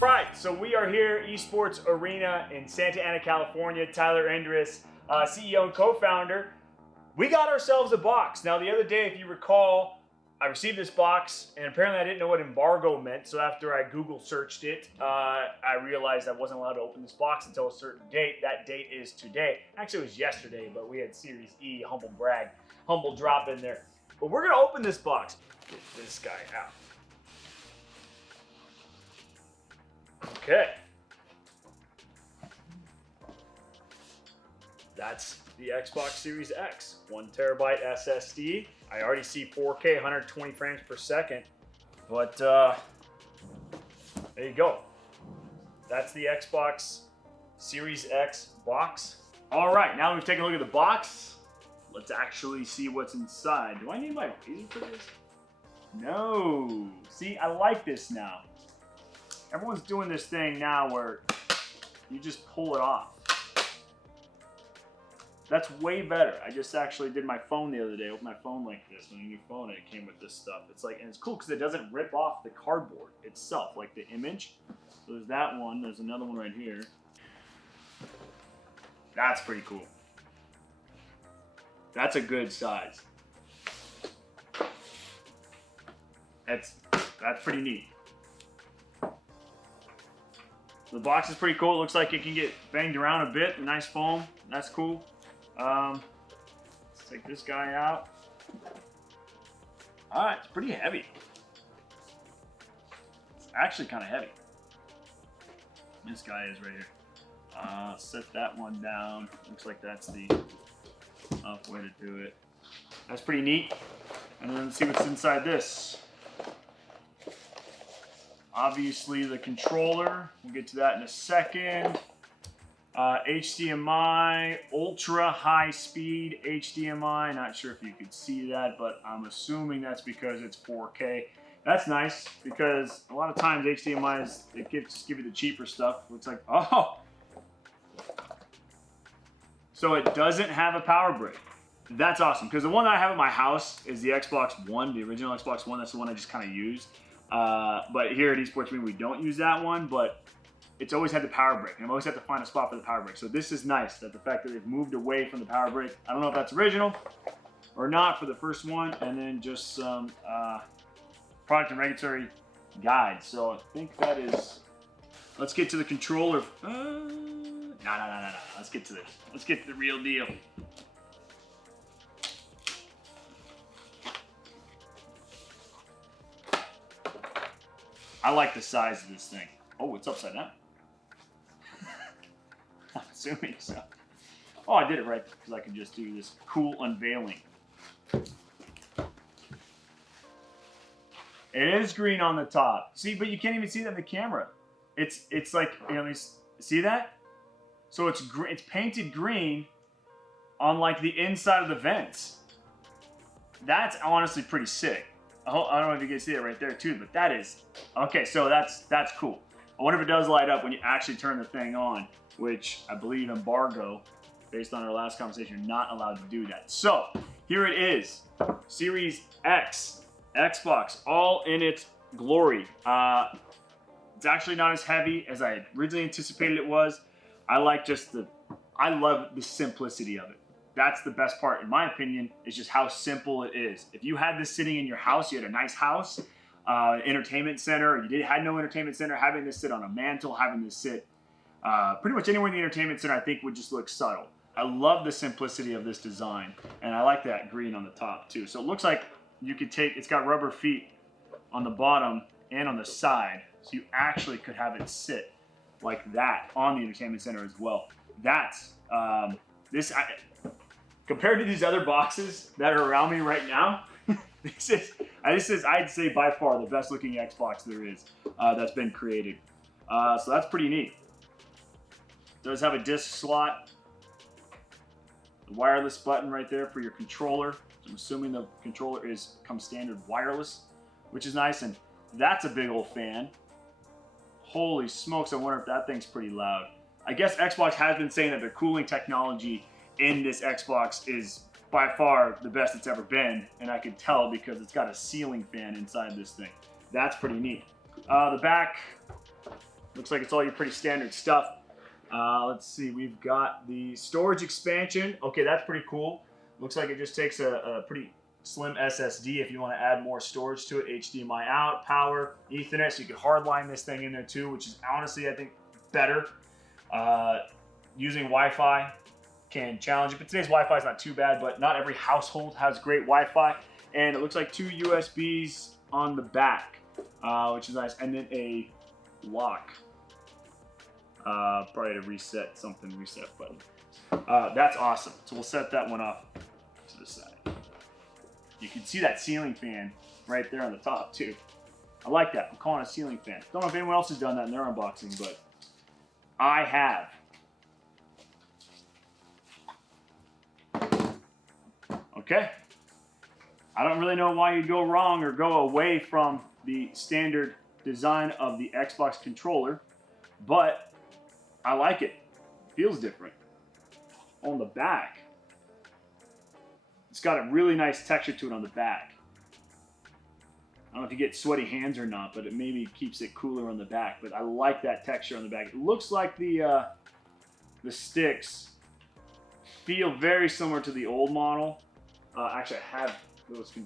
Right, so we are here, Esports Arena in Santa Ana, California. Tyler Endres, CEO and co-founder. We got ourselves a box. Now, the other day, if you recall, I received this box, and apparently I didn't know what embargo meant. So after I Google searched it, I realized I wasn't allowed to open this box until a certain date. That date is today. Actually, it was yesterday, but we had Series E, humble drop in there. But we're gonna open this box. Get this guy out. Okay. That's the Xbox Series X, 1 terabyte SSD. I already see 4K, 120 frames per second, but there you go. That's the Xbox Series X box. All right, now we've taken a look at the box. Let's actually see what's inside. Do I need my razor for this? No. See, I like this now. Everyone's doing this thing now where you just pull it off. That's way better. I just actually did my phone the other day with my phone like this. When you phone it came with this stuff. It's like, and it's cool because it doesn't rip off the cardboard itself, like the image. So there's that one. There's another one right here. That's pretty cool. That's a good size. That's pretty neat. The box is pretty cool. It looks like it can get banged around a bit. Nice foam. That's cool. Let's take this guy out. All right, it's pretty heavy. It's actually kind of heavy. This guy is right here. Set that one down. Looks like that's the up way to do it. That's pretty neat. And then let's see what's inside this. Obviously the controller, we'll get to that in a second. HDMI, ultra high speed HDMI. Not sure if you could see that, but I'm assuming that's because it's 4K. That's nice because a lot of times HDMI is, just give you the cheaper stuff. Looks like, oh. So it doesn't have a power brick. That's awesome because the one that I have at my house is the Xbox One, the original Xbox One. That's the one I just kind of used. But here at Esports Arena, we don't use that one, but it's always had the power brick. And I've always had to find a spot for the power brick. So this is nice, that the fact that they've moved away from the power brick. I don't know if that's original or not for the first one. And then just some product and regulatory guide. So I think that is, let's get to the controller. No. Let's get to this. Let's get to the real deal. I like the size of this thing. Oh, it's upside down. I'm assuming so. Oh, I did it right because I can just do this cool unveiling. It is green on the top. See, but you can't even see that in the camera. It's like, you know, see that? So it's painted green on like the inside of the vents. That's honestly pretty sick. I don't know if you can see it right there too, but that is, okay, so that's cool. I wonder if it does light up when you actually turn the thing on, which I believe embargo, based on our last conversation, you're not allowed to do that. So here it is, Series X, Xbox, all in its Glory. It's actually not as heavy as I originally anticipated it was. I love the simplicity of it. That's the best part, in my opinion, is just how simple it is. If you had this sitting in your house, you had a nice house, entertainment center, or had no entertainment center, having this sit on a mantle, having this sit pretty much anywhere in the entertainment center, I think would just look subtle. I love the simplicity of this design, and I like that green on the top too. So it looks like you could it's got rubber feet on the bottom and on the side, so you actually could have it sit like that on the entertainment center as well. That's compared to these other boxes that are around me right now, this is I'd say by far the best looking Xbox there is that's been created. So that's pretty neat. It does have a disc slot, the wireless button right there for your controller. I'm assuming the controller comes standard wireless, which is nice, and that's a big old fan. Holy smokes, I wonder if that thing's pretty loud. I guess Xbox has been saying that their cooling technology in this Xbox is by far the best it's ever been, and I can tell because it's got a ceiling fan inside this thing. That's pretty neat. The back looks like it's all your pretty standard stuff. Let's see, we've got the storage expansion. Okay, that's pretty cool. Looks like it just takes a pretty slim SSD if you want to add more storage to it. HDMI out, power, Ethernet, so you can hardline this thing in there too, which is honestly, I think, better. Using Wi-Fi can challenge it, but today's Wi-Fi is not too bad, but not every household has great Wi-Fi. And it looks like 2 USBs on the back, which is nice, and then a lock. Probably to reset button. That's awesome. So we'll set that one off to the side. You can see that ceiling fan right there on the top too. I like that. I'm calling it a ceiling fan. Don't know if anyone else has done that in their unboxing, but I have. Okay. I don't really know why you'd go wrong or go away from the standard design of the Xbox controller, but I like it. Feels different. On the back, it's got a really nice texture to it on the back. I don't know if you get sweaty hands or not, but it maybe keeps it cooler on the back. But I like that texture on the back. It looks like the sticks feel very similar to the old model. Actually, I have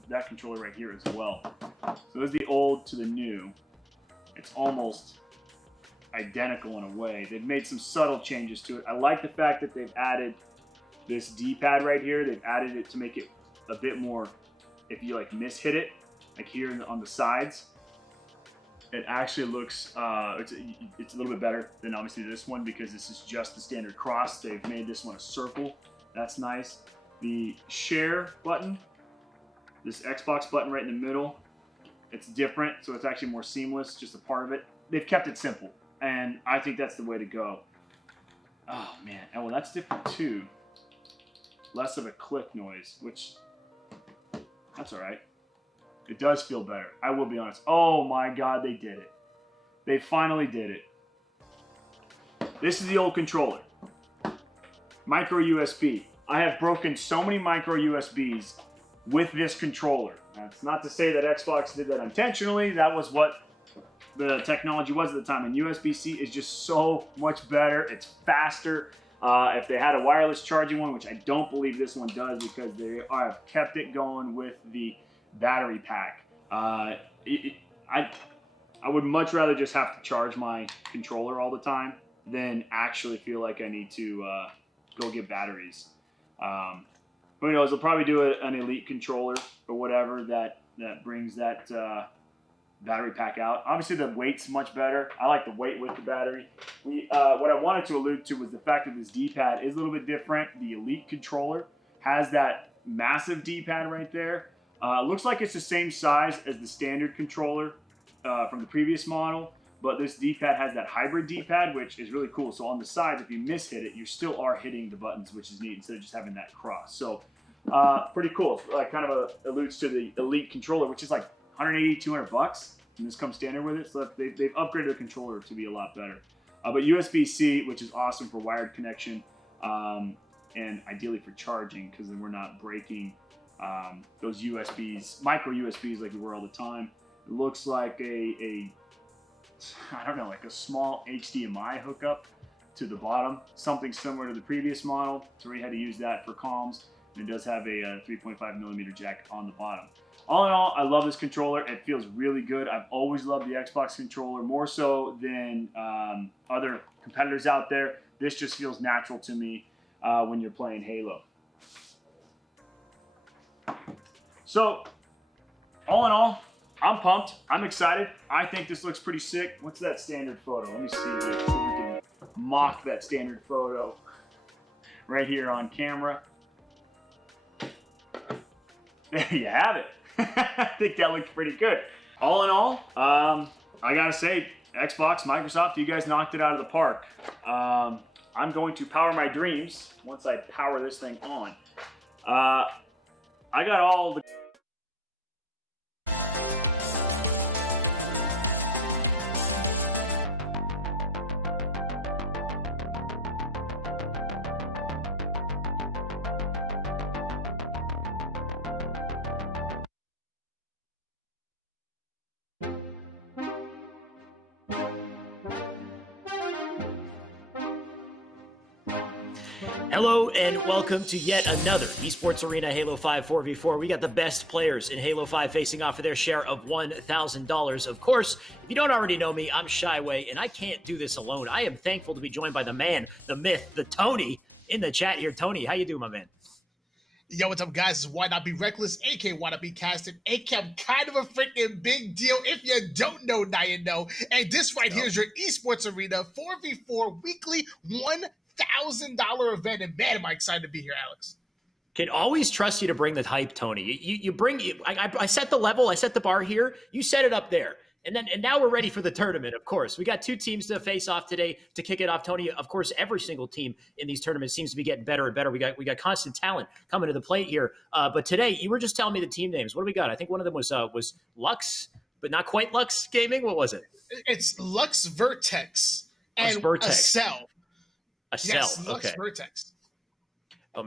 that controller right here as well. So there's the old to the new. It's almost identical in a way. They've made some subtle changes to it. I like the fact that they've added this D-pad right here. They've added it to make it a bit more, if you like mishit it, like here on the sides, it actually looks, it's a little bit better than obviously this one because this is just the standard cross. They've made this one a circle. That's nice. The share button, this Xbox button right in the middle, it's different, so it's actually more seamless, just a part of it. They've kept it simple, and I think that's the way to go. Oh man, and well, that's different too. Less of a click noise, which, that's all right. It does feel better, I will be honest. Oh my God, they did it. They finally did it. This is the old controller. Micro USB. I have broken so many micro USBs with this controller. That's not to say that Xbox did that intentionally. That was what the technology was at the time. And USB-C is just so much better. It's faster. If they had a wireless charging one, which I don't believe this one does because they have kept it going with the battery pack. I would much rather just have to charge my controller all the time than actually feel like I need to go get batteries. Who knows? They'll probably do an Elite controller or whatever that brings that battery pack out. Obviously, the weight's much better. I like the weight with the battery. What I wanted to allude to was the fact that this D-pad is a little bit different. The Elite controller has that massive D-pad right there. Looks like it's the same size as the standard controller from the previous model, but this D-pad has that hybrid D-pad, which is really cool. So on the sides, if you mishit it, you still are hitting the buttons, which is neat, instead of just having that cross. So pretty cool. It kind of alludes to the Elite controller, which is like 180, 200 bucks, and this comes standard with it. So they've upgraded the controller to be a lot better. But USB-C, which is awesome for wired connection, and ideally for charging, because then we're not breaking those USBs, micro USBs like we were all the time. It looks like I don't know, like a small HDMI hookup to the bottom, something similar to the previous model. So we had to use that for comms, and it does have a 3.5 millimeter jack on the bottom. All in all, I love this controller. It feels really good. I've always loved the Xbox controller, more so than other competitors out there. This just feels natural to me when you're playing Halo. So, all in all, I'm pumped. I'm excited. I think this looks pretty sick. What's that standard photo? Let me see here. See if we can mock that standard photo right here on camera. There you have it. I think that looked pretty good. All in all, I gotta say, Xbox, Microsoft, you guys knocked it out of the park. I'm going to power my dreams once I power this thing on. I got all the... Hello and welcome to yet another Esports Arena Halo 5 4v4. We got the best players in Halo 5 facing off for their share of $1,000. Of course, if you don't already know me, I'm Shyway, and I can't do this alone. I am thankful to be joined by the man, the myth, the Tony in the chat here. Tony, how you doing, my man? Yo, what's up, guys? This is Why Not Be Reckless, aka Why Not Be Casted, aka I'm kind of a freaking big deal. If you don't know, now you know. And this right here is your Esports Arena 4v4 weekly $1,000 event. And man, am I excited to be here, Alex. Can always trust you to bring the hype, Tony. You bring. I set the level. I set the bar here. You set it up there. And now we're ready for the tournament, of course. We got two teams to face off today to kick it off, Tony. Of course, every single team in these tournaments seems to be getting better and better. We got constant talent coming to the plate here. But today, you were just telling me the team names. What do we got? I think one of them was Lux, but not quite Lux Gaming. What was it? It's Lux Vertex and Accel. Yes, Lux okay. Vertex.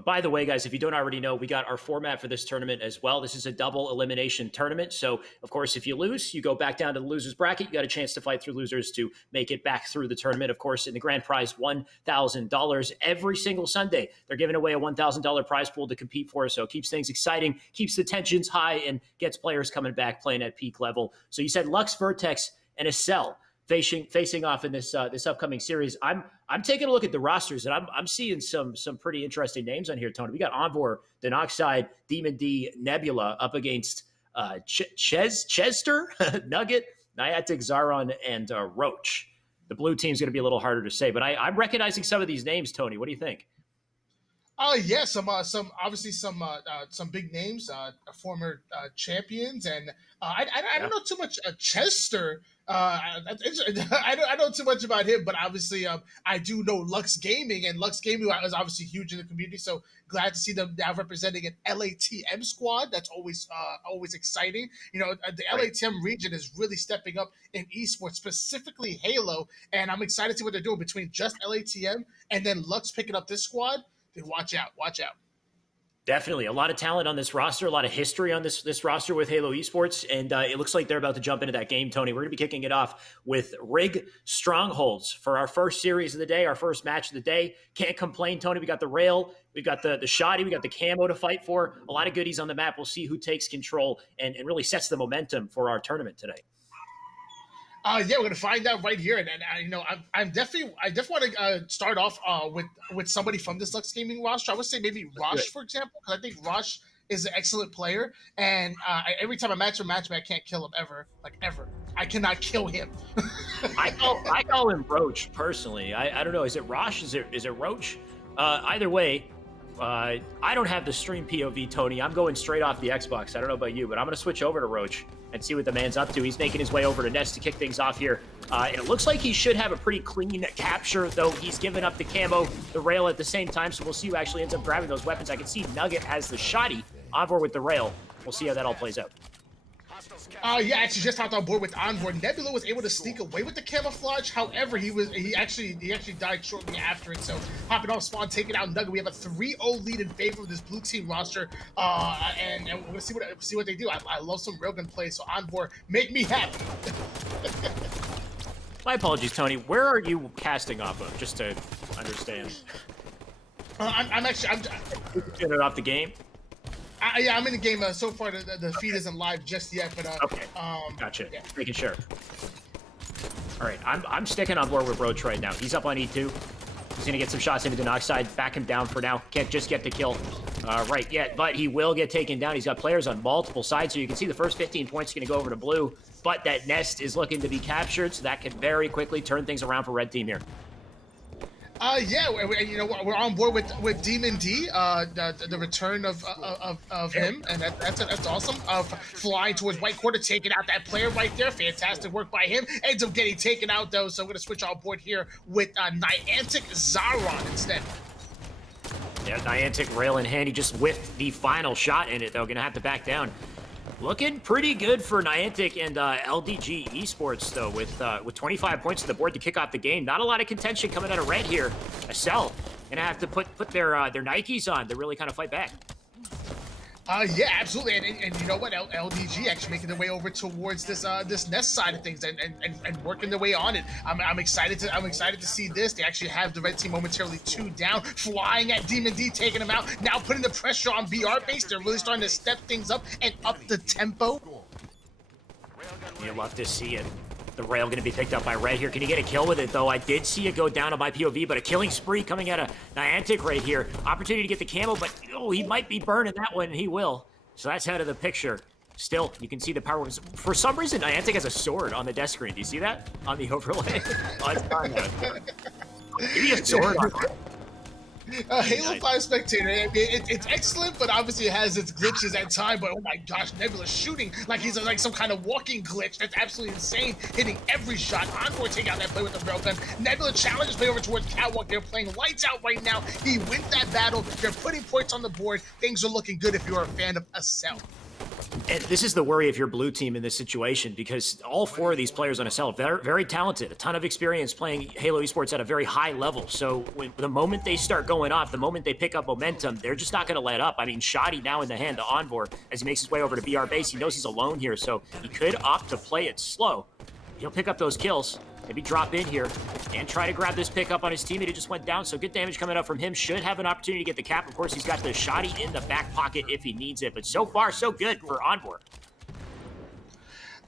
By the way, guys, if you don't already know, we got our format for this tournament as well. This is a double elimination tournament. So, of course, if you lose, you go back down to the loser's bracket. You got a chance to fight through losers to make it back through the tournament. Of course, in the grand prize, $1,000 every single Sunday. They're giving away a $1,000 prize pool to compete for. So it keeps things exciting, keeps the tensions high, and gets players coming back playing at peak level. So you said Lux, Vertex, and Accel facing off in this upcoming series. I'm taking a look at the rosters, and I'm seeing some pretty interesting names on here, Tony. We got Envor, Denoxide, Demon D, Nebula up against Chester, Nugget, Niantic, Zaron, and Roach. The blue team's going to be a little harder to say, but I'm recognizing some of these names, Tony. What do you think? Yeah, some obviously some big names, former champions, and I don't know too much Chester. I don't know too much about him, but obviously I do know Lux Gaming, and Lux Gaming is obviously huge in the community. So glad to see them now representing an LATM squad. That's always exciting. You know, the LATM region is really stepping up in esports, specifically Halo, and I'm excited to see what they're doing between just LATM and then Lux picking up this squad. Dude, watch out. Definitely. A lot of talent on this roster, a lot of history on this roster with Halo Esports, and it looks like they're about to jump into that game, Tony. We're going to be kicking it off with Rig Strongholds for our first series of the day, our first match of the day. Can't complain, Tony. We got the rail, we've got the shoddy, we got the camo to fight for. A lot of goodies on the map. We'll see who takes control and really sets the momentum for our tournament today. Yeah, we're gonna find out right here, and you know, I definitely want to start off with somebody from this Lux Gaming roster. I would say maybe Rosh, for example, because I think Rosh is an excellent player, and every time I match him, I can't kill him ever. I cannot kill him. I call him Roach personally. I don't know. Is it Rosh? Is it Roach? Either way. I don't have the stream POV, Tony. I'm going straight off the Xbox. I don't know about you, but I'm going to switch over to Roach and see what the man's up to. He's making his way over to Nest to kick things off here. And it looks like he should have a pretty clean capture, though he's given up the camo, the rail at the same time. So we'll see who actually ends up grabbing those weapons. I can see Nugget has the shoddy, Envor with the rail. We'll see how that all plays out. Yeah, actually just hopped on board with Envoy. Nebula was able to sneak away with the camouflage. However, he actually died shortly after it. So hopping off spawn, taking out Nugget. We have a 3-0 lead in favor of this blue team roster. And we're gonna see what they do. I love some railgun play. So Envoy, make me happy. My apologies, Tony. Where are you casting off of? Just to understand. I'm Get it off the game. Yeah, I'm in the game. So far, the feed isn't live just yet, but okay, gotcha. Yeah. Making sure. All right, I'm sticking on board with Roach right now. He's up on E2. He's gonna get some shots into Denoxide. Back him down for now. Can't just get the kill right yet, but he will get taken down. He's got players on multiple sides, so you can see the first 15 points are gonna go over to blue. But that nest is looking to be captured, so that can very quickly turn things around for red team here. Yeah, you know, we're on board with Demon D, the return of him, and that's awesome. Flying towards white quarter, taking out that player right there. Fantastic work by him. Ends up getting taken out though, so we're gonna switch on board here with Niantic Zaron instead. Yeah, Niantic rail in hand. He just whiffed the final shot in it though. Gonna have to back down. Looking pretty good for Niantic and LDG Esports, though, with 25 points to the board to kick off the game. Not a lot of contention coming out of red here. Accel gonna have to put their Nikes on to really kind of fight back. Yeah, absolutely, and you know what? LDG actually making their way over towards this nest side of things and working their way on it. I'm excited to see this. They actually have the red team momentarily 2 down, flying at Demon D, taking them out. Now putting the pressure on BR base. They're really starting to step things up and up the tempo. You love to see it. The rail going to be picked up by red here. Can he get a kill with it, though? I did see it go down on my POV, but a killing spree coming out of Niantic right here. Opportunity to get the camo, but oh, he might be burning that one, and he will. So that's out of the picture. Still, you can see the power. For some reason, Niantic has a sword on the desk screen. Do you see that on the overlay? Oh, it's gone now. Maybe a sword on it. Halo 5 Spectator, it's excellent, but obviously it has its glitches at time. But oh my gosh, Nebula shooting like he's like some kind of walking glitch. That's absolutely insane, hitting every shot. Envoy taking out that play with the railgun. Nebula challenges play over towards Catwalk. They're playing lights out right now. He wins that battle. They're putting points on the board. Things are looking good if you're a fan of Accel. And this is the worry of your blue team in this situation, because all 4 of these players on Accel, very, very talented, a ton of experience playing Halo Esports at a very high level. So the moment they start going off, the moment they pick up momentum, they're just not going to let up. I mean, Shoddy now in the hand to Envoy as he makes his way over to BR base. He knows he's alone here, so he could opt to play it slow. He'll pick up those kills. Maybe drop in here and try to grab this pick up on his teammate who just went down. So good damage coming up from him. Should have an opportunity to get the cap. Of course, he's got the Shoddy in the back pocket if he needs it. But so far, so good for Envoy.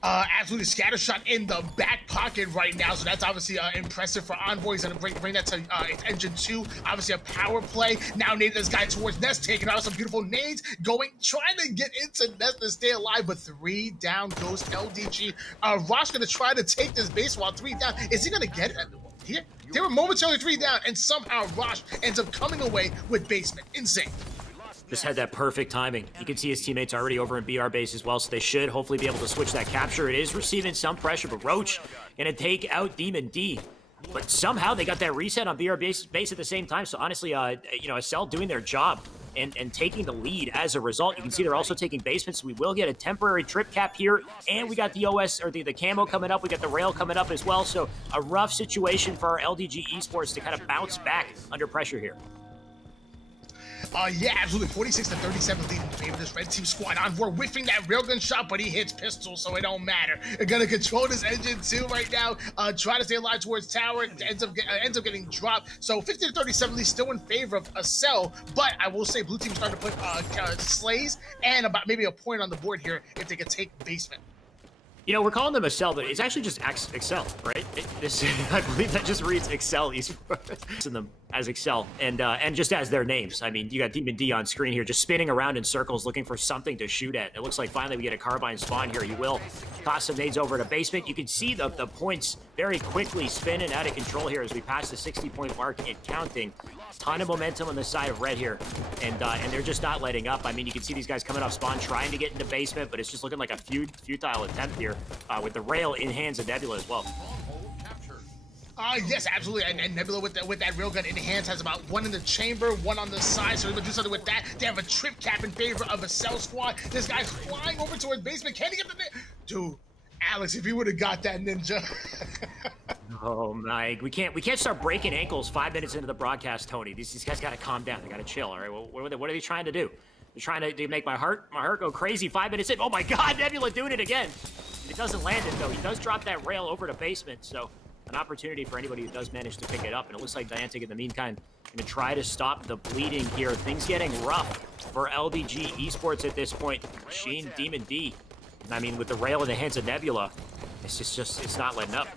Absolutely scatter shot in the back pocket right now, so that's obviously impressive for Envoys, and bring that to Engine 2. Obviously a power play. Now nade this guy towards Nest, taking out some beautiful nades, trying to get into Nest to stay alive, but 3 down goes LDG. Rosh gonna try to take this base while 3 down. Is he gonna get it? Here, they were momentarily 3 down, and somehow Rosh ends up coming away with basement. Insane. Just had that perfect timing. You can see his teammates already over in BR base as well, so they should hopefully be able to switch that capture. It is receiving some pressure, but Roach gonna take out Demon D. But somehow they got that reset on BR base at the same time. So honestly, you know, Accel doing their job and taking the lead as a result. You can see they're also taking basement, so we will get a temporary trip cap here. And we got the OS, or the camo coming up. We got the rail coming up as well. So a rough situation for our LDG Esports to kind of bounce back under pressure here. Yeah, absolutely. 46-37 lead in favor of this red team squad. Envoy whiffing that railgun shot, but he hits pistol, so it don't matter. They're gonna control this Engine 2 right now. Try to stay alive towards tower. Ends up getting dropped. So 50-37 lead still in favor of Accel, but I will say blue team starting to put slays and about maybe a point on the board here if they could take basement. You know, we're calling them Accel, but it's actually just Accel, right? I believe that just reads Accel Esports in them as Accel, and just as their names. I mean, you got Demon D on screen here, just spinning around in circles, looking for something to shoot at. It looks like finally we get a carbine spawn here. He will toss some nades over to basement. You can see the points very quickly spinning out of control here as we pass the 60-point mark and counting. Ton of momentum on the side of red here, and they're just not letting up. I mean, you can see these guys coming off spawn, trying to get into basement, but it's just looking like a futile attempt here with the rail in hands of Nebula as well. Yes, absolutely. And Nebula with that railgun in hands has about one in the chamber, one on the side. So they're gonna do something with that. They have a trip cap in favor of a Cell squad. This guy's flying over towards basement. Can he get the dude? Alex, if he would have got that ninja. Oh my! We can't start breaking ankles 5 minutes into the broadcast, Tony. These guys got to calm down. They got to chill. All right. What are they trying to do? They're trying to make my heart go crazy 5 minutes in. Oh my God! Nebula doing it again. It doesn't land it though. He does drop that rail over to basement. So an opportunity for anybody who does manage to pick it up. And it looks like Niantic in the meantime going to try to stop the bleeding here. Things getting rough for LBG Esports at this point. Sheen, Demon D. And I mean, with the rail in the hands of Nebula, it's not letting up.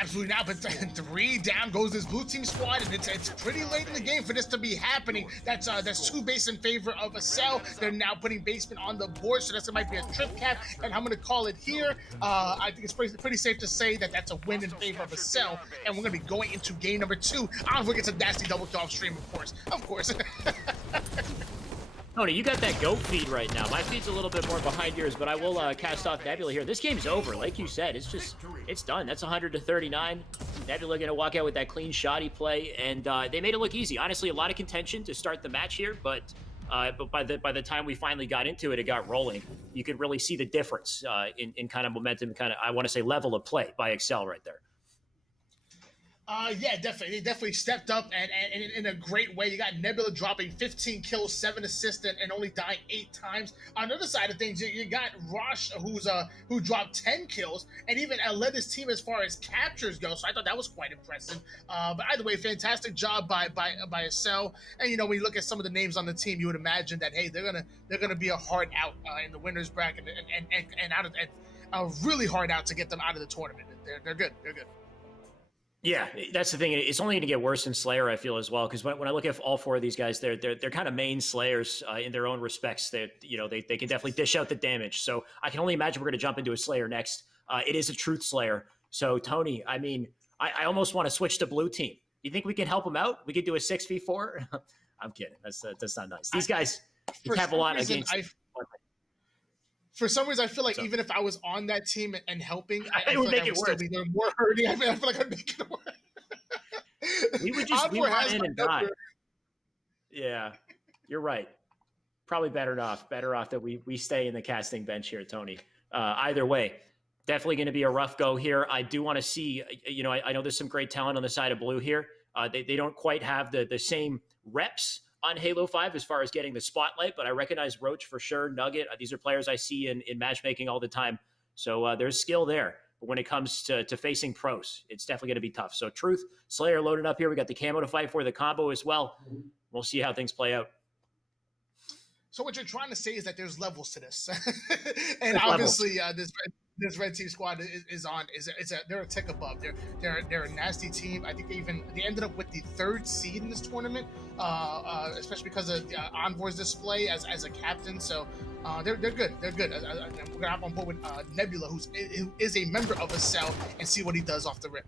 Absolutely not, but 3 down goes this blue team squad, and it's pretty late in the game for this to be happening. That's 2 base in favor of a Cell. They're now putting basement on the board, so that might be a trip cap, and I'm going to call it here. I think it's pretty safe to say that that's a win in favor of a Cell, and we're going to be going into game number 2. Envoy gets a nasty double kill off stream, of course. Tony, you got that goat feed right now. My feed's a little bit more behind yours, but I will cast off Nebula here. This game's over, like you said. It's done. That's 100-39. Nebula gonna walk out with that clean shoddy play, and they made it look easy. Honestly, a lot of contention to start the match here, but by the time we finally got into it, it got rolling. You could really see the difference in kind of momentum, kind of, I want to say, level of play by Excel right there. Yeah, definitely. They definitely stepped up and in a great way. You got Nebula dropping 15 kills, 7 assists, and only dying 8 times. On the other side of things, you got Rosh, who dropped 10 kills, and even led his team as far as captures go. So I thought that was quite impressive. But either way, fantastic job by Excel. And when you look at some of the names on the team, you would imagine that they're gonna be a hard out in the winners bracket and out of a really hard out to get them out of the tournament. They're good. They're good. Yeah, that's the thing. It's only going to get worse in Slayer, I feel, as well. Because when I look at all 4 of these guys, they're kind of main Slayers in their own respects. They can definitely dish out the damage. So I can only imagine we're going to jump into a Slayer next. It is a Truth Slayer. So Tony, I mean, I almost want to switch to blue team. You think we can help them out? We could do a 6v4. I'm kidding. That's not nice. These guys have a lot against. For some reason, I feel like even if I was on that team and helping, it would make it worse. Be more hurting. I feel like I'd make it worse. We run in and die. Yeah, you're right. Probably better off that we stay in the casting bench here, Tony. Either way, definitely going to be a rough go here. I do want to see, I know there's some great talent on the side of blue here. They don't quite have the same reps on Halo 5 as far as getting the spotlight, but I recognize Roach for sure, Nugget. These are players I see in matchmaking all the time. So there's skill there. But when it comes to facing pros, it's definitely going to be tough. So Truth, Slayer loaded up here. We got the camo to fight for, the combo as well. We'll see how things play out. So what you're trying to say is that there's levels to this. And obviously this red team squad they're a tick above. They're a nasty team. I think they ended up with the 3rd seed in this tournament, especially because of Envoy's display as a captain. So they're good. They're good. We're gonna hop on board with Nebula, who is a member of a Cell, and see what he does off the rip.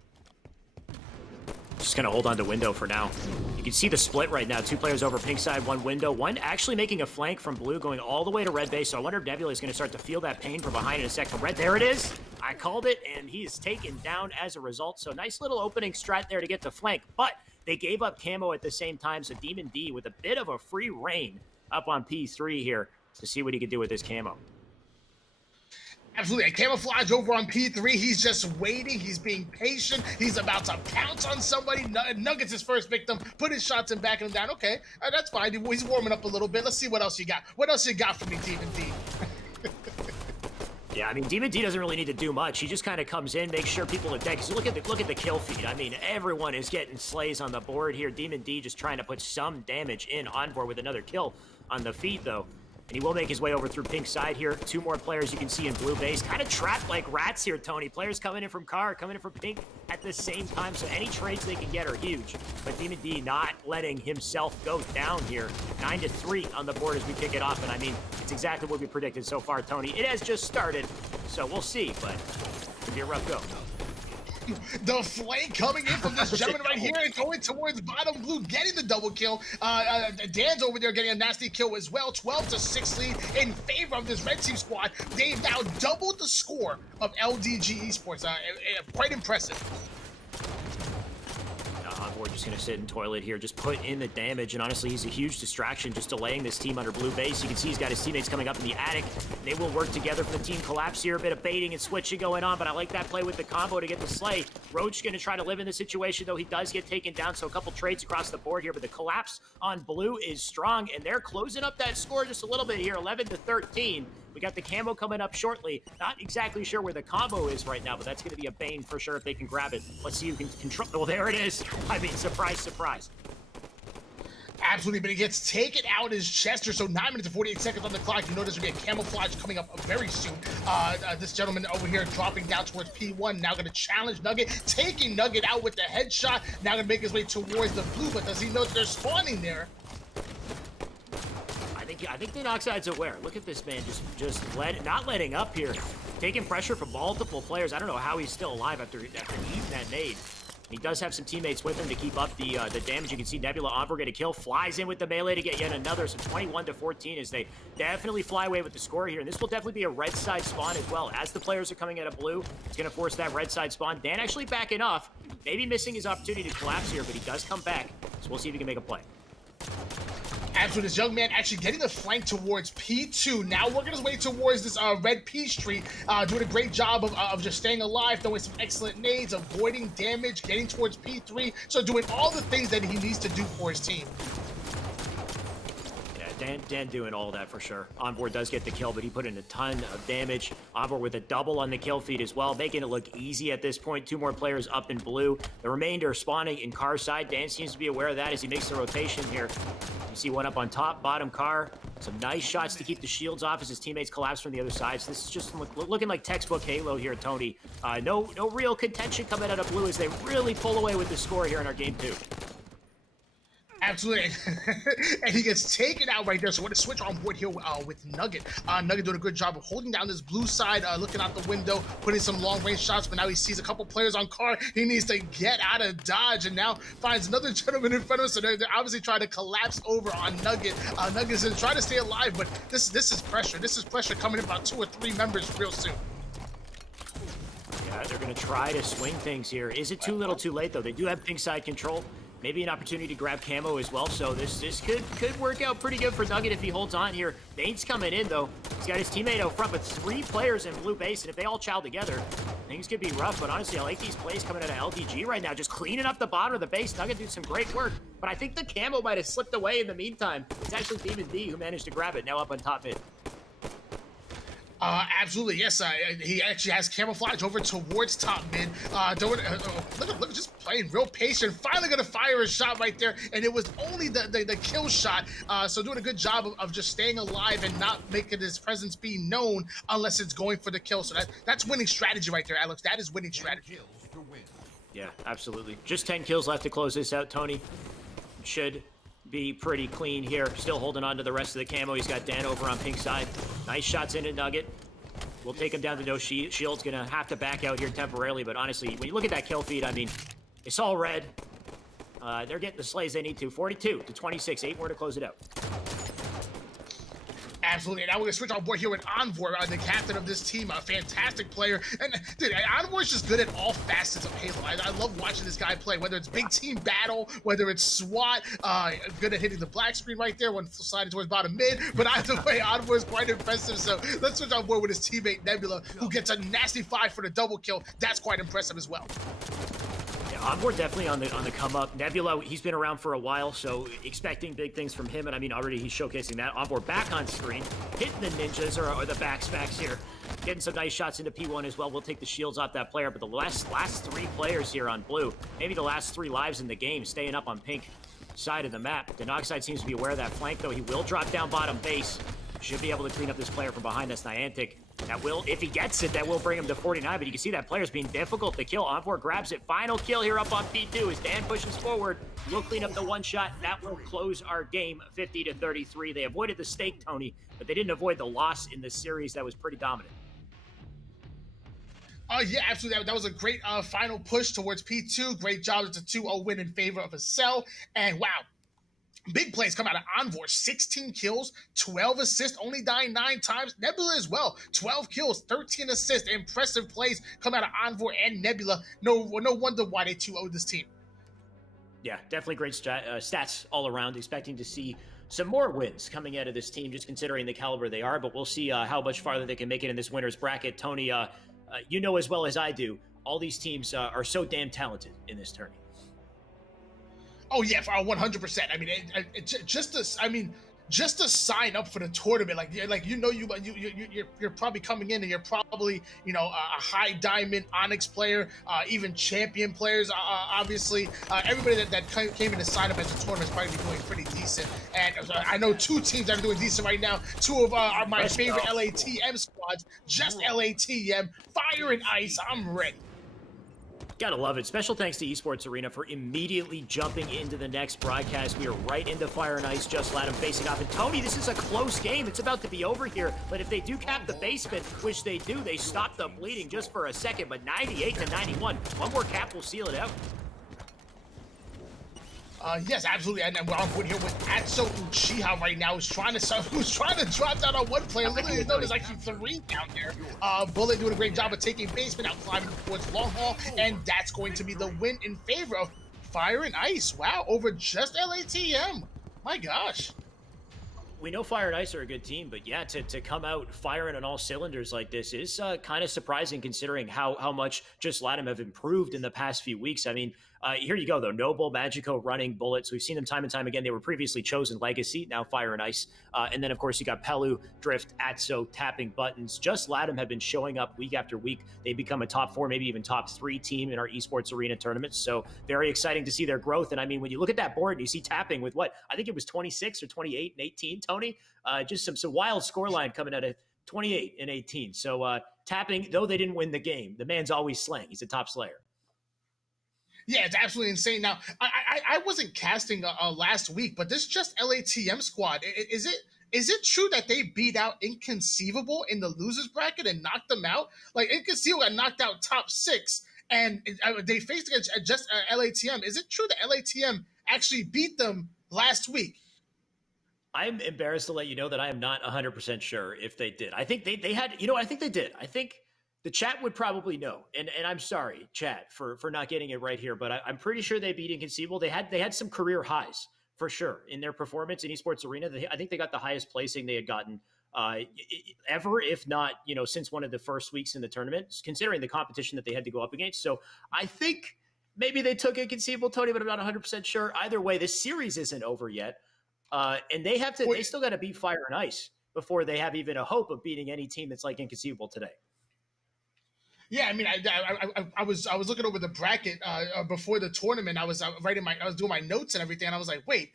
Just going to hold on to window for now. You can see the split right now. 2 players over pink side, 1 window. 1 actually making a flank from blue, going all the way to red base. So I wonder if Nebula is going to start to feel that pain from behind in a sec from red. There it is. I called it, and he is taken down as a result. So nice little opening strat there to get the flank. But they gave up camo at the same time. So Demon D with a bit of a free reign up on P3 here to see what he could do with this camo. Absolutely. A camouflage over on P3. He's just waiting. He's being patient. He's about to pounce on somebody. Nugget's his first victim. Put his shots and backing him down. Okay, that's fine. He's warming up a little bit. Let's see what else you got. What else you got for me, Demon D? Yeah, I mean, Demon D doesn't really need to do much. He just kind of comes in, makes sure people are dead. Because look at the kill feed. I mean, everyone is getting slays on the board here. Demon D just trying to put some damage in. Envoy with another kill on the feed, though. And he will make his way over through pink side here. 2 more players you can see in blue base. Kind of trapped like rats here, Tony. Players coming in from car, coming in from pink at the same time. So any trades they can get are huge. But Demon D not letting himself go down here. 9-3 on the board as we kick it off. And I mean, it's exactly what we predicted so far, Tony. It has just started, so we'll see. But it'll be a rough go. The flank coming in from this gentleman right here and going towards bottom blue, getting the double kill. Dan's over there getting a nasty kill as well. 12-6 lead in favor of this red team squad. They've now doubled the score of LDG Esports. Quite impressive. Envoy just going to sit and toilet here, just put in the damage, and honestly, he's a huge distraction just delaying this team under blue base. You can see he's got his teammates coming up in the attic. They will work together for the team collapse here. A bit of baiting and switching going on, but I like that play with the combo to get the slay. Roach going to try to live in the situation, though he does get taken down, so a couple trades across the board here, but the collapse on blue is strong, and they're closing up that score just a little bit here, 11-13. We got the camo coming up shortly. Not exactly sure where the combo is right now, but that's going to be a bane for sure if they can grab it. Let's see who can control. Oh, there it is. I mean, surprise, surprise. Absolutely, but he gets taken out as Chester, so 9 minutes and 48 seconds on the clock. You know there's going to be a camouflage coming up very soon. This gentleman over here dropping down towards P1, now going to challenge Nugget, taking Nugget out with the headshot, now going to make his way towards the blue, but does he know that they're spawning there? I think the Noxide's aware. Look at this man, just not letting up here, taking pressure from multiple players. I don't know how he's still alive after eating that nade. He does have some teammates with him to keep up the damage. You can see Nebula Envoy get a kill, flies in with the melee to get yet another. So 21-14 as they definitely fly away with the score here. And this will definitely be a red side spawn as well. As the players are coming out of blue, it's going to force that red side spawn. Dan actually backing off, maybe missing his opportunity to collapse here, but he does come back. So we'll see if he can make a play. Absolutely, this young man actually getting the flank towards P2. Now working his way towards this red P Street, doing a great job of just staying alive, throwing some excellent nades, avoiding damage, getting towards P3. So doing all the things that he needs to do for his team. Dan doing all that for sure. Envoy does get the kill, but he put in a ton of damage. Envoy with a double on the kill feed as well, making it look easy at this point. 2 more players up in blue. The remainder spawning in car side. Dan seems to be aware of that as he makes the rotation here. You see one up on top, bottom car. Some nice shots to keep the shields off as his teammates collapse from the other side. So this is just looking like textbook Halo here, Tony. No real contention coming out of blue as they really pull away with the score here in our game 2. Absolutely, and he gets taken out right there. So we're going to switch on board here with Nugget. Nugget doing a good job of holding down this blue side, looking out the window, putting some long-range shots, but now he sees a couple players on car. He needs to get out of dodge, and now finds another gentleman in front of us. So they're obviously trying to collapse over on Nugget. Nugget is trying to stay alive, but this is pressure. This is pressure coming in about 2 or 3 members real soon. Yeah, they're going to try to swing things here. Is it too little too late, though? They do have pink side control. Maybe an opportunity to grab camo as well, so this could work out pretty good for Nugget if he holds on here. Bane's coming in, though. He's got his teammate out front, but 3 players in blue base, and if they all chow together, things could be rough, but honestly, I like these plays coming out of LDG right now, just cleaning up the bottom of the base. Nugget doing some great work, but I think the camo might have slipped away in the meantime. It's actually Demon D who managed to grab it, now up on top mid. Absolutely, yes. He actually has camouflage over towards top mid. Look, just playing real patient. Finally going to fire a shot right there, and it was only the kill shot. So doing a good job of just staying alive and not making his presence be known unless it's going for the kill. So that's winning strategy right there, Alex. That is winning strategy. Yeah, absolutely. Just 10 kills left to close this out, Tony. Should be pretty clean here. Still holding on to the rest of the camo. He's got Dan over on pink side. Nice shots into Nugget. We'll take him down to no shield's gonna have to back out here temporarily, but honestly, when you look at that kill feed, I mean, it's all red. They're getting the slays they need to. 42-26, 8 more to close it out. Absolutely. Now we're going to switch on board here with Envoy, the captain of this team, a fantastic player. And dude, Envoy's just good at all facets of Halo. I love watching this guy play, whether it's big team battle, whether it's SWAT, good at hitting the black screen right there when sliding towards bottom mid. But either way, Envoy is quite impressive. So let's switch on board with his teammate Nebula, who gets a nasty 5 for the double kill. That's quite impressive as well. Envoy definitely on the come up. Nebula, he's been around for a while, so expecting big things from him. And I mean, already he's showcasing that. Envoy back on screen, hitting the ninjas or the backs here, getting some nice shots into P1 as well. We'll take the shields off that player, but the last 3 players here on blue, maybe the last 3 lives in the game, staying up on pink side of the map. The Noxide seems to be aware of that flank, though. He will drop down bottom base. Should be able to clean up this player from behind. That's Niantic. That will, if he gets it, that will bring him to 49, but you can see that player's being difficult to kill. Envoy grabs it. Final kill here up on P2 as Dan pushes forward. We'll clean up the 1 shot. That will close our game 50-33. They avoided the stake, Tony, but they didn't avoid the loss in this series that was pretty dominant. Yeah, absolutely. That was a great final push towards P2. Great job. It's a 2-0 win in favor of Acel. And wow, big plays come out of Envor. 16 kills, 12 assists, only dying 9 times. Nebula as well, 12 kills, 13 assists. Impressive plays come out of Envor and Nebula. No wonder why they 2-0 this team. Yeah, definitely great stats all around. Expecting to see some more wins coming out of this team, just considering the caliber they are. But we'll see how much farther they can make it in this winner's bracket. Tony, you know as well as I do, all these teams are so damn talented in this tourney. Oh yeah, for 100%. I mean, just to sign up for the tournament, you're probably coming in and you're probably a high diamond Onyx player, even champion players. Obviously, everybody that came in to sign up as a tournament is probably doing pretty decent. And I know 2 teams that are doing decent right now. 2 of are my favorite LATM squads. Just LATM, Fire and Ice. I'm ready. Gotta love it. Special thanks to Esports Arena for immediately jumping into the next broadcast. We are right into Fire and Ice, Just Latam facing off. And Tony, this is a close game. It's about to be over here. But if they do cap the basement, which they do, they stop the bleeding just for a second. But 98-91. One more cap will seal it out. Yes, absolutely, and we're on board here with Atso Uchiha right now, who's trying to drop down on one player. Literally, there's actually 3 down there. Bullet doing a great job of taking basement, out climbing towards long haul, and that's going to be the win in favor of Fire and Ice. Wow, over just LATM. My gosh. We know Fire and Ice are a good team, but yeah, to come out firing on all cylinders like this is kind of surprising considering how much Just Latam have improved in the past few weeks. I mean, here you go, though. Noble, Magico running Bullets. We've seen them time and time again. They were previously chosen Legacy, now Fire and Ice. And then, of course, you got Pelu, Drift, Atso, tapping buttons. Just Latam have been showing up week after week. They become a top 4, maybe even top 3 team in our Esports Arena tournaments. So very exciting to see their growth. And I mean, when you look at that board and you see tapping with what? I think it was 26 or 28 and 18, Tony. Just some wild scoreline coming out of 28 and 18. So tapping, though they didn't win the game, the man's always slaying. He's a top slayer. Yeah, it's absolutely insane. Now, I wasn't casting last week, but this Just LATM squad, is it true that they beat out Inconceivable in the losers bracket and knocked them out? Like, Inconceivable got knocked out top 6, and they faced against Just LATM. Is it true that LATM actually beat them last week? I'm embarrassed to let you know that I am not 100% sure if they did. I think they had, I think they did. I think the chat would probably know. And I'm sorry, chat, for not getting it right here, but I'm pretty sure they beat Inconceivable. They had some career highs for sure in their performance in Esports Arena. I think they got the highest placing they had gotten ever, if not, since one of the first weeks in the tournament, considering the competition that they had to go up against. So I think maybe they took Inconceivable, Tony, but I'm not 100% sure. Either way, this series isn't over yet. And they still got to beat Fire and Ice before they have even a hope of beating any team that's like Inconceivable today. Yeah, I mean, I was looking over the bracket before the tournament. I was doing my notes and everything, and I was like, wait,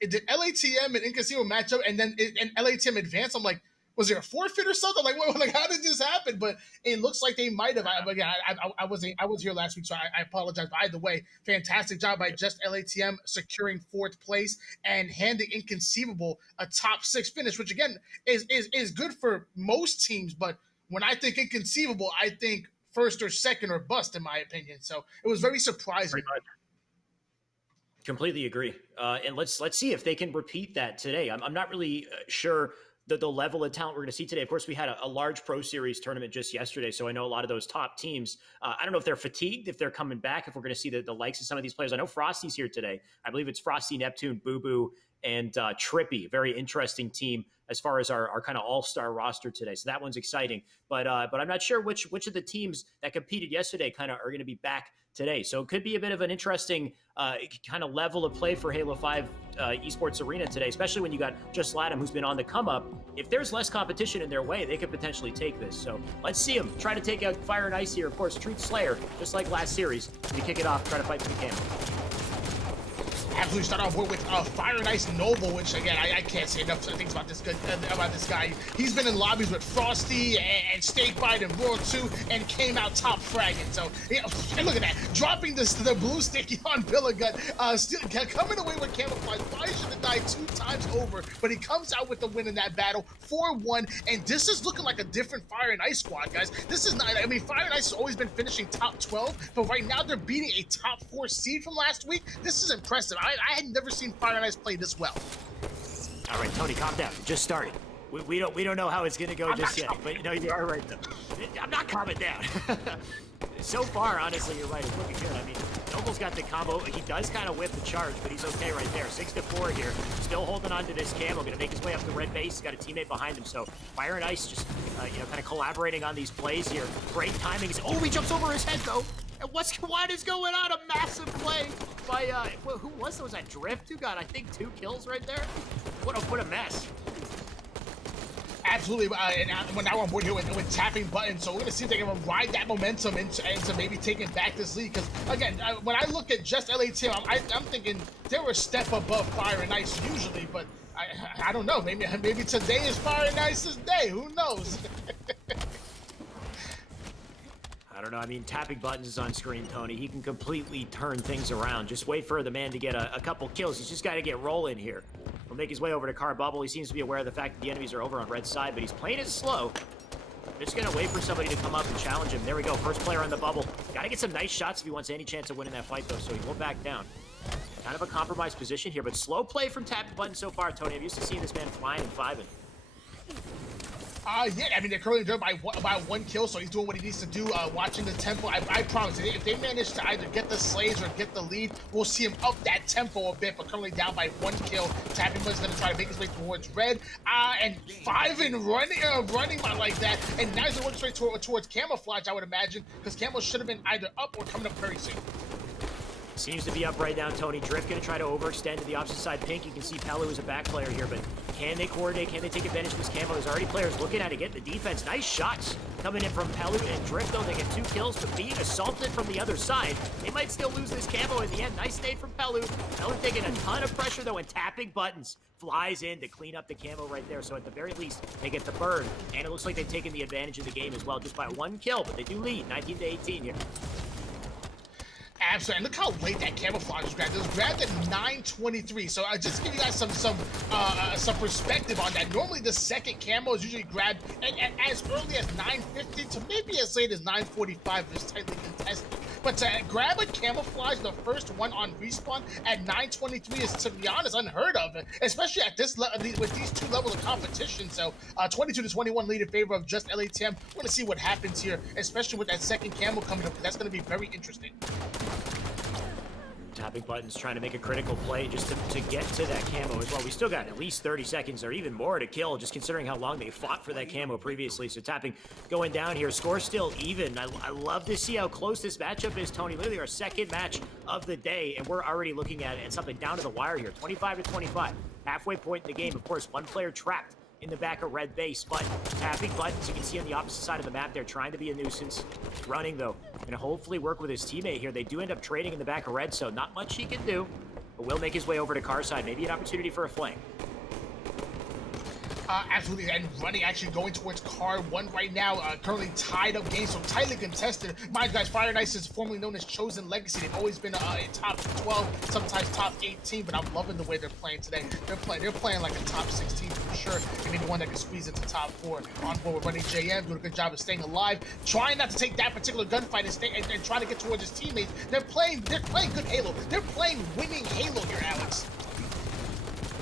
did LATM and Inconceivable match up, and then and LATM advanced? I'm like, was there a forfeit or something? Like how did this happen? But it looks like they might have. I was here last week, so I apologize. But either way, fantastic job by Just LATM securing 4th place and handing Inconceivable a top 6 finish, which again is good for most teams. But when I think Inconceivable, I think 1st or 2nd or bust, in my opinion. So it was very surprising. Completely agree. And let's see if they can repeat that today. I'm not really sure the level of talent we're going to see today. Of course, we had a large Pro Series tournament just yesterday, so I know a lot of those top teams. I don't know if they're fatigued, if they're coming back, if we're going to see the likes of some of these players. I know Frosty's here today. I believe it's Frosty, Neptune, Boo Boo, and Trippy. Very interesting team as far as our kind of all-star roster today. So that one's exciting. But I'm not sure which of the teams that competed yesterday kind of are going to be back today. So it could be a bit of an interesting kind of level of play for Halo 5 Esports Arena today, especially when you got Just Latam, who's been on the come up. If there's less competition in their way, they could potentially take this. So let's see them try to take out Fire and Ice here. Of course, Truth Slayer, just like last series, to kick it off, try to fight for the camera. Absolutely start off with Fire and Ice Noble, which again I can't say enough things about this guy. He's been in lobbies with Frosty and Snakebite and Roar 2 and came out top fragging. So and look at that, dropping the blue sticky on Billigut, still coming away with Camouflage. Probably should have died 2 times over, but he comes out with the win in that battle, 4-1. And this is looking like a different Fire and Ice squad, guys. This is not. I mean, Fire and Ice has always been finishing top 12, but right now they're beating a top 4 seed from last week. This is impressive. I had never seen Fire and Ice play this well. All right, Tony, calm down. Just started. We don't know how it's gonna go just yet, but you know you are right though. I'm not calming down. So far, honestly, you're right. It's looking good. I mean, Noble's got the combo. He does kind of whip the charge, but he's okay right there. 6-4 here. Still holding on to this camo. Gonna make his way up the red base. He's got a teammate behind him. So Fire and Ice just, kind of collaborating on these plays here. Great timing. Oh, he jumps over his head though. And what is going on? A massive play by who was that Drift? Who got I think 2 kills right there. What a mess. Absolutely, and now we're on board here with tapping buttons, so we're going to see if they can ride that momentum into maybe taking back this lead, because, again, when I look at just LA Team, I'm thinking they're a step above Fire and Ice usually, but I don't know, maybe today is Fire and Ice's day, who knows? I don't know. I mean, tapping buttons is on screen, Tony. He can completely turn things around. Just wait for the man to get a couple kills. He's just got to get rolling here. He'll make his way over to Car Bubble. He seems to be aware of the fact that the enemies are over on red side, but he's playing it slow. Just going to wait for somebody to come up and challenge him. There we go. First player on the bubble. Got to get some nice shots if he wants any chance of winning that fight, though, so he won't back down. Kind of a compromised position here, but slow play from tapping buttons so far, Tony. I'm used to seeing this man flying and fiving. Yeah, I mean, they're currently down by 1 kill, so he's doing what he needs to do, watching the tempo. I promise, if they manage to either get the slays or get the lead, we'll see him up that tempo a bit, but currently down by 1 kill. Tapping Butt's going to try to make his way towards red, and 5 and running by like that, and now he's going straight towards Camouflage, I would imagine, because Camo should have been either up or coming up very soon. Seems to be up right now, Tony. Drift going to try to overextend to the opposite side. Pink, you can see Pelu is a back player here, but can they coordinate? Can they take advantage of this camo? There's already players looking at it, getting the defense. Nice shots coming in from Pelu and Drift, though. They get 2 kills, but being assaulted from the other side, they might still lose this camo in the end. Nice nade from Pelu. Pelu taking a ton of pressure, though, and tapping buttons. Flies in to clean up the camo right there, so at the very least, they get the burn. And it looks like they've taken the advantage of the game as well, just by 1 kill, but they do lead, 19-18 here. Absolutely. And look how late that Camouflage was grabbed. It was grabbed at 9:23. So just to give you guys some perspective on that. Normally the second camo is usually grabbed at as early as 9:50 to maybe as late as 9:45 if it's tightly contested. But to grab a Camouflage, the first one on respawn at 9:23 is, to be honest, unheard of, especially at this with these 2 levels of competition. So 22-21 lead in favor of just LATM. We're going to see what happens here, especially with that second camo coming up, because that's going to be very interesting. Tapping buttons trying to make a critical play just to get to that camo as well. We still got at least 30 seconds or even more to kill, just considering how long they fought for that camo previously. So tapping going down here. Score still even. I love to see how close this matchup is, Tony. Literally our second match of the day, and we're already looking at something down to the wire here. 25-25. Halfway point in the game. Of course, 1 player trapped in the back of red base, but tapping buttons, you can see on the opposite side of the map, they're trying to be a nuisance. Running, though, and hopefully work with his teammate here. They do end up trading in the back of red, so not much he can do, but will make his way over to car side. Maybe an opportunity for a flank. Absolutely, and running actually going towards car 1 right now, currently tied up game, so tightly contested. Mind you guys, Fire and Ice is formerly known as Chosen Legacy. They've always been a top 12, sometimes top 18, but I'm loving the way they're playing today. They're playing like a top 16 for sure, and maybe one that can squeeze into top 4. On board with running JM, doing a good job of staying alive, trying not to take that particular gunfight and trying to get towards his teammates. They're playing good Halo. They're playing winning Halo here, Alex.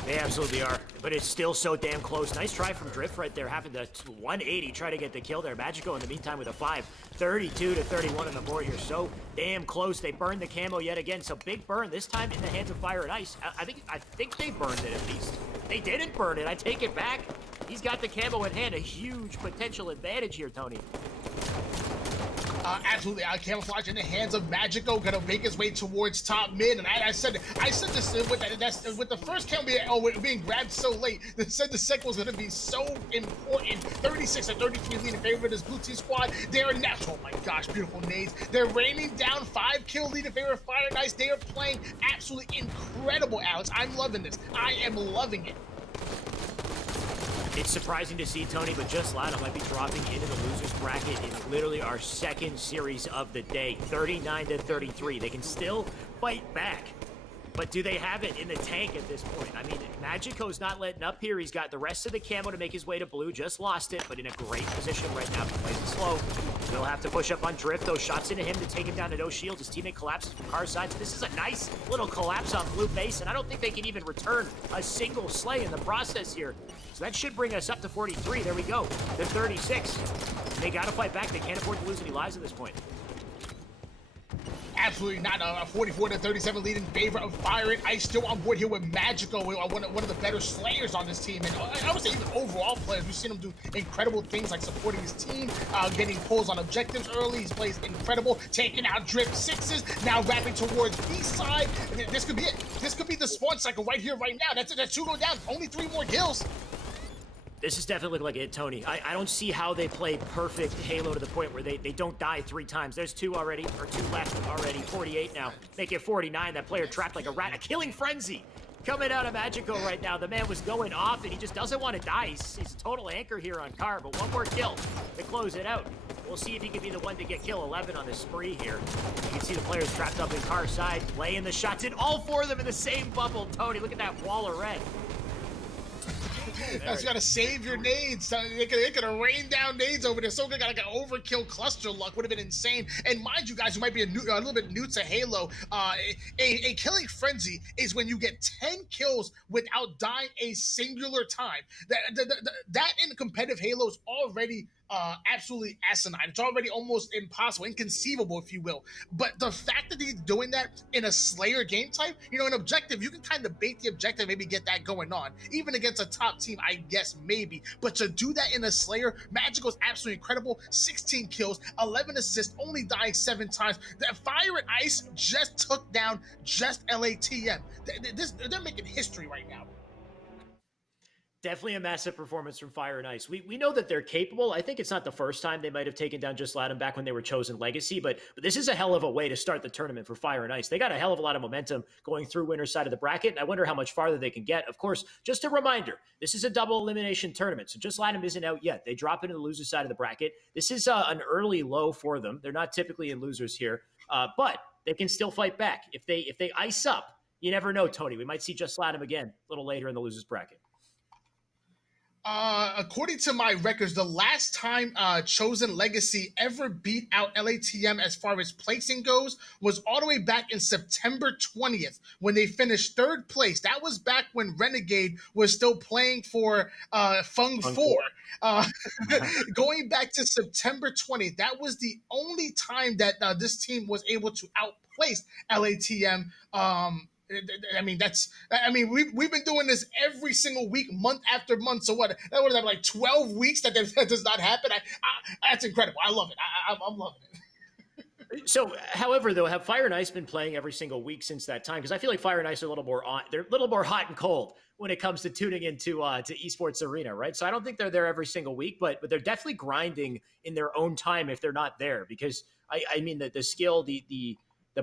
They absolutely are, but it's still so damn close. Nice try from Drift right there, having the 180 try to get the kill there. Magico in the meantime with a 5. 32-31 on the board here. So damn close. They burned the camo yet again. So big burn, this time in the hands of Fire and Ice. I think they burned it at least. They didn't burn it. I take it back. He's got the camo in hand. A huge potential advantage here, Tony. Absolutely out camouflage in the hands of Magico, gonna make his way towards top mid. And I said this with the first count being grabbed so late. They said the second was gonna be so important. 36 and 33 lead in favor of this blue team squad. They're now, oh my gosh, beautiful nades. They're raining down 5-kill lead in favor of Fire and Ice. They are playing absolutely incredible, Alex. I'm loving this. I am loving it. It's surprising to see, Tony, but Just LATAM might be dropping into the losers bracket in literally our second series of the day, 39-33. They can still fight back, but do they have it in the tank at this point? I mean, Magico's not letting up here. He's got the rest of the camo to make his way to blue. Just lost it, but in a great position right now. He plays it slow. He'll have to push up on Drift. Those shots into him to take him down to no shield. His teammate collapses from car side. So this is a nice little collapse on blue base, and I don't think they can even return a single slay in the process here. So that should bring us up to 43. There we go. They're 36. They got to fight back. They can't afford to lose any lives at this point. Absolutely not. A 44-37 lead in favor of Fire and Ice. Still on board here with Magico, one of the better slayers on this team. And I would say even overall players. We've seen him do incredible things like supporting his team, getting pulls on objectives early. He's plays incredible, taking out Drift sixes, now wrapping towards east side. This could be it. This could be the spawn cycle right here, right now. That's it. That's 2 go down. Only 3 more kills. This is definitely looking like it, Tony. I don't see how they play perfect Halo to the point where they don't die 3 times. There's 2 already, or 2 left already. 48 now. Make it 49. That player trapped like a rat. A killing frenzy coming out of Magico right now. The man was going off, and he just doesn't want to die. He's a total anchor here on Car, but 1 more kill to close it out. We'll see if he can be the one to get kill 11 on the spree here. You can see the players trapped up in Car side, laying the shots in. All 4 of them in the same bubble, Tony. Look at that wall of red. That's got to save your nades. They could have rained down nades over there. So good, like an overkill cluster luck would have been insane. And mind you guys, who might be a little bit new to Halo, a killing frenzy is when you get 10 kills without dying a singular time. That in competitive Halo is already absolutely asinine. It's already almost impossible, inconceivable, if you will. But the fact that he's doing that in a Slayer game type, an objective, you can kind of bait the objective, maybe get that going on. Even against a top team, I guess, maybe. But to do that in a Slayer, Magico's absolutely incredible. 16 kills, 11 assists, only dying 7 times. That Fire and Ice just took down just LATM. They're making history right now. Definitely a massive performance from Fire and Ice. We know that they're capable. I think it's not the first time they might have taken down Just LATAM back when they were chosen Legacy, but this is a hell of a way to start the tournament for Fire and Ice. They got a hell of a lot of momentum going through winner's side of the bracket, and I wonder how much farther they can get. Of course, just a reminder, this is a double elimination tournament, so Just LATAM isn't out yet. They drop into the loser side of the bracket. This is an early low for them. They're not typically in losers here, but they can still fight back. If they ice up, you never know, Tony. We might see Just LATAM again a little later in the losers bracket. According to my records, the last time Chosen Legacy ever beat out LATM as far as placing goes was all the way back in September 20th when they finished 3rd place. That was back when Renegade was still playing for Fung 4. Going back to September 20th, that was the only time that this team was able to outplace LATM. We've been doing this every single week, month after month. So what? That would have like 12 weeks that does not happen. That's incredible. I love it. I'm loving it. So, however, though, have Fire and Ice been playing every single week since that time? Because I feel like Fire and Ice are a little more on. They're a little more hot and cold when it comes to tuning into to Esports Arena, right? So I don't think they're there every single week, but they're definitely grinding in their own time if they're not there. Because I mean the skill, the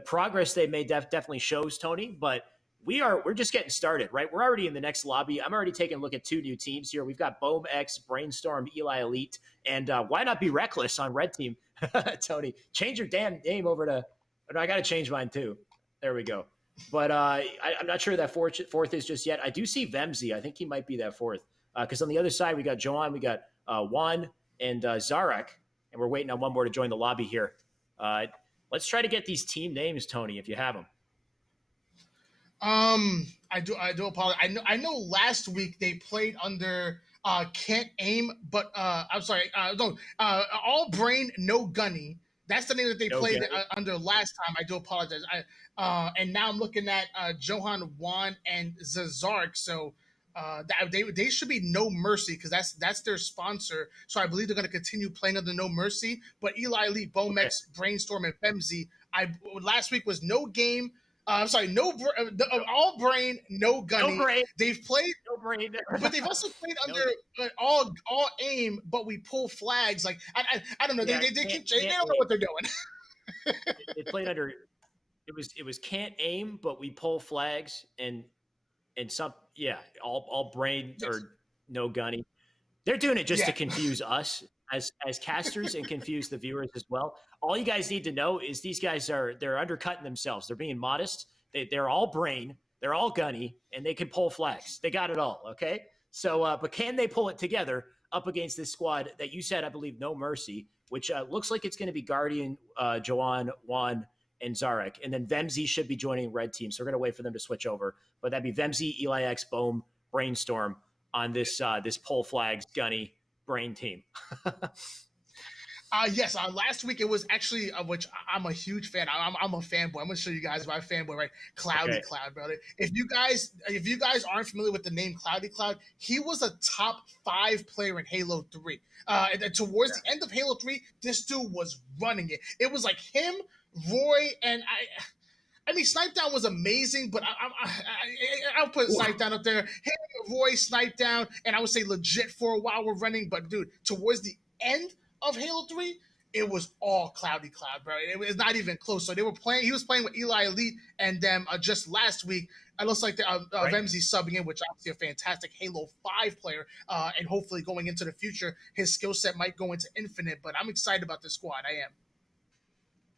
progress they made definitely shows, Tony, but we're just getting started, right? We're already in the next lobby. I'm already taking a look at 2 new teams here. We've got Bohm X, Brainstorm, Eli Elite, and why not be Reckless on red team? Tony, change your damn name over to, I got to change mine too. There we go. But I'm not sure that fourth is just yet. I do see Vemzy. I think he might be that 4th. Because on the other side, we got Joan, we got Juan, and Zarek, and we're waiting on one more to join the lobby here. Let's try to get these team names, Tony, if you have them. I do apologize. I know last week they played under Can't Aim, but I'm sorry, All Brain No Gunny. That's the name that they played under last time. I do apologize. And now I'm looking at Johan, Juan, and Zazark. So That they should be No Mercy because that's their sponsor. So I believe they're going to continue playing under No Mercy. But Eli Elite, Bomex, Brainstorm, and Femzy. Last week was no game. I'm sorry, all brain, no gunny. No brain. They've played, No brain. but they've also played under all aim, but we pull flags. Like I don't know. Yeah, They don't know what they're doing. They played under. It was can't aim, but we pull flags and some all brain or no gunny. They're doing it just to confuse us as casters and confuse the viewers as well. All you guys need to know is these guys they're undercutting themselves. They're being modest. They're all brain. They're all gunny, and they can pull flags. They got it all. Okay. So, but can they pull it together up against this squad that you said, I believe, No Mercy, which looks like it's going to be Guardian, Joanne, Juan, and Zarek. And then Vemzy should be joining Red Team. So we're going to wait for them to switch over. But that'd be Vemzy, Eli X, Bohm, Brainstorm on this pull flags, gunny, brain team. Yes, last week it was actually, which I'm a huge fan. I'm a fanboy. I'm gonna show you guys my fanboy, right? Cloudy Cloud, brother. If you guys aren't familiar with the name Cloudy Cloud, he was a top 5 player in Halo 3. And towards the end of Halo 3, this dude was running it. It was like him, Roy, and I mean, Snipe Down was amazing, but I'll put Snipe Down up there. Him, Roy, Snipe Down, and I would say legit for a while we're running. But dude, towards the end of Halo 3, it was all Cloudy Cloud, bro. It was not even close. So they were playing. He was playing with Eli Elite, and then just last week, it looks like Vemzy subbing in, which obviously a fantastic Halo 5 player, and hopefully going into the future, his skill set might go into Infinite. But I'm excited about this squad. I am.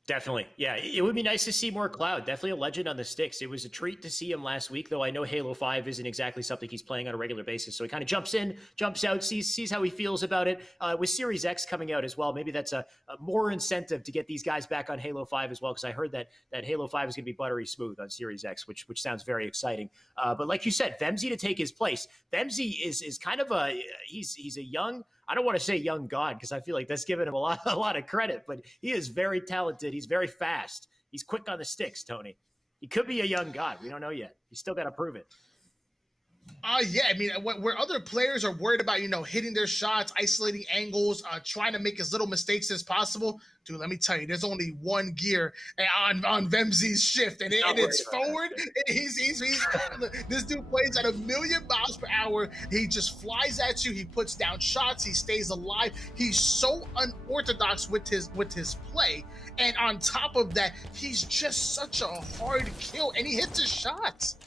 Definitely. Yeah, it would be nice to see more Cloud. Definitely a legend on the sticks. It was a treat to see him last week, though I know Halo 5 isn't exactly something he's playing on a regular basis. So he kind of jumps in, jumps out, sees how he feels about it. With Series X coming out as well, maybe that's a more incentive to get these guys back on Halo 5 as well, because I heard that Halo 5 is going to be buttery smooth on Series X, which sounds very exciting. But like you said, Vemzy to take his place. Vemzy is kind of he's a young, I don't want to say young god because I feel like that's giving him a lot of credit, but he is very talented. He's very fast. He's quick on the sticks, Tony. He could be a young god. We don't know yet. He's still got to prove it. Yeah, I mean, where other players are worried about, hitting their shots, isolating angles, trying to make as little mistakes as possible, dude, let me tell you, there's only one gear on Vemzy's shift, and it's forward. He's this dude plays at 1,000,000 miles per hour. He just flies at you. He puts down shots. He stays alive. He's so unorthodox with his play, and on top of that, he's just such a hard kill, and he hits his shots.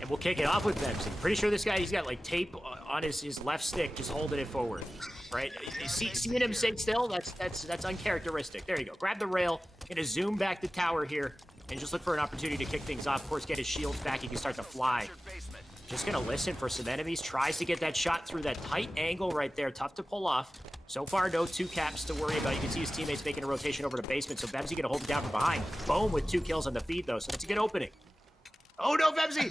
And we'll kick it off with Vemzy. Pretty sure this guy, he's got like tape on his left stick, just holding it forward, right? Seeing him stay still, that's uncharacteristic. There you go. Grab the rail, gonna zoom back the tower here, and just look for an opportunity to kick things off. Of course, get his shields back. He can start to fly. Just gonna listen for some enemies. Tries to get that shot through that tight angle right there. Tough to pull off. So far, no 2 caps to worry about. You can see his teammates making a rotation over to basement, so Vemzy gonna hold it down from behind. Boom with 2 kills on the feed, though, so that's a good opening. Oh no, Vemzy!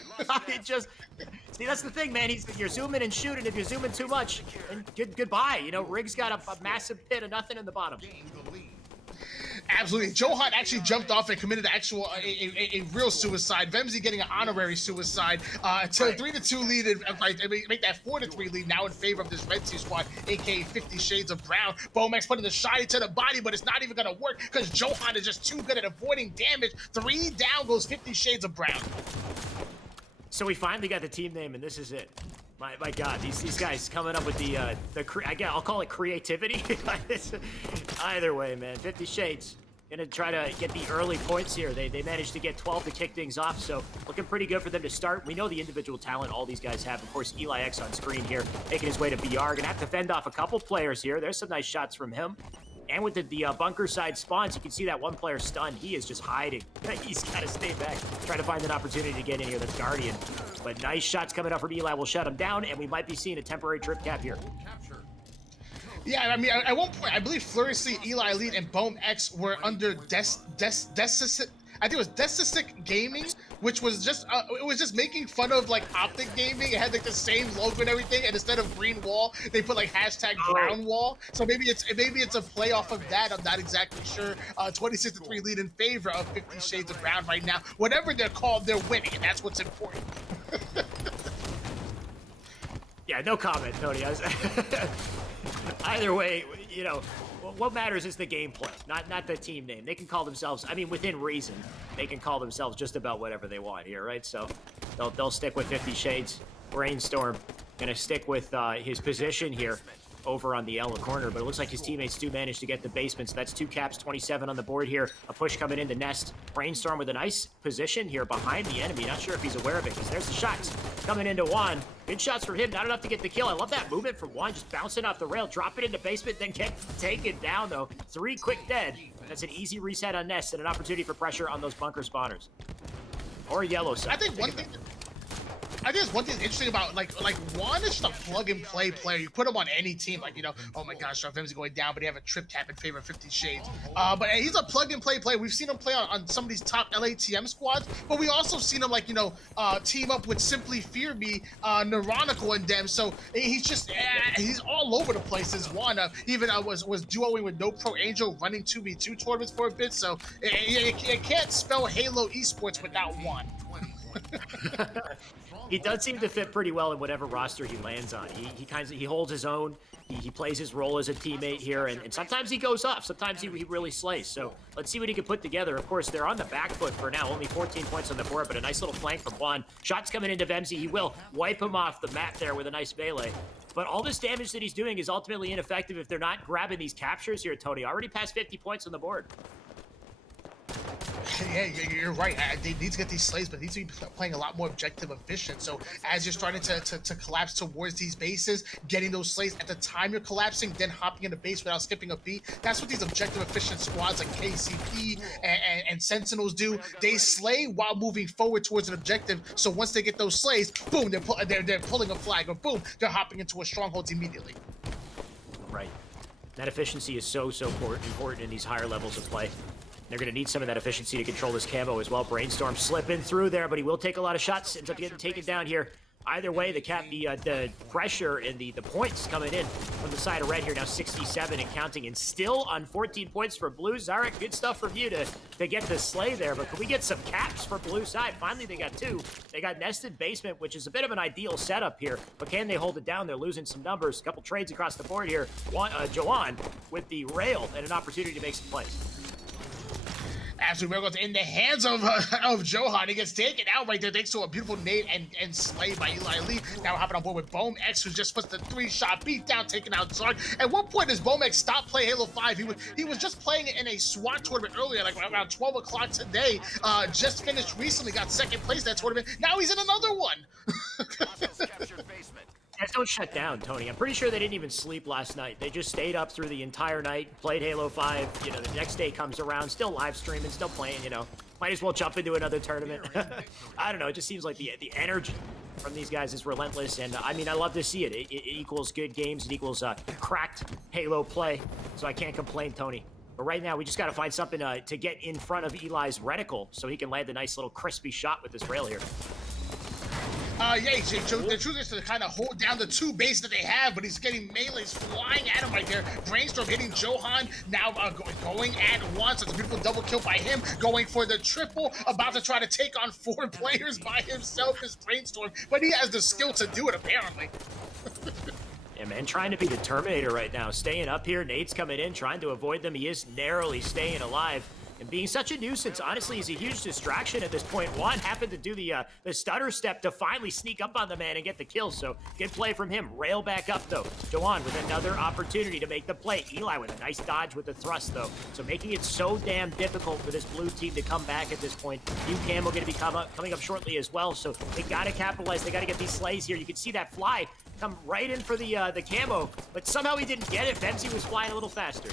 See, that's the thing, man. You're zooming and shooting. If you're zooming too much, and goodbye. Rig's got a massive pit of nothing in the bottom. Absolutely. Johan actually jumped off and committed a real suicide. Vemzy getting an honorary suicide to 3-2 lead, make that 4-3 lead now in favor of this Red Team squad, aka 50 Shades of Brown. Bomex putting the shot into the body, but it's not even going to work because Johan is just too good at avoiding damage. 3 down goes 50 Shades of Brown. So we finally got the team name, and this is it. My God, these guys coming up with I'll call it creativity. Either way, man, 50 Shades gonna try to get the early points here. They managed to get 12 to kick things off, so looking pretty good for them to start. We know the individual talent all these guys have. Of course, Eli X on screen here, making his way to BR. Gonna have to fend off a couple players here. There's some nice shots from him. And with the bunker side spawns, you can see that one player stunned. He is just hiding. He's got to stay back, try to find an opportunity to get in here. That's Guardian. But nice shots coming up from Eli will shut him down, and we might be seeing a temporary trip cap here. Yeah, I mean, at one point, I believe Fluriously, Eli Elite, and Bohm X were under I think it was Desisic Gaming, which was just it was just making fun of like Optic Gaming. It had like the same logo and everything, and instead of green wall, they put like #brown wall. So maybe it's a play off of that. I'm not exactly sure. 26-3 lead in favor of 50 Shades of Brown right now. Whatever they're called, they're winning, and that's what's important. Yeah, no comment, Tony. Either way, you know, what matters is the gameplay, not the team name. They can call themselves, I mean, within reason, they can call themselves just about whatever they want here, right? So they'll stick with 50 Shades. Brainstorm gonna stick with his position here over on the yellow corner, but it looks like his teammates do manage to get the basement, so that's 2 caps, 27 on the board here. A push coming into Nest. Brainstorm with a nice position here behind the enemy. Not sure if he's aware of it, because there's the shots coming into Juan. Good shots from him, not enough to get the kill. I love that movement from Juan, just bouncing off the rail, drop it into basement, then get taken down, though. 3 quick dead. That's an easy reset on Nest and an opportunity for pressure on those bunker spawners. Or yellow side. I think one thing interesting about like Juan is just a plug and play player. You put him on any team, like, you know, oh my gosh, Vemzy going down, but they have a trip tap in favor of 50 Shades. But he's a plug and play player. We've seen him play on some of these top LATM squads, but we also seen him, like, you know, team up with Simply Fear Me, Neuronical and them. So he's just he's all over the place as Juan. Even was duoing with No Pro Angel, running 2v2 tournaments for a bit. So you can't spell Halo Esports without Juan. He does seem to fit pretty well in whatever roster he lands on. He holds his own. He plays his role as a teammate here, and sometimes he goes off. Sometimes he really slays. So let's see what he can put together. Of course, they're on the back foot for now. Only 14 points on the board, but a nice little flank from Juan. Shots coming into Vemzy. He will wipe him off the map there with a nice melee. But all this damage that he's doing is ultimately ineffective if they're not grabbing these captures here, Tony. Already past 50 points on the board. Yeah, you're right. They need to get these slays, but they need to be playing a lot more objective efficient. So as you're starting to collapse towards these bases, getting those slays at the time you're collapsing, then hopping in the base without skipping a beat, that's what these objective efficient squads like KCP and Sentinels do. They slay while moving forward towards an objective. So once they get those slays, boom, they're pulling a flag, or boom, they're hopping into a stronghold immediately. Right. That efficiency is so important in these higher levels of play. They're going to need some of that efficiency to control this camo as well. Brainstorm slipping through there, but he will take a lot of shots. Ends up getting taken down here. Either way, the pressure and the points coming in from the side of red here, now 67 and counting, and still on 14 points for blue. Zarek, good stuff from you to get the slay there, but can we get some caps for blue side? Finally, they got 2. They got nested basement, which is a bit of an ideal setup here, but can they hold it down? They're losing some numbers. A couple trades across the board here. Joan with the rail and an opportunity to make some plays. Absolutely, goes in the hands of Johan. He gets taken out right there thanks to a beautiful nade and slay by Eli Lee. Now hopping on board with BomeX, who just puts the 3-shot beat down, taking out Zark. At one point, does BomeX stop playing Halo 5? He was just playing it in a SWAT tournament earlier, like around 12 o'clock today. Just finished recently, got second place in that tournament. Now he's in another one. Guys, don't shut down, Tony. I'm pretty sure they didn't even sleep last night. They just stayed up through the entire night, played Halo 5. You know, the next day comes around, still live streaming, still playing, you know. Might as well jump into another tournament. I don't know, it just seems like the energy from these guys is relentless, and I mean, I love to see it. It equals good games, it equals cracked Halo play, so I can't complain, Tony. But right now, we just got to find something to get in front of Eli's reticle so he can land a nice little crispy shot with this rail here. Yeah, the truth is to kind of hold down the 2 bases that they have, but he's getting melees flying at him right there. Brainstorm hitting Johan, now going at once. It's a beautiful double kill by him, going for the triple, about to try to take on 4 players by himself as Brainstorm, but he has the skill to do it, apparently. Yeah, man, trying to be the Terminator right now. Staying up here, Nate's coming in, trying to avoid them. He is narrowly staying alive. And being such a nuisance, honestly, is a huge distraction at this point. Juan happened to do the stutter step to finally sneak up on the man and get the kill, so good play from him. Rail back up, though. Joan with another opportunity to make the play. Eli with a nice dodge with the thrust, though. So making it so damn difficult for this blue team to come back at this point. New camo going to be coming up shortly as well, so they got to capitalize. They got to get these slays here. You can see that fly come right in for the camo, but somehow he didn't get it. Vemzy was flying a little faster.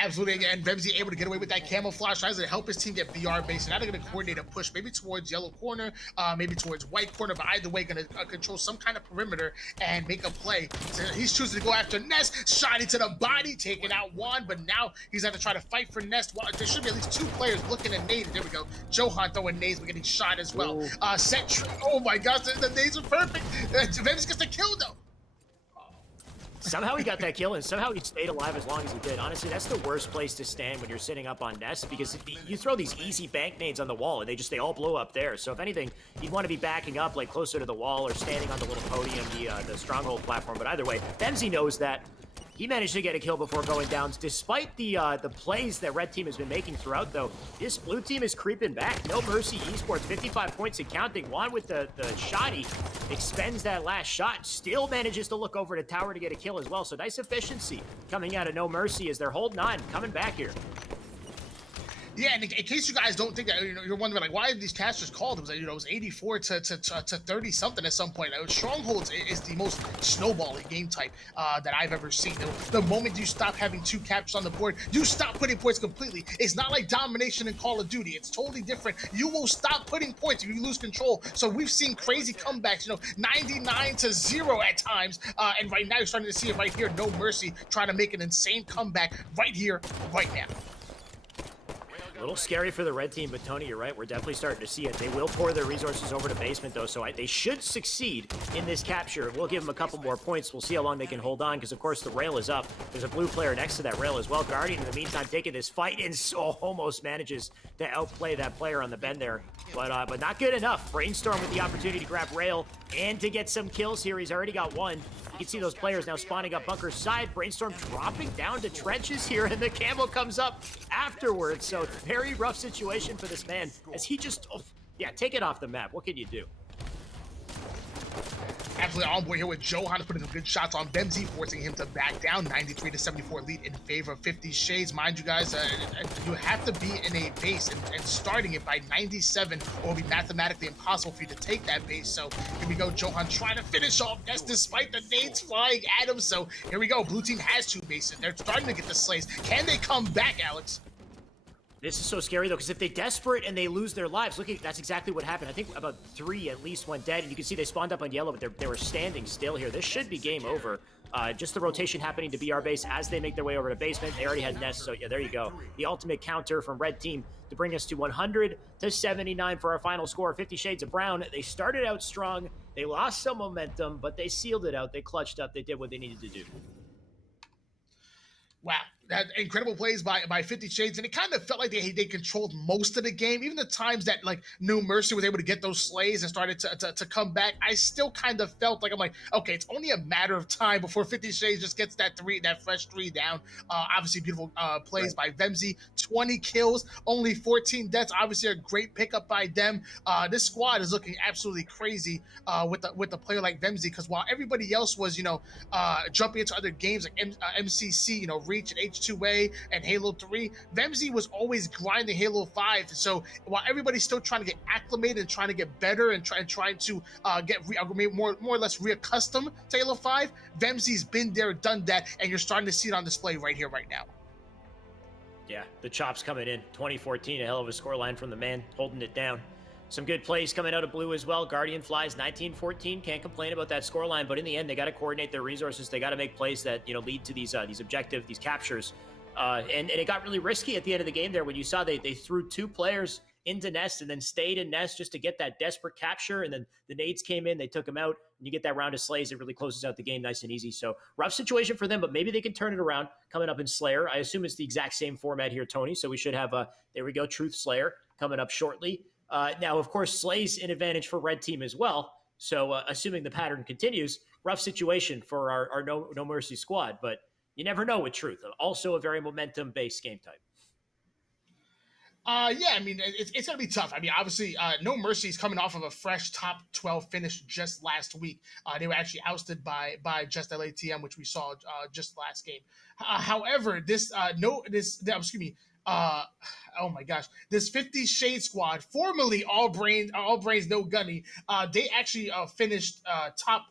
Absolutely, and Vemzy able to get away with that camouflage, tries to help his team get BR base. Now they're going to coordinate a push, maybe towards yellow corner, maybe towards white corner, but either way, going to control some kind of perimeter and make a play. So he's choosing to go after Nest, shot into the body, taking out Juan, but now he's going to try to fight for Nest. Well, there should be at least 2 players looking at nades. There we go. Johan throwing nades, but getting shot as well. Oh my gosh, the nades are perfect. Vemzy gets the kill, though. Somehow he got that kill, and somehow he stayed alive as long as he did. Honestly, that's the worst place to stand when you're sitting up on Nest, because if you throw these easy bank nades on the wall, and they all blow up there. So if anything, you'd want to be backing up like closer to the wall or standing on the little podium, the stronghold platform. But either way, Vemzy knows that. He managed to get a kill before going down. Despite the plays that Red Team has been making throughout, though, this Blue Team is creeping back. No Mercy Esports, 55 points and counting. Juan with the shoddy expends that last shot. Still manages to look over to tower to get a kill as well. So nice efficiency coming out of No Mercy as they're holding on, coming back here. Yeah, and in case you guys don't think that, you're wondering like why are these casters called? It was like, it was 84 to 30 something at some point. Strongholds is the most snowballing game type that I've ever seen. The moment you stop having 2 captures on the board, you stop putting points completely. It's not like domination in Call of Duty. It's totally different. You will stop putting points if you lose control. So we've seen crazy comebacks, 99 to 0 at times, and right now you're starting to see it right here. No Mercy trying to make an insane comeback right here, right now. A little scary for the Red Team, but Tony, you're right. We're definitely starting to see it. They will pour their resources over to basement, though, so they should succeed in this capture. We'll give them a couple more points. We'll see how long they can hold on, because, of course, the rail is up. There's a blue player next to that rail as well. Guardian, in the meantime, taking this fight, and so almost manages to outplay that player on the bend there. But not good enough. Brainstorm with the opportunity to grab rail and to get some kills here. He's already got one. You can see those players now spawning up bunker side. Brainstorm dropping down to trenches here, and the camo comes up afterwards. So very rough situation for this man as he just, take it off the map. What can you do? Absolutely on board here with Johan putting some good shots on Vemzy, forcing him to back down. 93 to 74 lead in favor of 50 Shades. Mind you guys, you have to be in a base and starting it by 97, or it'll be mathematically impossible for you to take that base. So here we go, Johan trying to finish off this despite the nades flying at him. So here we go, Blue Team has 2 bases. They're starting to get the slays. Can they come back, Alex? This is so scary, though, because if they desperate and they lose their lives, look, that's exactly what happened. I think about 3 at least went dead, and you can see they spawned up on yellow, but they were standing still here. This should be game over. Just the rotation happening to BR base as they make their way over to basement. They already had Nest, so yeah, there you go. The ultimate counter from Red Team to bring us to 100 to 79 for our final score. 50 Shades of Brown. They started out strong. They lost some momentum, but they sealed it out. They clutched up. They did what they needed to do. Wow. That incredible plays by 50 Shades, and it kind of felt like they controlled most of the game. Even the times that like No Mercy was able to get those slays and started to come back, I still kind of felt like I'm like, okay, it's only a matter of time before 50 Shades just gets that fresh 3 down. Obviously beautiful plays by Vemzy, 20 kills, only 14 deaths. Obviously a great pickup by them. This squad is looking absolutely crazy with the player like Vemzy, because while everybody else was jumping into other games like MCC, Reach and H2A and Halo 3, Vemzy was always grinding Halo 5. So while everybody's still trying to get acclimated and trying to get better and trying to get more or less reaccustomed to Halo 5, Vemzy's been there, done that, and you're starting to see it on display right here, right now. Yeah, the chops coming in. 2014, a hell of a scoreline from the man, holding it down. Some good plays coming out of blue as well. Guardian flies 19-14. Can't complain about that scoreline, but in the end, they got to coordinate their resources. They got to make plays that lead to these objectives, these captures. And it got really risky at the end of the game there when you saw they threw 2 players into Nest and then stayed in Nest just to get that desperate capture. And then the nades came in, they took them out, and you get that round of slays. It really closes out the game nice and easy. So rough situation for them, but maybe they can turn it around coming up in Slayer. I assume it's the exact same format here, Tony. So we should have there we go, Truth Slayer coming up shortly. Now, of course, Slay's an advantage for Red Team as well. So assuming the pattern continues, rough situation for our No Mercy squad, but you never know with Truth. Also a very momentum-based game type. Yeah, I mean, it's going to be tough. I mean, obviously, No Mercy is coming off of a fresh top 12 finish just last week. They were actually ousted by Just LATM, which we saw just last game. However, oh my gosh, this 50 Shade squad, formerly All Brains No Gunny, they actually finished top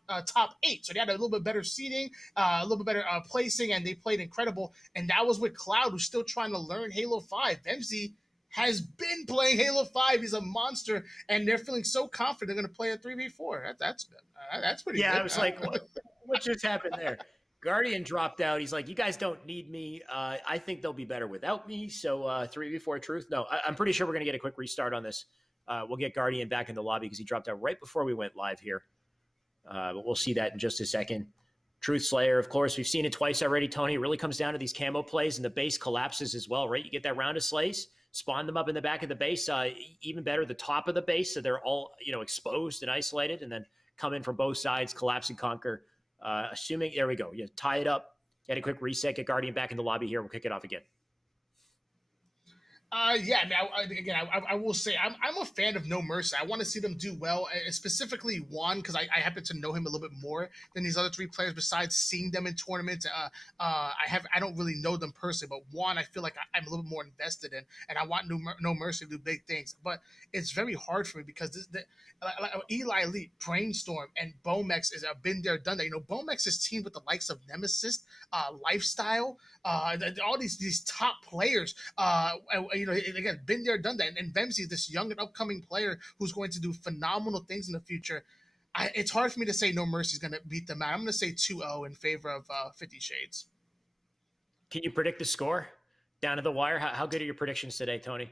8, so they had a little bit better seating, a little bit better placing, and they played incredible. And that was with Cloud, who's still trying to learn Halo 5. Vemzy has been playing Halo 5. He's a monster, and they're feeling so confident they're going to play a 3v4. That's good. That's pretty good. Yeah, I was like, what just happened there? Guardian dropped out. He's like, you guys don't need me. I think they'll be better without me. So 3v4 Truth. No, I'm pretty sure we're going to get a quick restart on this. We'll get Guardian back in the lobby because he dropped out right before we went live here. But we'll see that in just a second. Truth Slayer, of course, we've seen it twice already, Tony. It really comes down to these camo plays, and the base collapses as well, right? You get that round of slays, spawn them up in the back of the base, even better, the top of the base, so they're all, exposed and isolated, and then come in from both sides, collapse and conquer. Assuming, there we go. You tie it up, get a quick reset, get Guardian back in the lobby here. We'll kick it off again. Yeah, I mean, I will say I'm a fan of No Mercy. I want to see them do well, specifically Juan, because I happen to know him a little bit more than these other three players. Besides seeing them in tournaments, I don't really know them personally, but Juan I feel like I'm a little bit more invested in, and I want No Mercy to do big things. But it's very hard for me because Eli Elite, Brainstorm, and Bomex is been there, done that. Bomex is teamed with the likes of Nemesis, Lifestyle, all these top players. Again, been there, done that. And Vemzy, this young and upcoming player who's going to do phenomenal things in the future. It's hard for me to say No Mercy is going to beat them out. I'm going to say 2-0 in favor of 50 Shades. Can you predict the score down to the wire? How good are your predictions today, Tony?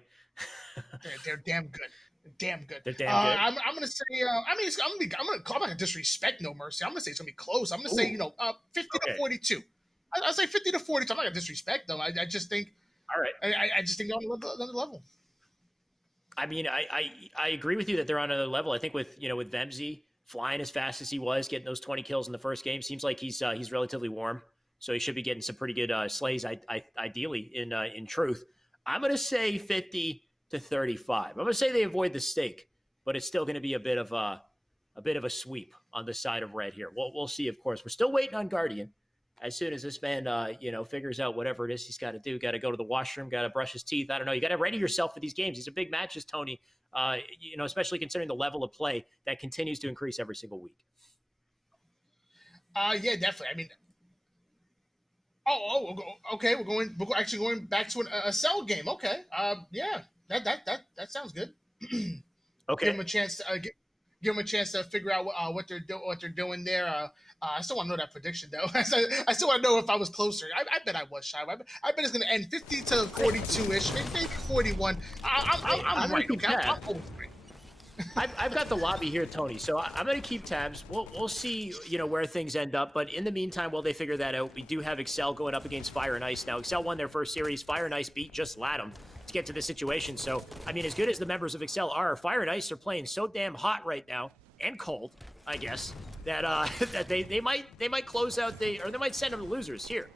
They're damn good. Damn good. They're damn good. I'm gonna say. I'm gonna disrespect No Mercy. I'm gonna say it's gonna be close. I'm gonna say 50 to 42. I'll say 50 to 42. I'm not gonna disrespect them. I just think. All right. I just think they're on another level. I mean, I agree with you that they're on another level. I think with Vemzy flying as fast as he was, getting those 20 kills in the first game, seems like he's relatively warm. So he should be getting some pretty good slays. Ideally, in truth, I'm gonna say 50 to 35. I'm gonna say they avoid the stake, but it's still gonna be a bit of a sweep on the side of red here. We'll see. Of course, we're still waiting on Guardian. As soon as this man, figures out whatever it is he's got to do, got to go to the washroom, got to brush his teeth. I don't know. You got to ready yourself for these games. These are big matches, Tony. Especially considering the level of play that continues to increase every single week. Yeah, definitely. I mean, okay. We're actually going back to a cell game. Okay. Yeah, that sounds good. Okay. Give them a chance to give them a chance to figure out what they're doing there. I still want to know that prediction though. I still want to know if I was closer. I bet I was shy. I bet it's going to end 50 to 42-ish, maybe 41. I'm right. Okay, I'm always right. I've got the lobby here, Tony. So I'm going to keep tabs. We'll see, where things end up. But in the meantime, while they figure that out, we do have Excel going up against Fire and Ice. Now, Excel won their first series. Fire and Ice beat just Latham to get to this situation. So, I mean, as good as the members of Excel are, Fire and Ice are playing so damn hot right now, and cold, I guess, that that they might close out they might send them to losers here.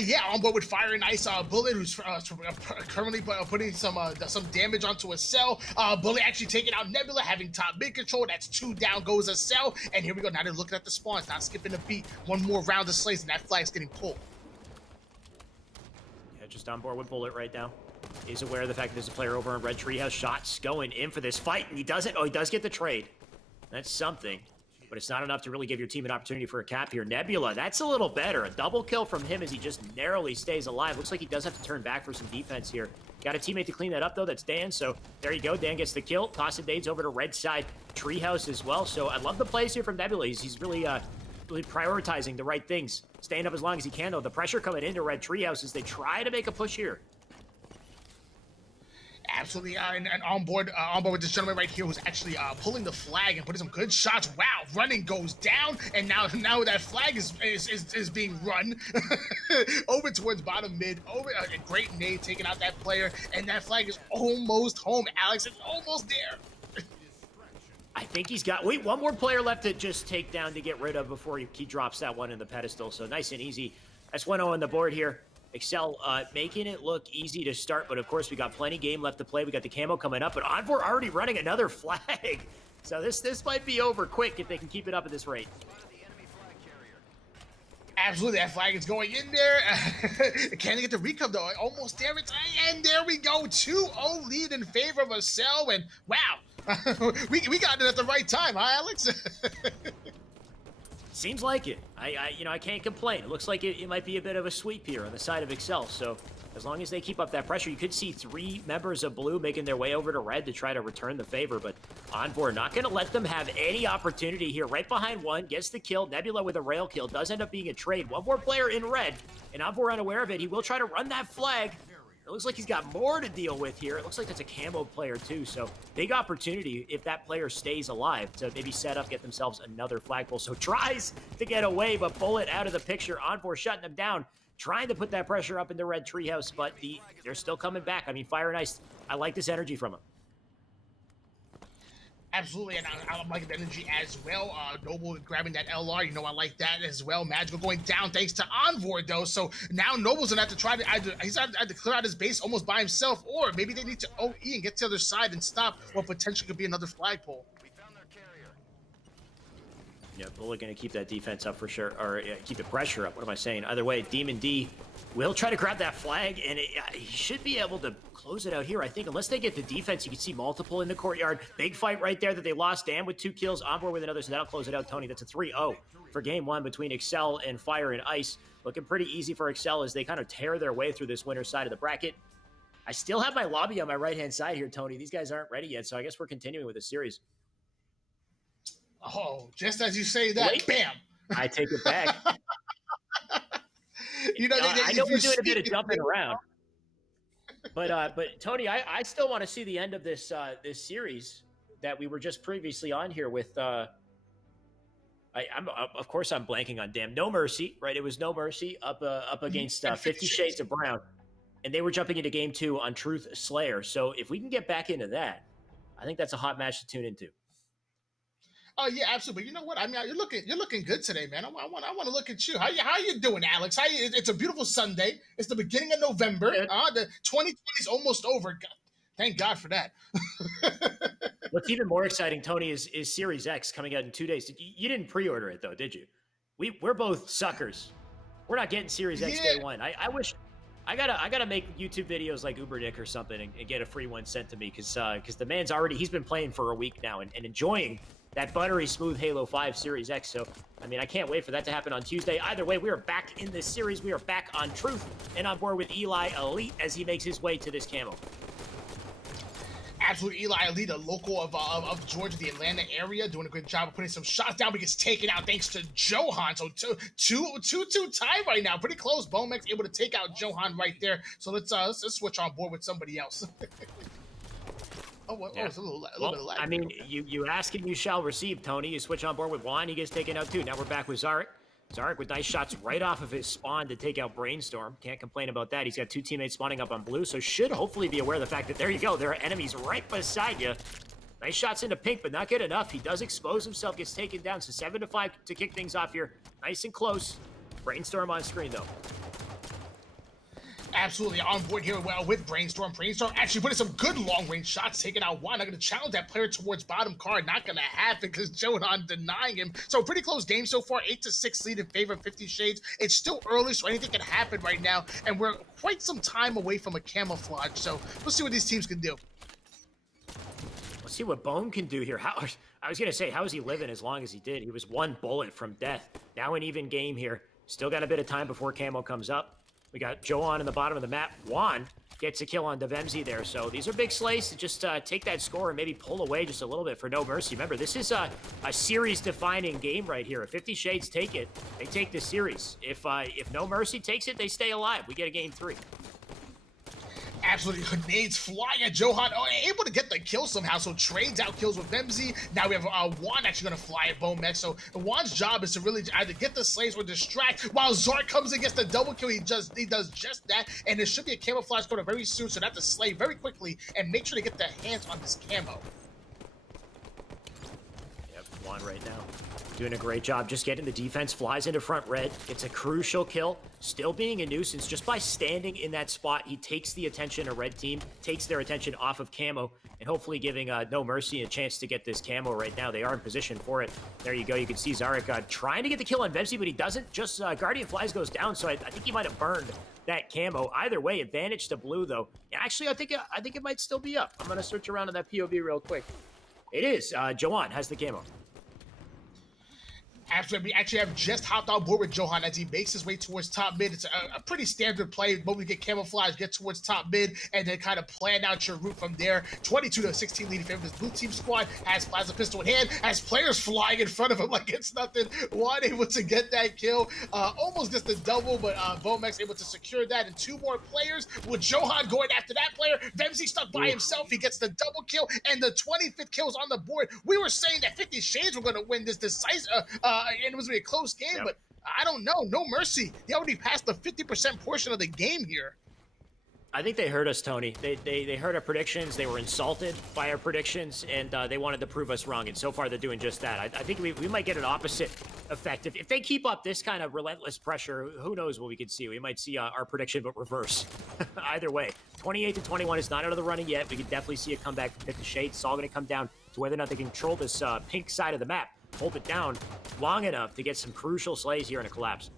Yeah, on board with Fire and Ice. Bullet, who's currently putting some damage onto a cell. Bullet actually taking out Nebula, having top mid control. That's 2 down goes a cell. And here we go. Now they're looking at the spawns, not skipping a beat. One more round of slays, and that flag's getting pulled. Yeah, just on board with Bullet right now. He's aware of the fact that there's a player over on Red Treehouse. Shots going in for this fight, and he doesn't. Oh, he does get the trade. That's something. But it's not enough to really give your team an opportunity for a cap here. Nebula, that's a little better. A double kill from him as he just narrowly stays alive. Looks like he does have to turn back for some defense here. Got a teammate to clean that up, though. That's Dan. So there you go. Dan gets the kill. Tossing nades over to Red side Treehouse as well. So I love the plays here from Nebula. He's really prioritizing the right things. Staying up as long as he can, though. The pressure coming into Red Treehouse as they try to make a push here. Absolutely, and on board with this gentleman right here who's actually pulling the flag and putting some good shots. Wow, running goes down, and now that flag is being run over towards bottom mid. Over a great nade taking out that player, and that flag is almost home. Alex is almost there. I think he's got one more player left to just take down to get rid of before he drops that one in the pedestal. So nice and easy. That's 1-0 on the board here. Excel making it look easy to start, but of course we got plenty game left to play. We got the camo coming up, but Envor already running another flag. So this might be over quick if they can keep it up at this rate. Absolutely, that flag is going in there. Can they get the recap though? Almost there, and there we go. 2-0 lead in favor of Excel, and wow, we got it at the right time, huh, Alex? Seems like it. I can't complain. It looks like it might be a bit of a sweep here on the side of Excel. So as long as they keep up that pressure, you could see 3 members of Blue making their way over to Red to try to return the favor. But Envor not going to let them have any opportunity here. Right behind one, gets the kill. Nebula with a rail kill. Does end up being a trade. One more player in Red, and Envor unaware of it. He will try to run that flag. It looks like he's got more to deal with here. It looks like that's a camo player too. So big opportunity if that player stays alive to maybe set up, get themselves another flagpole. So tries to get away, but Bullet out of the picture. Envoy shutting them down, trying to put that pressure up in the red treehouse, but they're still coming back. I mean, Fire and Ice, I like this energy from him. Absolutely, and I like the energy as well. Noble grabbing that LR, you know, I like that as well. Magical going down thanks to Envoy, though. So now Noble's gonna have to try to either to clear out his base almost by himself, or maybe they need to OE and get to the other side and stop what potentially could be another flagpole. Yeah, Bullet going to keep that defense up for sure, or keep the pressure up. What am I saying? Either way, Demon D will try to grab that flag, and he should be able to close it out here, I think. Unless they get the defense, you can see multiple in the courtyard. Big fight right there that they lost. Dan with 2 kills, Envoy with another, so that'll close it out, Tony. That's a 3-0 for game 1 between Excel and Fire and Ice. Looking pretty easy for Excel as they kind of tear their way through this winner's side of the bracket. I still have my lobby on my right-hand side here, Tony. These guys aren't ready yet, so I guess we're continuing with the series. Oh, just as you say that, Wait. bam! I take it back. You know, I know we're doing a bit of jumping around, but Tony, I still want to see the end of this this series that we were just previously on here with. Of course I'm blanking on damn No Mercy, right? It was No Mercy up against 50 Shades of Brown, and they were jumping into game 2 on Truth Slayer. So if we can get back into that, I think that's a hot match to tune into. Oh yeah, absolutely. But you know what? I mean, you're looking good today, man. I want to look at you. How you doing, Alex? It's a beautiful Sunday. It's the beginning of November. The 2020 is almost over. God, thank God for that. What's even more exciting, Tony, is Series X coming out in 2 days. You didn't pre-order it though, did you? We're both suckers. We're not getting Series X day one. I wish. I gotta make YouTube videos like Uberdick or something and get a free one sent to me because the man's he's been playing for a week now and enjoying that buttery smooth Halo 5 Series X. So, I mean, I can't wait for that to happen on Tuesday. Either way, we are back in this series. We are back on Truth and on board with Eli Elite as he makes his way to this camo. Absolutely, Eli Elite, a local of Georgia, the Atlanta area, doing a good job of putting some shots down, but gets taken out thanks to Johan. So 2-2 tie right now, pretty close. Bomex able to take out Johan right there. So let's switch on board with somebody else. It's a little bit of lag. I mean, you ask and you shall receive, Tony. You switch on board with Juan, he gets taken out too. Now we're back with Zarek. Zarek with nice shots right off of his spawn to take out Brainstorm. Can't complain about that. He's got 2 teammates spawning up on blue, so should hopefully be aware of the fact that there you go. There are enemies right beside you. Nice shots into pink, but not good enough. He does expose himself, gets taken down. So 7-5 to kick things off here. Nice and close. Brainstorm on screen, though. Absolutely on board here with Brainstorm. Brainstorm actually putting some good long-range shots, taking out one. Not going to challenge that player towards bottom card. Not going to happen because Johan denying him. So pretty close game so far. 8-6 lead in favor of 50 Shades. It's still early, so anything can happen right now. And we're quite some time away from a camouflage. So we'll see what these teams can do. Let's see what Bone can do here. I was going to say, how is he living as long as he did? He was 1 bullet from death. Now an even game here. Still got a bit of time before camo comes up. We got Johan in the bottom of the map. Juan gets a kill on Devemzi there. So these are big slays to just take that score and maybe pull away just a little bit for No Mercy. Remember, this is a series-defining game right here. If 50 Shades take it, they take the series. If No Mercy takes it, they stay alive. We get a game 3. Absolutely, grenades flying at Johan, able to get the kill somehow, so trades out kills with Memzi. Now we have Juan actually going to fly at Bomex, so Juan's job is to really either get the slays or distract, while Zark comes and gets the double kill. He does just that, and there should be a camouflage corner very soon, so they have to slay very quickly and make sure to get their hands on this camo. Yep, Juan right now doing a great job just getting the defense, flies into front red, gets a crucial kill, still being a nuisance. Just by standing in that spot, he takes the attention of red team, takes their attention off of camo, and hopefully giving No Mercy a chance to get this camo right now. They are in position for it. There you go. You can see Zarek trying to get the kill on Vemsi, but he doesn't. Just Guardian Flies goes down, so I think he might have burned that camo. Either way, advantage to blue, though. Actually, I think it might still be up. I'm going to search around on that POV real quick. It is. Johan has the camo. After we actually have just hopped on board with Johan as he makes his way towards top mid. It's a pretty standard play, but we get camouflage, get towards top mid, and then kind of plan out your route from there. 22-16 lead in favor of his blue team squad, has Plasma Pistol in hand, has players flying in front of him like it's nothing. Juan able to get that kill, almost gets the double, but Vomex able to secure that, and 2 more players with Johan going after that player. Vemzy stuck by himself, he gets the double kill, and the 25th kills on the board. We were saying that 50 Shades were going to win this decisive, and it was really a close game, but I don't know. No Mercy. They already passed the 50% portion of the game here. I think they heard us, Tony. They heard our predictions. They were insulted by our predictions, and they wanted to prove us wrong. And so far, they're doing just that. I think we might get an opposite effect. If they keep up this kind of relentless pressure, who knows what we could see. We might see our prediction, but reverse. Either way, 28-21 is not out of the running yet. We could definitely see a comeback from 50 Shades. It's all going to come down to whether or not they can control this pink side of the map. Hold it down long enough to get some crucial slays here in a collapse.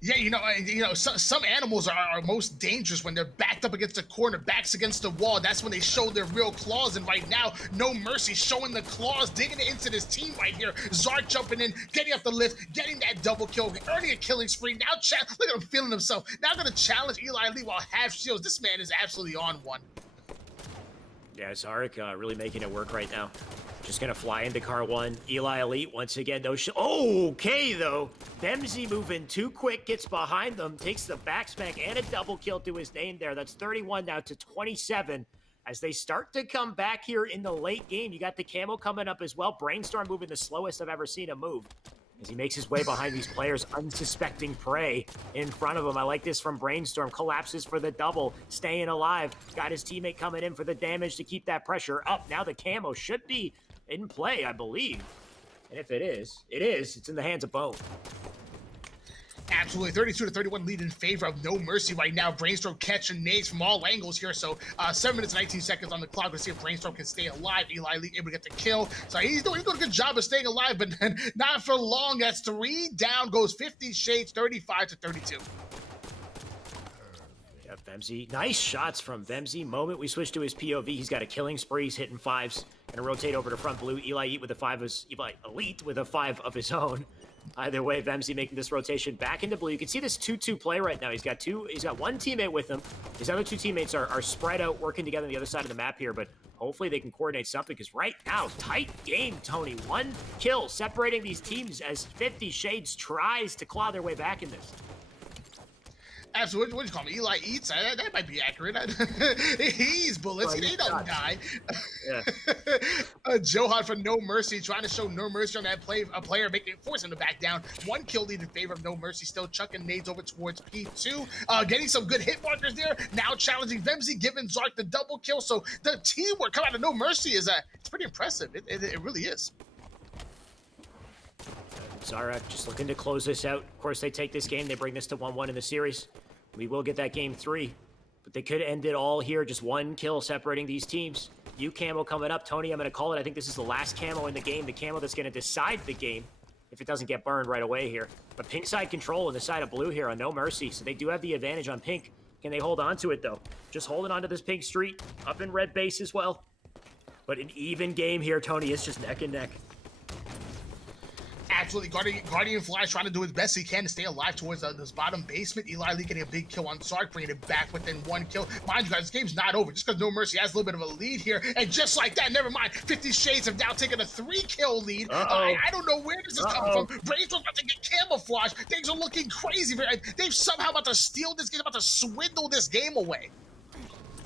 Yeah, some animals are most dangerous when they're backed up against the corner, backs against the wall. That's when they show their real claws. And right now, No Mercy showing the claws, digging it into this team right here. Zark jumping in, getting up the lift, getting that double kill, earning a killing spree. Now, look at him feeling himself. Now going to challenge Eli Lee while half shields. This man is absolutely on one. Yeah, Zark really making it work right now. Just gonna fly into car 1. Eli Elite once again. Okay, though. Vemzy moving too quick, gets behind them, takes the back smack and a double kill to his name there. That's 31 now to 27. As they start to come back here in the late game, you got the camo coming up as well. Brainstorm moving the slowest I've ever seen him move. As he makes his way behind these players, unsuspecting prey in front of him. I like this from Brainstorm. Collapses for the double, staying alive. Got his teammate coming in for the damage to keep that pressure up. Now the camo should be in play, I believe. And if it is, it's in the hands of Bone. Absolutely, 32-31 lead in favor of No Mercy right now. Brainstorm catching nades from all angles here. So 7 minutes and 19 seconds on the clock. Let's see if Brainstorm can stay alive. Eli Lee able to get the kill. So he's doing a good job of staying alive, but not for long. That's 3 down. Goes 50 Shades, 35-32. Yeah, Vemzy. Nice shots from Vemzy. Moment we switch to his POV, he's got a killing spree. He's hitting 5s. Gonna rotate over to front blue. Eli Elite with a 5 of his own. Either way, Vemzy making this rotation back into blue. You can see this 2-2 play right now. He's got one teammate with him. His other 2 teammates are spread out, working together on the other side of the map here, but hopefully they can coordinate something, because right now, tight game, Tony. 1 kill separating these teams as 50 Shades tries to claw their way back in this. Absolutely. What do you call him? Eli Eats? That might be accurate. He's bullets. They don't die. Yeah. Johan for No Mercy, trying to show No Mercy on that play. A player force him to back down. 1 kill lead in favor of No Mercy. Still chucking nades over towards P2. Getting some good hit markers there. Now challenging Vemzy, giving Zark the double kill. So the teamwork coming out of No Mercy is it's pretty impressive. It really is. Zarek just looking to close this out. Of course, they take this game. They bring this to 1-1 in the series. We will get that game 3, but they could end it all here. Just 1 kill separating these teams. U camo coming up. Tony, I'm going to call it. I think this is the last camo in the game. The camo that's going to decide the game if it doesn't get burned right away here. But pink side control on the side of blue here on No Mercy. So they do have the advantage on pink. Can they hold on to it, though? Just holding on to this pink street. Up in red base as well. But an even game here, Tony. It's just neck and neck. Absolutely. Guardian Flash trying to do his best he can to stay alive towards this bottom basement. Eli Lee getting a big kill on Zark, bringing it back within 1 kill. Mind you guys, this game's not over. Just because No Mercy has a little bit of a lead here. And just like that, never mind, 50 Shades have now taken a 3-kill lead. I don't know where this is coming from. Brainstorm's about to get camouflage. Things are looking crazy. They've somehow about to steal this game, about to swindle this game away.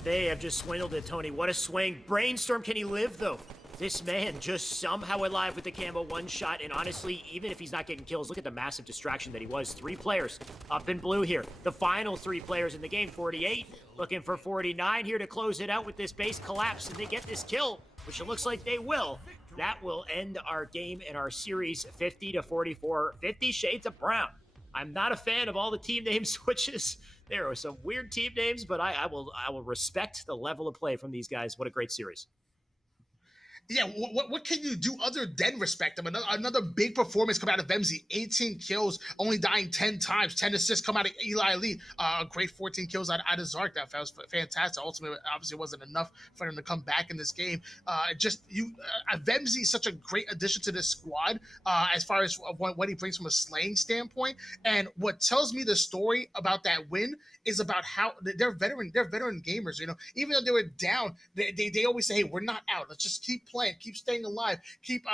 They have just swindled it, Tony. What a swing. Brainstorm, can he live, though? This man just somehow alive with the camo 1 shot, and honestly, even if he's not getting kills, look at the massive distraction that he was. 3 players up in blue here. The final 3 players in the game, 48, looking for 49 here to close it out with this base collapse, and they get this kill, which it looks like they will. That will end our game in our series 50-44, 50 Shades of Brown. I'm not a fan of all the team name switches. There are some weird team names, but I will respect the level of play from these guys. What a great series. Yeah, what can you do other than respect them? Another big performance come out of Vemzy, 18 kills, only dying 10 times, 10 assists come out of Eli Elite, a great 14 kills out of Zark. That was fantastic. Ultimately, obviously, wasn't enough for him to come back in this game. Vemzy is such a great addition to this squad as far as what he brings from a slaying standpoint. And what tells me the story about that win is about how they're veteran gamers. You know, even though they were down, they always say, "Hey, we're not out. Let's just keep playing, keep staying alive, keep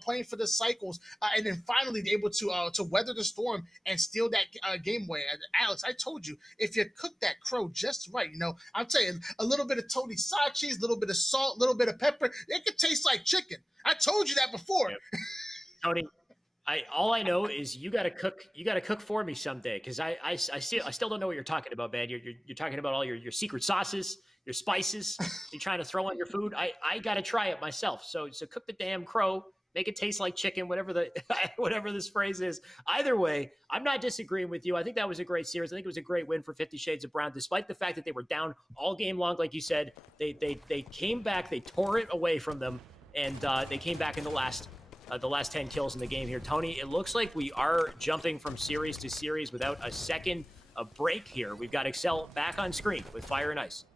playing for the cycles," and then finally they're able to weather the storm and steal that game away. Alex, I told you, if you cook that crow just right, you know, I'm telling you, a little bit of Tony Sachi's, a little bit of salt, a little bit of pepper, it could taste like chicken. I told you that before. Yep. Tony, all I know is you got to cook. You got to cook for me someday, because I still don't know what you're talking about, man. You're talking about all your secret sauces, your spices you're trying to throw on your food. I got to try it myself. So cook the damn crow, make it taste like chicken, whatever this phrase is. Either way, I'm not disagreeing with you. I think that was a great series. I think it was a great win for 50 Shades of Brown, despite the fact that they were down all game long. Like you said, they came back, they tore it away from them, and they came back in the last 10 kills in the game here. Tony, it looks like we are jumping from series to series without a second break here. We've got Excel back on screen with Fire and Ice.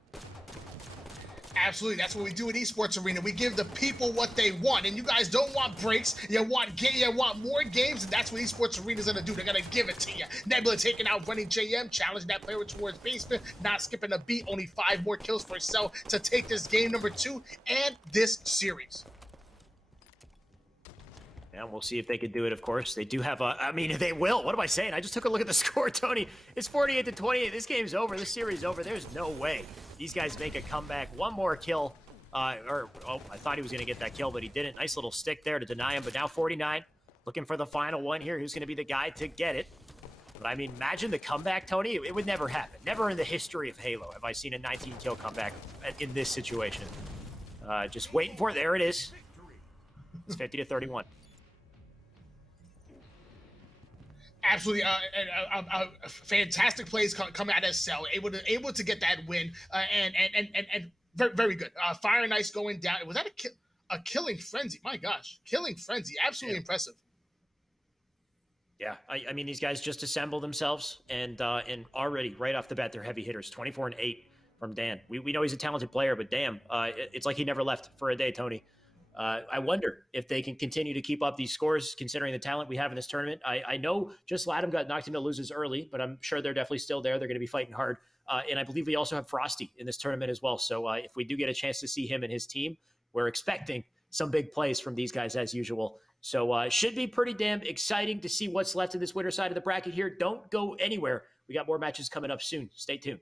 Absolutely, that's what we do in Esports Arena. We give the people what they want, and you guys don't want breaks. You want more games, and that's what Esports Arena is gonna do. They're gonna give it to you. Nebula taking out Running JM, challenging that player towards basement, not skipping a beat. Only 5 more kills for Excel to take this game number 2 and this series. And we'll see if they can do it, of course. They do have they will. What am I saying? I just took a look at the score, Tony. It's 48-28. This game's over. This series is over. There's no way these guys make a comeback. One more kill. I thought he was going to get that kill, but he didn't. Nice little stick there to deny him. But now 49. Looking for the final one here. Who's going to be the guy to get it? But, I mean, imagine the comeback, Tony. It would never happen. Never in the history of Halo have I seen a 19-kill comeback in this situation. Just waiting for it. There it is. It's 50-31. Absolutely, fantastic plays coming out of Cell, able to get that win, and very, very good. Fire and Ice going down. Was that a killing frenzy? My gosh, killing frenzy! Absolutely impressive. Yeah, I mean, these guys just assemble themselves, and already right off the bat, they're heavy hitters. 24 and 8 from Dan. We know he's a talented player, but damn, it's like he never left for a day, Tony. I wonder if they can continue to keep up these scores, considering the talent we have in this tournament. I know just Latham got knocked into losers early, but I'm sure they're definitely still there. They're going to be fighting hard. And I believe we also have Frosty in this tournament as well. So if we do get a chance to see him and his team, we're expecting some big plays from these guys as usual. So it should be pretty damn exciting to see what's left in this winner side of the bracket here. Don't go anywhere. We got more matches coming up soon. Stay tuned.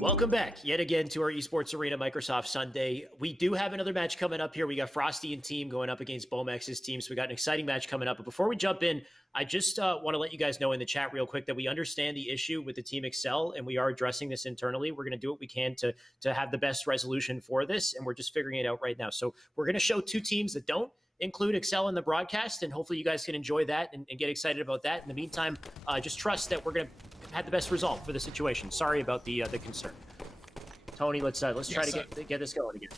Welcome back yet again to our Esports Arena Microsoft Sunday. We do have another match coming up here. We got Frosty and team going up against Bomex's team. So we got an exciting match coming up. But before we jump in, I just want to let you guys know in the chat real quick that we understand the issue with the Team Excel, and we are addressing this internally. We're going to do what we can to have the best resolution for this, and we're just figuring it out right now. So we're going to show two teams that don't include Excel in the broadcast, and hopefully you guys can enjoy that and get excited about that. In the meantime, just trust that we're going to have the best result for the situation. Sorry about the concern. Tony, let's try to get this going again.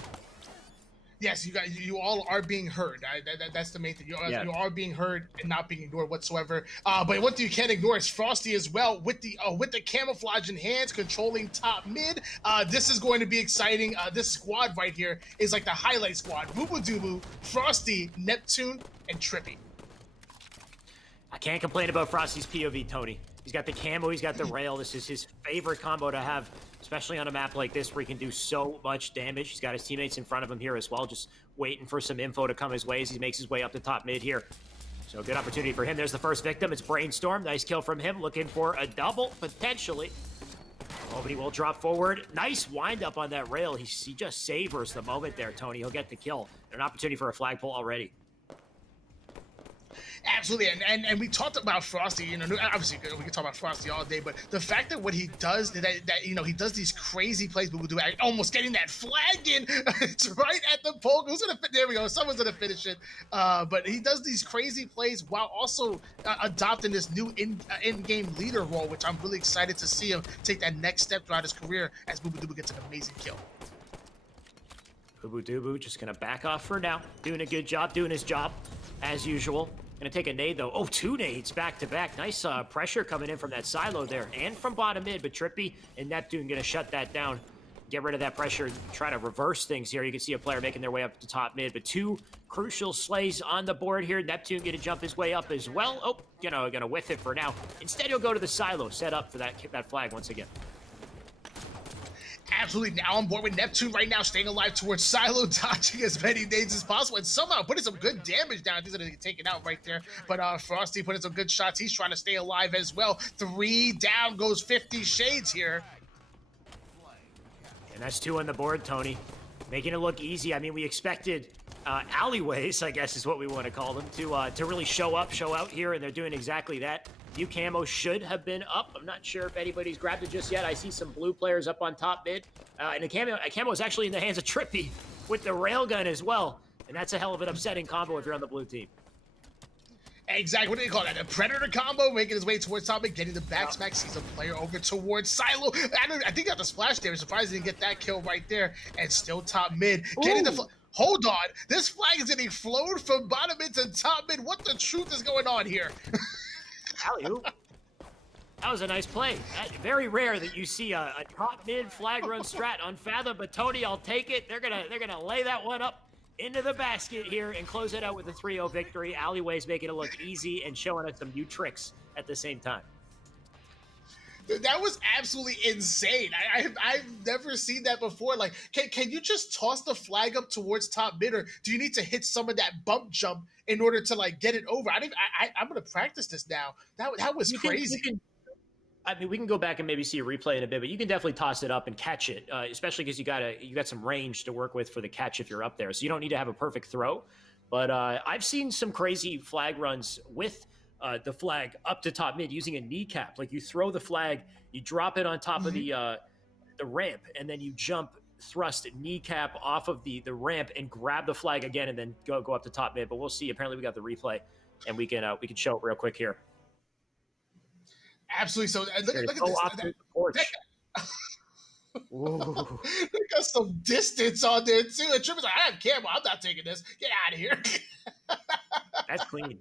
Yes, you all are being heard. That's the main thing. You are being heard and not being ignored whatsoever. But what you can't ignore is Frosty as well with the camouflage in hands, controlling top mid. This is going to be exciting. This squad right here is like the highlight squad: Bubudubu, Frosty, Neptune, and Trippy. I can't complain about Frosty's POV, Tony. He's got the camo, he's got the rail. This is his favorite combo to have, especially on a map like this where he can do so much damage. He's got his teammates in front of him here as well, just waiting for some info to come his way as he makes his way up the top mid here. So good opportunity for him. There's the first victim. It's Brainstorm. Nice kill from him. Looking for a double, potentially. Oh, but he will drop forward. Nice wind up on that rail. He just savors the moment there, Tony. He'll get the kill. An opportunity for a flagpole already. Absolutely, and we talked about Frosty. You know, obviously we can talk about Frosty all day, but the fact that what he does, that you know, he does these crazy plays, but we do almost getting that flag in. It's right at the poke. There we go. Someone's gonna finish it. But he does these crazy plays while also adopting this new in-game leader role, which I'm really excited to see him take that next step throughout his career as Bubudubu gets an amazing kill. Bubudubu just gonna back off for now. Doing a good job, doing his job as usual. Gonna take a nade though. Oh, two nades back to back. Nice pressure coming in from that silo there and from bottom mid, but Trippy and Neptune gonna shut that down. Get rid of that pressure, try to reverse things here. You can see a player making their way up to top mid, but two crucial slays on the board here. Neptune gonna jump his way up as well. Oh, gonna whiff it for now. Instead, he'll go to the silo, set up for that flag once again. Absolutely now on board with Neptune right now, staying alive towards Silo, dodging as many nades as possible, and somehow putting some good damage down. These are going to get taken out right there. But Frosty putting some good shots. He's trying to stay alive as well. 3 down goes 50 Shades here. And that's 2 on the board, Tony. Making it look easy. I mean, we expected alleyways, I guess is what we want to call them, to really show out here, and they're doing exactly that. New camo should have been up. I'm not sure if anybody's grabbed it just yet. I see some blue players up on top mid. And a camo is actually in the hands of Trippy with the railgun as well. And that's a hell of an upsetting combo if you're on the blue team. Exactly. What do they call that? A Predator combo, making his way towards top mid, getting the back smack, sees a player over towards Silo. I think got the splash damage. Surprised he didn't get that kill right there. And still top mid. Getting the hold on. This flag is getting flowed from bottom mid to top mid. What the truth is going on here? Alley-oop. That was a nice play. Very rare that you see a top mid flag run strat on Fathom, but Tony, I'll take it. They're gonna lay that one up into the basket here and close it out with a 3-0 victory. Alleyways making it look easy and showing us some new tricks at the same time. That was absolutely insane. I've never seen that before. Like, can you just toss the flag up towards top mid, or do you need to hit some of that bump jump in order to like get it over? I'm gonna practice this now. That was crazy. I mean, we can go back and maybe see a replay in a bit, but you can definitely toss it up and catch it, especially because you got some range to work with for the catch if you're up there. So you don't need to have a perfect throw. But I've seen some crazy flag runs with the flag up to top mid using a kneecap. Like you throw the flag, you drop it on top of the ramp, and then you jump thrust kneecap off of the ramp and grab the flag again, and then go up to top mid. But we'll see. Apparently, we got the replay, and we can show it real quick here. Absolutely. So look at this. They got some distance on there too. And Trippy's like, I have camo. I'm not taking this. Get out of here. That's clean.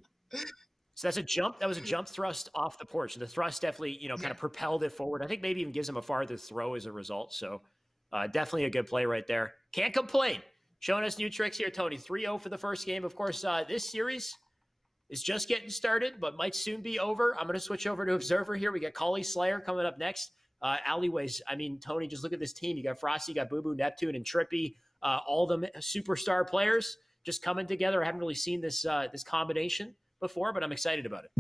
So that's a jump. That was a jump thrust off the porch. The thrust definitely, kind of propelled it forward. I think maybe even gives him a farther throw as a result. So definitely a good play right there. Can't complain. Showing us new tricks here, Tony. 3-0 for the first game. Of course, this series is just getting started, but might soon be over. I'm going to switch over to Observer here. We got Kali Slayer coming up next. Alleyways. I mean, Tony, just look at this team. You got Frosty, you got Bubu, Neptune, and Trippy. All the superstar players just coming together. I haven't really seen this combination before, but I'm excited about it.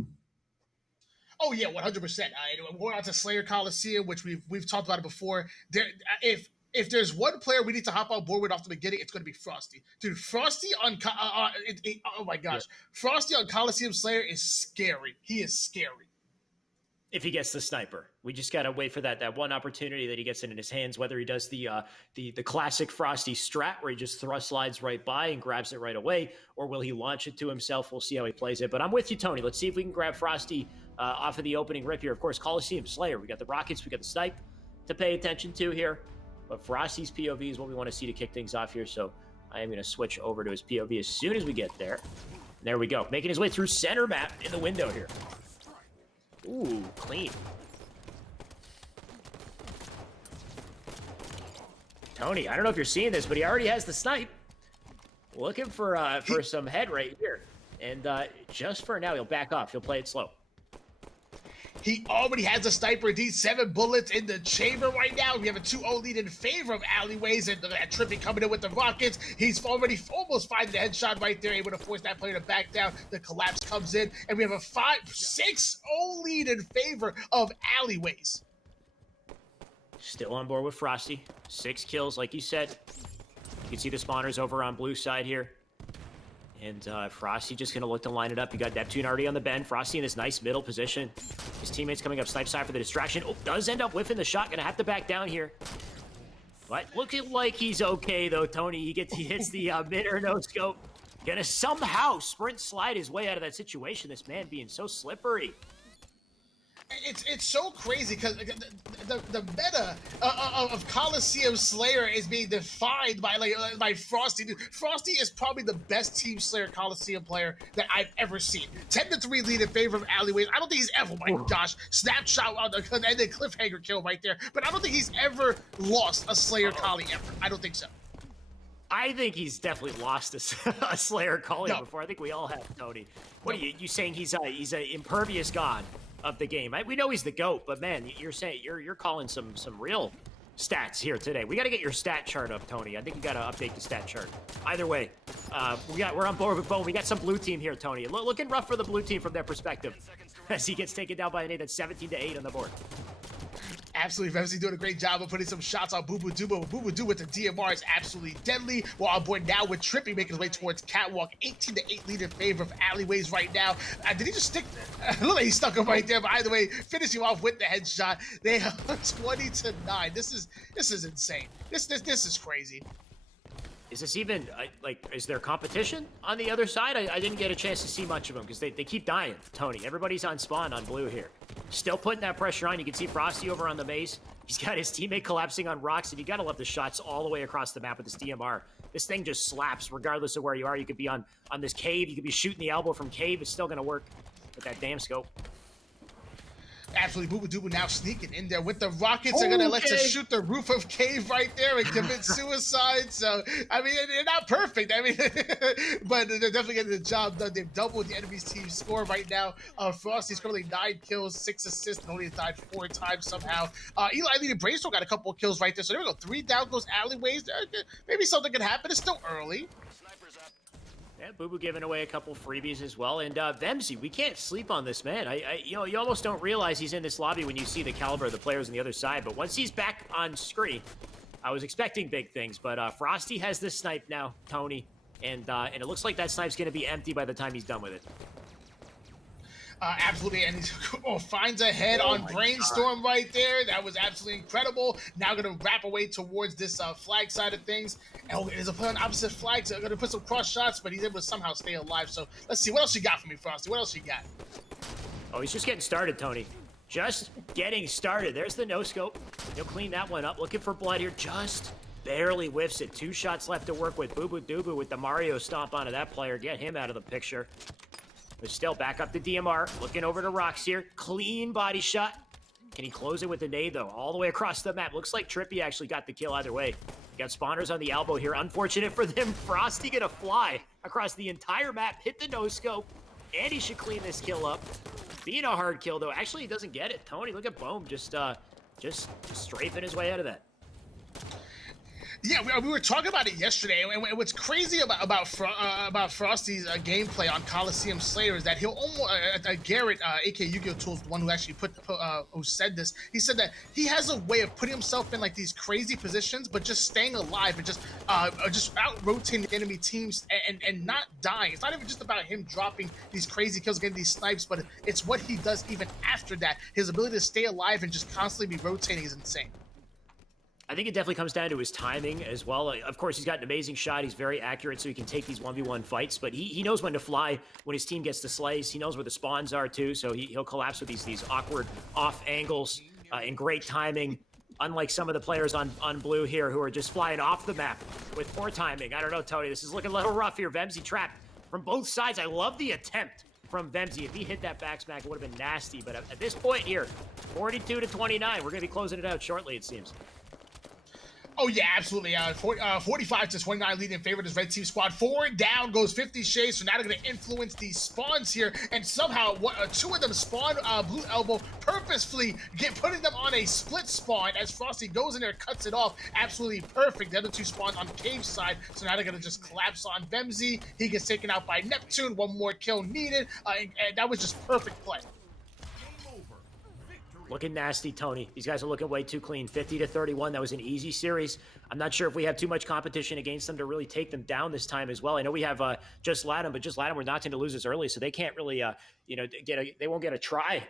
Oh yeah, 100%. We're on to Slayer Coliseum, which we've talked about it before. There, if there's one player we need to hop on board with off the beginning, it's going to be Frosty. Dude, Frosty on oh my gosh, yeah. Frosty on Coliseum Slayer is scary. He is scary. If he gets the sniper, we just gotta wait for that one opportunity that he gets it in his hands. Whether he does the classic Frosty strat where he just thrust slides right by and grabs it right away, or will he launch it to himself? We'll see how he plays it. But I'm with you, Tony. Let's see if we can grab Frosty off of the opening rip here. Of course, Coliseum Slayer. We got the rockets, we got the snipe to pay attention to here. But Frosty's POV is what we want to see to kick things off here. So I am going to switch over to his POV as soon as we get there. And there we go, making his way through center map in the window here. Ooh, clean. Tony, I don't know if you're seeing this, but he already has the snipe. Looking for some head right here. And just for now, he'll back off. He'll play it slow. He already has a sniper. These 7 bullets in the chamber right now. We have a 2-0 lead in favor of Alleyways, and Trippy coming in with the rockets. He's already almost finding the headshot right there, able to force that player to back down. The collapse comes in, and we have a 6-0 lead in favor of Alleyways. Still on board with Frosty. 6 kills, like you said. You can see the spawners over on blue side here. And Frosty just going to look to line it up. You got Neptune already on the bend. Frosty in this nice middle position. His teammates coming up snipe side for the distraction. Oh, does end up whiffing the shot. Going to have to back down here. But looking like he's okay, though, Tony. He hits the mid or no scope. Going to somehow sprint slide his way out of that situation. This man being so slippery. It's so crazy because the meta of Coliseum Slayer is being defined by Frosty. Dude, Frosty is probably the best Team Slayer Coliseum player that I've ever seen. 10-3 lead in favor of Alleyways. I don't think he's ever, oh my gosh, snapshot and then cliffhanger kill right there. But I don't think he's ever lost a Slayer Collie ever. I don't think so. I think he's definitely lost a Slayer Collie before. I think we all have, Tony. What are you saying? He's an impervious god of the game. We know he's the GOAT, but man, you're saying you're calling some real stats here today. We got to get your stat chart up, Tony. I think you got to update the stat chart. Either way, we're on board with Bone. We got some blue team here, Tony. Looking rough for the blue team from their perspective as he gets taken down by an 8 that's 17-8 on the board. Absolutely, Vemsy doing a great job of putting some shots on Boo Boo Doo. Boo Boo Doo with the DMR is absolutely deadly. We're on board now with Trippy making his way towards Catwalk. 18-8 lead in favor of Alleyways right now. Did he just stick? Look like he stuck him right there. But either way, finishing off with the headshot. They are 20-9. This is insane. This is crazy. Is this even, is there competition on the other side? I didn't get a chance to see much of them because they keep dying, Tony. Everybody's on spawn on blue here. Still putting that pressure on. You can see Frosty over on the base. He's got his teammate collapsing on rocks, and you got to love the shots all the way across the map with this DMR. This thing just slaps regardless of where you are. You could be on this cave. You could be shooting the elbow from cave. It's still going to work with that damn scope. Absolutely, Boo Boo Doo now sneaking in there with the rockets. They're gonna let you shoot the roof of cave right there and commit suicide. So, I mean, they're not perfect. I mean, but they're definitely getting the job done. They've doubled the enemy's team score right now. Frosty's currently 9 kills, 6 assists, and only died 4 times somehow. Eli Lee and Brainstorm got a couple of kills right there. So there we go. 3 down goes Alleyways. Maybe something could happen. It's still early. Yeah, Boo Boo giving away a couple freebies as well. And Vemsy, we can't sleep on this man. You almost don't realize he's in this lobby when you see the caliber of the players on the other side. But once he's back on screen, I was expecting big things. But Frosty has this snipe now, Tony. And it looks like that snipe's going to be empty by the time he's done with it. Absolutely, and he finds a head on Brainstorm right there. That was absolutely incredible. Now going to wrap away towards this flag side of things. And there's a play on opposite flags. They're going to put some cross shots, but he's able to somehow stay alive. So let's see. What else you got for me, Frosty? What else you got? Oh, he's just getting started, Tony. Just getting started. There's the no-scope. He'll clean that one up. Looking for blood here. Just barely whiffs it. 2 shots left to work with. Boo Boo Doo Boo with the Mario stomp onto that player. Get him out of the picture. But still, back up to DMR. Looking over to Rocks here. Clean body shot. Can he close it with a nade, though? All the way across the map. Looks like Trippy actually got the kill either way. Got spawners on the elbow here. Unfortunate for them. Frosty gonna fly across the entire map. Hit the no-scope. And he should clean this kill up. Being a hard kill, though. Actually, he doesn't get it. Tony, look at Boom. Just strafing his way out of that. Yeah, we were talking about it yesterday, and what's crazy about Frosty's gameplay on Coliseum Slayer is that he'll almost Garrett, aka Yu-Gi-Oh! Tools, the one who actually who said this. He said that he has a way of putting himself in like these crazy positions, but just staying alive and just out rotating the enemy teams and not dying. It's not even just about him dropping these crazy kills, getting these snipes, but it's what he does even after that. His ability to stay alive and just constantly be rotating is insane. I think it definitely comes down to his timing as well. Of course, he's got an amazing shot. He's very accurate, so he can take these 1v1 fights, but he knows when to fly when his team gets to slays. He knows where the spawns are, too, so he'll collapse with these awkward off angles and great timing, unlike some of the players on blue here who are just flying off the map with poor timing. I don't know, Tony. This is looking a little rough here. Vemzy trapped from both sides. I love the attempt from Vemzy. If he hit that back smack, it would have been nasty, but at this point here, 42-29, we're going to be closing it out shortly, it seems. Oh, yeah, absolutely. 45-29 lead in favor of this red team squad. 4 down goes 50 Shades, so now they're going to influence these spawns here, and somehow 2 of them spawn Blue Elbow, purposefully putting them on a split spawn as Frosty goes in there and cuts it off. Absolutely perfect. The other 2 spawn on Cave side, so now they're going to just collapse on Vemzy. He gets taken out by Neptune. 1 more kill needed, and that was just perfect play. Looking nasty, Tony. These guys are looking way too clean. 50-31. That was an easy series. I'm not sure if we have too much competition against them to really take them down this time as well. I know we have Just Latin, but Just Latin were knocked into losers early, so they can't really, they won't get a try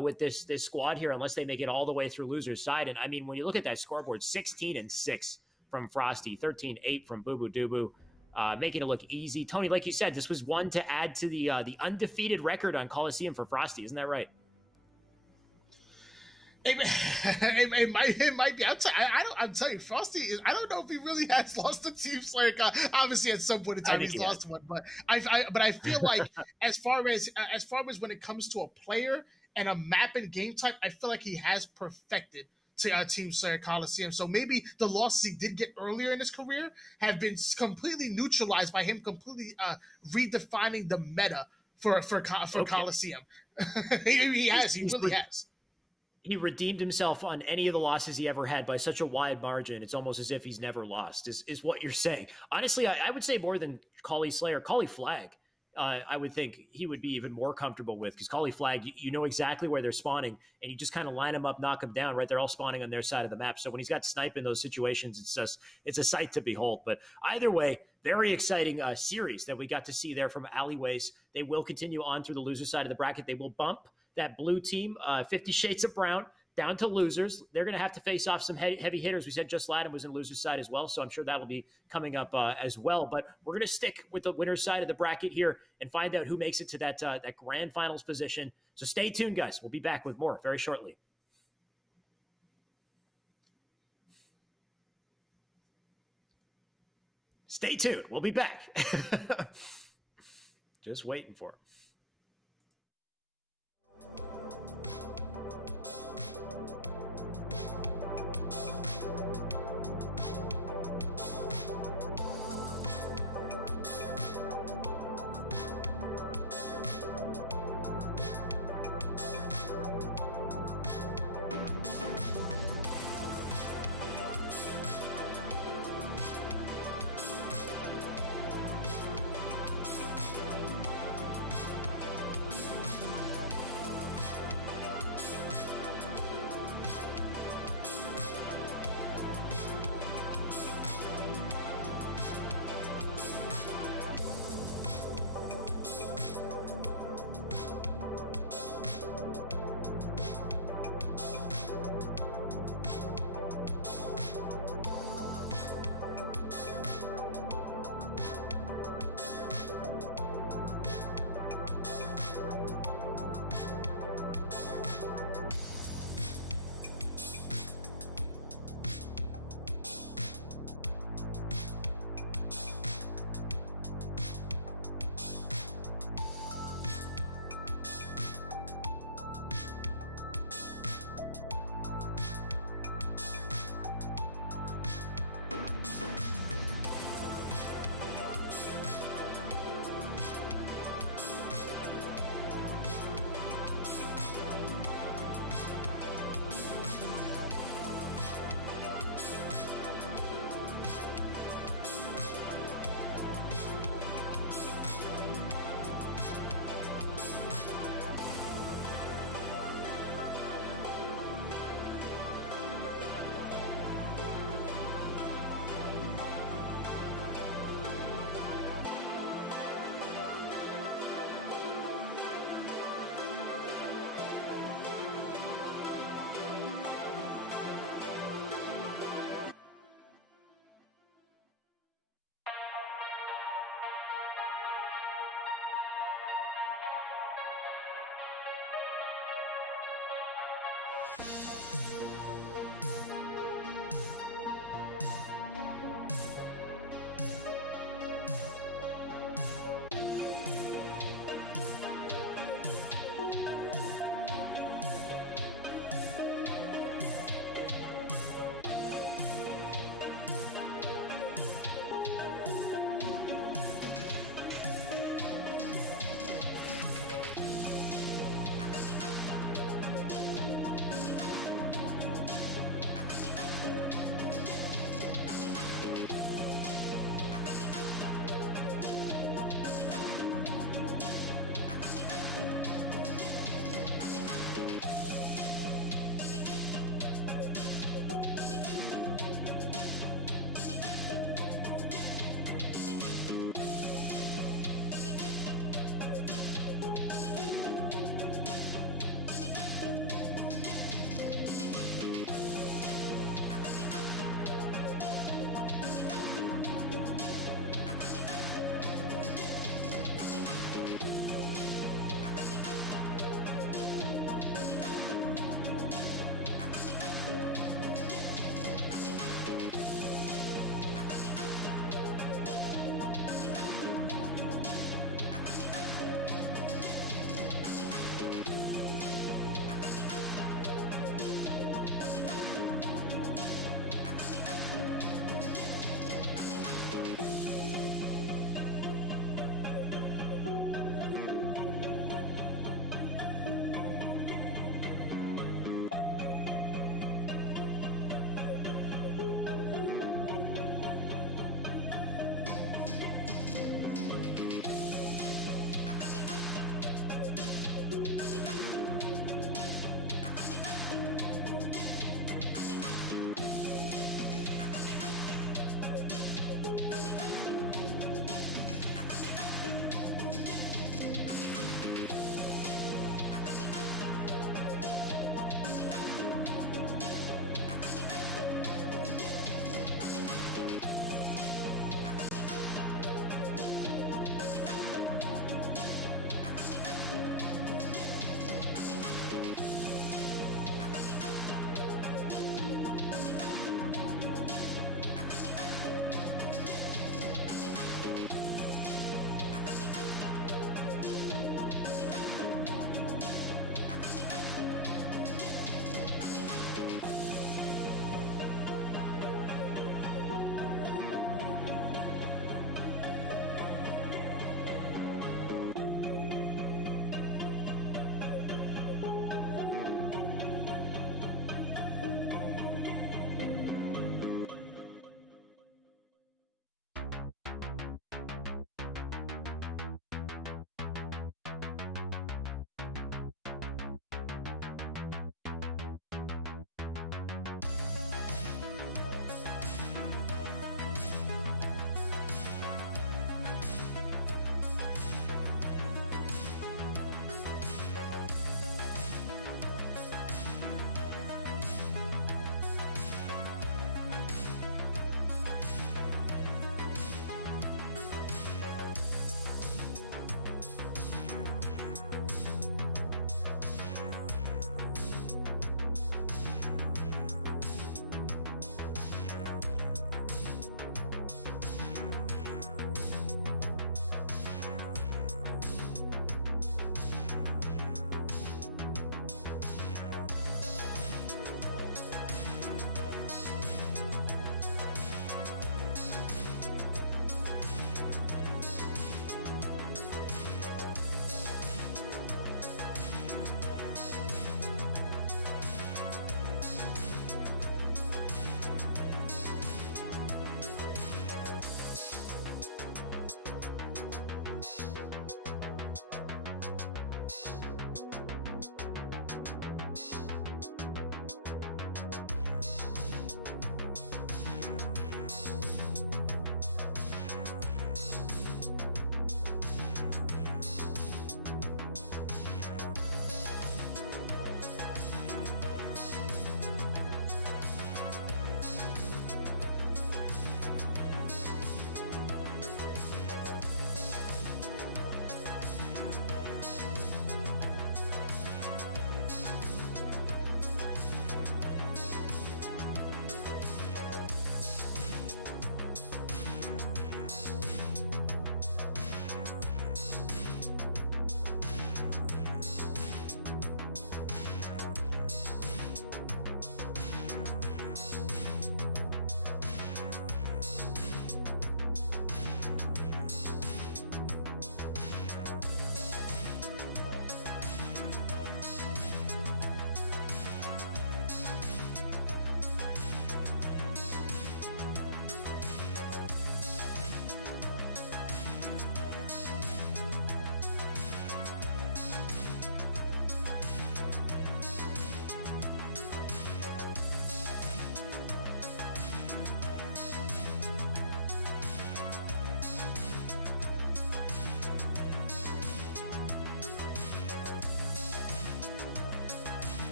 with this squad here unless they make it all the way through losers side. And I mean, when you look at that scoreboard, 16-6 from Frosty, 13-8 from Boo Boo Dubu. Making it look easy. Tony, like you said, this was one to add to the undefeated record on Coliseum for Frosty. Isn't that right? It might be. I'm telling you, Frosty is. I don't know if he really has lost the Team Slayer. Obviously, at some point in time, he's lost one. But I feel like as far as when it comes to a player and a map and game type, I feel like he has perfected Team Slayer Coliseum. So maybe the losses he did get earlier in his career have been completely neutralized by him completely redefining the meta for Coliseum. He really has. He redeemed himself on any of the losses he ever had by such a wide margin. It's almost as if he's never lost, is what you're saying. Honestly, I would say more than Kali Slayer, Kali Flag, I would think he would be even more comfortable with, because Kali Flag, you know exactly where they're spawning, and you just kind of line them up, knock them down, right? They're all spawning on their side of the map. So when he's got snipe in those situations, it's a sight to behold. But either way, very exciting series that we got to see there from Alleyways. They will continue on through the loser side of the bracket. They will bump that blue team, 50 Shades of Brown, down to losers. They're going to have to face off some heavy hitters. We said Just Latin was in loser's side as well, so I'm sure that'll be coming up as well. But we're going to stick with the winner's side of the bracket here and find out who makes it to that grand finals position. So stay tuned, guys. We'll be back with more very shortly. Stay tuned. We'll be back. Just waiting for it.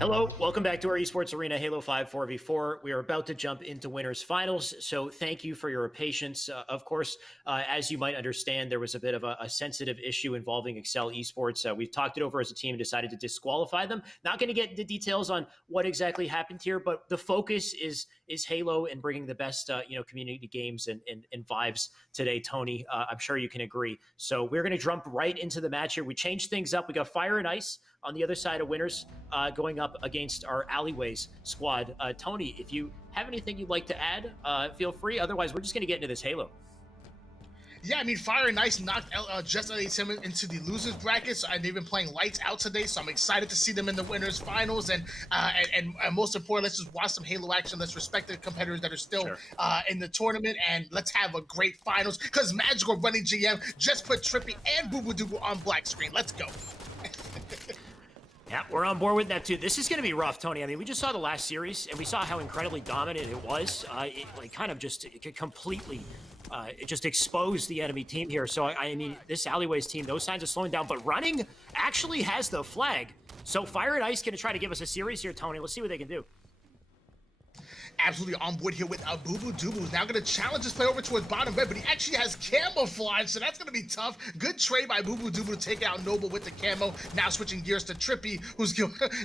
Hello, welcome back to our Esports Arena Halo 5 4v4. We are about to jump into winners finals, so thank you for your patience. Of course, as you might understand, there was a bit of a sensitive issue involving Excel Esports. We've talked it over as a team and decided to disqualify them. Not going to get into details on what exactly happened here, but the focus is Halo and bringing the best community games and vibes today, Tony. I'm sure you can agree. So we're going to jump right into the match here. We changed things up. We got Fire and Ice on the other side of winners going up against our Alleyways squad. Tony, if you have anything you'd like to add, feel free. Otherwise, we're just going to get into this Halo. Yeah, I mean, Fire and Ice knocked Just LA Tim into the losers brackets, and they've been playing lights out today, so I'm excited to see them in the winners finals. And most important, let's just watch some Halo action. Let's respect the competitors that are still in the tournament, and let's have a great finals, because Magical running GM just put Trippy and Boo Boo Doo on black screen. Let's go. Yeah, we're on board with that too. This is going to be rough, Tony. I mean, we just saw the last series, and we saw how incredibly dominant it was. It completely it just exposed the enemy team here. So, I mean, this Alleyways team, those signs are slowing down, but running actually has the flag. So Fire and Ice going to try to give us a series here, Tony. Let's see what they can do. Absolutely on board here with Boo Boo Doo Boo. Now going to challenge this play over towards bottom red, but he actually has camouflage, so that's going to be tough. Good trade by Boo Boo Doo Boo to take out Noble with the camo. Now switching gears to Trippy, who's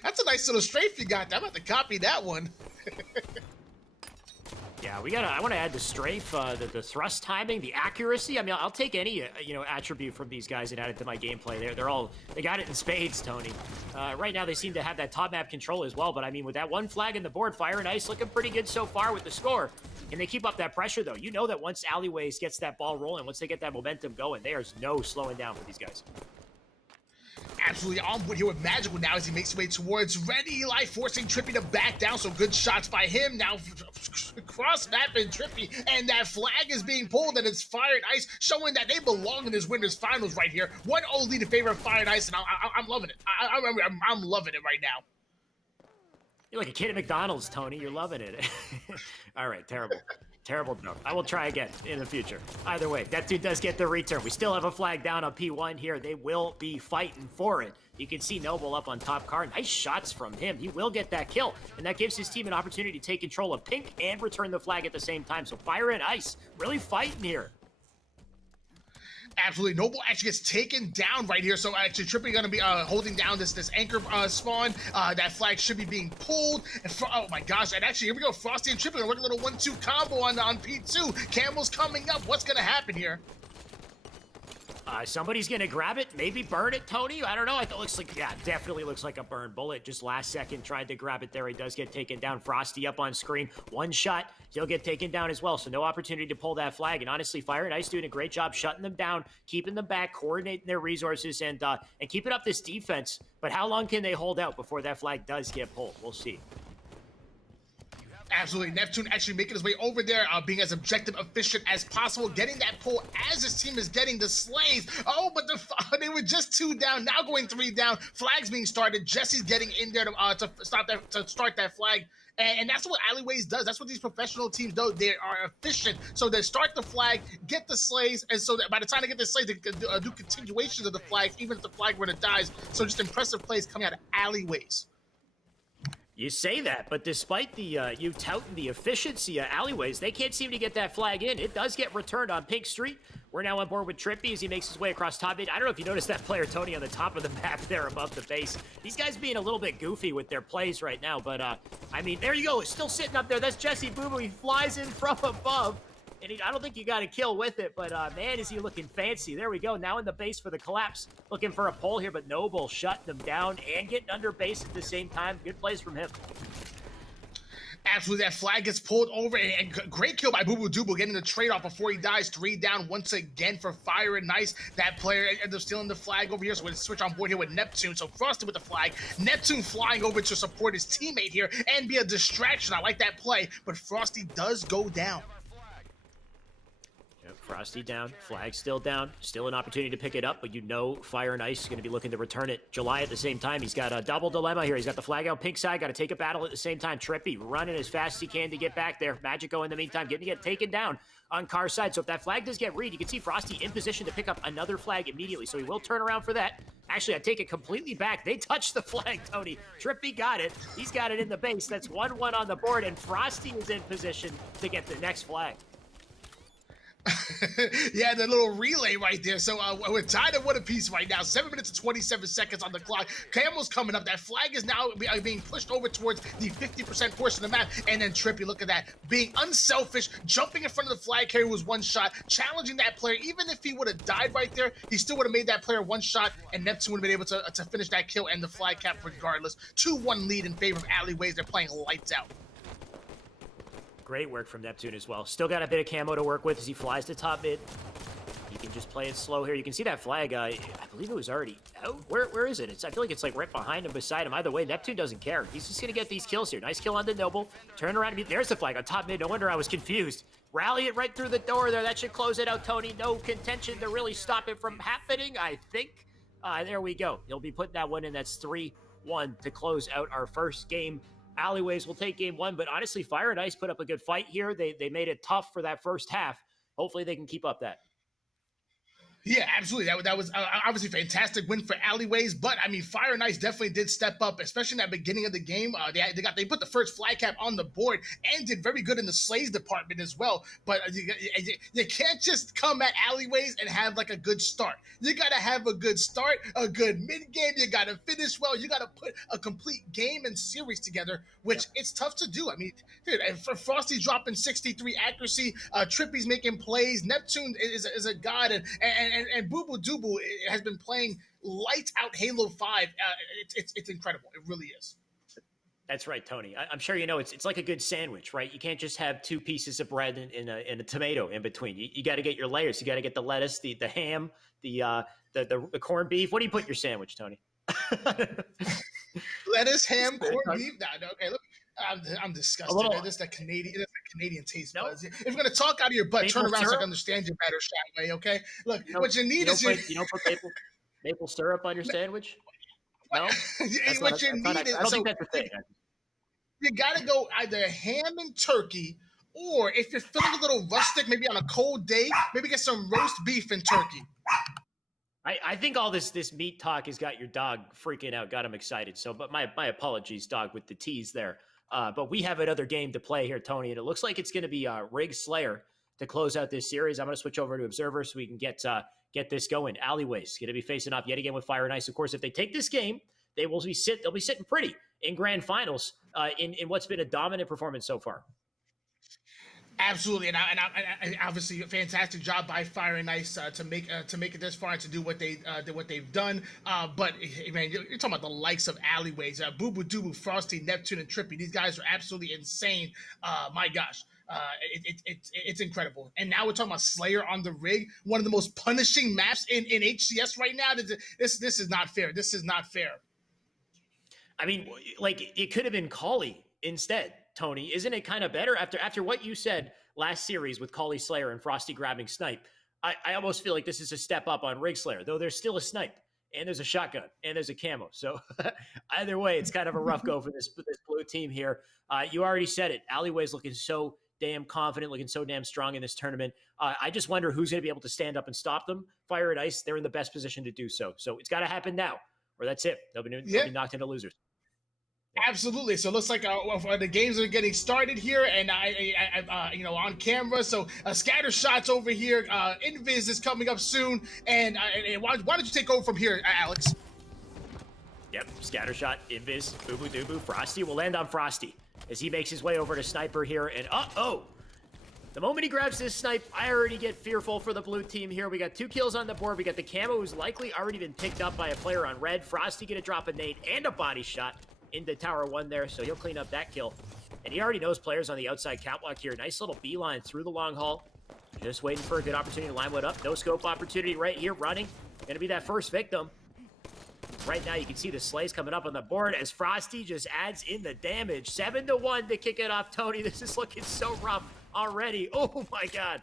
that's a nice little strafe you got. I'm about to copy that one. Yeah, I want to add the strafe, the thrust timing, the accuracy. I mean, I'll take any attribute from these guys and add it to my gameplay. They got it in spades, Tony. Right now they seem to have that top map control as well. But I mean, with that one flag in the board, Fire and Ice looking pretty good so far with the score. And they keep up that pressure though. You know that once Alleyways gets that ball rolling, once they get that momentum going, there's no slowing down for these guys. Absolutely on board here with Magical now as he makes his way towards Red Eli, forcing Trippy to back down. So good shots by him. Now cross map and Trippy, and that flag is being pulled, and it's Fire and Ice showing that they belong in this winners finals right here. 1-0 lead in favor of Fire and Ice, and I'm loving it. I'm loving it right now. You're like a kid at McDonald's, Tony. You're loving it. All right, terrible. Terrible joke. I will try again in the future. Either way, that dude does get the return. We still have a flag down on P1 here. They will be fighting for it. You can see Noble up on top car. Nice shots from him. He will get that kill, and that gives his team an opportunity to take control of Pink and return the flag at the same time. So Fire and Ice really fighting here. Absolutely. Noble actually gets taken down right here. So actually Trippy going to be holding down this anchor spawn. That flag should be being pulled. And oh my gosh. And actually, here we go. Frosty and Trippy going to work a little 1-2 combo on P2. Camel's coming up. What's going to happen here? Somebody's going to grab it, maybe burn it, Tony. I don't know. It looks like, yeah, definitely looks like a burn bullet. Just last second tried to grab it there. He does get taken down. Frosty up on screen. One shot, he'll get taken down as well. So no opportunity to pull that flag. And honestly, Fire and Ice doing a great job shutting them down, keeping them back, coordinating their resources, and keeping up this defense. But how long can they hold out before that flag does get pulled? We'll see. Absolutely. Neptune actually making his way over there, being as objective, efficient as possible, getting that pull as his team is getting the slays. Oh, but they were just 2 down, now going 3 down. Flags being started. Jesse's getting in there to start that flag. And that's what Alleyways does. That's what these professional teams do. They are efficient. So they start the flag, get the slays, and so that by the time they get the slays, they can do continuations of the flags, even if the flag runner dies. So just impressive plays coming out of Alleyways. You say that, but despite the you touting the efficiency of Alleyways, they can't seem to get that flag in. It does get returned on Pink Street. We're now on board with Trippy as he makes his way across top mid. I don't know if you noticed that player, Tony, on the top of the map there above the base. These guys being a little bit goofy with their plays right now, but I mean, there you go. It's still sitting up there. That's Jesse Boo Boo. He flies in from above. And I don't think you got a kill with it, but man, is he looking fancy. There we go. Now in the base for the collapse. Looking for a pull here, but Noble shutting them down and getting under base at the same time. Good plays from him. Absolutely, that flag gets pulled over, and great kill by Boo Boo Dooble, getting the trade-off before he dies. 3 down once again for Fire and Ice. That player ends up stealing the flag over here, so we're going to switch on board here with Neptune. So Frosty with the flag, Neptune flying over to support his teammate here and be a distraction. I like that play, but Frosty does go down. Frosty down, flag still down, still an opportunity to pick it up, but you know Fire and Ice is going to be looking to return it. July at the same time, he's got a double dilemma here. He's got the flag out pink side, got to take a battle at the same time. Trippy running as fast as he can to get back there. Magico in the meantime getting to get taken down on Car's side. So if that flag does get read, you can see Frosty in position to pick up another flag immediately. So he will turn around for that. Actually, I take it completely back. They touched the flag, Tony. Trippy got it. He's got it in the base. That's 1-1 on the board, and Frosty is in position to get the next flag. Yeah, the little relay right there. So we're tied at 1 apiece right now. 7 minutes and 27 seconds on the clock. Camel's coming up. That flag is now being pushed over towards the 50% portion of the map. And then Trippy, look at that. Being unselfish, jumping in front of the flag carrier was one shot, challenging that player. Even if he would have died right there, he still would have made that player one shot, and Neptune would have been able to finish that kill and the flag cap regardless. 2-1 lead in favor of Alleyways. They're playing lights out. Great work from Neptune as well. Still got a bit of camo to work with as he flies to top mid. He can just play it slow here. You can see that flag. I believe it was already out. Where is it? I feel like it's like right behind him, beside him. Either way, Neptune doesn't care. He's just going to get these kills here. Nice kill on the Noble. Turn around. There's the flag on top mid. No wonder I was confused. Rally it right through the door there. That should close it out, Tony. No contention to really stop it from happening, I think. There we go. He'll be putting that one in. That's 3-1 to close out our first game. Alleyways will take game 1, but honestly, Fire and Ice put up a good fight here. They made it tough for that first half. Hopefully they can keep up that. Yeah, absolutely. That was obviously a fantastic win for Alleyways, but I mean, Fire and Ice definitely did step up, especially in that beginning of the game. They put the first flag cap on the board and did very good in the slays department as well. But you can't just come at Alleyways and have like a good start. You got to have a good start, a good mid game. You got to finish well. You got to put a complete game and series together, which it's tough to do. I mean, dude, and for Frosty dropping 63 accuracy, Trippy's making plays. Neptune is a god, and Boo Boo Dooble has been playing lights out Halo 5. It's incredible. It really is. That's right, Tony. I'm sure you know it's like a good sandwich, right? You can't just have 2 pieces of bread and a tomato in between. You got to get your layers. You got to get the lettuce, the ham, the corned beef. What do you put in your sandwich, Tony? Lettuce, ham, corned beef. No, okay, look. I'm disgusted. This is the Canadian taste buds. If you're gonna talk out of your butt, turn around so I can understand you better, Shotway. Okay. Look, what you need is you don't put maple syrup on your sandwich. No. What you need is I don't think that's a thing. You gotta go either ham and turkey, or if you're feeling a little rustic, maybe on a cold day, maybe get some roast beef and turkey. I think all this meat talk has got your dog freaking out, got him excited. So, but my apologies, dog, with the tease there. But we have another game to play here, Tony, and it looks like it's going to be Rig Slayer to close out this series. I'm going to switch over to Observer so we can get this going. Alleyways going to be facing off yet again with Fire and Ice. Of course, if they take this game, they'll be sitting pretty in grand finals in what's been a dominant performance so far. Absolutely, and obviously a fantastic job by Fire and Ice to make it this far and to do what they've done. But man, you're talking about the likes of Alleyways, Boo Boo Dooble, Frosty, Neptune, and Trippy. These guys are absolutely insane. My gosh, it's incredible. And now we're talking about Slayer on the Rig, one of the most punishing maps in HCS right now. This is not fair. This is not fair. I mean, like it could have been Callie instead. Tony, isn't it kind of better after what you said last series with Callie Slayer and Frosty grabbing snipe? I almost feel like this is a step up on Rig Slayer, though there's still a snipe and there's a shotgun and there's a camo. So either way, it's kind of a rough go for this blue team here. You already said it. Alleyways looking so damn confident, looking so damn strong in this tournament. I just wonder who's going to be able to stand up and stop them. Fire and Ice, they're in the best position to do so. So it's got to happen now, or that's it. They'll be knocked into losers. Absolutely. So it looks like the games are getting started here, and you know, on camera. So scatter shots over here. Invis is coming up soon, and why don't you take over from here, Alex? Yep, Scattershot, Invis, Boo Boo Doo Frosty will land on Frosty as he makes his way over to Sniper here, and oh! The moment he grabs this snipe, I already get fearful for the blue team here. We got 2 kills on the board. We got the camo who's likely already been picked up by a player on red. Frosty gonna drop a nade and a body shot into Tower 1 there, so he'll clean up that kill. And he already knows players on the outside catwalk here. Nice little beeline through the long haul. Just waiting for a good opportunity to line one up. No scope opportunity right here, running. Gonna be that first victim. Right now, you can see the slays coming up on the board as Frosty just adds in the damage. 7-1 to kick it off, Tony. This is looking so rough already. Oh, my God.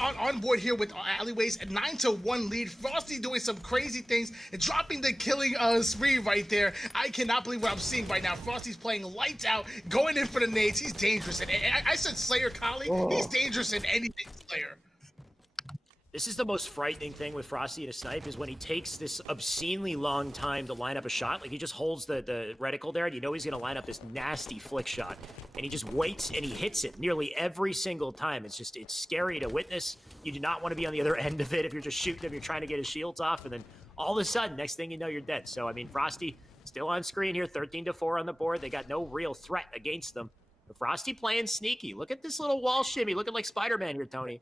On board here with Alleyways, a 9-1 lead. Frosty doing some crazy things and dropping the killing spree right there. I cannot believe what I'm seeing right now. Frosty's playing lights out, going in for the nades. He's dangerous. And I said Slayer Kali. He's dangerous in anything Slayer. This is the most frightening thing with Frosty in a snipe is when he takes this obscenely long time to line up a shot. Like, he just holds the reticle there, and you know he's going to line up this nasty flick shot. And he just waits, and he hits it nearly every single time. It's scary to witness. You do not want to be on the other end of it if you're just shooting him, you're trying to get his shields off, and then all of a sudden, next thing you know, you're dead. So, I mean, Frosty still on screen here, 13-4 on the board. They got no real threat against them. But Frosty playing sneaky. Look at this little wall shimmy, looking like Spider-Man here, Tony.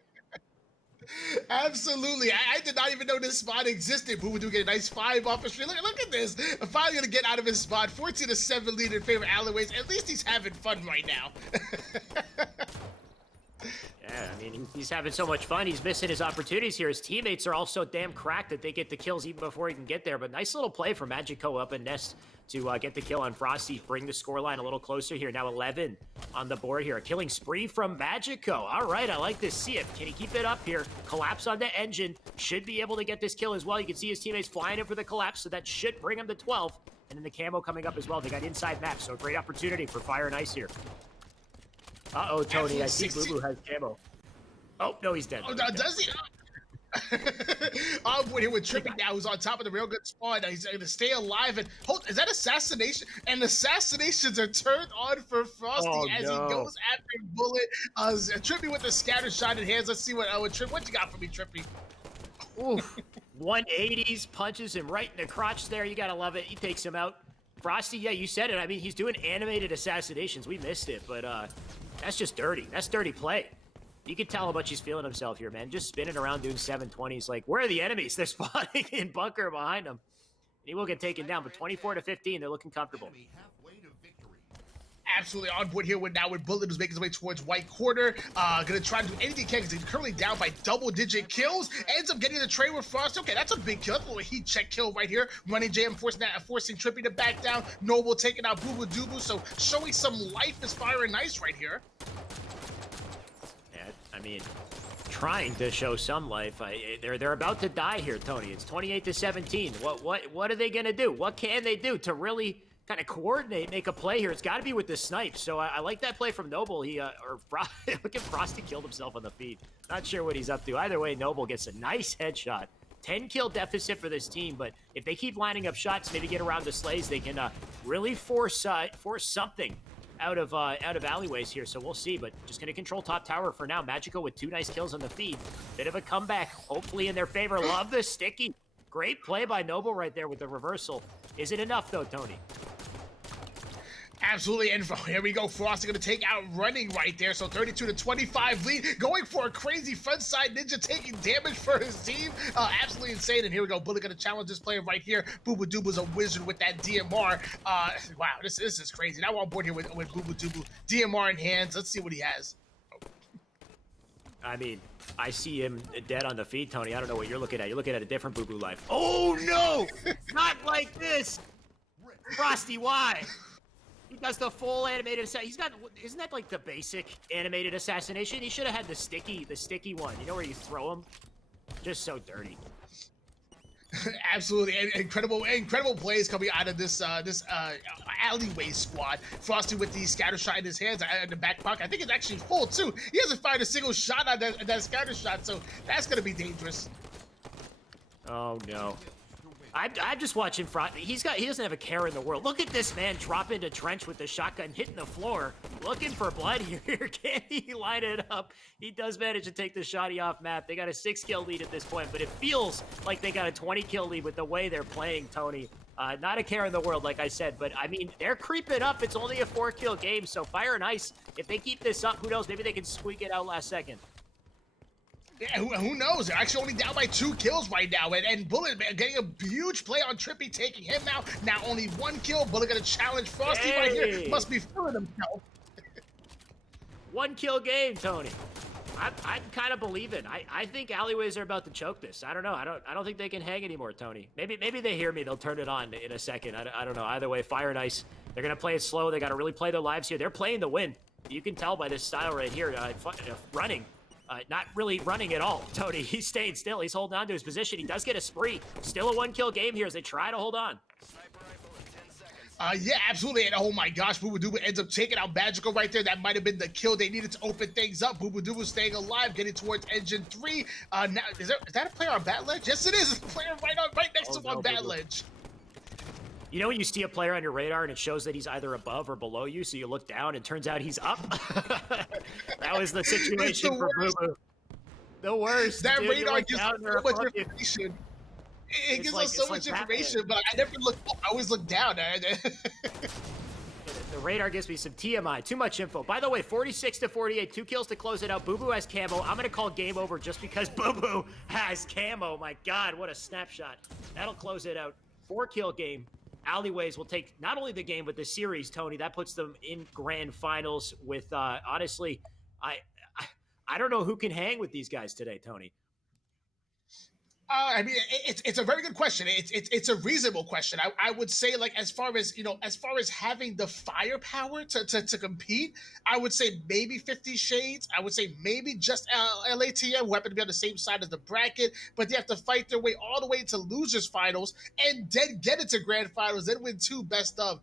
Absolutely. I did not even know this spot existed. Boo Doo get a nice 5 off the street. Look at this. Finally going to get out of his spot. 14-7 lead in favor of Alleyways. At least he's having fun right now. Yeah, I mean, he's having so much fun. He's missing his opportunities here. His teammates are all so damn cracked that they get the kills even before he can get there. But nice little play from Magico up in Nest to get the kill on Frosty, bring the scoreline a little closer here. Now 11 on the board here. A killing spree from Magico. All right, I like this. See it. Can he keep it up here? Collapse on the engine. Should be able to get this kill as well. You can see his teammates flying in for the collapse, so that should bring him to 12. And then the camo coming up as well. They got inside map, so a great opportunity for Fire and Ice here. Uh-oh, Tony. I see Boo Boo has camo. Oh, no, he's dead. Oh, no, does he? I'm here with Trippy now, who's on top of the real good spawn. He's going to stay alive. And hold, is that assassination? And assassinations are turned on for Frosty as he goes after Bullet. Trippy with the scatter shot in hands. Let's see what you got for me, Trippy. Oof. 180s, punches him right in the crotch there. You got to love it. He takes him out. Frosty, yeah, you said it. I mean, he's doing animated assassinations. We missed it, but that's just dirty. That's dirty play. You can tell how much he's feeling himself here, man. Just spinning around doing 720s. Like, where are the enemies? They're spawning in bunker behind him. And he will get taken down, but 24-15, they're looking comfortable. Absolutely on board here with Bullet, who's making his way towards white quarter. Gonna try to do anything he can because he's currently down by double-digit kills. Ends up getting the trade with Frost. Okay, that's a big kill. That's a little heat check kill right here. Running jam, forcing Trippy to back down. Noble taking out Boo Boo Doo Boo. So showing some life is Fire and Ice right here. Yeah, I mean, trying to show some life. They're about to die here, Tony. It's 28-17. What are they gonna do? What can they do to really kind of coordinate, make a play here? It's got to be with the snipe. So I like that play from Noble. Look at Frosty killed himself on the feed. Not sure what he's up to. Either way, Noble gets a nice headshot. 10 kill deficit for this team, but if they keep lining up shots, maybe get around the slays, they can really force something out of Alleyways here. So we'll see, but just gonna control top tower for now. Magico with 2 nice kills on the feed. Bit of a comeback, hopefully in their favor. Love the sticky. Great play by Noble right there with the reversal. Is it enough though, Tony? Absolutely, and here we go. Frosty going to take out running right there. So 32-25 lead, going for a crazy front side ninja, taking damage for his team. Absolutely insane. And here we go. Bullet going to challenge this player right here. Boo Boo Doo Boo's a wizard with that DMR. Wow, this is crazy. Now on board here with Boo Boo Doo Boo. DMR in hands. Let's see what he has. I mean, I see him dead on the feed, Tony. I don't know what you're looking at. You're looking at a different Boo Boo life. Oh, no! Not like this! Frosty, why? He does the full animated assassination. Isn't that like the basic animated assassination? He should have had the sticky one. You know where you throw them? Just so dirty. Absolutely, incredible plays coming out of this alleyway squad. Frosty with the scatter shot in his hands in the back pocket. I think it's actually full too. He hasn't fired a single shot on that scatter shot, so that's gonna be dangerous. Oh no. I'm just watching Front. He doesn't have a care in the world. Look at this man drop into trench with the shotgun, hitting the floor, looking for blood here. Can he line it up? He does manage to take the shotty off map. They got a 6-kill lead at this point, but it feels like they got a 20-kill lead with the way they're playing, Tony. Not a care in the world, like I said, but I mean, they're creeping up. It's only a 4-kill game, so Fire and Ice, if they keep this up, who knows? Maybe they can squeak it out last second. Yeah, who knows? They're actually only down by 2 kills right now. And Bullet, man, getting a huge play on Trippy, taking him out. Now only 1 kill. Bullet gonna challenge Frosty right here. Must be feeling himself. 1-kill game, Tony. I'm kind of believing. I think Alleyways are about to choke this. I don't know. I don't think they can hang anymore, Tony. Maybe they hear me. They'll turn it on in a second. I don't know. Either way, Fire and Ice, they're going to play it slow. They got to really play their lives here. They're playing the win. You can tell by this style right here. Running. Not really running at all, Tony. He's staying still. He's holding on to his position. He does get a spree. Still a 1-kill game here as they try to hold on. Yeah, absolutely. And oh my gosh, Boobadooboo ends up taking out Magical right there. That might have been the kill they needed to open things up. Boobadooboo staying alive, getting towards Engine 3. Now, is that a player on Bat Ledge? Yes, it is. It's a player right next to him on Bat Ledge. You know when you see a player on your radar and it shows that he's either above or below you, so you look down and turns out he's up? That was the situation for Boo Boo. The worst. That dude. radar gives so much information. It gives us so much information, but I never look up. I always look down. The radar gives me some TMI. Too much info. By the way, 46-48, 2 kills to close it out. Boo Boo has camo. I'm going to call game over just because Boo Boo has camo. My God, what a snapshot. That'll close it out. 4-kill game. Alleyways will take not only the game, but the series, Tony. That puts them in grand finals with, honestly, I don't know who can hang with these guys today, Tony. I mean, it's a very good question. It's a reasonable question. I would say, like, as far as having the firepower to compete, I would say maybe 50 Shades. I would say maybe just LATM, who happen to be on the same side as the bracket, but they have to fight their way all the way to losers finals and then get into grand finals, then win 2 best of.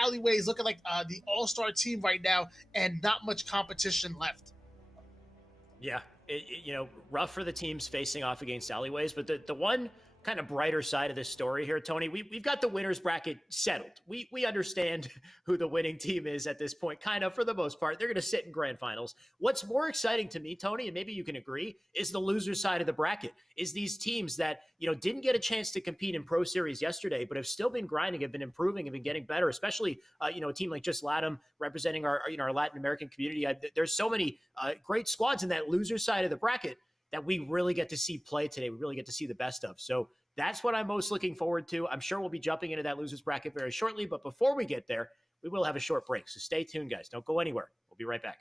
Alleyways looking like the all-star team right now, and not much competition left. Yeah. Rough for the teams facing off against Alleyways, but the one kind of brighter side of this story here, Tony, we've got the winners bracket settled. We understand who the winning team is at this point, kind of for the most part. They're going to sit in grand finals. What's more exciting to me, Tony, and maybe you can agree, is the loser side of the bracket, is these teams that, didn't get a chance to compete in Pro Series yesterday, but have still been grinding, have been improving, have been getting better, especially, a team like Just Latam representing our Latin American community. There's so many great squads in that loser side of the bracket that we really get to see play today. We really get to see the best of. So that's what I'm most looking forward to. I'm sure we'll be jumping into that losers bracket very shortly, but before we get there, we will have a short break. So stay tuned, guys. Don't go anywhere. We'll be right back.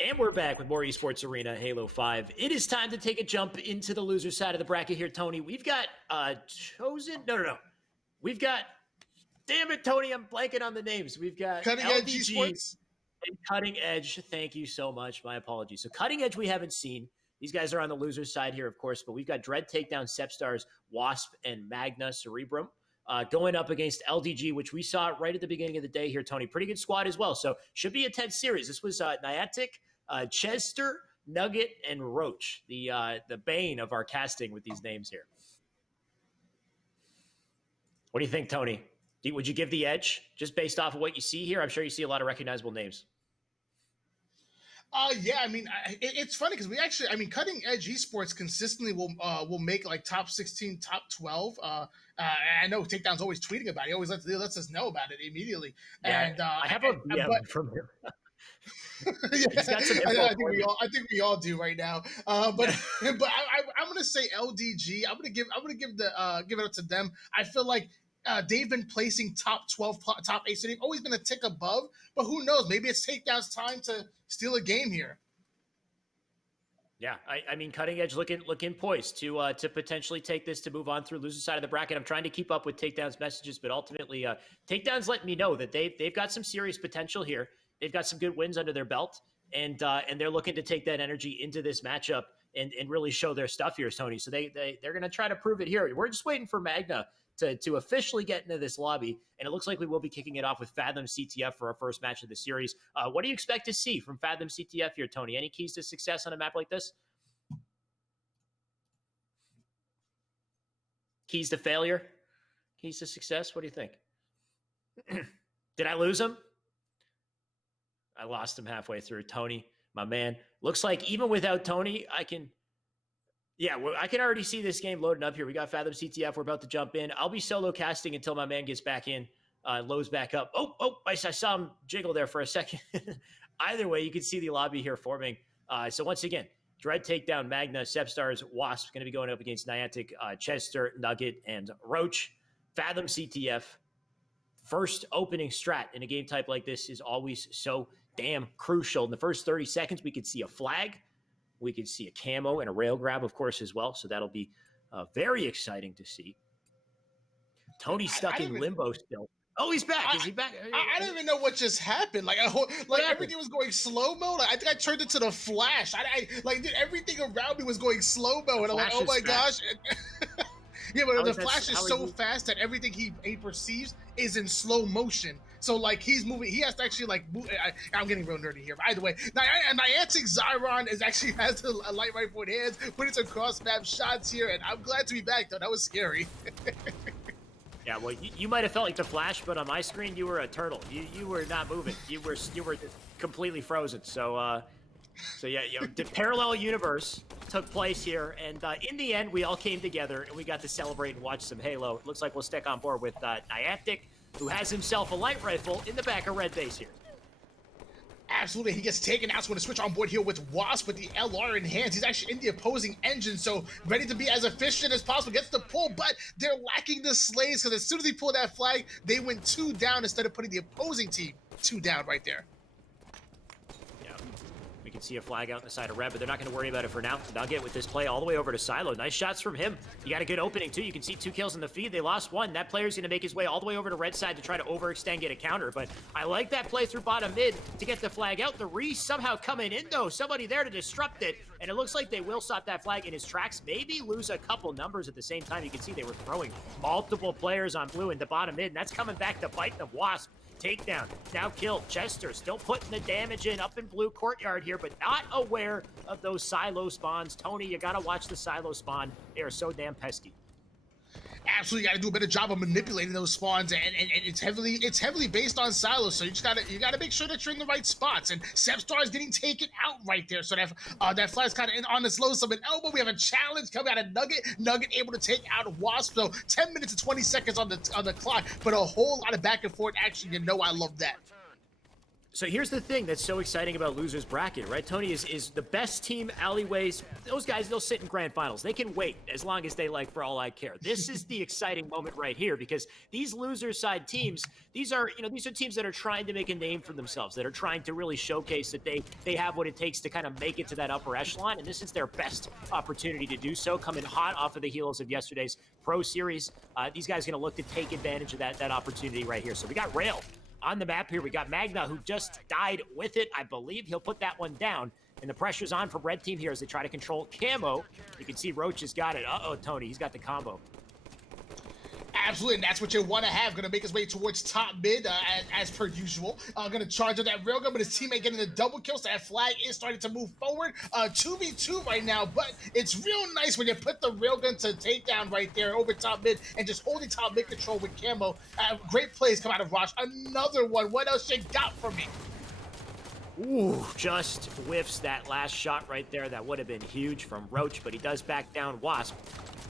And we're back with more Esports Arena Halo 5. It is time to take a jump into the loser side of the bracket here, Tony. We've got Chosen. No. We've got, damn it, Tony, I'm blanking on the names. We've got Cutting Edge Esports and Cutting Edge. Thank you so much. My apologies. So Cutting Edge we haven't seen. These guys are on the loser side here, of course, but we've got Dread Takedown, Sepstars, Wasp, and Magna Cerebrum. Going up against LDG, which we saw right at the beginning of the day here, Tony. Pretty good squad as well. So should be a tense series. This was Niantic, Chester, Nugget, and Roach, the bane of our casting with these names here. What do you think, Tony? Would you give the edge just based off of what you see here? I'm sure you see a lot of recognizable names. Yeah, I mean, it's funny because we actually, I mean, Cutting Edge Esports consistently will make like top 16, top 12. I know Takedown's always tweeting about it. He always lets us know about it immediately. Yeah, and I have a DM from him. Yeah, I think we all do right now. But I'm gonna say LDG. I'm gonna give it up to them. I feel like they've been placing top 12, top 8, so they've always been a tick above. But who knows? Maybe it's Takedown's time to steal a game here. Yeah, I mean, Cutting Edge looking poised to potentially take this to move on through loser side of the bracket. I'm trying to keep up with Takedown's messages, but ultimately, Takedown's letting me know that they've got some serious potential here. They've got some good wins under their belt, and they're looking to take that energy into this matchup and really show their stuff here, Tony. So they're going to try to prove it here. We're just waiting for Magna to officially get into this lobby, and it looks like we will be kicking it off with Fathom CTF for our first match of the series. What do you expect to see from Fathom CTF here, Tony? Any keys to success on a map like this? Keys to failure? Keys to success? What do you think? Did I lose him? I lost him halfway through. Tony, my man. Looks like even without Tony, I can already see this game loading up here. We got Fathom CTF. We're about to jump in. I'll be solo casting until my man gets back in, loads back up. I saw him jiggle there for a second. Either way, you can see the lobby here forming. So once again, Dread Takedown, Magna, Sepstars, Wasp going to be going up against Niantic, Chester, Nugget, and Roach. Fathom CTF. First opening strat in a game type like this is always so damn crucial. In the first 30 seconds, we could see a flag. We could see a camo and a rail grab, of course, as well. So that'll be very exciting to see. Tony's stuck in limbo still. Oh, he's back. Is he back? I don't even know what just happened. Like everything was going slow mo. Like, I think I turned it to the Flash. Everything around me was going slow mo, and I'm like, oh my gosh. Yeah, but the Flash is so fast that everything he perceives is in slow motion. So like he's moving, he has to actually like move. I'm getting real nerdy here. But either way, Niantic Zyron actually has a light rifle in hands, putting some cross map shots here, and I'm glad to be back though. That was scary. Yeah, well, you might have felt like the Flash, but on my screen, you were a turtle. You were not moving. You were completely frozen. So yeah, the parallel universe took place here, and in the end, we all came together and we got to celebrate and watch some Halo. It looks like we'll stick on board with Niantic, who has himself a light rifle in the back of red base here. Absolutely, he gets taken out. So going to switch on board here with Wasp with the LR in hands. He's actually in the opposing engine, so ready to be as efficient as possible. Gets the pull, but they're lacking the slays because as soon as he pulled that flag, they went 2 down instead of putting the opposing team 2 down right there. We can see a flag out in the side of red, but they're not going to worry about it for now. Nugget with this play all the way over to Silo. Nice shots from him. He got a good opening, too. You can see 2 kills in the feed. They lost 1. That player's going to make his way all the way over to red side to try to overextend, get a counter. But I like that play through bottom mid to get the flag out. The Reese somehow coming in, though. Somebody there to disrupt it. And it looks like they will stop that flag in his tracks. Maybe lose a couple numbers at the same time. You can see they were throwing multiple players on blue into bottom mid. And that's coming back to bite the Wasp. Takedown, now killed. Chester still putting the damage in up in blue courtyard here, but not aware of those silo spawns. Tony, you gotta watch the silo spawn. They are so damn pesky. Absolutely got to do a better job of manipulating those spawns, and it's heavily based on silos. So you gotta make sure that you're in the right spots. And Sepstar is getting taken out right there. So that flag's kind of on this low sub and elbow. We have a challenge coming out of Nugget. Nugget able to take out Wasp. So 10 minutes and 20 seconds on the clock, but a whole lot of back and forth action. You know I love that. So here's the thing that's so exciting about losers bracket, right? Tony is the best team alleyways. Those guys, they'll sit in grand finals. They can wait as long as they like, for all I care. This is the exciting moment right here because these loser side teams, these are teams that are trying to make a name for themselves, that are trying to really showcase that they have what it takes to kind of make it to that upper echelon. And this is their best opportunity to do so, coming hot off of the heels of yesterday's Pro Series. These guys are going to look to take advantage of that opportunity right here. So we got Rail on the map here. We got Magna, who just died with it. I believe he'll put that one down. And the pressure's on from red team here as they try to control Camo. You can see Roach has got it. Uh-oh, Tony, he's got the combo. Absolutely, and that's what you want to have. Going to make his way towards top mid, as per usual. Going to charge up that railgun, but his teammate getting the double kill, so that flag is starting to move forward. 2v2 right now, but it's real nice when you put the railgun to takedown right there over top mid and just holding top mid control with Camo. Great plays come out of Rosh. Another one. What else you got for me? Ooh, just whiffs that last shot right there. That would have been huge from Roach, but he does back down Wasp.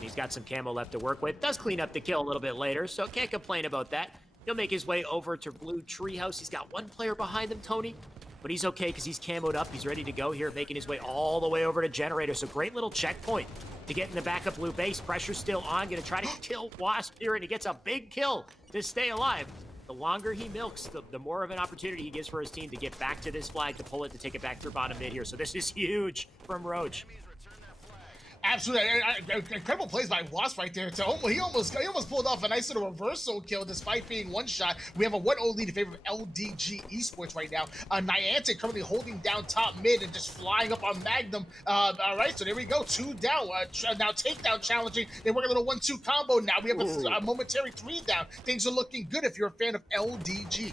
He's got some camo left to work with. Does clean up the kill a little bit later, so can't complain about that. He'll make his way over to blue treehouse. He's got 1 player behind him, Tony, but he's okay because he's camoed up. He's ready to go here, making his way all the way over to generator. So great little checkpoint to get in the back of blue base. Pressure still on. Going to try to kill Wasp here, and he gets a big kill to stay alive. The longer he milks, the more of an opportunity he gives for his team to get back to this flag, to pull it, to take it back through bottom mid here. So this is huge from Roach. Absolutely, incredible plays by Wasp right there. He almost pulled off a nice little reversal kill despite being one shot. We have a 1-0 lead in favor of LDG Esports right now. Niantic currently holding down top mid and just flying up on Magnum. All right, so there we go, 2 down. Now takedown challenging. They work a little 1-2 combo. Now we have a momentary 3 down. Things are looking good if you're a fan of LDG.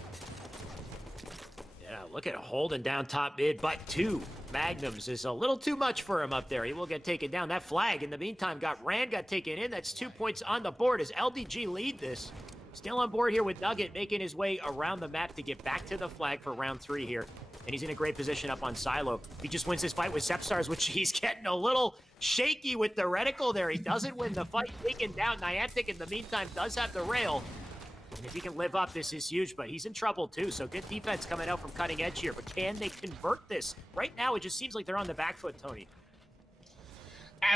Yeah, look at holding down top mid, but 2 Magnums is a little too much for him up there. He will get taken down. That flag, in the meantime, got taken in. That's 2 points on the board as LDG lead this. Still on board here with Nugget, making his way around the map to get back to the flag for round 3 here. And he's in a great position up on Silo. He just wins this fight with Sepstars, which he's getting a little shaky with the reticle there. He doesn't win the fight, taken down. Niantic, in the meantime, does have the rail. And if he can live up, this is huge, but he's in trouble too. So good defense coming out from Cutting Edge here. But can they convert this? Right now, it just seems like they're on the back foot, Tony.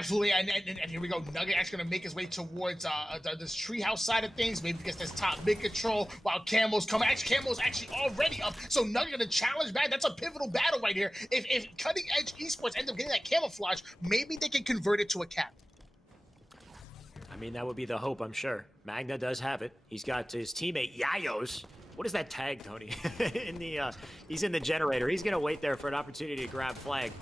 Absolutely, and here we go. Nugget actually going to make his way towards this treehouse side of things. Maybe gets this top mid control while Camo's coming. Actually, Camo's actually already up. So Nugget going to challenge back. That's a pivotal battle right here. If Cutting Edge Esports ends up getting that camouflage, maybe they can convert it to a cap. I mean, that would be the hope, I'm sure. Magna does have it. He's got his teammate Yayos. What is that tag, Tony? He's in the generator. He's going to wait there for an opportunity to grab flag.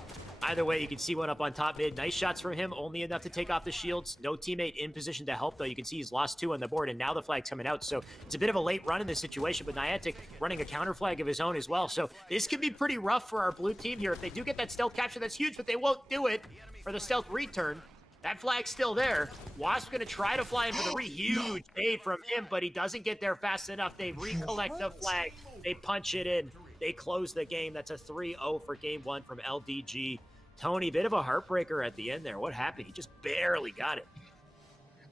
Either way, you can see one up on top mid. Nice shots from him, only enough to take off the shields. No teammate in position to help, though. You can see he's lost 2 on the board, and now the flag's coming out. So it's a bit of a late run in this situation, but Niantic running a counter flag of his own as well. So this could be pretty rough for our blue team here. If they do get that stealth capture, that's huge, but they won't do it for the stealth return. That flag's still there. Wasp going to try to fly in for the huge aid from him, but he doesn't get there fast enough. They recollect the flag. They punch it in. They close the game. That's a 3-0 for game 1 from LDG. Tony, bit of a heartbreaker at the end there. What happened? He just barely got it.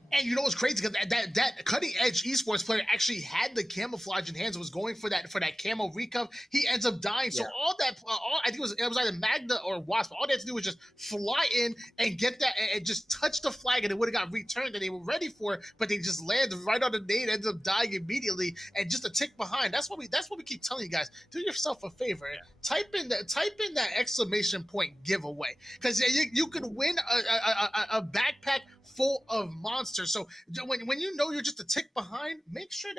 And you know what's crazy? Because that Cutting Edge Esports player actually had the camouflage in hands and was going for that camo recov. He ends up dying. So all I think it was either Magna or Wasp. All they had to do was just fly in and get that and just touch the flag, and it would have got returned. And they were ready for it, but they just landed right on the nade, ended up dying immediately, and just a tick behind. That's what we keep telling you guys. Do yourself a favor. Yeah. Type in that exclamation point giveaway, because you could win a backpack full of monsters. So when you know you're just a tick behind, make sure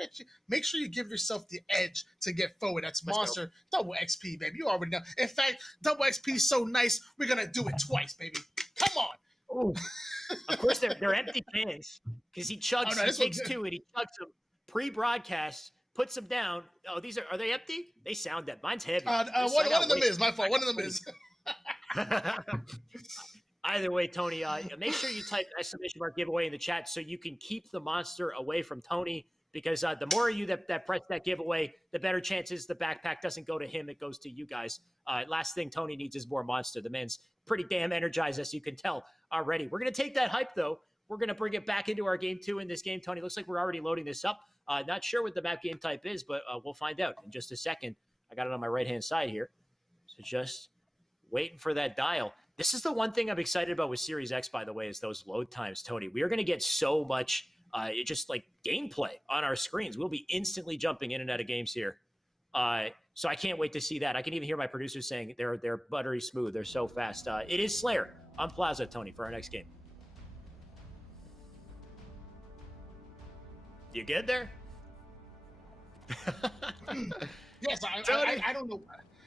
you give yourself the edge to get forward. That's monster double XP, baby. You already know. In fact, double XP is so nice, we're gonna do it twice, baby. Come on. Ooh. Of course, they're empty cans because he chugs. He takes 2 and he chugs them pre-broadcast. Puts them down. Oh, are they empty? They sound dead. Mine's heavy. One of them is my fault. One of them is. Either way, Tony, make sure you type ! giveaway in the chat so you can keep the monster away from Tony, because the more of you that press that giveaway, the better chances the backpack doesn't go to him, it goes to you guys. Last thing Tony needs is more monster. The man's pretty damn energized, as you can tell already. We're going to take that hype, though. We're going to bring it back into our game 2 in this game, Tony. Looks like we're already loading this up. Not sure what the map game type is, but we'll find out in just a second. I got it on my right-hand side here. So just waiting for that dial. This is the one thing I'm excited about with Series X, by the way, is those load times, Tony. We are going to get so much just like gameplay on our screens. We'll be instantly jumping in and out of games here. So I can't wait to see that. I can even hear my producers saying they're buttery smooth. They're so fast. It is Slayer on Plaza, Tony, for our next game. You good there? Yes, I don't know.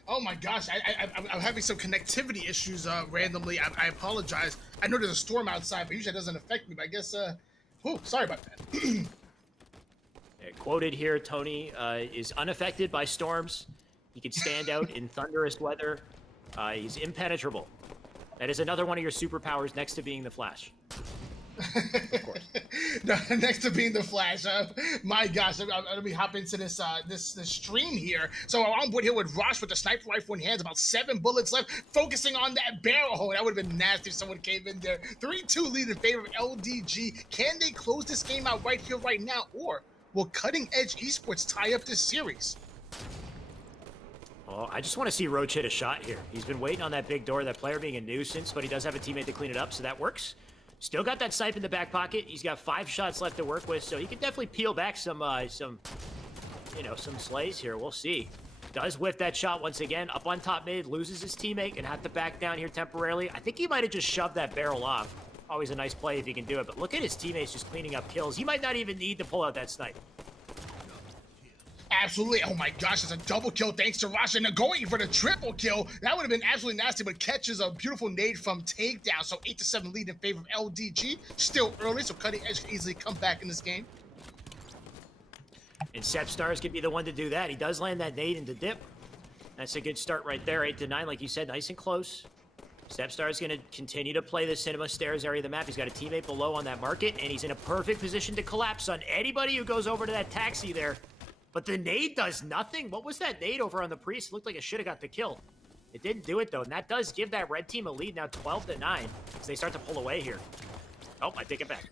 Oh my gosh, I'm having some connectivity issues randomly. I apologize. I know there's a storm outside, but usually it doesn't affect me. But I guess, sorry about that. Quoted here, Tony is unaffected by storms. He can stand out in thunderous weather. He's impenetrable. That is another one of your superpowers next to being the Flash. Of course. Next to being the Flash, my gosh, let me hop into this stream here. So I'm on board here with Rosh with the sniper rifle in hands, about 7 bullets left, focusing on that barrel hole. That would have been nasty if someone came in there. 3-2 lead in favor of LDG. Can they close this game out right here, right now, or will Cutting Edge Esports tie up this series? Well, I just want to see Roach hit a shot here. He's been waiting on that big door, that player being a nuisance, but he does have a teammate to clean it up, so that works. Still got that snipe in the back pocket. He's got 5 shots left to work with, so he can definitely peel back some slays here. We'll see. Does whiff that shot once again. Up on top mid, loses his teammate and have to back down here temporarily. I think he might have just shoved that barrel off. Always a nice play if he can do it, but look at his teammates just cleaning up kills. He might not even need to pull out that snipe. Absolutely. Oh my gosh, it's a double kill thanks to Rosh, and they're going for the triple kill. That would have been absolutely nasty, but catches a beautiful nade from Takedown. So 8-7 lead in favor of LDG. Still early, so Cutting Edge can easily come back in this game. And Sepstars could be the one to do that. He does land that nade into dip. That's a good start right there. 8-9, like you said, nice and close. Sepstar is going to continue to play the Cinema Stairs area of the map. He's got a teammate below on that market, and he's in a perfect position to collapse on anybody who goes over to that taxi there. But the nade does nothing. What was that nade over on the Priest? It looked like it should have got the kill. It didn't do it, though, and that does give that red team a lead now 12-9 as they start to pull away here. Oh, I take it back.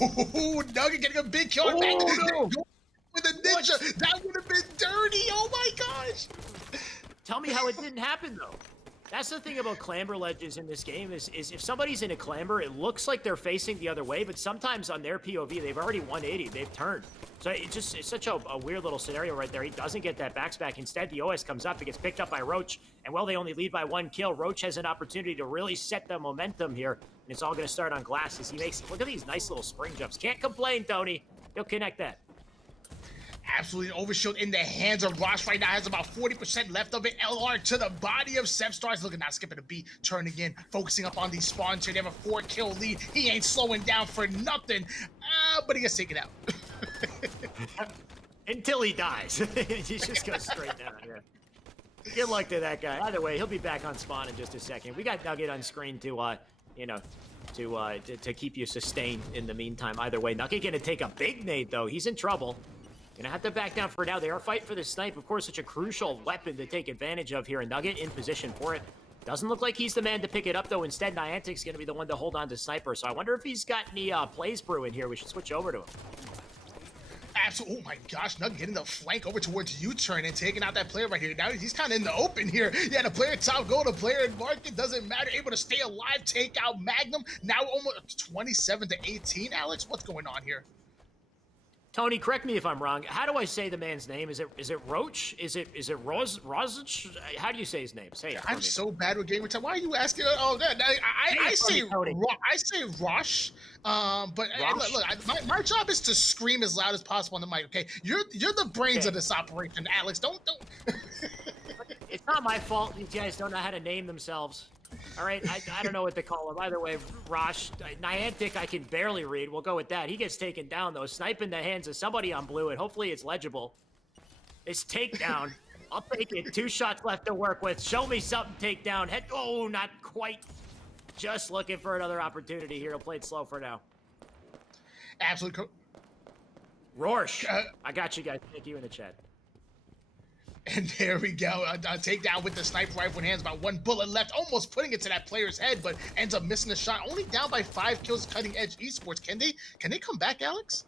Oh, Nugget getting a big kill. Oh, back. No. With a ninja. What? That would have been dirty. Oh, my gosh. Tell me how it didn't happen, though. That's the thing about clamber ledges in this game is if somebody's in a clamber, it looks like they're facing the other way, but sometimes on their POV, they've already 180, they've turned. So it's such a weird little scenario right there. He doesn't get that back. Instead, the OS comes up, it gets picked up by Roach, and while they only lead by 1 kill, Roach has an opportunity to really set the momentum here, and it's all going to start on glass as he makes, look at these nice little spring jumps. Can't complain, Tony. He'll connect that. Absolutely overshield in the hands of Rosh right now. Has about 40% left of it. LR to the body of Sevstar. Looking now, skipping a beat, turning in, focusing up on these spawns here. They have a 4-kill lead. He ain't slowing down for nothing. But he gets taken out. Until he dies. He just goes straight down here. Good luck to that guy. Either way, he'll be back on spawn in just a second. We got Nugget on screen to, to keep you sustained in the meantime. Either way, Nugget gonna take a big nade though. He's in trouble. Gonna have to back down for now. They are fighting for the snipe. Of course, such a crucial weapon to take advantage of here. And Nugget in position for it. Doesn't look like he's the man to pick it up, though. Instead, Niantic's gonna be the one to hold on to Sniper. So I wonder if he's got any plays brewing here. We should switch over to him. Absolutely. Oh my gosh, Nugget getting the flank over towards U-turn and taking out that player right here. Now he's kind of in the open here. Yeah, the player top goal, the player in market, doesn't matter. Able to stay alive, take out Magnum. Now almost 27 to 18. Alex, what's going on here? Tony, correct me if I'm wrong. How do I say the man's name? Is it Roach? Is it Rozich? How do you say his name? Say it. I'm so bad with gamer time. Why are you asking? Oh, I say Rosh. But look, my job is to scream as loud as possible on the mic. Okay, you're the brains of this operation, Alex. Don't. It's not my fault. These guys don't know how to name themselves. All right, I don't know what to call him. Either way, Rosh, Niantic, I can barely read. We'll go with that. He gets taken down, though. Snipe in the hands of somebody on blue, and hopefully it's legible. It's takedown. I'll take it. 2 shots left to work with. Show me something, takedown. Head. Oh, not quite. Just looking for another opportunity here. He'll play it slow for now. Absolutely. Rorsch. I got you guys. Thank you in the chat. And there we go. A takedown with the sniper rifle in hands. About 1 bullet left. Almost putting it to that player's head, but ends up missing the shot. Only down by 5 kills. Cutting Edge Esports. Can they come back, Alex?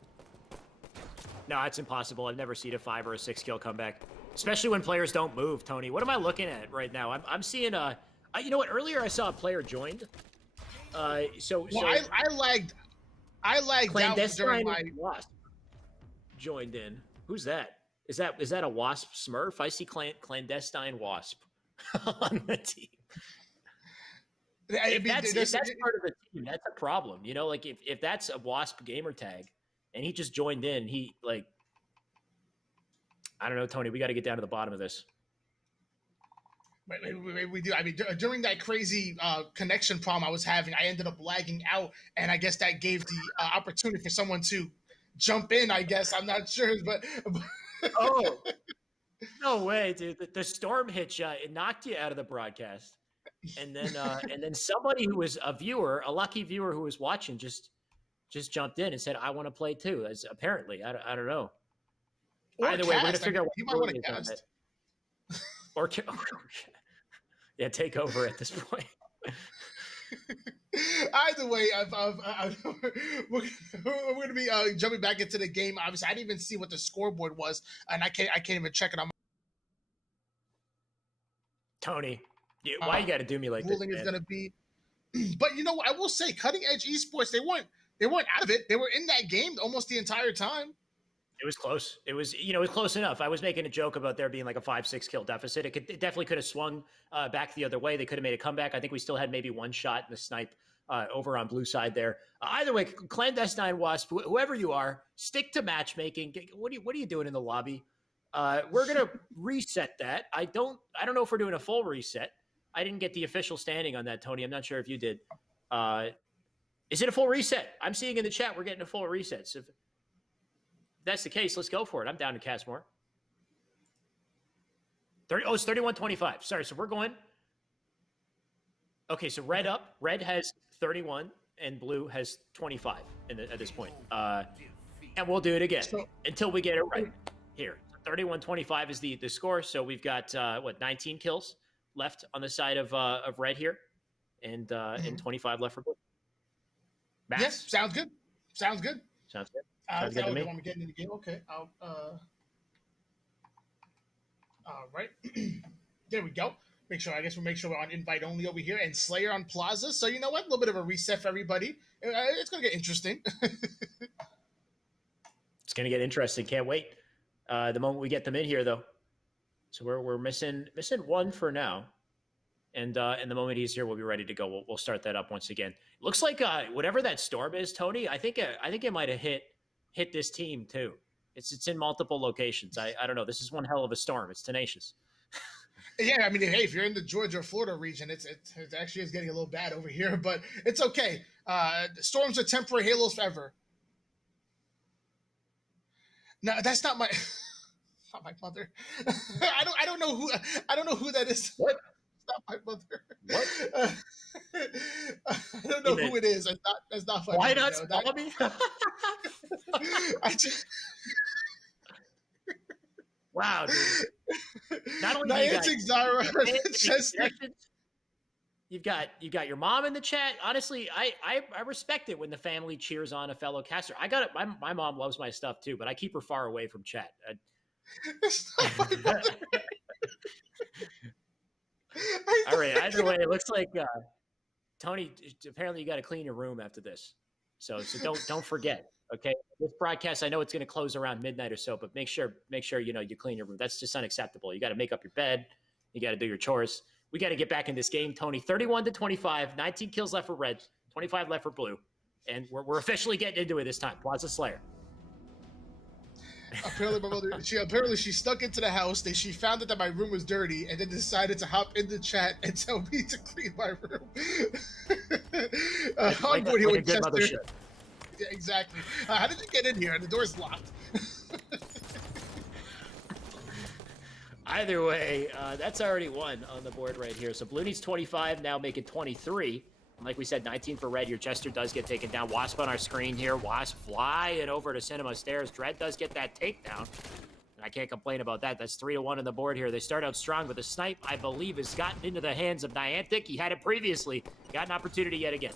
No, it's impossible. I've never seen a 5 or a 6 kill comeback, especially when players don't move. Tony, what am I looking at right now? I'm seeing you know what? Earlier I saw a player joined. I lagged out during my Wasp joined in. Who's that? Is that a Wasp Smurf? I see clandestine Wasp on the team. If that's part of the team, that's a problem. You know, like if that's a Wasp gamer tag and he just joined in, I don't know, Tony, we got to get down to the bottom of this. We do. I mean, during that crazy connection problem I was having, I ended up lagging out, and I guess that gave the opportunity for someone to jump in, I guess. I'm not sure, but oh, no way, dude. The storm hit you. It knocked you out of the broadcast. And then somebody who was a viewer, a lucky viewer who was watching, just jumped in and said, I want to play too. As apparently, I don't know. Or either way, we're gonna figure out what you might want to cast. Or yeah, take over at this point. Either way, we're going to be jumping back into the game. Obviously, I didn't even see what the scoreboard was, and I can't even check it on. Tony, why you got to do me like this? Ruling is going to be, but you know what? I will say, Cutting Edge Esports, they weren't out of it. They were in that game almost the entire time. It was close. It was close enough. I was making a joke about there being like a 5-6 kill deficit. It definitely could have swung back the other way. They could have made a comeback. I think we still had maybe 1 shot in the snipe over on blue side there. Either way, clandestine Wasp, whoever you are, stick to matchmaking. What are you doing in the lobby? We're gonna reset that. I don't know if we're doing a full reset. I didn't get the official standing on that, Tony. I'm not sure if you did. Is it a full reset? I'm seeing in the chat we're getting a full reset. So if that's the case, let's go for it. I'm down to cast more. It's 31-25. Sorry, so we're going. Okay, so red up. Red has 31 and blue has 25 at this point. And we'll do it again until we get it right here. 31-25 is the score. So we've got 19 kills left on the side of red here, and 25 left for blue. Max. Yes, sounds good. Sounds good. Sounds good. Sounds good to me. Want me getting in the game? Okay. All right. There we go. I guess we'll make sure we're on invite only over here, and Slayer on Plaza. So you know what? A little bit of a reset for everybody. It's gonna get interesting. It's going to get interesting. Can't wait. The moment we get them in here, though. So we're missing one for now. And the moment he's here, we'll be ready to go. We'll start that up once again. It looks like whatever that storm is, Tony, I think it might have hit this team too. It's in multiple locations. I don't know. This is one hell of a storm. It's tenacious. Yeah, I mean, hey, if you're in the Georgia or Florida region, it actually is getting a little bad over here, but it's okay. Storms are temporary, halos forever. No, that's not my not my mother. I don't know who that is. What? It's not my mother. What? I don't know who it is. That's not my Why mother. not spell me? I just Wow, dude. Not only Niantic, Zara, Chester. You've got your mom in the chat. Honestly, I respect it when the family cheers on a fellow caster. I got it. My mom loves my stuff too, but I keep her far away from chat. All right. Either way, it looks like Tony. Apparently, you got to clean your room after this. So don't forget. Okay, this broadcast, I know it's going to close around midnight or so, but make sure you clean your room. That's just unacceptable. You got to make up your bed. You got to do your chores. We got to get back in this game, Tony. 31-25, 19 kills left for red, 25 left for blue, and we're officially getting into it this time. Plaza Slayer. Apparently, my mother. She stuck into the house. She found out that my room was dirty, and then decided to hop in the chat and tell me to clean my room. On board here with Chester. Yeah, exactly. How did you get in here? The door's locked. Either way, that's already one on the board right here. So blue needs 25, now make it 23. And like we said, 19 for red. Your Chester does get taken down. Wasp on our screen here. Wasp flying over to Cinema Stairs. Dread does get that takedown. And I can't complain about that. That's 3-1 on the board here. They start out strong, but the snipe, I believe, has gotten into the hands of Niantic. He had it previously. Got an opportunity yet again.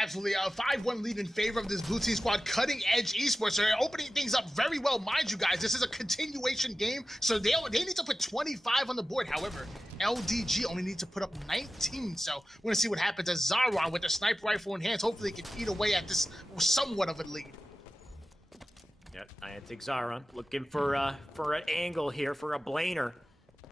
Absolutely. A 5-1 lead in favor of this blue team squad. Cutting Edge Esports are opening things up very well. Mind you guys, this is a continuation game, so they need to put 25 on the board. However, LDG only needs to put up 19. So we're going to see what happens as Zaron with the sniper rifle in hands. Hopefully he can eat away at this somewhat of a lead. Yep, Niantic Zaron looking for an angle here, for a blainer.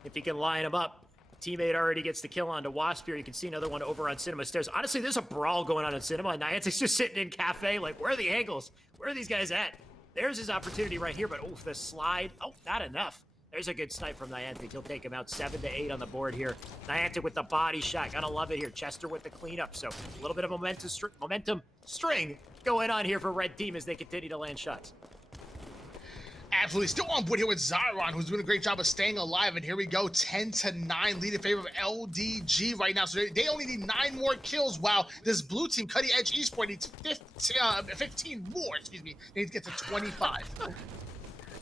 If he can line him up. Teammate already gets the kill onto Wasp here. You can see another one over on Cinema Stairs. Honestly, there's a brawl going on in Cinema, and Niantic's just sitting in Cafe. Like, where are the angles? Where are these guys at? There's his opportunity right here, but the slide. Oh, not enough. There's a good snipe from Niantic. He'll take him out 7-8 on the board here. Niantic with the body shot. Gotta love it here. Chester with the cleanup. So a little bit of momentum string going on here for Red Team as they continue to land shots. Absolutely. Still on board here with Zaron, who's doing a great job of staying alive. And here we go, 10-9, lead in favor of LDG right now. So they only need 9 more kills, while this blue team, Cutting Edge Esports, needs 15 more. Excuse me. They need to get to 25.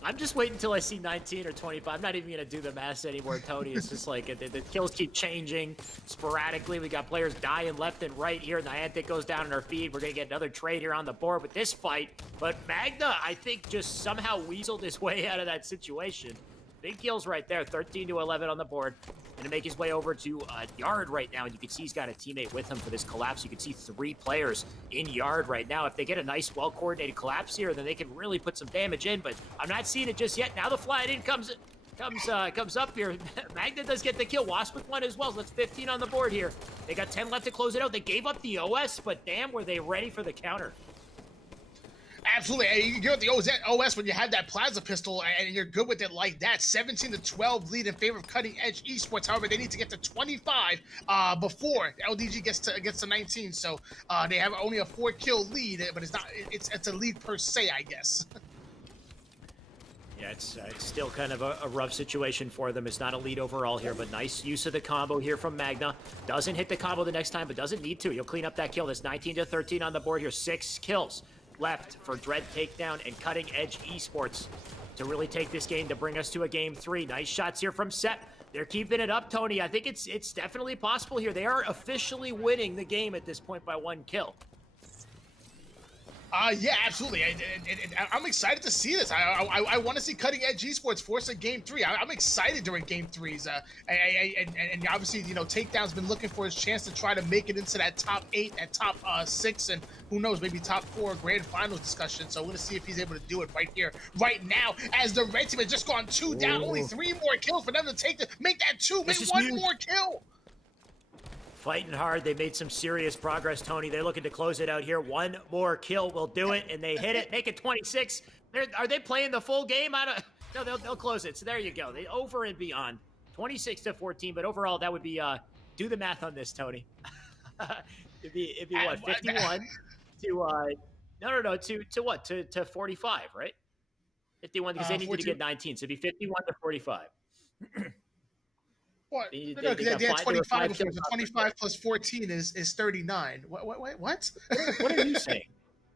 I'm just waiting until I see 19 or 25. I'm not even going to do the math anymore, Tony. It's just like the kills keep changing sporadically. We got players dying left and right here. Niantic goes down in our feed. We're going to get another trade here on the board with this fight. But Magna, I think, just somehow weaseled his way out of that situation. Big kills right there, 13-11 on the board. Going to make his way over to Yard right now, and you can see he's got a teammate with him for this collapse. You can see 3 players in Yard right now. If they get a nice, well-coordinated collapse here, then they can really put some damage in, but I'm not seeing it just yet. Now the fly in comes up here. Magna does get the kill. Wasp with 1 as well. So that's 15 on the board here. They got 10 left to close it out. They gave up the OS, but damn, were they ready for the counter. Absolutely. You get the OS when you have that Plaza pistol and you're good with it like that. 17-12 lead in favor of Cutting Edge Esports. However, they need to get to 25 before LDG gets to 19. So they have only a 4-kill lead, but it's a lead per se, I guess. Yeah, it's still kind of a rough situation for them. It's not a lead overall here, but nice use of the combo here from Magna. Doesn't hit the combo the next time, but doesn't need to. You'll clean up that kill. That's 19-13 on the board here. 6 kills left for Dread Takedown and Cutting Edge Esports to really take this game to bring us to a game 3. Nice shots here from Sep. They're keeping it up, Tony. I think it's definitely possible here. They are officially winning the game at this point by 1 kill. Yeah, absolutely. I'm excited to see this. I want to see Cutting Edge Esports force a game three. I'm excited during game threes. And obviously, you know, Takedown's been looking for his chance to try to make it into that top 8, that top 6, and who knows, maybe top 4 grand finals discussion. So we're gonna see if he's able to do it right here, right now, as the red team has just gone 2 down. Only 3 more kills for them to make that 2, make 1 more kill. Fighting hard. They made some serious progress, Tony. They're looking to close it out here. 1 more kill will do it, and they hit it. Make it 26. Are they playing the full game? No, they'll close it. So there you go. They over and beyond. 26-14, but overall, that would be, do the math on this, Tony. it'd be what, 51 to what? To 45, right? 51, because they need to get 19, so it'd be 51 to 45. What? They had 25 before, so 25 plus 14 is 39. What? What are you saying?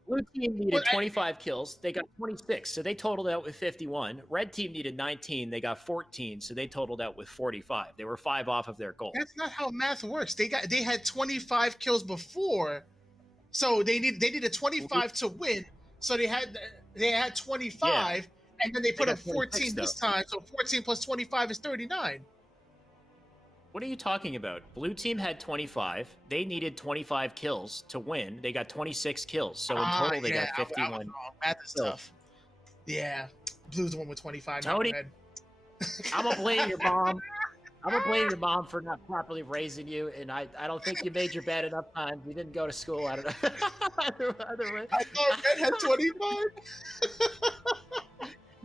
Blue team needed 25 kills. They got 26, so they totaled out with 51. Red team needed 19. They got 14, so they totaled out with 45. They were 5 off of their goal. That's not how math works. They had 25 kills before, so they needed 25 to win. So they had 25, and then they put up 14 this time. So 14 plus 25 is 39. What are you talking about? Blue team had 25. They needed 25 kills to win. They got 26 kills. So in total, they got 51. Math is tough. Yeah. Blue's the one with 25. Tony, I'm going to blame your mom. I'm going to blame your mom for not properly raising you. And I don't think you made your bed enough times. You didn't go to school. I don't know. Other way. I thought Red had 25.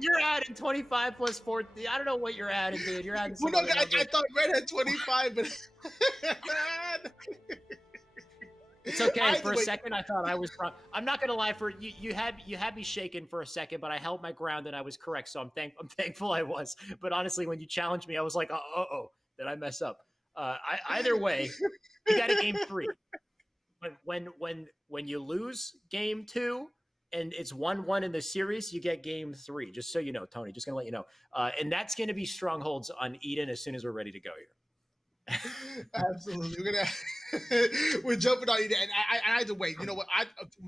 You're adding 25 plus 40. I don't know what you're adding, dude. You're adding. Well, no, I thought Red had 25, but it's okay. For a second, I thought I was wrong. I'm not gonna lie. For you, you had me shaken for a second, but I held my ground and I was correct. So I'm thankful I was. But honestly, when you challenged me, I was like, did I mess up? Either way, you got a game 3. When you lose game 2. And it's 1-1 in the series, you get game 3. Just so you know, Tony, just going to let you know. And that's going to be strongholds on Eden as soon as we're ready to go here. Absolutely. We're jumping on Eden. And either way, you know what?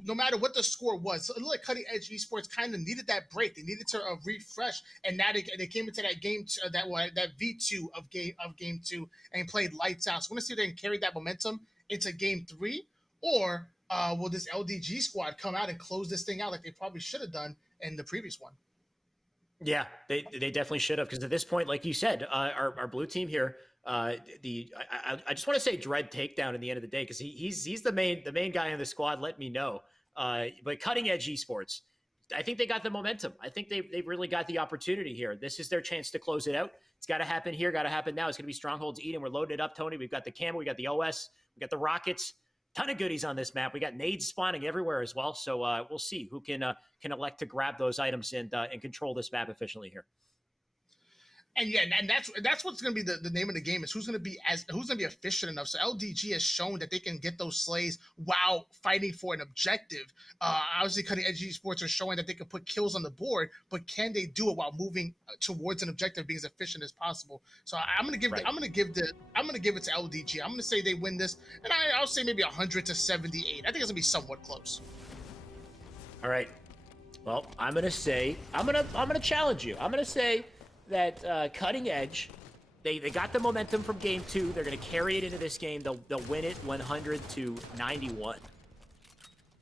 No matter what the score was, so it looked like Cutting Edge Esports kind of needed that break. They needed to refresh. And now they came into that game, that V2 of game 2 and played lights out. So I want to see if they can carry that momentum into game 3, or will this LDG squad come out and close this thing out like they probably should have done in the previous one? Yeah, they definitely should have, because at this point, like you said, our blue team here, I just want to say Dread Takedown in the end of the day, because he's the main guy in the squad. Let me know. But Cutting Edge Esports, I think they got the momentum. I think they've really got the opportunity here. This is their chance to close it out. It's got to happen here. Got to happen now. It's going to be Strongholds Eden. We're loaded up, Tony. We've got the Camo. We got the OS. We got the Rockets. Ton of goodies on this map. We got nades spawning everywhere as well. So we'll see who can elect to grab those items and control this map efficiently here. And yeah, and that's what's going to be the name of the game, is who's going to be efficient enough. So LDG has shown that they can get those slays while fighting for an objective. Obviously, Cutting Edge Esports are showing that they can put kills on the board, but can they do it while moving towards an objective, being as efficient as possible? So I'm going to give it to LDG. I'm going to say they win this, and I'll say maybe 100 to 78. I think it's going to be somewhat close. All right. Well, I'm going to challenge you. I'm going to say that Cutting Edge, they got the momentum from game 2. They're going to carry it into this game. They'll win it 100 to 91.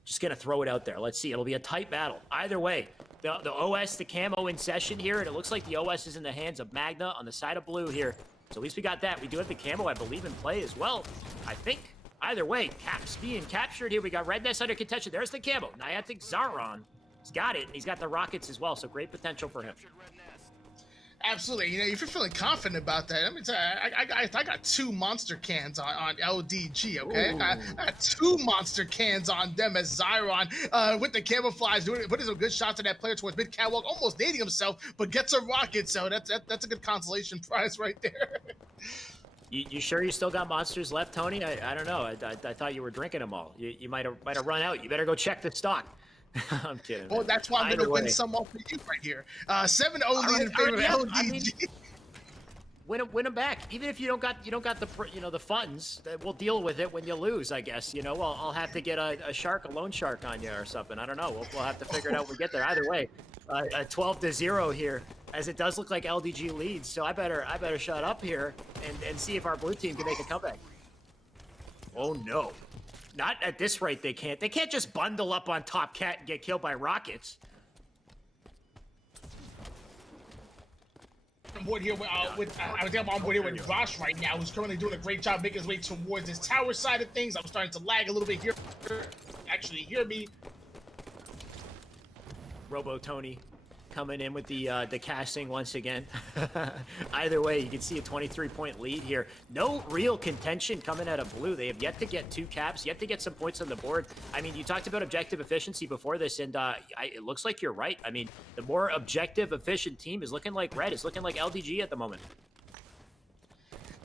Just going to throw it out there. Let's see. It'll be a tight battle. Either way, the OS, the Camo in session here, and it looks like the OS is in the hands of Magna on the side of blue here. So at least we got that. We do have the Camo, I believe, in play as well, I think. Either way, Caps being captured here. We got Redness under contention. There's the Camo. Niantic Zaron. He's got it, and he's got the Rockets as well, so great potential for him. Absolutely. You know, if you're feeling confident about that, let me tell you, I got 2 monster cans on LDG, okay? I got 2 monster cans on them as Zyron with the camouflage, putting some good shots at that player towards mid catwalk, almost nading himself, but gets a rocket, so that's a good consolation prize right there. You sure you still got monsters left, Tony? I don't know. I thought you were drinking them all. You might have run out. You better go check the stock. I'm kidding. Well, that's why I'm going to win some off for you right here. 7-0 lead in favor of LDG. win them back. Even if you don't got the funds, we'll deal with it when you lose. I guess I'll have to get a loan shark on you or something. I don't know. We'll have to figure it out when we get there. Either way, a 12-0 here, as it does look like LDG leads. So I better shut up here and see if our blue team can make a comeback. Oh no, not at this rate. They can't. They can't just bundle up on Top Cat and get killed by rockets. On board here I'm on board here with Rosh right now, who's currently doing a great job making his way towards his tower side of things. I'm starting to lag a little bit here. Actually, hear me. Robo Tony coming in with the casting once again. Either way, you can see a 23-point lead here. No real contention coming out of blue. They have yet to get 2 caps, yet to get some points on the board. I mean, you talked about objective efficiency before this, and it looks like you're right. I mean, the more objective, efficient team is looking like Red, is looking like LDG at the moment.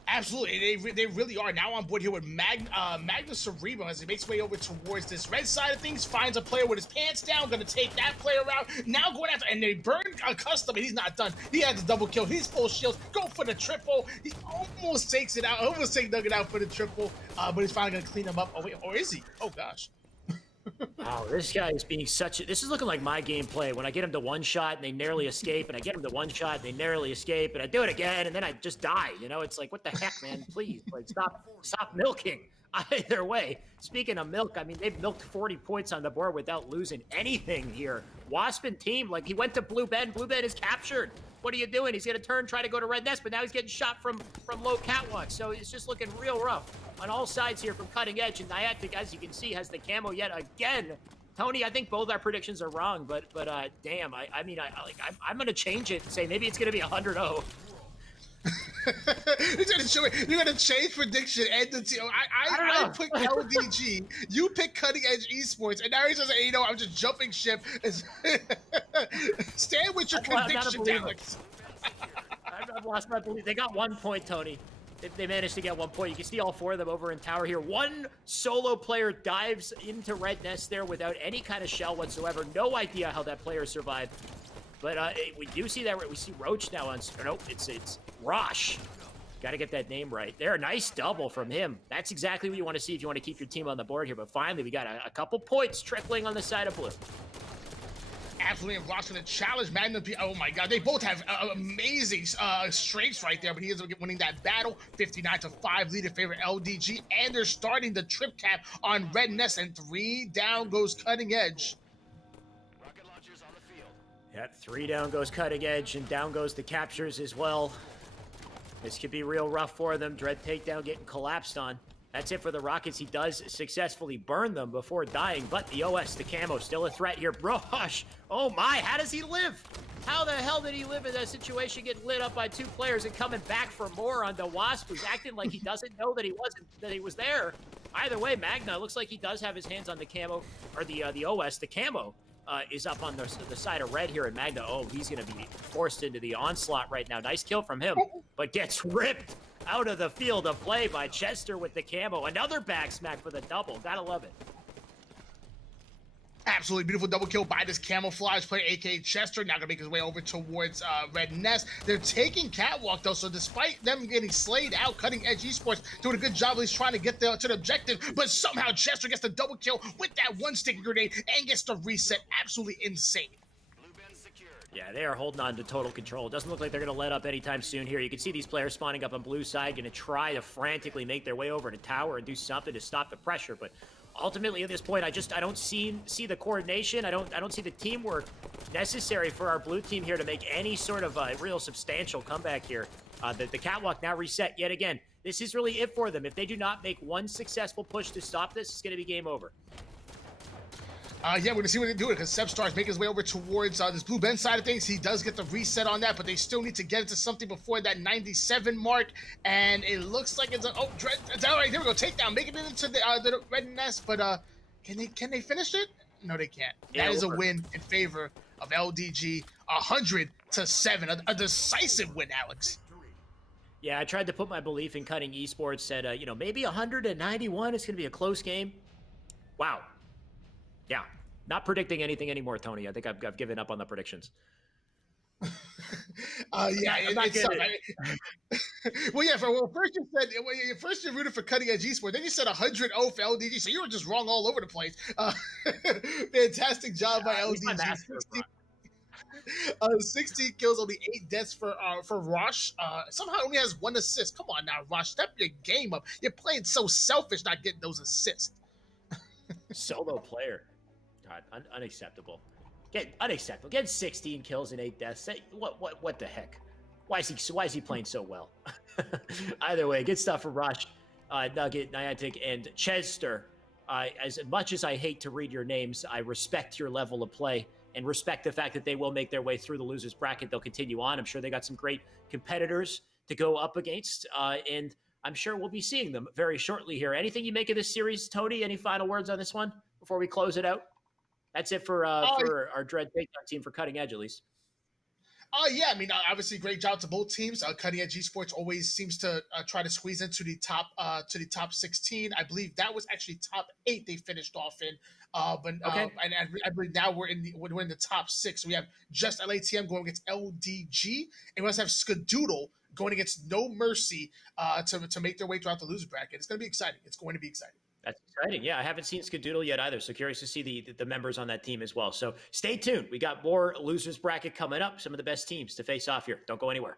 Absolutely, they really are. Now on board here with Magnus Cerebro as he makes his way over towards this red side of things, finds a player with his pants down, gonna take that player out. Now going after, and they burn a custom, and he's not done. He has a double kill. He's full shields. Go for the triple. He almost takes it out. Almost takes Nugget out for the triple, but he's finally gonna clean him up. Oh wait, or is he? Oh gosh. Oh, this guy is being this is looking like my gameplay when I get him to one shot and they narrowly escape, and I get him to one shot and they narrowly escape, and I do it again and then I just die. It's like, what the heck, man? Please, like, stop milking. Either way, speaking of milk, I mean, they've milked 40 points on the board without losing anything here. Waspin team, like, he went to Blue Ben. Blue Ben is captured. What are you doing? He's going to turn, try to go to Red Nest, but now he's getting shot from low catwalk. So it's just looking real rough on all sides here from Cutting Edge. And Niantic, as you can see, has the camo yet again. Tony, I think both our predictions are wrong, but damn, I'm going to change it and say maybe it's going to be 100-0. You're gonna change prediction and the team. I put LDG, you pick Cutting Edge Esports, and now he's just saying, I'm just jumping ship. Stand with your conviction, Alex. I've lost my belief. They got 1 point, Tony. They managed to get 1 point. You can see all 4 of them over in tower here. One solo player dives into Red Nest there without any kind of shell whatsoever. No idea how that player survived. But we do see that. We see Roach now on. Nope, it's Rosh. Got to get that name right. There, nice double from him. That's exactly what you want to see if you want to keep your team on the board here. But finally, we got a couple points trickling on the side of blue. Absolutely, and Rosh going to challenge Magnum. Oh my God, they both have amazing strengths right there. But he is winning that battle, 59-5, lead in favor of LDG, and they're starting the trip cap on Red Nest, and 3 down goes Cutting Edge. Yeah, 3 down goes Cutting Edge, and down goes the captures as well. This could be real rough for them. Dread Takedown getting collapsed on. That's it for the Rockets. He does successfully burn them before dying, but the OS, the camo, still a threat here. Rosh, oh my, how does he live? How the hell did he live in that situation, getting lit up by 2 players and coming back for more on the Wasp, who's acting like he doesn't know that he was there. Either way, Magna looks like he does have his hands on the camo, or the OS, the camo. Is up on the side of Red here, and Magna, he's going to be forced into the onslaught right now. Nice kill from him, but gets ripped out of the field of play by Chester with the camo. Another back smack for the double. Gotta love it. Absolutely beautiful double kill by this camouflage player, aka Chester. Now gonna make his way over towards Red Nest. They're taking catwalk though, so despite them getting slayed out, Cutting Edge Esports doing a good job. He's trying to get to the objective, but somehow Chester gets the double kill with that 1 sticky grenade and gets the reset. Absolutely insane. Yeah, they are holding on to total control. It doesn't look like they're going to let up anytime soon here. You can see these players spawning up on blue side, going to try to frantically make their way over to tower and do something to stop the pressure, but ultimately, at this point, I don't see the coordination. I don't see the teamwork necessary for our blue team here to make any sort of real substantial comeback here. The catwalk now reset yet again. This is really it for them. If they do not make one successful push to stop this, it's going to be game over. Yeah, we're going to see what they do because Seb starts making his way over towards this Blue Ben side of things. He does get the reset on that, but they still need to get into something before that 97 mark. And it looks like it's Dread. All right, there we go. Takedown, making it into the Red Nest. But can they finish it? No, they can't. Yeah, that is a win in favor of LDG, 100-7, a decisive win, Alex. Yeah, I tried to put my belief in Cutting Esports. Said, maybe 191. It's going to be a close game. Wow. Yeah, not predicting anything anymore, Tony. I think I've given up on the predictions. Yeah, it's Well, yeah. First you said first you rooted for Cutting Edge Esports, then you said 100-0 for LDG. So you were just wrong all over the place. Fantastic job by At least my LDG. math was wrong. 16 kills, only 8 deaths for Rosh. Somehow only has 1 assist. Come on now, Rosh, step your game up. You're playing so selfish, not getting those assists. Solo player. God, unacceptable. Unacceptable. Getting 16 kills and 8 deaths. What the heck? Why is he playing so well? Either way, good stuff for Rush, Nugget, Niantic, and Chester. As much as I hate to read your names, I respect your level of play and respect the fact that they will make their way through the losers bracket. They'll continue on. I'm sure they got some great competitors to go up against, and I'm sure we'll be seeing them very shortly here. Anything you make of this series, Tony? Any final words on this one before we close it out? That's it for our Dread Takedown team for Cutting Edge, at least. Yeah, I mean, obviously, great job to both teams. Cutting Edge Esports always seems to try to squeeze into the top 16. I believe that was actually top 8 they finished off in. And I believe now we're in the top 6. So we have just LATM going against LDG, and we also have Skadoodle going against No Mercy to make their way throughout the loser bracket. It's going to be exciting. It's going to be exciting. That's exciting. Yeah, I haven't seen Skadoodle yet either, so curious to see the members on that team as well. So stay tuned. We got more losers bracket coming up. Some of the best teams to face off here. Don't go anywhere.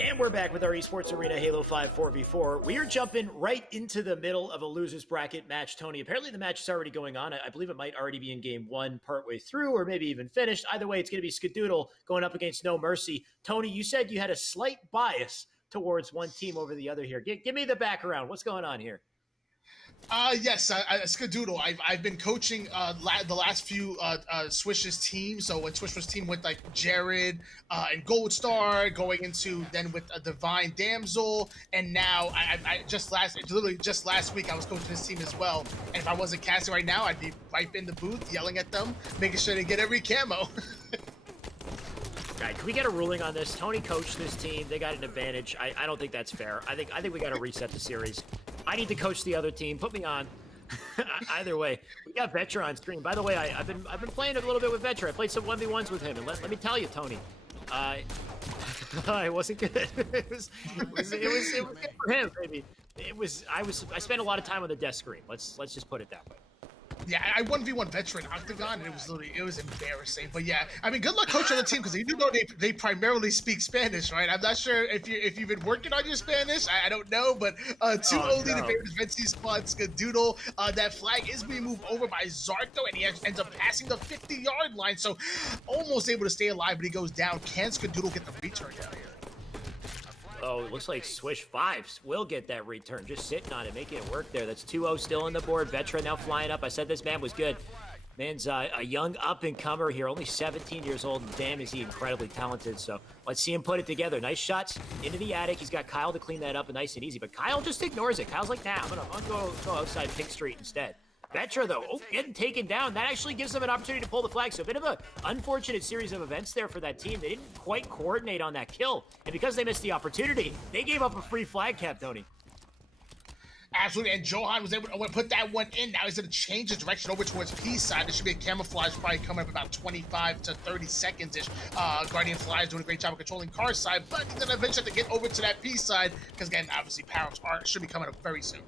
And we're back with our Esports Arena Halo 5 4v4. We are jumping right into the middle of a losers bracket match, Tony. Apparently the match is already going on. I believe it might already be in game 1 partway through, or maybe even finished. Either way, it's going to be Skadoodle going up against No Mercy. Tony, you said you had a slight bias towards one team over the other here. Give me the background. What's going on here? Yes, Skadoodle. I've been coaching the last few Swish's teams. So when Swish was team with like Jared and Goldstar, going into then with a Divine Damsel, and now I just last week I was coaching this team as well. And if I wasn't casting right now, I'd be right in the booth yelling at them, making sure they get every camo. right, can we get a ruling on this? Tony coached this team. They got an advantage. I don't think that's fair. I think we got to reset the series. I need to coach the other team. Put me on. Either way, we got Vetra on screen. By the way, I've been playing a little bit with Vetra. I played some 1v1s with him, and let me tell you, Tony, it wasn't good. It was good for him, maybe. I spent a lot of time on the desk screen. Let's just put it that way. Yeah, I 1v1 Veteran Octagon, and it was embarrassing. But yeah, I mean, good luck coaching the team, because you know they primarily speak Spanish, right? I'm not sure if you've been working on your Spanish. I don't know, but the favorite Vency squad, Skadoodle. That flag is being moved over by Zarko, and he ends up passing the 50-yard line, so almost able to stay alive, but he goes down. Can Skadoodle get the return down here? Oh, it looks like Swish 5 will get that return. Just sitting on it, making it work there. That's 2-0 still on the board. Vetra now flying up. I said this man was good. Man's a young up-and-comer here, only 17 years old, and damn, is he incredibly talented. So let's see him put it together. Nice shots into the attic. He's got Kyle to clean that up, and nice and easy. But Kyle just ignores it. Kyle's like, nah, I'm gonna go outside Pink Street instead. Vetra, though, getting taken down. That actually gives them an opportunity to pull the flag. So a bit of an unfortunate series of events there for that team. They didn't quite coordinate on that kill. And because they missed the opportunity, they gave up a free flag cap, Tony. Absolutely, and Johan was able to put that one in. Now he's going to change his direction over towards P side. There should be a camouflage probably coming up about 25 to 30 seconds-ish. Guardian Fly is doing a great job of controlling car side, but he's going to eventually have to get over to that P side, because again, obviously, Power should be coming up very soon.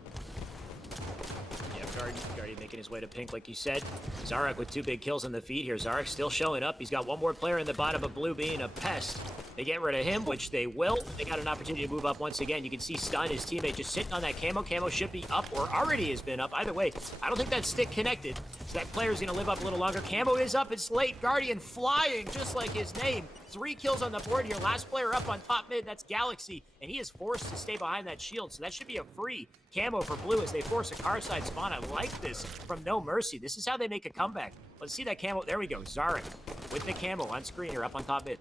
Guardian making his way to pink, like you said. Zarek with 2 big kills on the feed here. Zarek still showing up. He's got one more player in the bottom of blue being a pest. They get rid of him, which they will. They got an opportunity to move up once again. You can see Stun, his teammate, just sitting on that camo. Camo should be up, or already has been up. Either way, I don't think that stick connected. So that player's going to live up a little longer. Camo is up. It's late. Guardian flying, just like his name. 3 kills on the board here. Last player up on top mid, that's Galaxy. And he is forced to stay behind that shield. So that should be a free camo for blue as they force a car side spawn. I like this from No Mercy. This is how they make a comeback. Let's see that camo. There we go. Zarek with the camo on screen here up on top mid.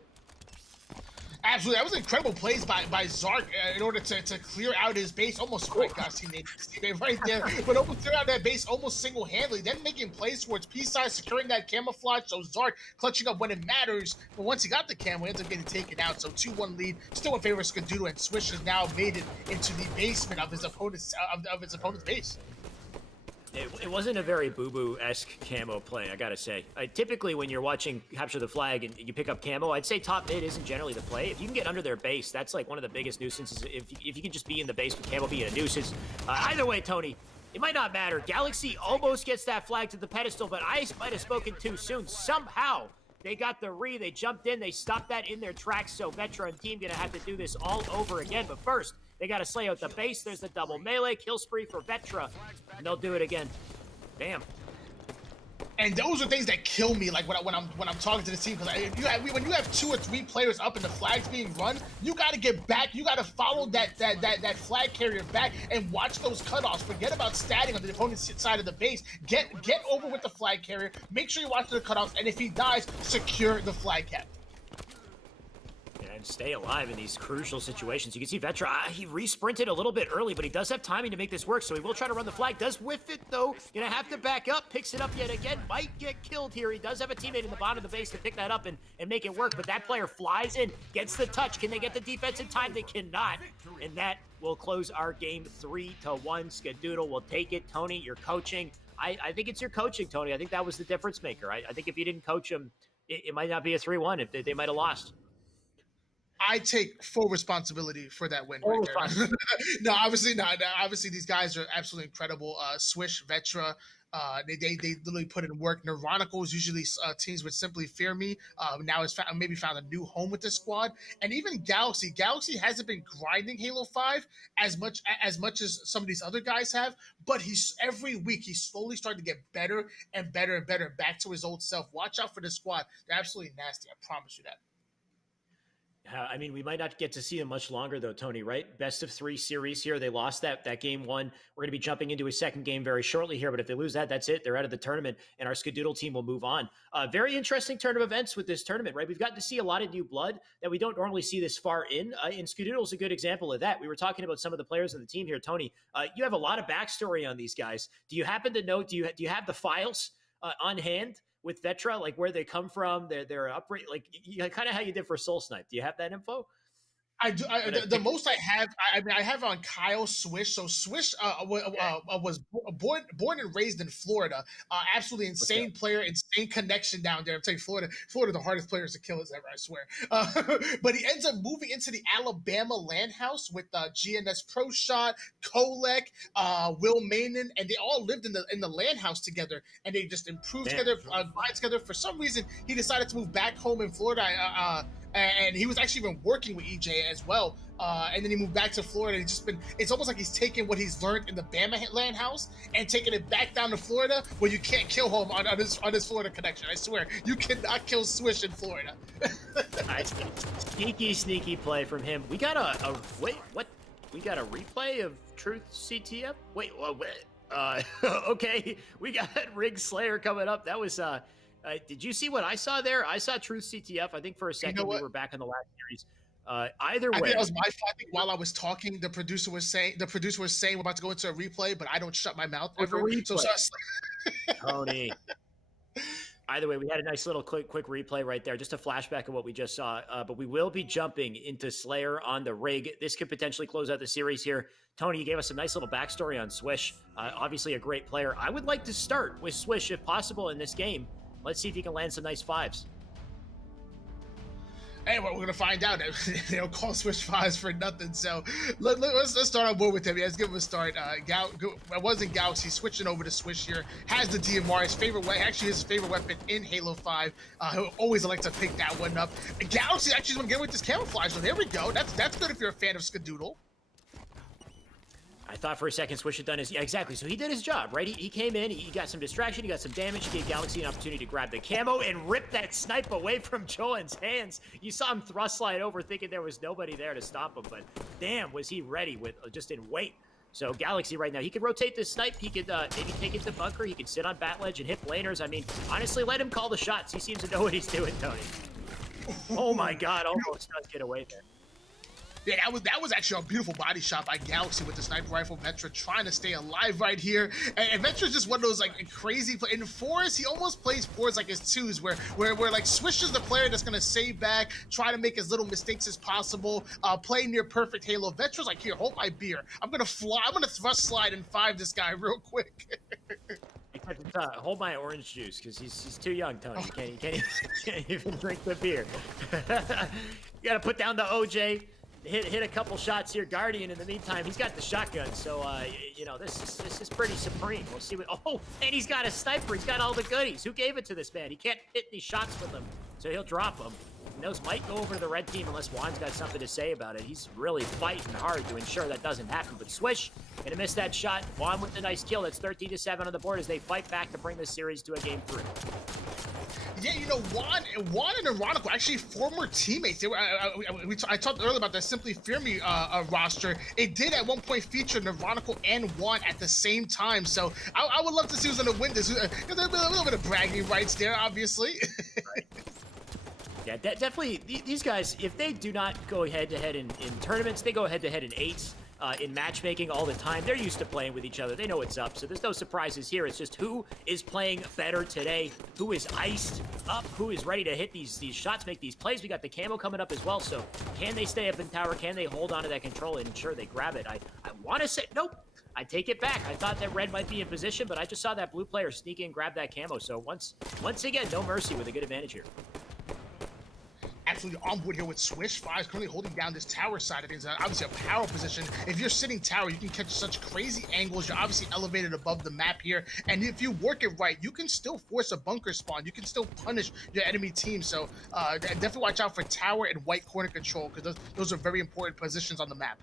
Absolutely, that was incredible plays by Zark in order to clear out his base. Almost, oh my gosh, teammate right there, but almost clear out that base almost single-handedly. Then making plays towards P-side, securing that camouflage. So Zark clutching up when it matters. But once he got the camo, he ends up getting taken out. So 2-1 lead, still in favor of Skadoodle, and Swish has now made it into the basement of his opponent's base. It wasn't a very boo-boo-esque camo play, I gotta say. Typically, when you're watching Capture the Flag and you pick up camo, I'd say top mid isn't generally the play. If you can get under their base, that's like one of the biggest nuisances. If you can just be in the base with camo being a nuisance. Either way, Tony, it might not matter. Galaxy almost gets that flag to the pedestal, but I might have spoken too soon. Somehow, they got the they jumped in, they stopped that in their tracks, so Vetra and team gonna have to do this all over again. But first, they got to slay out the base. There's the double melee kill spree for Vetra, and they'll do it again. Damn. And those are things that kill me, like when I'm talking to the team, because when you have 2 or 3 players up and the flag's being run, you got to get back. You got to follow that flag carrier back and watch those cutoffs. Forget about statting on the opponent's side of the base. Get over with the flag carrier. Make sure you watch the cutoffs, and if he dies, secure the flag cap. And stay alive in these crucial situations. You can see Vetra, he re-sprinted a little bit early, but he does have timing to make this work, so he will try to run the flag. Does whiff it, though. Gonna have to back up. Picks it up yet again. Might get killed here. He does have a teammate in the bottom of the base to pick that up and make it work, but that player flies in, gets the touch. Can they get the defense in time? They cannot. And that will close our game 3-1. Skadoodle will take it. Tony, you're coaching. I think it's your coaching, Tony. I think that was the difference maker. I think if you didn't coach them, it might not be a 3-1. If they might have lost. I take full responsibility for that win right there. No, obviously not. Obviously, these guys are absolutely incredible. Swish, Vetra, they literally put in work. Neuronicals, usually teams would simply fear me. Now has maybe found a new home with this squad. And even Galaxy. Galaxy hasn't been grinding Halo 5 as much as some of these other guys have, but every week he's slowly starting to get better and better and better, back to his old self. Watch out for this squad. They're absolutely nasty. I promise you that. I mean, we might not get to see them much longer, though, Tony, right? Best of 3 series here. They lost that game 1. We're going to be jumping into a second game very shortly here, but if they lose that, that's it. They're out of the tournament, and our Skadoodle team will move on. Very interesting turn of events with this tournament, right? We've gotten to see a lot of new blood that we don't normally see this far in. And Skadoodle's a good example of that. We were talking about some of the players on the team here. Tony, you have a lot of backstory on these guys. Do you happen to know, do you have the files on hand with Vetra, like where they come from, their upgrade, like kind of how you did for Soul Snipe. Do you have that info? I do. The most I have, I have on Kyle Swish. So Swish was born and raised in Florida. Absolutely insane player, insane connection down there. I'm telling you, Florida, the hardest players to kill is ever. I swear. But he ends up moving into the Alabama land house with GNS Pro Shot, Kolek, Will Mainen, and they all lived in the land house together, and they just improved together, grind together. For some reason, he decided to move back home in Florida. And he was actually even working with EJ as well. And then he moved back to Florida. It's almost like he's taking what he's learned in the Bama land house and taking it back down to Florida, where you can't kill him on his Florida connection. I swear, you cannot kill Swish in Florida. Sneaky play from him. We got wait, what? We got a replay of Truth CTF? Wait. Okay, we got Rig Slayer coming up. That was did you see what I saw there? I saw Truth CTF. I think for a second we were back in the last series. Either way, I think that was my fault. I think while I was talking, the producer was saying we're about to go into a replay, but I don't shut my mouth ever. So Tony. Either way, we had a nice little quick replay right there, just a flashback of what we just saw. But we will be jumping into Slayer on the rig. This could potentially close out the series here. Tony, you gave us a nice little backstory on Swish. Obviously a great player. I would like to start with Swish if possible in this game. Let's see if he can land some nice fives. Hey, well, we're going to find out. They don't call Swish fives for nothing. So let's start on board with him. Yeah, let's give him a start. It wasn't Galaxy switching over to Swish here. Has the DMR, his favorite weapon. Actually, his favorite weapon in Halo 5. He'll always like to pick that one up. Galaxy actually going to get with this camouflage. So there we go. That's good if you're a fan of Skadoodle. I thought for a second Swish had done his... Yeah, exactly. So he did his job, right? He came in, he got some distraction, he got some damage, he gave Galaxy an opportunity to grab the camo and rip that snipe away from Joan's hands. You saw him thrust slide over thinking there was nobody there to stop him, but damn, was he ready with just in wait. So Galaxy right now, he could rotate this snipe, he could maybe take it to bunker, he could sit on bat ledge and hit laners. I mean, honestly, let him call the shots. He seems to know what he's doing, Tony. Oh my God, almost does get away there. Yeah, that was actually a beautiful body shot by Galaxy with the sniper rifle. Vetra trying to stay alive right here. And Vetra's just one of those like crazy play. In fours, he almost plays fours like his twos, where like Swish is the player that's gonna save back, try to make as little mistakes as possible, play near perfect Halo. Vetra's like, here, hold my beer. I'm gonna thrust slide and five this guy real quick. Hold my orange juice because he's too young, Tony. He can't even drink the beer. You gotta put down the OJ. Hit a couple shots here. Guardian, in the meantime, he's got the shotgun, so you know, this is pretty supreme. We'll see what. Oh, and he's got a sniper. He's got all the goodies. Who gave it to this man? He can't hit any shots with them, so he'll drop them. And those might go over to the red team unless Juan's got something to say about it. He's really fighting hard to ensure that doesn't happen. But Swish gonna miss that shot. Juan with the nice kill. That's 13-7 on the board as they fight back to bring this series to a game 3. Yeah, you know, Juan and Ironic were actually former teammates. They were, I talked earlier about the Simply Fear Me roster. It did at one point feature Ironical and Juan at the same time. So I would love to see who's going to win this. There's a little bit of bragging rights there, obviously. Right. Yeah, definitely. These guys, if they do not go head-to-head in tournaments, they go head-to-head in 8s. In matchmaking all the time. They're used to playing with each other. They know what's up, so there's no surprises here. It's just who is playing better today, who is iced up, who is ready to hit these shots, make these plays. We got the camo coming up as well, so can they stay up in tower? Can they hold on to that control and ensure they grab it? I want to say, nope. I take it back. I thought that red might be in position, but I just saw that blue player sneak in, grab that camo. So once again, no mercy with a good advantage here. Absolutely on board here with Swish. Five currently holding down this tower side of things. Obviously a power position. If you're sitting tower, you can catch such crazy angles. You're obviously elevated above the map here. And if you work it right, you can still force a bunker spawn. You can still punish your enemy team. So definitely watch out for tower and white corner control because those are very important positions on the map.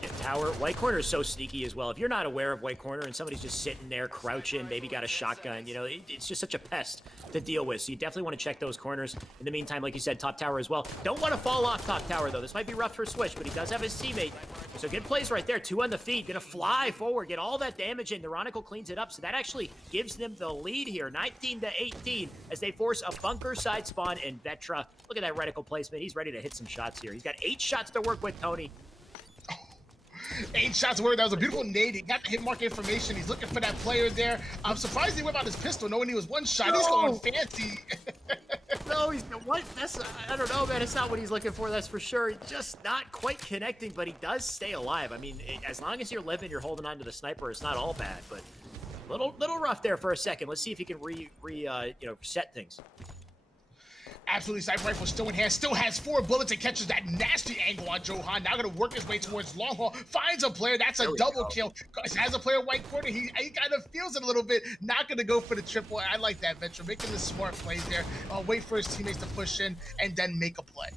Yeah, tower. White corner is so sneaky as well. If you're not aware of white corner and somebody's just sitting there crouching, maybe got a shotgun, you know, it's just such a pest to deal with. So you definitely want to check those corners. In the meantime, like you said, top tower as well. Don't want to fall off top tower, though. This might be rough for Swish, but he does have his teammate. So good plays right there. 2 on the feed. Gonna fly forward, get all that damage in. Ironical cleans it up, so that actually gives them the lead here. 19-18 as they force a bunker side spawn in Vetra. Look at that reticle placement. He's ready to hit some shots here. He's got 8 shots to work with, Tony. 8 shots away. That was a beautiful nade. He got the hit mark information. He's looking for that player there. I'm surprised he went out his pistol, knowing he was one shot. He's going fancy. No, he's what? That's I don't know, man. It's not what he's looking for. That's for sure. Just not quite connecting, but he does stay alive. I mean, as long as you're living, you're holding on to the sniper. It's not all bad, but little rough there for a second. Let's see if he can set things. Absolutely, sniper rifle still in hand, still has 4 bullets and catches that nasty angle on Johan. Now gonna work his way towards long haul, finds a player, that's a double kill. Has a player white corner, he kind of feels it a little bit, not gonna go for the triple. I like that, Vetra, making the smart plays there. Wait for his teammates to push in and then make a play.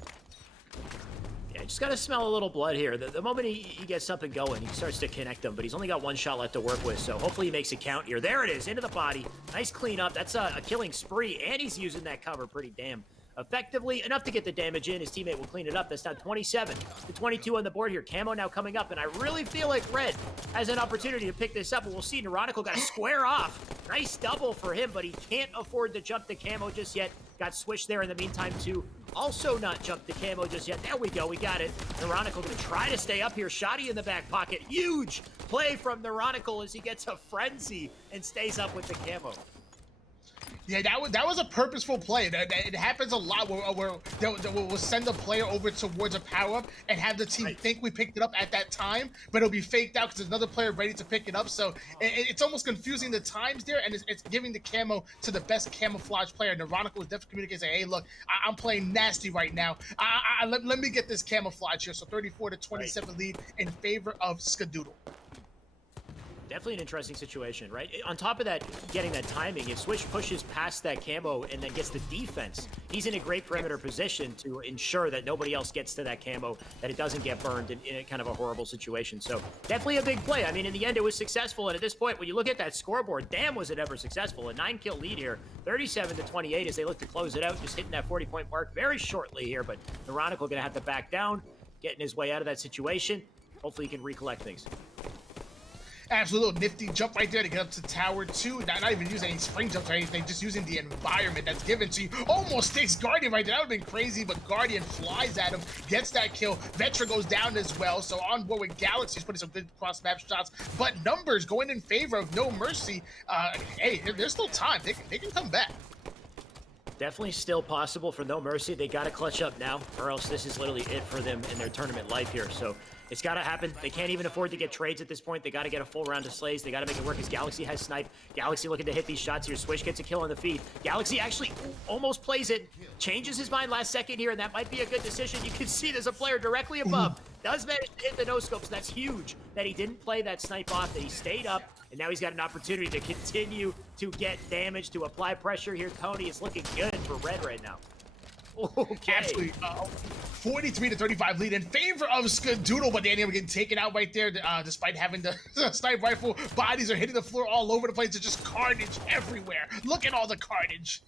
Yeah, just gotta smell a little blood here. The moment he gets something going, he starts to connect them, but he's only got 1 shot left to work with, so hopefully he makes it count here. There it is, into the body. Nice cleanup. That's a killing spree, and he's using that cover pretty damn effectively, enough to get the damage in. His teammate will clean it up. That's now 27 to 22 on the board here. Camo now coming up, and I really feel like Red has an opportunity to pick this up, and we'll see. Neurotical got to square off. Nice double for him, but he can't afford to jump the Camo just yet. Got Swish there in the meantime, too. Also not jump the Camo just yet. There we go. We got it. Neurotical going to try to stay up here. Shoddy in the back pocket. Huge play from Neurotical as he gets a frenzy and stays up with the Camo. Yeah, that was a purposeful play. It happens a lot where we'll send a player over towards a power-up and have the team think we picked it up at that time, but it'll be faked out because there's another player ready to pick it up. So it's almost confusing the times there, and it's giving the camo to the best camouflage player. Neurotical was definitely communicating, saying, hey, look, I'm playing nasty right now. Let me get this camouflage here. So 34 to 27 lead in favor of Skadoodle. Definitely an interesting situation, right? On top of that, getting that timing, if Swish pushes past that Camo and then gets the defense, he's in a great perimeter position to ensure that nobody else gets to that Camo, that it doesn't get burned in a kind of a horrible situation. So definitely a big play. I mean, in the end, it was successful. And at this point, when you look at that scoreboard, damn, was it ever successful. A 9-kill lead here, 37 to 28 as they look to close it out, just hitting that 40-point mark very shortly here. But Neurotical going to have to back down, getting his way out of that situation. Hopefully he can recollect things. Absolute little nifty jump right there to get up to tower 2. Not even using any spring jumps or anything, just using the environment that's given to you. Almost takes Guardian right there. That would have been crazy, but Guardian flies at him, gets that kill. Vetra goes down as well, so on board with Galaxy. He's putting some good cross-map shots, but numbers going in favor of No Mercy. Hey, there's still time. They can come back. Definitely still possible for No Mercy. They got to clutch up now, or else this is literally it for them in their tournament life here. So it's got to happen. They can't even afford to get trades at this point. They got to get a full round of slays. They got to make it work as Galaxy has snipe. Galaxy looking to hit these shots here. Swish gets a kill on the feed. Galaxy actually almost plays it, changes his mind last second here, and that might be a good decision. You can see there's a player directly above. Does manage to hit the no-scopes. That's huge that he didn't play that snipe off, that he stayed up, and now he's got an opportunity to continue to get damage, to apply pressure here. Tony is looking good for Red right now. Okay. Absolutely. 43 to 35 lead in favor of Skadoodle, but Danny getting taken out right there despite having the sniper rifle. Bodies are hitting the floor all over the place. There's just carnage everywhere. Look at all the carnage.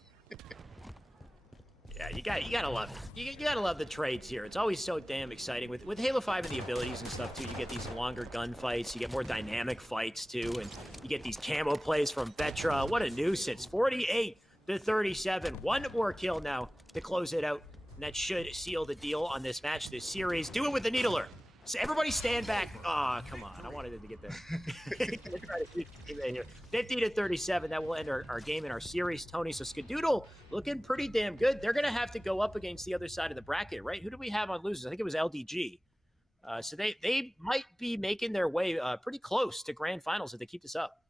Yeah, you gotta love it. You gotta love the trades here. It's always so damn exciting with Halo 5 and the abilities and stuff too. You get these longer gunfights, you get more dynamic fights too, and you get these camo plays from Vetra. What a nuisance! 48 to 37. One more kill now to close it out, and that should seal the deal on this match, this series. Do it with the Needler. So everybody stand back. Oh, come on. I wanted him to get there. 50 to 37. That will end our game in our series, Tony. So Skadoodle looking pretty damn good. They're going to have to go up against the other side of the bracket, right? Who do we have on losers? I think it was LDG. So they might be making their way pretty close to grand finals if they keep this up.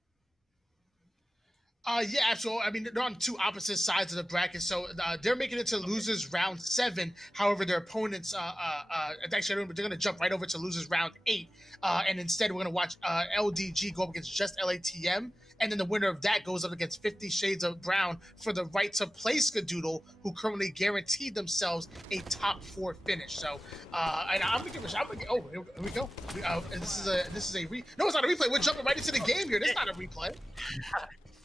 Yeah, absolutely. I mean, they're on two opposite sides of the bracket, so they're making it to losers round 7. However, their opponents, actually, they're going to jump right over to losers round 8, and instead we're going to watch LDG go up against just LATM, and then the winner of that goes up against 50 Shades of Brown for the right to play Skadoodle, who currently guaranteed themselves a top 4 finish. So, and I'm going to give a shot. Oh, here we go. No, it's not a replay. We're jumping right into the game here. This is not a replay.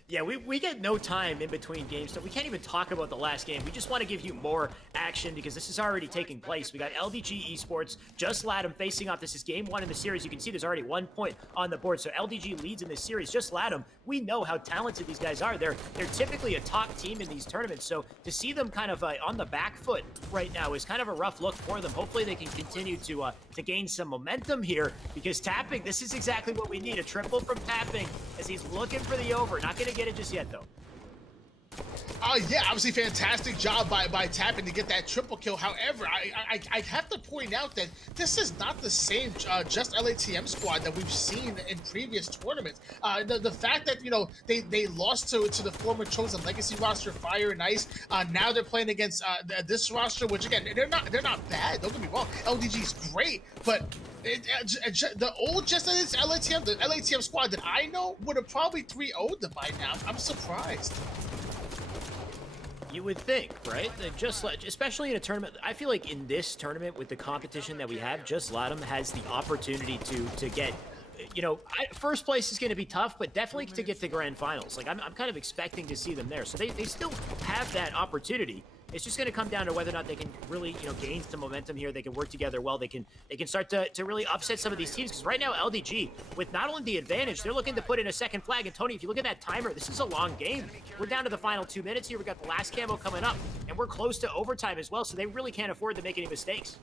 Yeah, we get no time in between games, so we can't even talk about the last game. We just want to give you more action because this is already taking place. We got LDG Esports, Just Latham facing off. This is game 1 in the series. You can see there's already 1 point on the board, so LDG leads in this series. Just Latham, we know how talented these guys are. They're typically a top team in these tournaments, so to see them kind of on the back foot right now is kind of a rough look for them. Hopefully they can continue to gain some momentum here because Tapping, this is exactly what we need, a triple from Tapping as he's looking for the over. Not going to get it just yet, though. Yeah, obviously fantastic job by Tapping to get that triple kill. However, I have to point out that this is not the same Just LATM squad that we've seen in previous tournaments. The fact that, you know, they lost to the former Chosen Legacy roster, Fire and Ice. Now they're playing against this roster, which again, they're not bad. Don't get me wrong. LDG's great, but the old Just LATM, the LATM squad that I know would have probably 3-0'd them by now. I'm surprised. You would think, right? That especially in a tournament, I feel like in this tournament with the competition that we have, Just Latham has the opportunity to get, you know, first place is going to be tough, but definitely to get to grand finals. Like I'm kind of expecting to see them there, so they still have that opportunity. It's just going to come down to whether or not they can really, you know, gain some momentum here. They can work together well. They can start to really upset some of these teams. Because right now, LDG, with not only the advantage, they're looking to put in a second flag. And Tony, if you look at that timer, this is a long game. We're down to the final 2 minutes here. We got the last camo coming up, and we're close to overtime as well. So they really can't afford to make any mistakes.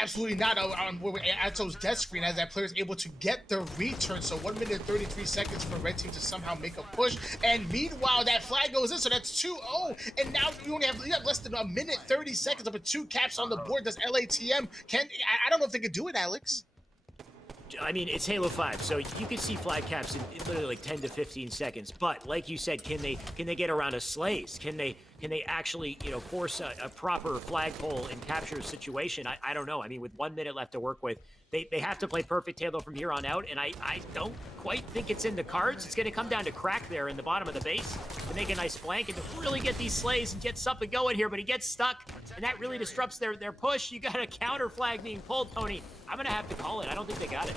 Absolutely not on Ato's death screen as that player is able to get the return. So 1 minute and 33 seconds for Red Team to somehow make a push. And meanwhile, that flag goes in, so that's 2-0. And now you have less than 1 minute 30 seconds up with 2 caps on the board. Does LATM I don't know if they could do it, Alex. I mean, it's Halo 5, so you can see flag caps in literally like 10 to 15 seconds. But like you said, can they get around a Slays? Can they actually, you know, force a proper flagpole and capture situation? I don't know. I mean, with 1 minute left to work with, they have to play perfect Halo from here on out, and I don't quite think it's in the cards. It's going to come down to Crack there in the bottom of the base to make a nice flank and to really get these Slays and get something going here, but he gets stuck, and that really disrupts their push. You got a counter flag being pulled, Tony. I'm going to have to call it. I don't think they got it.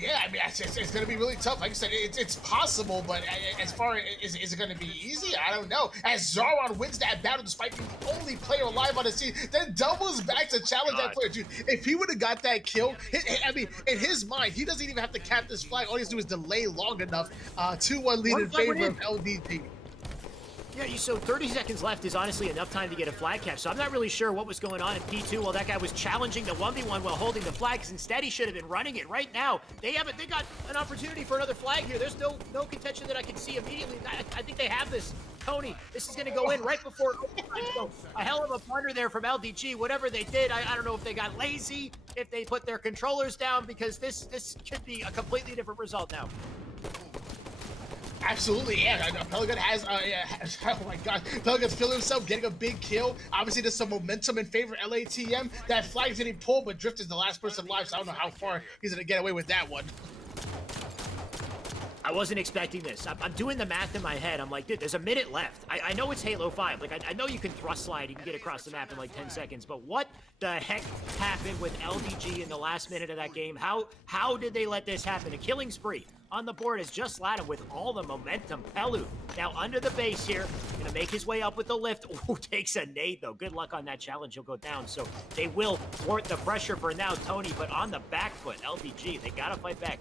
Yeah, I mean, it's going to be really tough. Like I said, it's possible, but as far as is it going to be easy? I don't know. As Zaron wins that battle despite being the only player alive on the scene, then doubles back to challenge that player. Dude, if he would have got that kill, I mean, in his mind, he doesn't even have to cap this flag. All he has to do is delay long enough. 2-1 lead in favor of LDG. Yeah, so 30 seconds left is honestly enough time to get a flag cap, so I'm not really sure what was going on in P2 while that guy was challenging the 1v1 while holding the flag, because instead he should have been running it right now. They got an opportunity for another flag here. There's no contention that I can see immediately. I think they have this. Tony, this is going to go in right before overtime. So a hell of a blunder there from LDG. Whatever they did, I don't know if they got lazy, if they put their controllers down, because this could be a completely different result now. Absolutely, yeah. Pelican has, oh my god, Pelican's feeling himself getting a big kill. Obviously, there's some momentum in favor of LATM. That flag's getting pulled, but Drift is the last person alive, so I don't know how far he's going to get away with that one. I wasn't expecting this. I'm doing the math in my head. I'm like, dude, there's a minute left. I know it's Halo 5. Like, I know you can thrust slide. You can get across the map in like 10 seconds. But what the heck happened with LDG in the last minute of that game? How did they let this happen? A killing spree on the board is Just Latham with all the momentum. Pelu now under the base here. Gonna make his way up with the lift. Ooh, takes a nade, though. Good luck on that challenge. He'll go down. So they will thwart the pressure for now, Tony. But on the back foot, LDG, they gotta fight back.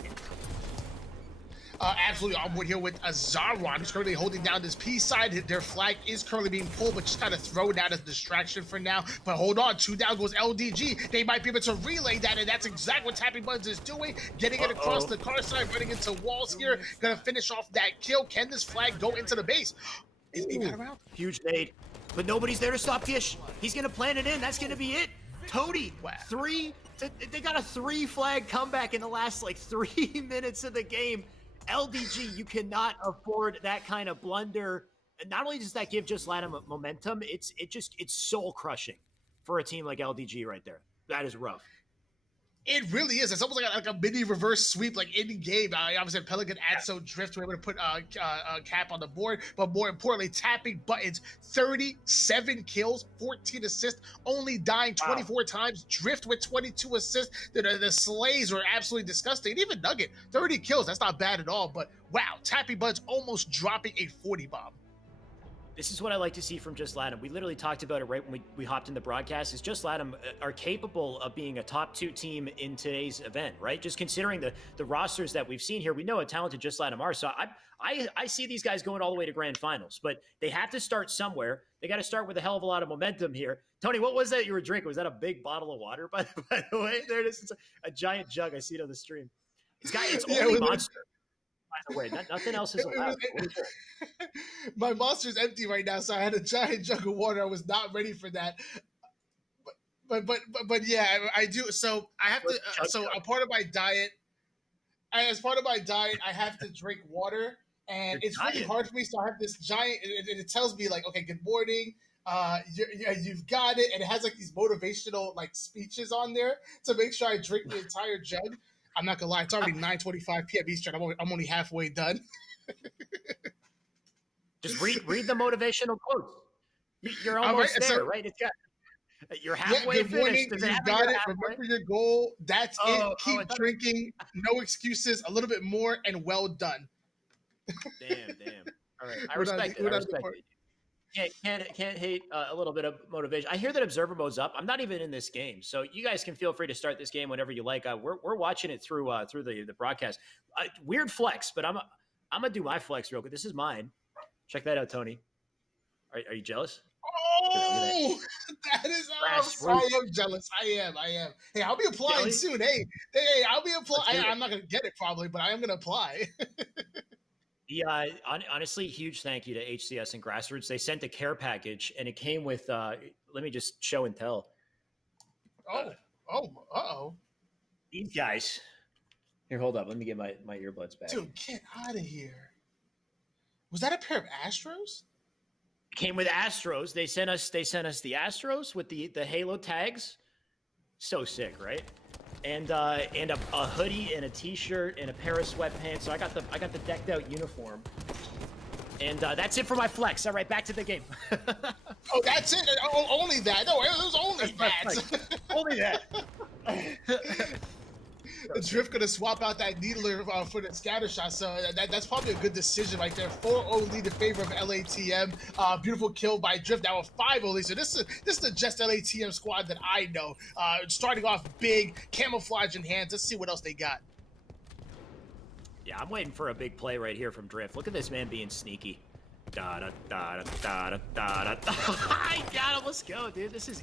Absolutely on board here with Zaron, who's currently holding down this P side. Their flag is currently being pulled, but just kind of thrown out as a distraction for now. But hold on, 2 down goes LDG. They might be able to relay that, and that's exactly what Tapping Buttons is doing. Getting it across the car side, running into walls here. Gonna finish off that kill. Can this flag go into the base? He got around. Huge nade, but nobody's there to stop Gish. He's gonna plant it in. That's gonna be it. Tony, wow. They got a 3 flag comeback in the last like 3 minutes of the game. LDG, you cannot afford that kind of blunder. Not only does that give Just Latham momentum, it's soul crushing for a team like LDG right there. That is rough. It really is. It's almost like a mini reverse sweep, like in game. Obviously, Pelican adds so Drift were able to put Cap on the board, but more importantly, tapping buttons. 37 kills, 14 assists, only dying 24 times. Drift with 22 assists. The slays were absolutely disgusting. And even Nugget, 30 kills. That's not bad at all. But wow, tapping buttons almost dropping a 40 bomb. This is what I like to see from Just LATAM. We literally talked about it right when we hopped in the broadcast. Is Just LATAM are capable of being a top 2 team in today's event, right? Just considering the rosters that we've seen here, we know how talented Just LATAM are. So I see these guys going all the way to grand finals, but they have to start somewhere. They got to start with a hell of a lot of momentum here. Tony, what was that you were drinking? Was that a big bottle of water, by the way? There it is. It's a giant jug. I see it on the stream. It's only Monster. By the way, nothing else is allowed. My Monster's empty right now, so I had a giant jug of water. I was not ready for that. But yeah, I do. So I have to. So a part of my diet, as part of my diet, I have to drink water, and it's really hard for me. So I have this giant. It tells me like, okay, good morning. You've got it, and it has like these motivational like speeches on there to make sure I drink the entire jug. I'm not gonna lie, it's already 9:25 p.m. Eastern. I'm only halfway done. Just read the motivational quotes. You're almost there, right? It's got. You're halfway good morning. finished. You got it. Remember your goal. That's it. Keep drinking. No excuses. A little bit more, and well done. Damn. All right, I respect it. Can't hate a little bit of motivation. I hear that observer mode's up. I'm not even in this game, so you guys can feel free to start this game whenever you like. We're watching it through the broadcast. Weird flex, but I'm gonna do my flex real quick. This is mine. Check that out, Tony. Are you jealous? Oh, that is awesome. I am jealous. I am. Hey, I'll be applying soon. Hey, I'll be applying. I'm not gonna get it probably, but I am gonna apply. Yeah, honestly, huge thank you to HCS and Grassroots. They sent a care package, and it came with. Let me just show and tell. These guys. Here, hold up. Let me get my earbuds back. Dude, get out of here. Was that a pair of Astros? It came with Astros. They sent us the Astros with the Halo tags. So sick, right? And a hoodie and a t-shirt and a pair of sweatpants. So I got the decked out uniform. And that's it for my flex. All right, back to the game. Oh, that's it. Only that. No, it was only that. Only that. Drift gonna swap out that needler for the scatter shot, so that's probably a good decision right there. 4-0 lead in favor of LATM. Beautiful kill by Drift. Now a 5-0 lead. So this is the just LATM squad that I know. Starting off big, camouflage in hands. Let's see what else they got. Yeah, I'm waiting for a big play right here from Drift. Look at this man being sneaky. I got him. Let's go, dude. This is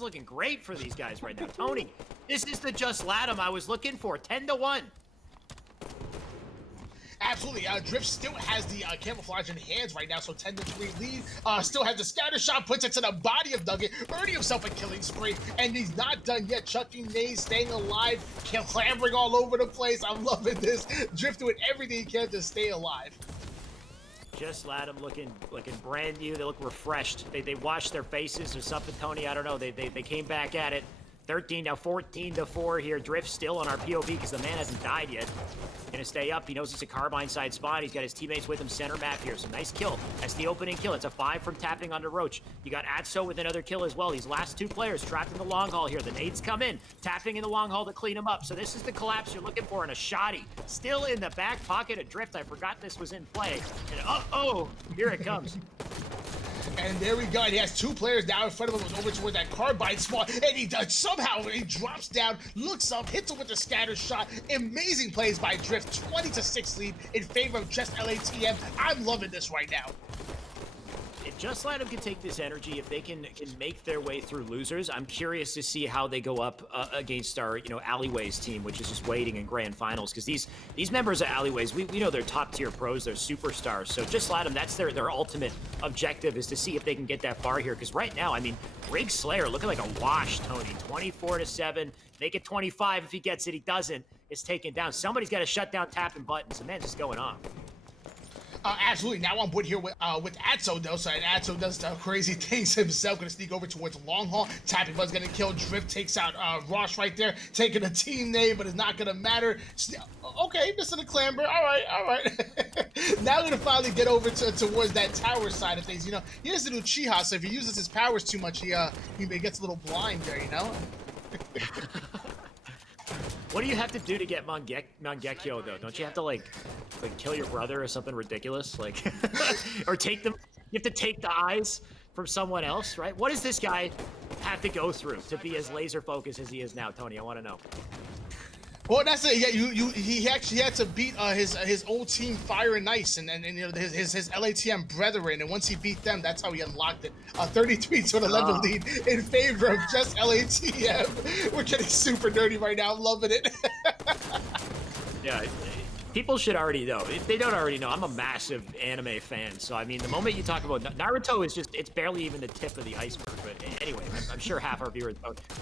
looking great for these guys right now. Tony, this is the Just LATAM I was looking for. 10-1. Absolutely. Drift still has the camouflage in hands right now, so 10-3 lead. Still has the scatter shot, puts it to the body of Nugget, earning himself a killing spree, and he's not done yet. Chucking nades, staying alive, clambering all over the place. I'm loving this. Drift doing everything he can to stay alive. Just LATAM looking brand new. They look refreshed. They washed their faces or something, Tony. I don't know. They came back at it. 13 now 14-4 here. Drift still on our POV because the man hasn't died yet. Gonna stay up. He knows it's a carbine side spot. He's got his teammates with him center map here. So nice kill. That's the opening kill. It's a 5 from tapping onto Roach. You got Atso with another kill as well. These last 2 players trapped in the long haul here. The nades come in. Tapping in the long haul to clean them up. So this is the collapse you're looking for in a shoddy. Still in the back pocket of Drift. I forgot this was in play. And here it comes. And there we go. And he has 2 players now in front of him. Was over toward that carbine spot. And he does somehow he drops down, looks up, hits him with the scatter shot. Amazing plays by Drift. 20-6 lead in favor of just LATM. I'm loving this right now. If Just LATAM can take this energy, if they can make their way through losers, I'm curious to see how they go up against our Alleyways team, which is just waiting in grand finals. Because these members of Alleyways, we know they're top tier pros, they're superstars. So Just LATAM, that's their ultimate objective, is to see if they can get that far here. Because right now, I mean, Rig Slayer looking like a wash, Tony. 24-7, make it 25 if he gets it. He doesn't. It's taken down. Somebody's got to shut down tapping buttons. The man's just going off. Absolutely. Now on board here with Atso though. So and Atso does crazy things himself. Going to sneak over towards Long Haul. Tapping Bud's going to kill. Drift takes out Rosh right there, taking a team name, but it's not going to matter. Okay, missing the clamber. All right. Now going to finally get over towards that tower side of things. You know, he has to do Chiha, so if he uses his powers too much, he gets a little blind there. You know. What do you have to do to get Mangekyo though? Don't you have to like kill your brother or something ridiculous? Like, or take them? You have to take the eyes from someone else, right? What does this guy have to go through to be as laser focused as he is now, Tony? I want to know. Well, that's it. Yeah, he actually had to beat his old team Fire and Ice and you know his LATM brethren, and once he beat them, that's how he unlocked it. 33 to the level lead in favor of just LATM. We're getting super dirty right now. I'm loving it. Yeah. People should already know. If they don't already know, I'm a massive anime fan. So, I mean, the moment you talk about Naruto is just, it's barely even the tip of the iceberg. But anyway, I'm sure half our viewers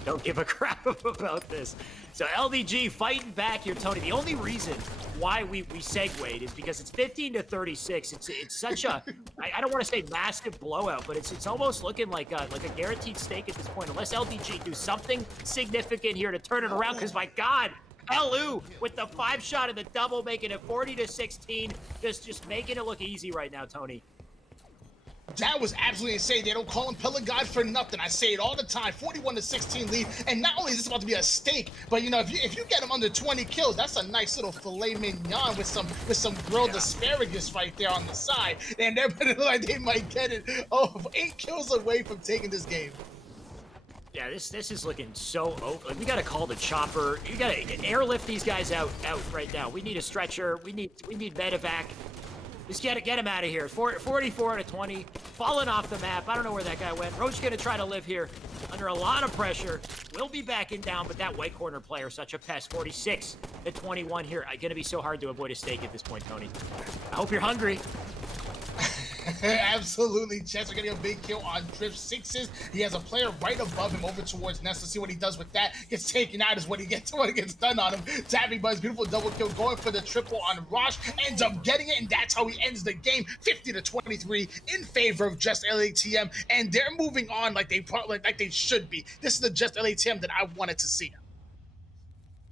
don't give a crap about this. So, LDG fighting back here, Tony. The only reason why we segued is because it's 15-36. It's such a, I don't want to say massive blowout, but it's almost looking like a guaranteed stake at this point. Unless LDG do something significant here to turn it around, because my God, Elu with the 5-shot of the double, making it 40-16. Just making it look easy right now, Tony. That was absolutely insane. They don't call him Pillar God for nothing. I say it all the time. 41-16 lead, and not only is this about to be a stake, but you know if you get him under 20 kills, that's a nice little filet mignon with some grilled asparagus right there on the side, and they're like they might get it 8 kills away from taking this game. Yeah, this is looking so open. We gotta call the chopper. You gotta airlift these guys out right now. We need a stretcher. We need medevac. Just get him out of here. 44-20, falling off the map. I don't know where that guy went. Roach gonna try to live here under a lot of pressure. We'll be backing down, but that white corner player, such a pest. 46-21 here. Gonna be so hard to avoid a stake at this point, Tony. I hope you're hungry. Absolutely. Chester getting a big kill on Drift 6s. He has a player right above him over towards Nest. Let's see what he does with that. Gets taken out is what he gets done on him. Tapping Buzz, beautiful double kill, going for the triple on Rosh. Ends up getting it, and that's how he ends the game. 50-23 in favor of Just LATM, and they're moving on like they should be. This is the Just LATM that I wanted to see.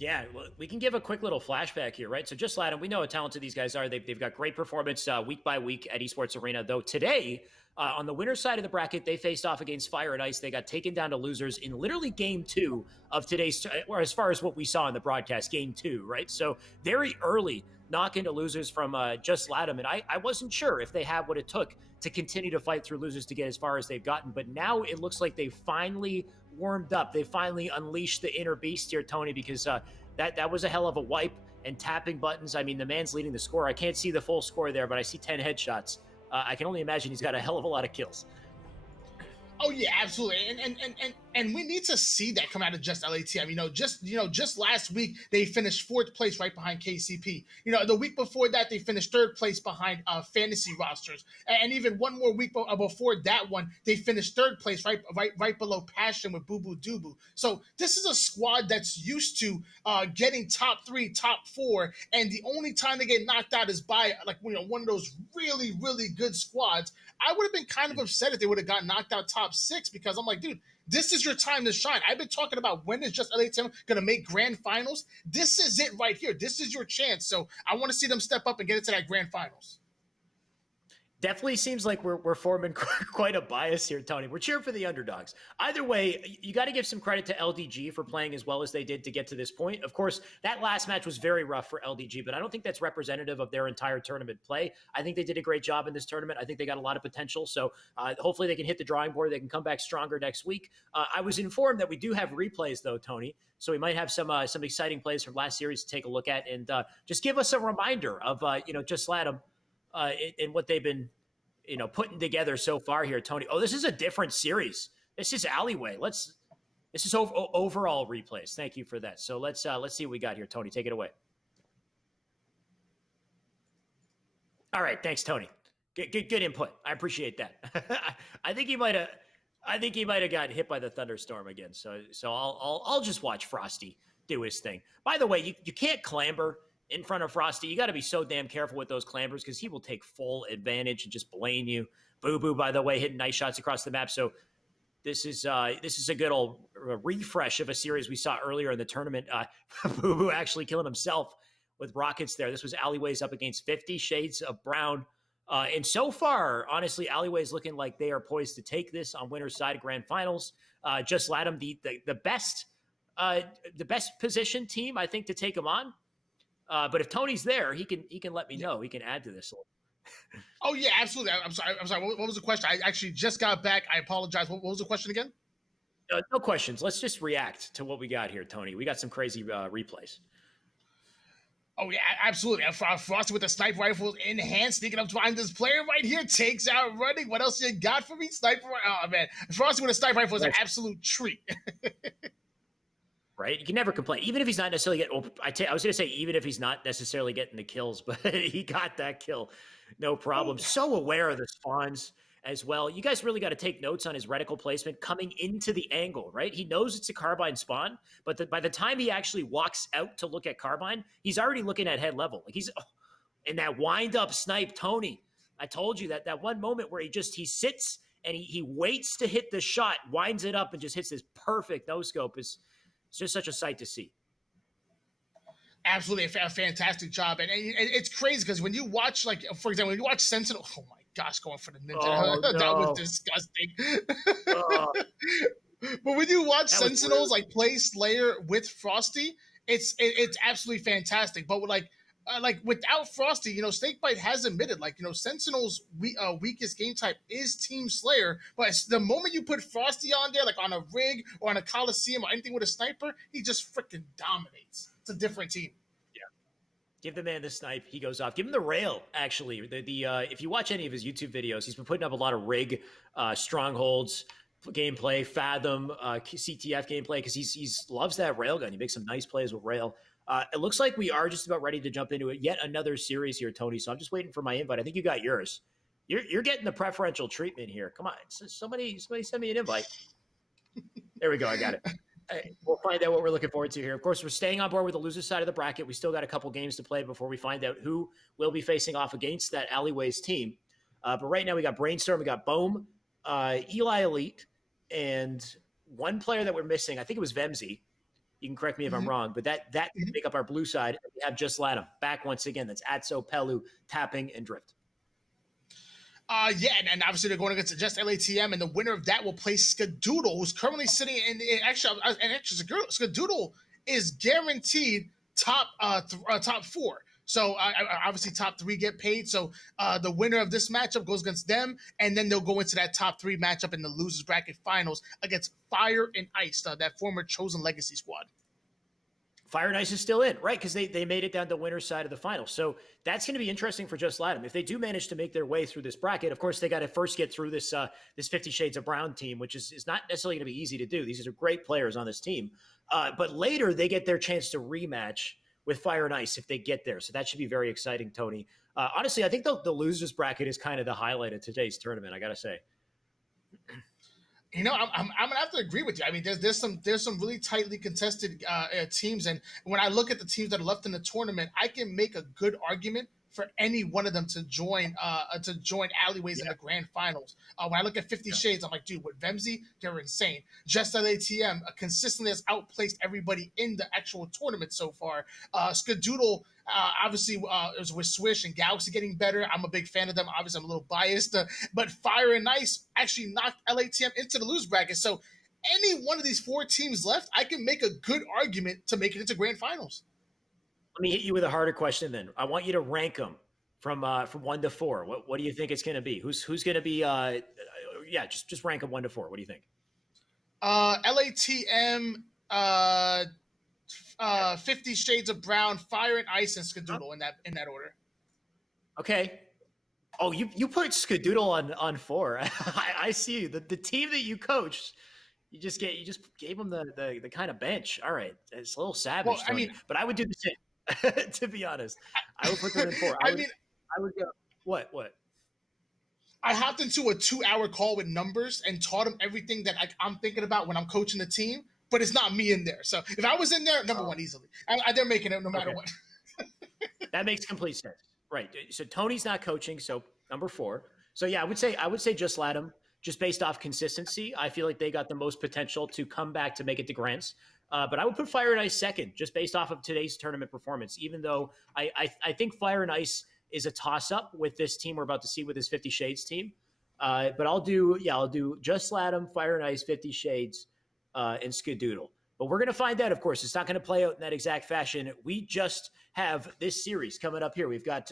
Yeah, well, we can give a quick little flashback here, right? So just Latin, we know how talented these guys are. They've got great performance week by week at Esports Arena. Though today, on the winner's side of the bracket, they faced off against Fire and Ice. They got taken down to losers in literally game 2 of today's, or as far as what we saw in the broadcast, game 2, right? So very early knock into losers from Just Latin. And I wasn't sure if they had what it took to continue to fight through losers to get as far as they've gotten. But now it looks like they finally warmed up. They finally unleashed the inner beast here, Tony, because that was a hell of a wipe. And tapping buttons, I mean, the man's leading the score. I can't see the full score there, but I see 10 headshots. I can only imagine he's got a hell of a lot of kills. Oh yeah, absolutely, and we need to see that come out of Just LATM. Just last week they finished 4th place right behind KCP. The week before that they finished 3rd place behind Fantasy Rosters, and even one more week before that one they finished 3rd place right below Passion with Boo Boo Doo. So this is a squad that's used to getting top 3, top 4, and the only time they get knocked out is by one of those really really good squads. I would have been kind of upset if they would have got knocked out top 6, because I'm like, dude, this is your time to shine. I've been talking about when is Just LATM going to make grand finals. This is it right here. This is your chance. So I want to see them step up and get into that grand finals. Definitely seems like we're forming quite a bias here, Tony. We're cheering for the underdogs. Either way, you got to give some credit to LDG for playing as well as they did to get to this point. Of course, that last match was very rough for LDG, but I don't think that's representative of their entire tournament play. I think they did a great job in this tournament. I think they got a lot of potential. So hopefully they can hit the drawing board. They can come back stronger next week. I was informed that we do have replays, though, Tony. So we might have some exciting plays from last series to take a look at, and just give us a reminder of Just Latin and what they've been putting together so far here, Tony. Oh, this is a different series. This is Alleyway. This is overall replays. Thank you for that. So let's see what we got here, Tony. Take it away. All right, thanks, Tony. Good input. I appreciate that. I think he might have got hit by the thunderstorm again. So I'll just watch Frosty do his thing. By the way, you can't clamber in front of Frosty. You got to be so damn careful with those clambers because he will take full advantage and just blame you. Boo Boo, by the way, hitting nice shots across the map. So this is a good old refresh of a series we saw earlier in the tournament. Boo Boo actually killing himself with rockets there. This was Alleyways up against 50 Shades of Brown. And so far, honestly, Alleyways looking like they are poised to take this on winner's side of grand finals. Just Latham, the best position team, I think, to take them on. But if Tony's there, he can let me know. He can add to this. Oh yeah, absolutely. I'm sorry. What was the question? I actually just got back. I apologize. What was the question again? No questions. Let's just react to what we got here, Tony. We got some crazy replays. Oh yeah, absolutely. Frosty with the sniper rifle in hand, sneaking up to find this player right here, takes out running. What else you got for me? Sniper. Oh man, Frosty with a sniper rifle is an absolute treat. Right? You can never complain, even if he's not necessarily getting. I was going to say even if he's not necessarily getting the kills, but he got that kill, no problem. So aware of the spawns as well. You guys really got to take notes on his reticle placement coming into the angle, right? He knows it's a carbine spawn, but by the time he actually walks out to look at carbine, he's already looking at head level. Like he's in that wind up snipe, Tony. I told you that one moment where he sits and he waits to hit the shot, winds it up and just hits this perfect no scope is. It's just such a sight to see. Absolutely, a fantastic job, and it's crazy because when you watch, like for example, when you watch Sentinel, oh my gosh, going for the ninja, that was disgusting. But when you watch Sentinels like play Slayer with Frosty, it's absolutely fantastic. But like without Frosty, Snakebite has admitted, Sentinel's weakest game type is Team Slayer. But the moment you put Frosty on there, like on a rig or on a Coliseum or anything with a sniper, he just freaking dominates. It's a different team. Yeah. Give the man the snipe. He goes off. Give him the rail, actually. If you watch any of his YouTube videos, he's been putting up a lot of rig strongholds gameplay, Fathom, CTF gameplay, because he's loves that railgun. He makes some nice plays with rail. It looks like we are just about ready to jump into it. Yet another series here, Tony. So I'm just waiting for my invite. I think you got yours. You're getting the preferential treatment here. Come on, somebody send me an invite. There we go. I got it. Right, we'll find out what we're looking forward to here. Of course, we're staying on board with the loser side of the bracket. We still got a couple games to play before we find out who will be facing off against that Alleyways team. But right now we got Brainstorm, we got Bohm, Eli Elite, and one player that we're missing. I think it was Vemzy. You can correct me if I'm wrong, but that can make up our blue side. We have Just Latham back once again. That's Atso, Pelu, Tapping, and Drift. Yeah, and obviously they're going against Just LATM, and the winner of that will play Skadoodle, who's currently sitting actually Skadoodle is guaranteed top 4. So obviously top 3 get paid. So the winner of this matchup goes against them, and then they'll go into that top 3 matchup in the losers bracket finals against Fire and Ice, that former Chosen Legacy squad. Fire and Ice is still in, right? Because they made it down the winner's side of the final. So that's going to be interesting for Just Latham. If they do manage to make their way through this bracket, of course, they got to first get through this 50 Shades of Brown team, which is not necessarily going to be easy to do. These are great players on this team. But later, they get their chance to rematch with Fire and Ice if they get there. So that should be very exciting, Tony. Honestly, I think the losers bracket is kind of the highlight of today's tournament, I got to say. I'm gonna have to agree with you. I mean, there's some really tightly contested teams, and when I look at the teams that are left in the tournament, I can make a good argument for any one of them to join Alleyways in the grand finals. When I look at 50 Shades, I'm like, dude, with Vemzy, they're insane. Just LATM consistently has outplaced everybody in the actual tournament so far. Skadoodle, obviously, is with Swish and Galaxy getting better. I'm a big fan of them. Obviously, I'm a little biased, but Fire and Ice actually knocked LATM into the lose bracket. So any one of these 4 teams left, I can make a good argument to make it into grand finals. Let me hit you with a harder question then. I want you to rank them from 1 to 4. What do you think it's going to be? Who's going to be? Just rank them 1 to 4. What do you think? LATM, 50 Shades of Brown, Fire and Ice, and Skadoodle in that order. Okay. Oh, you put Skadoodle on 4. I see you. The team that you coached. You just gave them the kind of bench. All right, it's a little savage. Well, but I would do the same. To be honest, I would put them in 4. I would go. What? I hopped into a 2-hour call with numbers and taught them everything that I'm thinking about when I'm coaching the team. But it's not me in there. So if I was in there, number 1 easily. They're making it no matter what. That makes complete sense. Right. So Tony's not coaching. So number 4. So yeah, I would say just Latham, just based off consistency. I feel like they got the most potential to come back to make it to Grants. But I would put Fire and Ice second, just based off of today's tournament performance. Even though I think Fire and Ice is a toss up with this team we're about to see with this 50 Shades team. But I'll do just Latham, Fire and Ice, 50 Shades, and Skadoodle. But we're going to find out, of course. It's not going to play out in that exact fashion. We just have this series coming up here. We've got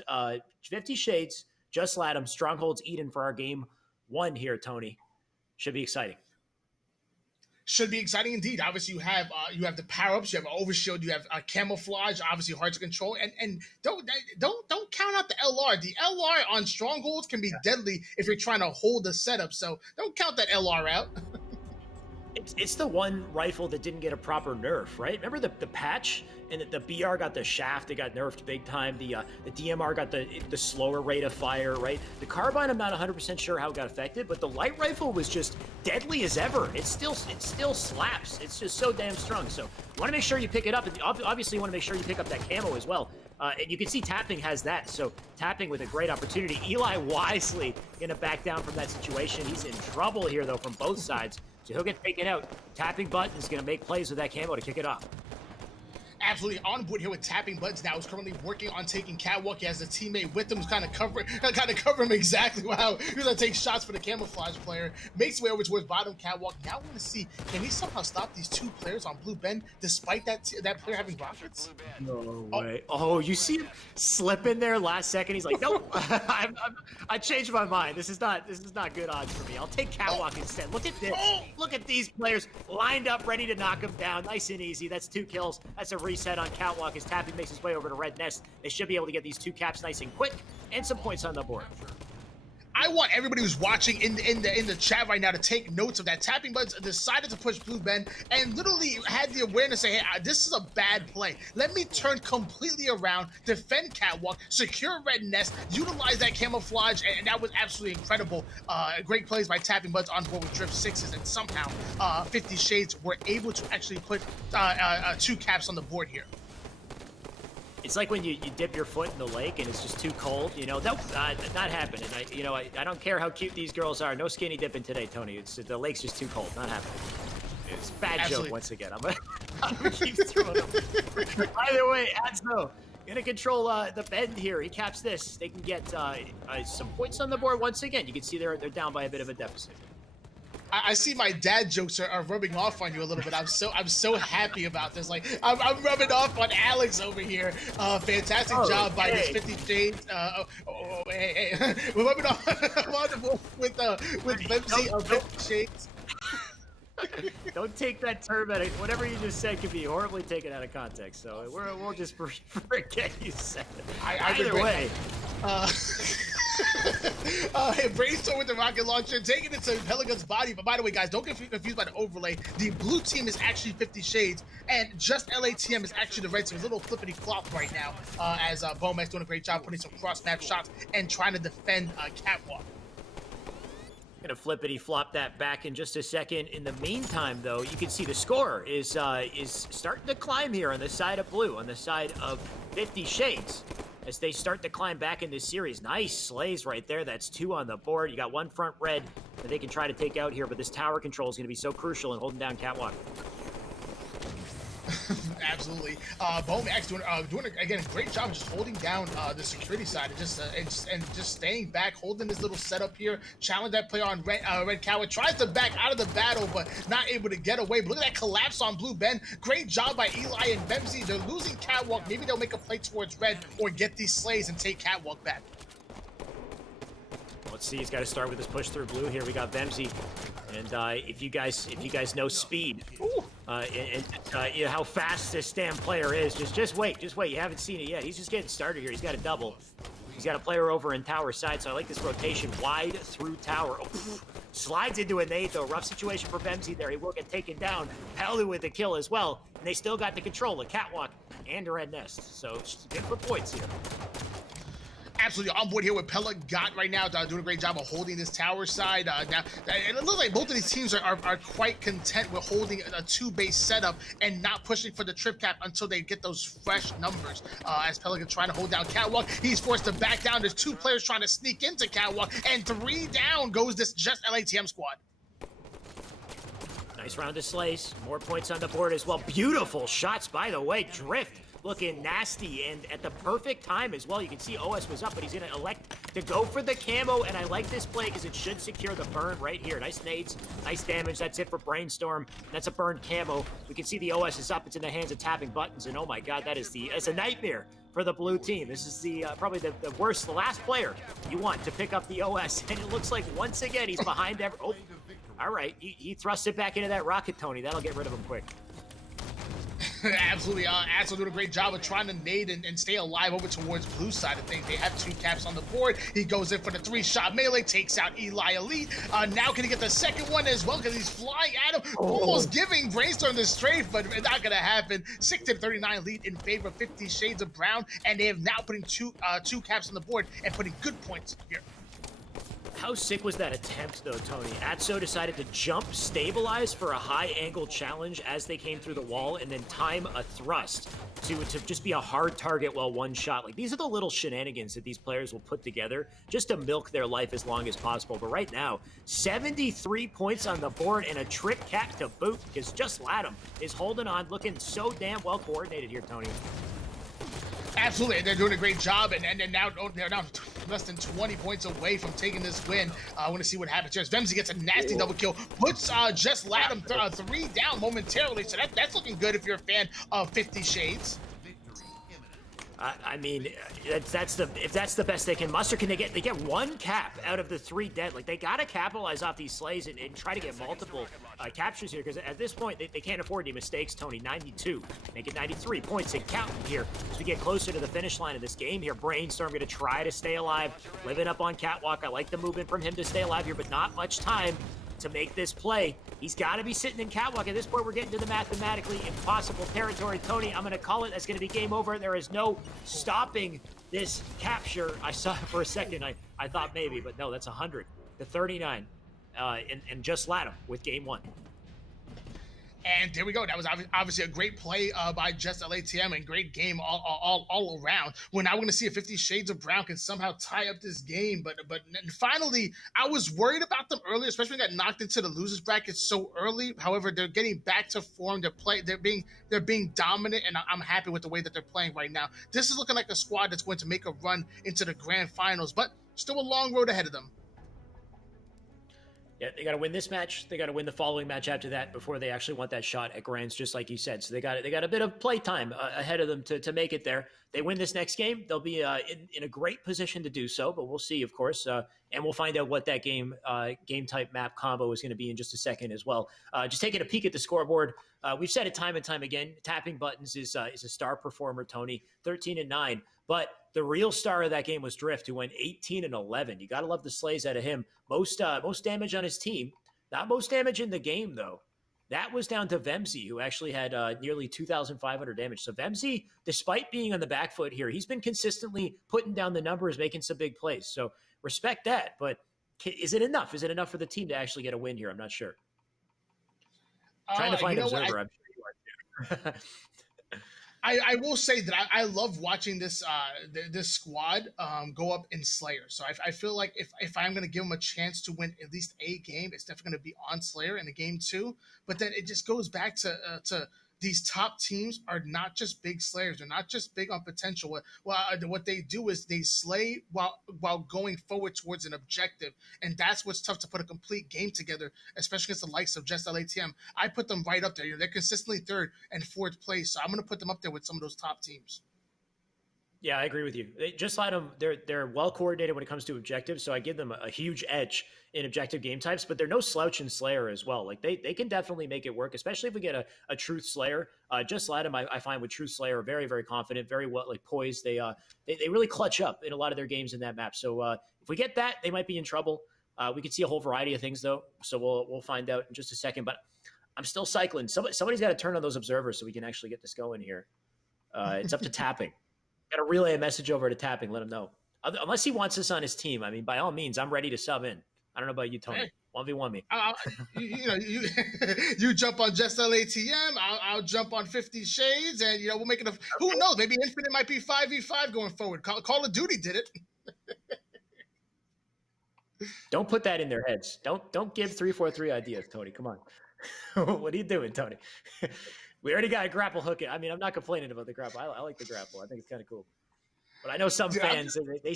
50 Shades, just Latham, Strongholds, Eden for our game 1 here, Tony. Should be exciting. Should be exciting indeed. Obviously, you have the power-ups, you have Overshield, you have Camouflage, obviously hard to control, and don't count out the LR. The LR on Strongholds can be deadly if you're trying to hold the setup. So don't count that LR out. It's the one rifle that didn't get a proper nerf, right? Remember the patch, and the BR got the shaft, it got nerfed big time. The DMR got the slower rate of fire, right? The carbine, I'm not 100% sure how it got affected, but the light rifle was just deadly as ever. It still slaps. It's just so damn strong. So you want to make sure you pick it up, and obviously you want to make sure you pick up that camo as well. And you can see Tapping has that, so Tapping with a great opportunity. Eli wisely going to back down from that situation. He's in trouble here, though, from both sides. So he'll get taken out. Tapping Button is going to make plays with that camo to kick it off. Absolutely on board here with Tapping Buttons now. He's currently working on taking Catwalk. He has a teammate with him who's kind of cover him exactly how he's going to take shots for the Camouflage player. Makes his way over towards bottom Catwalk. Now we're going to see, can he somehow stop these 2 players on Blue Ben despite that player having rockets? No way. Oh, you see him slip in there last second. He's like, nope, I changed my mind. This is not good odds for me. I'll take Catwalk instead. Look at this. Look at these players lined up, ready to knock him down. Nice and easy. That's 2 kills. That's a reset on Catwalk as Tapping makes his way over to Red Nest. They should be able to get these 2 caps nice and quick and some points on the board. I want everybody who's watching in the chat right now to take notes of that. Tapping Buttons decided to push Blue Ben and literally had the awareness to say, hey, this is a bad play. Let me turn completely around, defend Catwalk, secure Red Nest, utilize that camouflage, and that was absolutely incredible. Great plays by Tapping Buttons on board with Drift 6s, and somehow 50 Shades were able to actually put 2 caps on the board here. It's like when you dip your foot in the lake and it's just too cold, nope, not happening. I don't care how cute these girls are. No skinny dipping today, Tony. The lake's just too cold. Not happening. It's a bad joke once again. I'm gonna keep throwing them. Either way, Adzo gonna control the bend here. He caps this. They can get some points on the board once again. You can see they're down by a bit of a deficit. I see my dad jokes are rubbing off on you a little bit. I'm so happy about this. Like I'm rubbing off on Alex over here. Fantastic job by this 50 Shades. Hey. We're rubbing off with Bempsy of 50 Shades. Don't take that term out of whatever you just said could be horribly taken out of context. So we'll just forget you said it. Either way. Brainstorm with the rocket launcher, taking it to Pelican's body. But by the way, guys, don't get confused by the overlay. The blue team is actually 50 Shades, and just LATM is actually the red team. It's a little flippity flop right now, as Bomax doing a great job putting some cross map shots and trying to defend Catwalk. Gonna flippity flop that back in just a second. In the meantime, though, you can see the score is starting to climb here on the side of blue, on the side of 50 Shades. As they start to climb back in this series. Nice slays right there. That's 2 on the board. You got 1 front red that they can try to take out here, but this tower control is going to be so crucial in holding down Catwalk. Absolutely. Bomax doing again a great job just holding down the security side and just staying back, holding this little setup here. Challenge that player on Red Coward. Tries to back out of the battle, but not able to get away. But look at that collapse on Blue Ben. Great job by Eli and Bempsy. They're losing Catwalk. Maybe they'll make a play towards Red or get these slays and take Catwalk back. Let's see. He's got to start with his push through blue. Here we got Bempsy. And if you guys know speed, and how fast this damn player is, just wait. You haven't seen it yet. He's just getting started here. He's got a double. He's got a player over in tower side, so I like this rotation wide through tower. Oh, slides into a nade, though. Rough situation for Bempsy there. He will get taken down. Pelu with the kill as well. And they still got the control of Catwalk and Red Nest. So good for points here. absolutely on board here with Pella Got right now, doing a great job of holding this tower side. Now, it looks like both of these teams are quite content with holding a two-base setup and not pushing for the trip cap until they get those fresh numbers. As Pelican trying to hold down Catwalk, he's forced to back down. There's 2 players trying to sneak into Catwalk, and 3 down goes this Just LATM squad. Nice round of Slays. More points on the board as well. Beautiful shots, by the way. Drift looking nasty and at the perfect time as well. You can see OS was up, but he's going to elect to go for the camo, and I like this play because it should secure the burn right here. Nice nades, nice damage. That's it for Brainstorm. That's a burned camo. We can see the OS is up. It's in the hands of tapping buttons, and oh my god, it's a nightmare for the blue team. This is the probably the worst, the last player you want to pick up the OS, and it looks like once again he's behind oh, all right, he thrusts it back into that rocket, Tony. That'll get rid of him quick. Absolutely. Axel doing a great job of trying to nade and stay alive over towards blue side of things. They have 2 caps on the board. He goes in for the 3-shot melee, takes out Eli Elite. Now can he get the second one as well because he's flying at him, almost giving Brainstorm the strafe, but it's not going to happen. 6-39 lead in favor of 50 Shades of Brown, and they have now putting two caps on the board and putting good points here. How sick was that attempt, though, Tony? Atso decided to jump, stabilize for a high-angle challenge as they came through the wall, and then time a thrust to just be a hard target while one shot. Like, these are the little shenanigans that these players will put together just to milk their life as long as possible. But right now, 73 points on the board and a trip cap to boot because Just Latham is holding on, looking so damn well coordinated here, Tony. Absolutely, they're doing a great job, and now they're now less than 20 points away from taking this win. I want to see what happens here. Vemzy gets a nasty double kill, puts Just Latham 3 down momentarily, so that's looking good if you're a fan of 50 Shades. I mean, if that's the best they can muster, they get 1 cap out of the 3 dead? Like, they gotta capitalize off these slays and try to get multiple captures here, because at this point they can't afford any mistakes. Tony, 92, make it 93 points and counting here as we get closer to the finish line of this game here. Brainstorm gonna try to stay alive, living up on Catwalk. I like the movement from him to stay alive here, but not much time to make this play. He's got to be sitting in Catwalk. At this point, we're getting to the mathematically impossible territory. Tony, I'm going to call it. That's going to be game over. There is no stopping this capture. I saw it for a second. I thought maybe, but no, that's 100 to 39. And Just Latham with game 1. And there we go. That was obviously a great play by Just LATM and great game all around. We're now going to see if 50 Shades of Brown can somehow tie up this game. But finally, I was worried about them earlier, especially when they got knocked into the losers bracket so early. However, they're getting back to form. They're being dominant, and I'm happy with the way that they're playing right now. This is looking like a squad that's going to make a run into the grand finals, but still a long road ahead of them. Yeah, they got to win this match. They got to win the following match after that before they actually want that shot at Grands, just like you said. So they got a bit of play time ahead of them to make it there. They win this next game, they'll be in a great position to do so. But we'll see, of course, and we'll find out what that game type map combo is going to be in just a second as well. Just taking a peek at the scoreboard, we've said it time and time again. Tapping Buttons is a star performer, Tony, 13-9. But the real star of that game was Drift, who went 18-11. You got to love the slays out of him. Most damage on his team. Not most damage in the game, though. That was down to Vemzy, who actually had nearly 2,500 damage. So Vemzy, despite being on the back foot here, he's been consistently putting down the numbers, making some big plays. So respect that. But is it enough? Is it enough for the team to actually get a win here? I'm not sure. Trying to find Observer. I'm sure you are too. I will say that I love watching this squad go up in Slayer. So I feel like if I'm going to give them a chance to win at least a game, it's definitely going to be on Slayer in the game 2. But then it just goes back to these top teams are not just big slayers. They're not just big on potential. What they do is they slay while going forward towards an objective. And that's what's tough to put a complete game together, especially against the likes of Just LATM. I put them right up there. They're consistently 3rd and 4th place. So I'm going to put them up there with some of those top teams. Yeah, I agree with you. Just let them, they're well coordinated when it comes to objectives, so I give them a huge edge in objective game types, but they're no slouch in Slayer as well. Like they can definitely make it work, especially if we get a Truth Slayer. Just let them, I find with Truth Slayer, very, very confident, very well poised. They really clutch up in a lot of their games in that map. So if we get that, they might be in trouble. We could see a whole variety of things though, so we'll find out in just a second. But I'm still cycling. Somebody's got to turn on those observers so we can actually get this going here. It's up to Tapping. Got to relay a message over to Tapping. Let them know. Unless he wants us on his team. I mean, by all means, I'm ready to sub in. I don't know about you, Tony. Hey. 1v1 me. You you jump on Just LATM. I'll jump on 50 Shades, and we'll make it who knows? Maybe Infinite might be 5v5 going forward. Call of Duty did it. Don't put that in their heads. Don't give 343 ideas, Tony. Come on. What are you doing, Tony? We already got a grapple hook. I mean, I'm not complaining about the grapple. I like the grapple. I think it's kind of cool. But I know some fans, they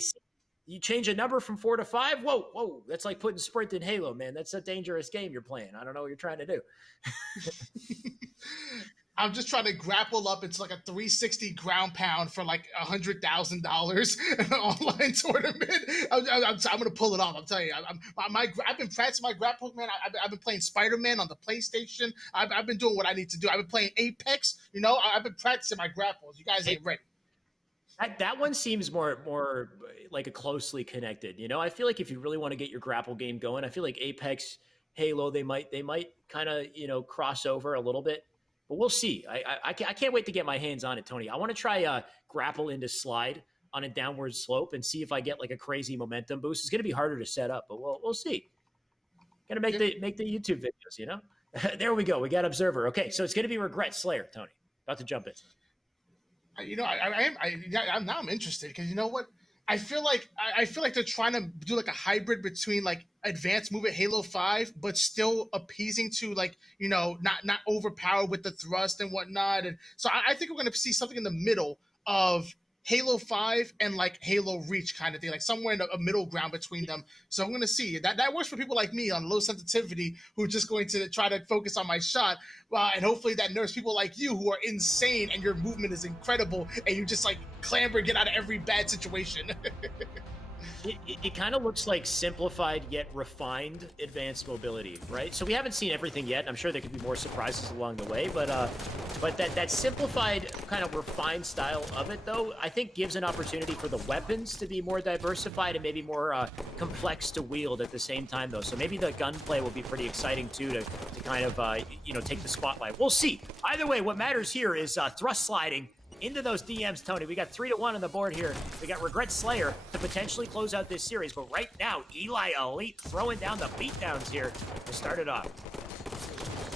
you change a number from 4 to 5. Whoa. That's like putting Sprint in Halo, man. That's a dangerous game you're playing. I don't know what you're trying to do. I'm just trying to grapple up. It's like a 360 ground pound for like $100,000 in an online tournament. I'm going to pull it off. I'm telling you. I've been practicing my grapple, man. I've been playing Spider-Man on the PlayStation. I've been doing what I need to do. I've been playing Apex. I've been practicing my grapples. You guys ain't ready. That one seems more like a closely connected. I feel like if you really want to get your grapple game going, I feel like Apex, Halo, they might kind of cross over a little bit, but we'll see. I can't wait to get my hands on it, Tony. I want to try grapple into slide on a downward slope and see if I get like a crazy momentum boost. It's going to be harder to set up, but we'll see. Gonna make the YouTube videos. There we go. We got Observer. Okay, so it's going to be Regret Slayer, Tony. About to jump in. I'm interested because you know what? I feel like they're trying to do like a hybrid between like advanced move at Halo 5, but still appeasing to like, not overpowered with the thrust and whatnot. And so I think we're going to see something in the middle of Halo 5 and like Halo Reach kind of thing, like somewhere in a middle ground between them. So I'm going to see that works for people like me on low sensitivity who are just going to try to focus on my shot. And hopefully that nerves people like you who are insane and your movement is incredible and you just like clamber and get out of every bad situation. It kind of looks like simplified yet refined advanced mobility, right? So we haven't seen everything yet. I'm sure there could be more surprises along the way, but that simplified kind of refined style of it, though, I think gives an opportunity for the weapons to be more diversified and maybe more complex to wield at the same time, though. So maybe the gunplay will be pretty exciting too to kind of take the spotlight. We'll see. Either way, what matters here is thrust sliding into those DMs, Tony. We got 3-1 on the board here. We got Regret Slayer to potentially close out this series. But right now, Eli Elite throwing down the beatdowns here to start it off.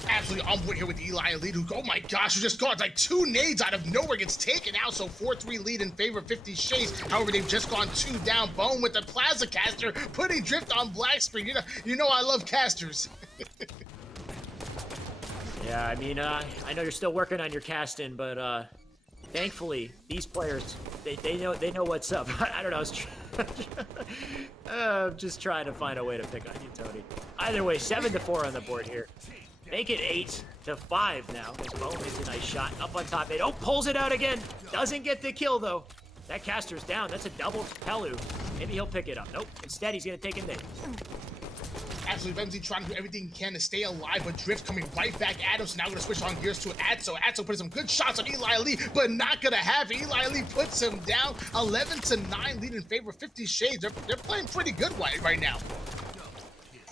Absolutely on board here with Eli Elite, who, oh my gosh, who just got like 2 nades out of nowhere, gets taken out. So 4-3 lead in favor of 50 Shades. However, they've just gone 2 down. Bone with the Plaza Caster, putting Drift on black screen. You know I love casters. Yeah, I mean, I know you're still working on your casting, but thankfully, these players, they know what's up. I don't know. I'm just trying to find a way to pick on you, Tony. Either way, 7-4 on the board here. Make it 8-5 now. As Bone makes a nice shot up on top. It pulls it out again. Doesn't get the kill, though. That caster's down. That's a double Pelu. Maybe he'll pick it up. Nope. Instead, he's going to take a nade. Absolutely, Vemzy trying to do everything he can to stay alive, but Drift coming right back at him. So now we're going to switch on gears to Atso. Atso putting some good shots on Eli Elite, but not going to have it. Eli Elite puts him down. 11-9 lead in favor of 50 Shades. They're playing pretty good right now.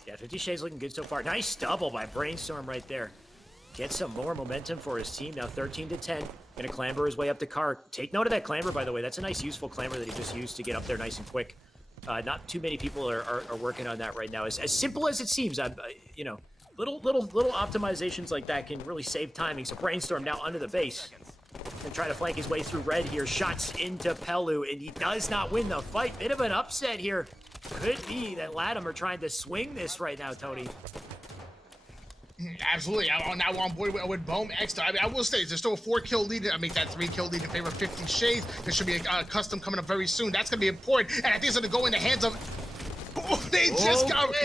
Yeah, 50 Shades looking good so far. Nice double by Brainstorm right there. Get some more momentum for his team. Now 13-10. Gonna clamber his way up the car. Take note of that clamber, by the way. That's a nice, useful clamber that he just used to get up there nice and quick. Not too many people are working on that right now. As simple as it seems, little optimizations like that can really save timing. So Brainstorm now under the base and try to flank his way through red here. Shots into Pelu, and he does not win the fight. Bit of an upset here. Could be that Latim are trying to swing this right now, Tony. Absolutely. Now on board with Bone X. I will say, there's still a 4-kill lead. I mean, that 3-kill lead in favor of 50 Shades. There should be a custom coming up very soon. That's going to be important. And I think it's going to go in the hands of...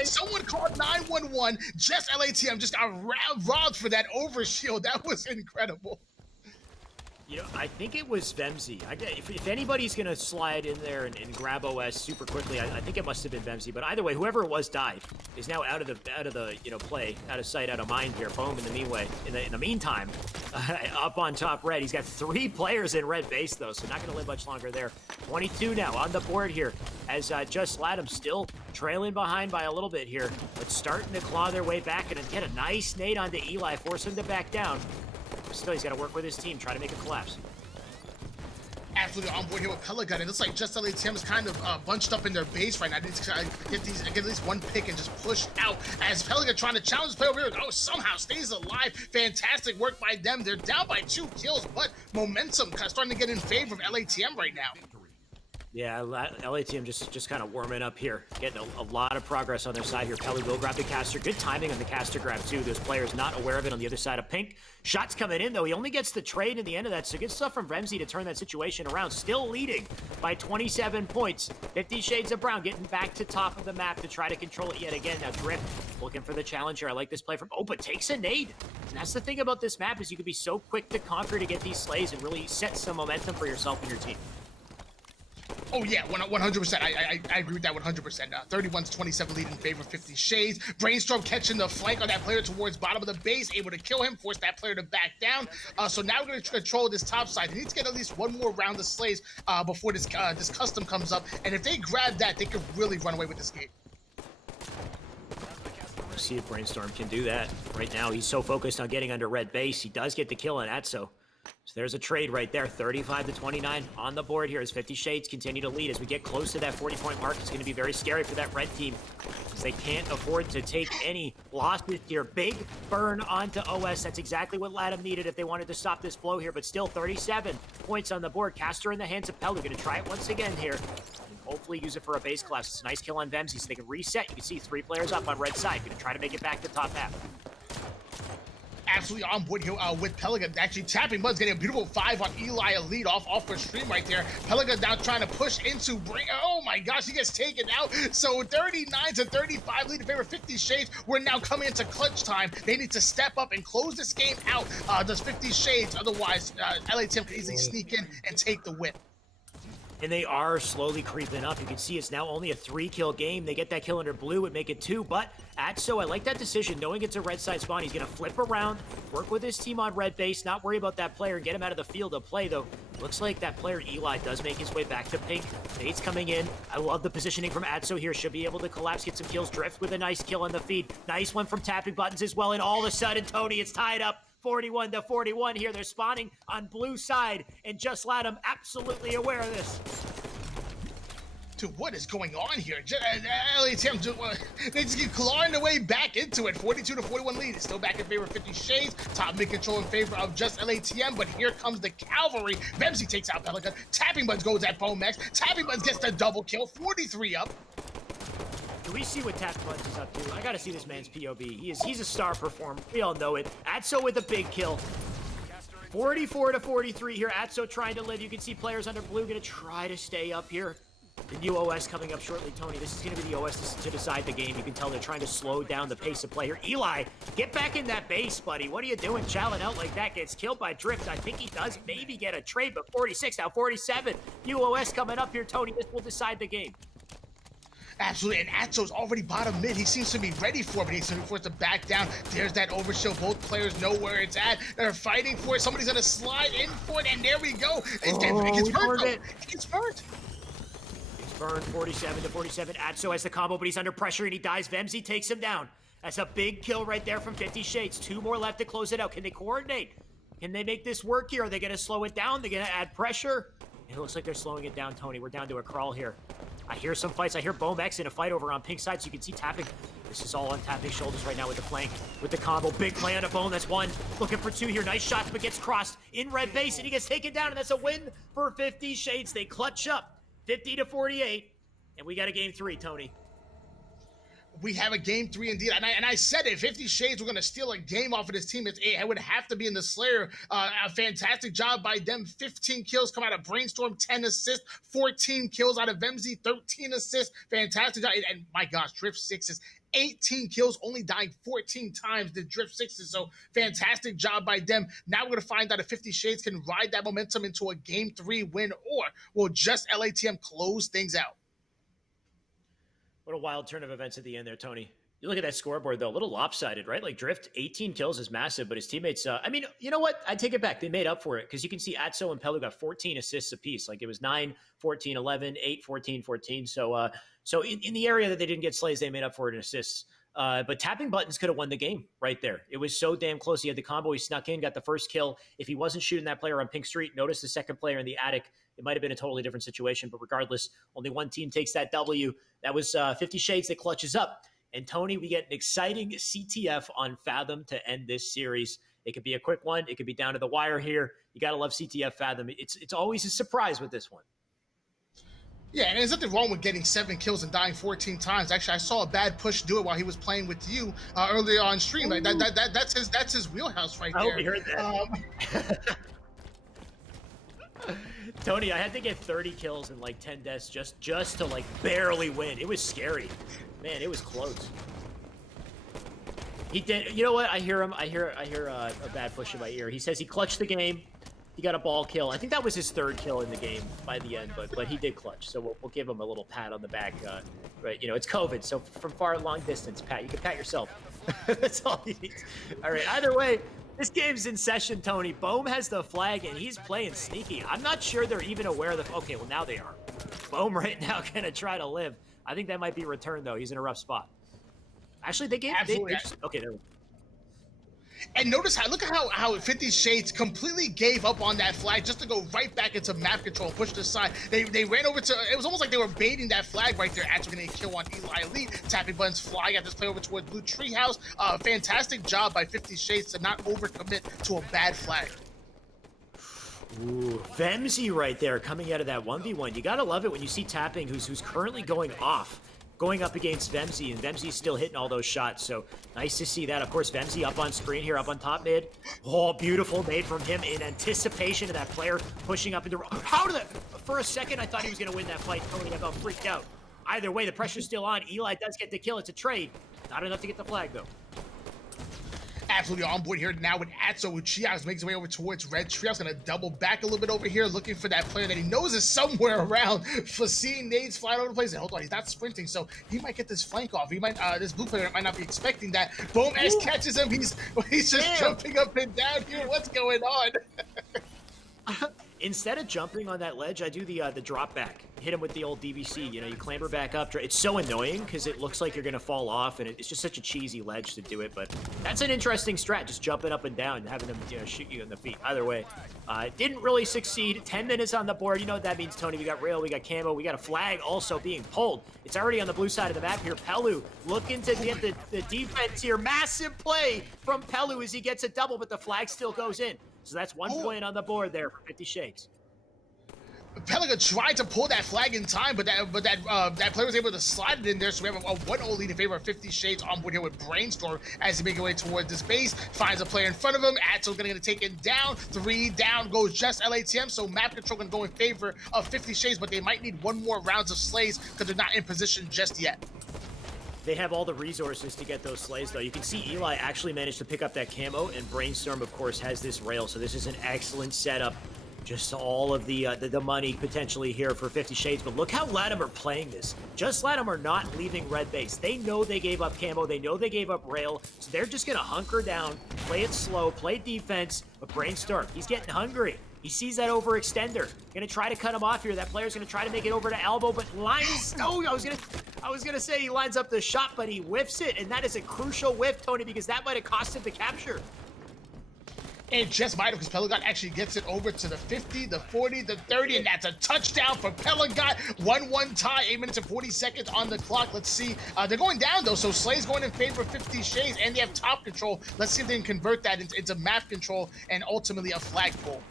Someone called 911. Just LATM just got robbed for that overshield. That was incredible. I think it was Vemzy. If anybody's going to slide in there and grab OS super quickly, I think it must have been Vemzy. But either way, whoever it was died. Is now out of the play, out of sight, out of mind here. Boom in the meantime, up on top red. He's got 3 players in red base though, so not going to live much longer there. 22 now on the board here as Just Latim still trailing behind by a little bit here, but starting to claw their way back and get a nice nade onto Eli, force him to back down. Still, he's got to work with his team, try to make a collapse. Absolutely on board here with Pelican. It looks like Just LATM is kind of bunched up in their base right now. They need to get at least one pick and just push out as Pelican trying to challenge the play over here. Oh, somehow stays alive. Fantastic work by them. They're down by 2 kills, but momentum kind of starting to get in favor of LATM right now. Yeah, LATM just kind of warming up here, getting a lot of progress on their side here. Peli will grab the caster. Good timing on the caster grab, too. Those players not aware of it on the other side of Pink. Shots coming in, though. He only gets the trade in the end of that, so good stuff from Remzi to turn that situation around. Still leading by 27 points. 50 Shades of Brown getting back to top of the map to try to control it yet again. Now, Drift looking for the challenger. I like this play from Opa. Takes a nade. And that's the thing about this map is you can be so quick to conquer to get these slays and really set some momentum for yourself and your team. Oh yeah, 100%. I agree with that 100%. 31-27 lead in favor of 50 Shades. Brainstorm catching the flank on that player towards bottom of the base, able to kill him, force that player to back down. So now we're going to control this top side. They need to get at least one more round of slays before this custom comes up. And if they grab that, they could really run away with this game. See if Brainstorm can do that. Right now, he's so focused on getting under red base. He does get the kill on Atso. So there's a trade right there, 35-29 on the board here as 50 Shades continue to lead. As we get close to that 40-point mark, it's going to be very scary for that red team because they can't afford to take any losses here. Big burn onto OS. That's exactly what LATAM needed if they wanted to stop this flow here, but still 37 points on the board. Caster in the hands of Pelu. Going to try it once again here and hopefully use it for a base collapse. It's a nice kill on Vemzi so they can reset. You can see 3 players up on red side. Going to try to make it back to top half. Absolutely on board here with Pelican. Actually, Tapping Bud's getting a beautiful 5 on Eli, a lead off for stream right there. Pelican now trying to push into bring. Oh my gosh, he gets taken out. So 39-35 lead in favor of 50 Shades. We're now coming into clutch time. They need to step up and close this game out. Does 50 Shades? Otherwise, LATM can easily sneak in and take the win. And they are slowly creeping up. You can see it's now only a 3-kill game. They get that kill under blue, would make it 2. But Atso, I like that decision. Knowing it's a red side spawn, he's going to flip around, work with his team on red base, not worry about that player, and get him out of the field of play, though. Looks like that player, Eli, does make his way back to Pink. Nade's coming in. I love the positioning from Atso here. Should be able to collapse, get some kills. Drift with a nice kill on the feed. Nice one from Tapping Buttons as well. And all of a sudden, Tony, it's tied up. 41-41 here. They're spawning on blue side. And Just LATAM absolutely aware of this. What is going on here? LATM, they just keep clawing their way back into it. 42-41 lead. It's still back in favor of 50 Shades. Top mid control in favor of Just LATM, but here comes the cavalry. Vemzi takes out Pelican. Tapping Buds goes at Bomex. Tapping Buds gets the double kill. 43 up. Do we see what Tapping Buds is up to? I gotta see this man's POV. He's a star performer. We all know it. Atso with a big kill. 44-43 here. Atso trying to live. You can see players under blue gonna try to stay up here. The new OS coming up shortly, Tony. This is going to be the OS to decide the game. You can tell they're trying to slow down the pace of play here. Eli, get back in that base, buddy. What are you doing? Challenging out like that. Gets killed by Drift. I think he does maybe get a trade, but 46, now 47. New OS coming up here, Tony. This will decide the game. Absolutely, and Atso's already bottom mid. He seems to be ready for it, but he's forced to back down. There's that overshield. Both players know where it's at. They're fighting for it. Somebody's going to slide in for it, and there we go. It gets burnt. It gets burnt. Burn 47-47. Atso has the combo, but he's under pressure and he dies. Vemzi takes him down. That's a big kill right there from 50 Shades. 2 more left to close it out. Can they coordinate? Can they make this work here? Are they going to slow it down? They're going to add pressure? It looks like they're slowing it down, Tony. We're down to a crawl here. I hear some fights. I hear Bomex in a fight over on Pink side, so you can see Tapping. This is all on Tapping shoulders right now with the flank, with the combo. Big play on a Bone. That's 1. Looking for 2 here. Nice shots, but gets crossed in red base, and he gets taken down, and that's a win for 50 Shades. They clutch up 50-48. And we got a game 3, Tony. We have a game 3 indeed. And I said it, 50 Shades were going to steal a game off of this team. It would have to be in the Slayer. A fantastic job by them. 15 kills come out of Brainstorm, 10 assists, 14 kills out of Vemzi, 13 assists. Fantastic job. And my gosh, Drift 6s. 18 kills, only dying 14 times the Drift 6s. So fantastic job by them. Now we're going to find out if 50 Shades can ride that momentum into a game 3 win, or will Just LATM close things out? What a wild turn of events at the end there, Tony. You look at that scoreboard, though, a little lopsided, right? Like Drift, 18 kills is massive, but his teammates, I mean, you know what? I take it back. They made up for it because you can see Atso and Pelu got 14 assists apiece. Like it was 9, 14, 11, 8, 14, 14. So in the area that they didn't get slays, they made up for it in assists. But tapping buttons could have won the game right there. It was so damn close. He had the combo. He snuck in, got the first kill. If he wasn't shooting that player on Pink Street, notice the second player in the attic. It might have been a totally different situation. But regardless, only one team takes that W. That was 50 Shades that clutches up. And Tony, we get an exciting CTF on Fathom to end this series. It could be a quick one. It could be down to the wire here. You got to love CTF Fathom. It's always a surprise with this one. Yeah, and there's nothing wrong with getting 7 kills and dying 14 times. Actually, I saw a bad push do it while he was playing with you earlier on stream. Like that's his wheelhouse right there. I hope you heard that. Tony, I had to get 30 kills and like 10 deaths just to like barely win. It was scary. Man, it was close. He did. You know what? I hear him. I hear a bad push in my ear. He says he clutched the game. He got a ball kill. I think that was his 3rd kill in the game by the end, but he did clutch. So we'll give him a little pat on the back. Right? You know, it's COVID, so from far long distance, pat. You can pat yourself. That's all you need. All right. Either way, this game's in session, Tony. Bohm has the flag, and he's playing sneaky. I'm not sure they're even aware of the... Okay, well, now they are. Bohm right now gonna try to live. I think that might be returned, though. He's in a rough spot. Actually, they gave... okay, there we go. And notice look at how 50 Shades completely gave up on that flag just to go right back into map control, pushed aside. They ran over to, it was almost like they were baiting that flag right there. Actually getting a kill on Eli Elite. Tapping buttons fly, got this play over towards Blue Treehouse. Fantastic job by 50 Shades to not overcommit to a bad flag. Ooh, Vemzy right there coming out of that 1v1. You gotta love it when you see Tapping, who's currently going off, going up against Vemzy, and Vemzy's still hitting all those shots, so nice to see that. Of course, Vemzy up on screen here, up on top mid. Oh, beautiful nade from him in anticipation of that player pushing up into... How did that... For a second, I thought he was going to win that fight. Tony got freaked out. Either way, the pressure's still on. Eli does get the kill. It's a trade. Not enough to get the flag, though. Absolutely on board here now with Atso Uchiha makes his way over towards Red Treehouse. Gonna double back a little bit over here, looking for that player that he knows is somewhere around. Seeing nades flying all over the place. And hold on, he's not sprinting, so he might get this flank off. He might, this blue player might not be expecting that. Boom, Ash catches him. He's just jumping up and down here. What's going on? Instead of jumping on that ledge, I do the drop back. Hit him with the old DBC. You know, you clamber back up. It's so annoying because it looks like you're going to fall off, and it's just such a cheesy ledge to do it. But that's an interesting strat, just jumping up and down and having them, you know, shoot you in the feet. Either way, didn't really succeed. 10 minutes on the board. You know what that means, Tony. We got rail, we got camo, we got a flag also being pulled. It's already on the blue side of the map here. Pelu looking to get the defense here. Massive play from Pelu as he gets a double, but the flag still goes in. So that's 1 point on the board there for 50 Shades. Pelican tried to pull that flag in time, but that player was able to slide it in there. So we have a 1-0 lead in favor of 50 Shades on board here with Brainstorm as he makes his way towards this base. Finds a player in front of him. Atso's gonna take it down. 3 down goes just LATM. So map control gonna go in favor of 50 Shades, but they might need 1 more rounds of slays because they're not in position just yet. They have all the resources to get those slays, though. You can see Eli actually managed to pick up that camo, and Brainstorm, of course, has this rail. So this is an excellent setup. Just all of the money potentially here for 50 Shades. But look how Latimer playing this. Just Latimer not leaving red base. They know they gave up camo. They know they gave up rail. So they're just going to hunker down, play it slow, play defense. But Brainstorm, he's getting hungry. He sees that overextender. Gonna try to cut him off here. That player's gonna try to make it over to elbow, but lines. Oh, I was gonna say he lines up the shot, but he whiffs it, and that is a crucial whiff, Tony, because that might have cost him the capture. And just might have, because Peligot actually gets it over to the 50, the 40, the 30, and that's a touchdown for Peligot. 1-1 tie, 8 minutes and 40 seconds on the clock. Let's see. They're going down, though, so Slay's going in favor of 50 Shades, and they have top control. Let's see if they can convert that into map control and ultimately a flagpole.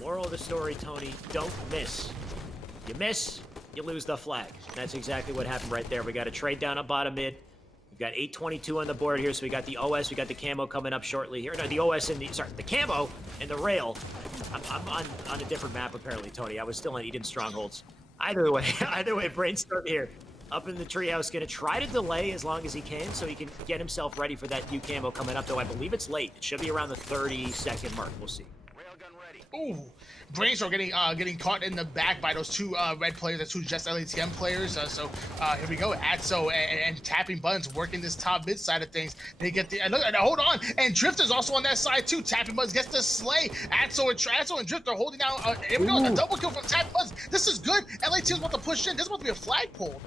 Moral of the story, Tony, don't miss. You miss, you lose the flag. That's exactly what happened right there. We got a trade down on bottom mid. We've got 8:22 on the board here, so we got the OS, we got the camo coming up shortly here. No, the OS and the camo and the rail. I'm on a different map apparently, Tony. I was still on Eden Strongholds. Either way, Brainstorm here. Up in the treehouse, gonna try to delay as long as he can so he can get himself ready for that new camo coming up, though I believe it's late. It should be around the 30-second mark. We'll see. Ooh, Brainstorm getting caught in the back by those 2 red players, the 2 just LATM players. So here we go, Atso and Tapping Buttons working this top mid side of things. They get the hold on, and Drifter's also on that side too. Tapping Buttons gets the slay. Atso and Drifter holding down. Here we go, a double kill from Tapping Buttons. This is good. LATM's about to push in. This is about to be a flagpole.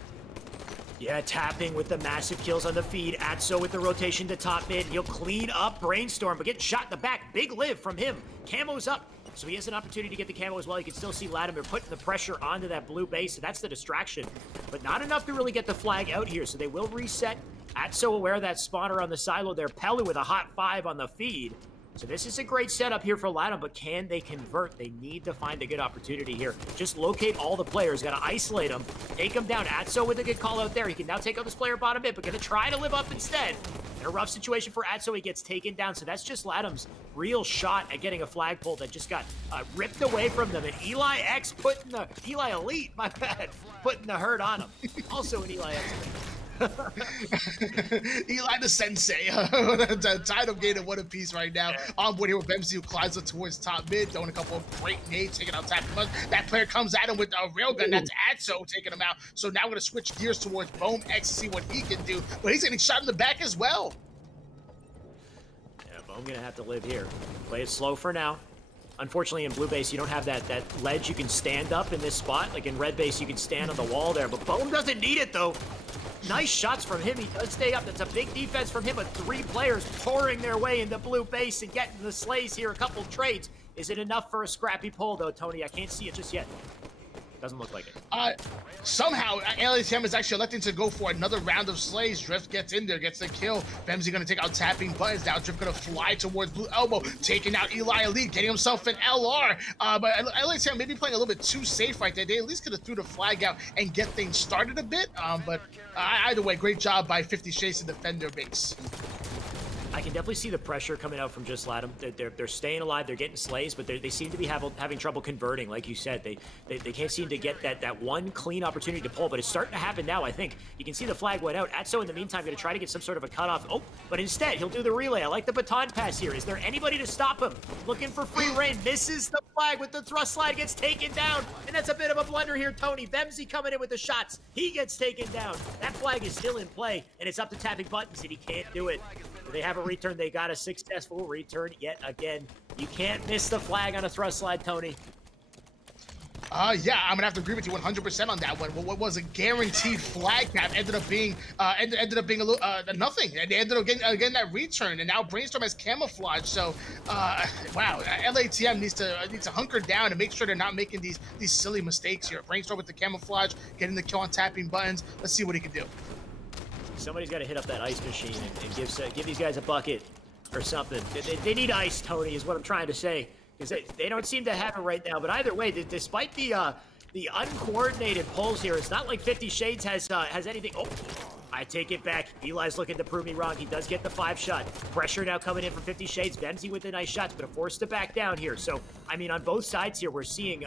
Yeah, tapping with the massive kills on the feed. Atso with the rotation to top mid. He'll clean up Brainstorm, but getting shot in the back. Big live from him. Camo's up, so he has an opportunity to get the camo as well. You can still see Latimer putting the pressure onto that blue base, so that's the distraction. But not enough to really get the flag out here, so they will reset. Atso aware of that spawner on the silo there. Pelu with a hot 5 on the feed. So this is a great setup here for Latam, but can they convert? They need to find a good opportunity here. Just locate all the players, got to isolate them, take them down. Atso with a good call out there. He can now take out this player bottom mid, but going to try to live up instead. In a rough situation for Atso, he gets taken down. So that's just Latam's real shot at getting a flagpole that just got ripped away from them. And Eli X putting the, Eli Elite, my bad, putting the hurt on him. Also an Eli X fan. Eli the Sensei, title game in one apiece right now. On board here with Bemzy, who climbs up towards top mid, throwing a couple of great nades, taking out Tap. That player comes at him with a railgun. That's Atso taking him out. So now we're going to switch gears towards Boom X to see what he can do. But he's getting shot in the back as well. Yeah, Boom going to have to live here. Play it slow for now. Unfortunately, in blue base, you don't have that ledge you can stand up in this spot. Like in red base, you can stand on the wall there. But Boom doesn't need it, though. Nice shots from him. He does stay up. That's a big defense from him, but 3 players pouring their way into blue base and getting the slays here. A couple trades. Is it enough for a scrappy pull, though, Tony? I can't see it just yet. Doesn't look like it. Somehow, LATM is actually electing to go for another round of slays. Drift gets in there, gets the kill. Bemzy gonna take out tapping buttons now. Drift gonna fly towards Blue Elbow, taking out Eli Elite, getting himself an LR. But LATM maybe playing a little bit too safe right there. They at least could have threw the flag out and get things started a bit. But either way, great job by 50 Shades to defend their base. I can definitely see the pressure coming out from just Latam. They're staying alive. They're getting slays, but they seem to be having trouble converting. Like you said, they can't seem to get that one clean opportunity to pull. But it's starting to happen now. I think you can see the flag went out. Atso in the meantime going to try to get some sort of a cutoff. Oh, but instead he'll do the relay. I like the baton pass here. Is there anybody to stop him? Looking for free reign. Misses the flag with the thrust slide. Gets taken down, and that's a bit of a blunder here. Tony Bemzy coming in with the shots. He gets taken down. That flag is still in play, and it's up to tapping buttons, and he can't do it. They have a return. They got a successful return yet again. You can't miss the flag on a thrust slide, Tony. Yeah, I'm gonna have to agree with you 100% on that one. What was a guaranteed flag cap ended up being a little nothing. And they ended up getting that return, and now Brainstorm has camouflage. So, wow, LATM needs to hunker down and make sure they're not making these silly mistakes here. Brainstorm with the camouflage, getting the kill on tapping buttons. Let's see what he can do. Somebody's got to hit up that ice machine and give these guys a bucket or something. They need ice, Tony, is what I'm trying to say. Because they don't seem to have it right now. But either way, despite the uncoordinated pulls here, it's not like 50 Shades has anything. Oh, I take it back. Eli's looking to prove me wrong. He does get the 5-shot. Pressure now coming in from 50 Shades. Bemzy with the nice shots, but forced to back down here. So, I mean, on both sides here, we're seeing,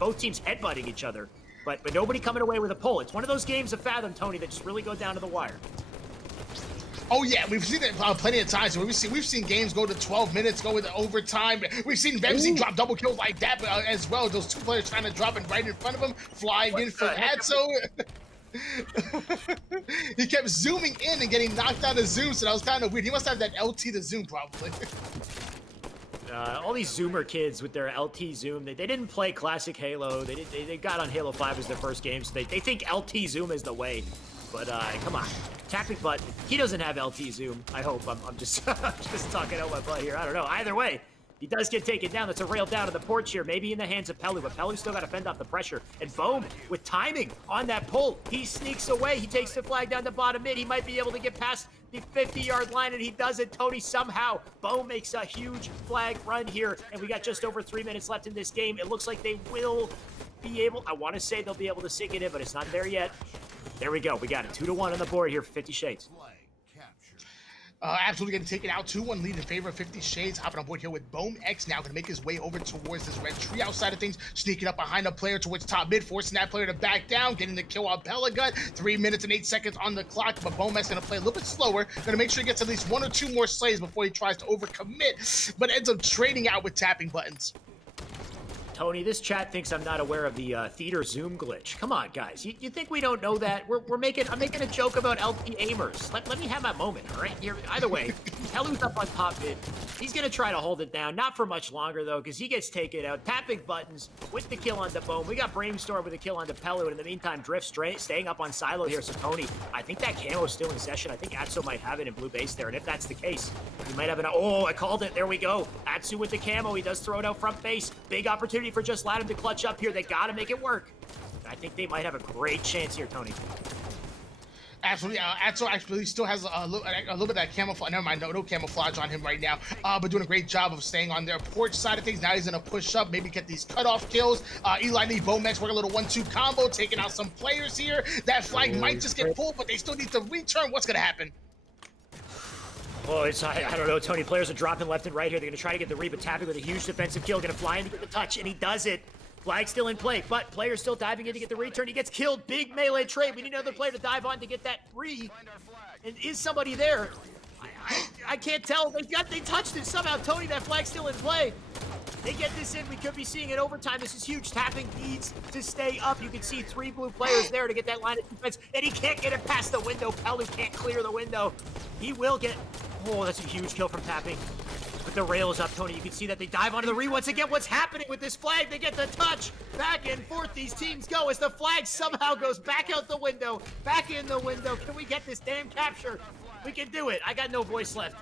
both teams headbutting each other. But nobody coming away with a pull. It's one of those games of Fathom, Tony, that just really go down to the wire. Oh yeah, we've seen it plenty of times. We've seen games go to 12 minutes, go into overtime. We've seen Bemzy drop double kills like that as well. Those 2 players trying to drop it right in front of him, flying in for Atso. He kept zooming in and getting knocked out of zoom, so that was kind of weird. He must have that LT to zoom probably. All these Zoomer kids with their LT zoom, they didn't play classic Halo. They got on Halo 5 as their first game, so they think LT zoom is the way. But come on, tapping button. He doesn't have LT zoom. I hope. I'm just just talking out my butt here. I don't know. Either way, he does get taken down. That's a rail down to the porch here. Maybe in the hands of Pelu, but Pelu's still got to fend off the pressure. And Boom, with timing on that pull, he sneaks away. He takes the flag down to bottom mid. He might be able to get past the 50-yard line, and he does it. Tony somehow. Boom makes a huge flag run here, and we got just over 3 minutes left in this game. It looks like they will be able, I want to say they'll be able to sink it in, but it's not there yet. There we go. We got it. 2-1 on the board here for 50 Shades. Absolutely getting taken out. 2-1 lead in favor of 50 Shades. Hopping on board here with Boom X now. Going to make his way over towards this red tree outside of things. Sneaking up behind a player towards top mid. Forcing that player to back down. Getting the kill on Pelagut. 3 minutes and 8 seconds on the clock. But Boom X going to play a little bit slower. Going to make sure he gets at least 1 or 2 more slays before he tries to overcommit. But ends up trading out with tapping buttons. Tony, this chat thinks I'm not aware of the theater zoom glitch. Come on, guys. You think we don't know that? I'm making a joke about LP aimers. Let me have my moment, all right? Here, either way, Pelu's up on top mid. He's going to try to hold it down. Not for much longer, though, because he gets taken out. Tapping buttons with the kill on the Bone. We got Brainstorm with a kill on the Pelu. And in the meantime, Drift staying up on Silo here. So, Tony, I think that camo is still in session. I think Atsu might have it in blue base there. And if that's the case, he might have an... Oh, I called it. There we go. Atsu with the camo. He does throw it out front base. Big opportunity for Just Latin to clutch up here. They got to make it work. I think they might have a great chance here, Tony. Absolutely. Atsu actually still has a little bit of that camouflage. Never mind, no camouflage on him right now. But doing a great job of staying on their porch side of things. Now he's going to push up, maybe get these cutoff kills. Eli Lee, Bomex work a little 1-2 combo, taking out some players here. That flag might just get pulled, but they still need to return. What's going to happen? Oh, I don't know, Tony. Players are dropping left and right here. They're going to try to get the read, but Tapping with a huge defensive kill. Going to fly in to get the touch, and he does it. Flag still in play, but player still diving in to get the return. He gets killed. Big melee trade. We need another player to dive on to get that re. And is somebody there? I can't tell. They touched it somehow. Tony, that flag's still in play. They get this in. We could be seeing it overtime. This is huge. Tapping needs to stay up. You can see 3 blue players there to get that line of defense, and he can't get it past the window. Pelu can't clear the window. He will get... Oh, that's a huge kill from Tapping. But the rail is up, Tony. You can see that they dive onto the re once again. What's happening with this flag? They get the touch. Back and forth these teams go as the flag somehow goes back out the window. Back in the window. Can we get this damn capture? We can do it. I got no voice left.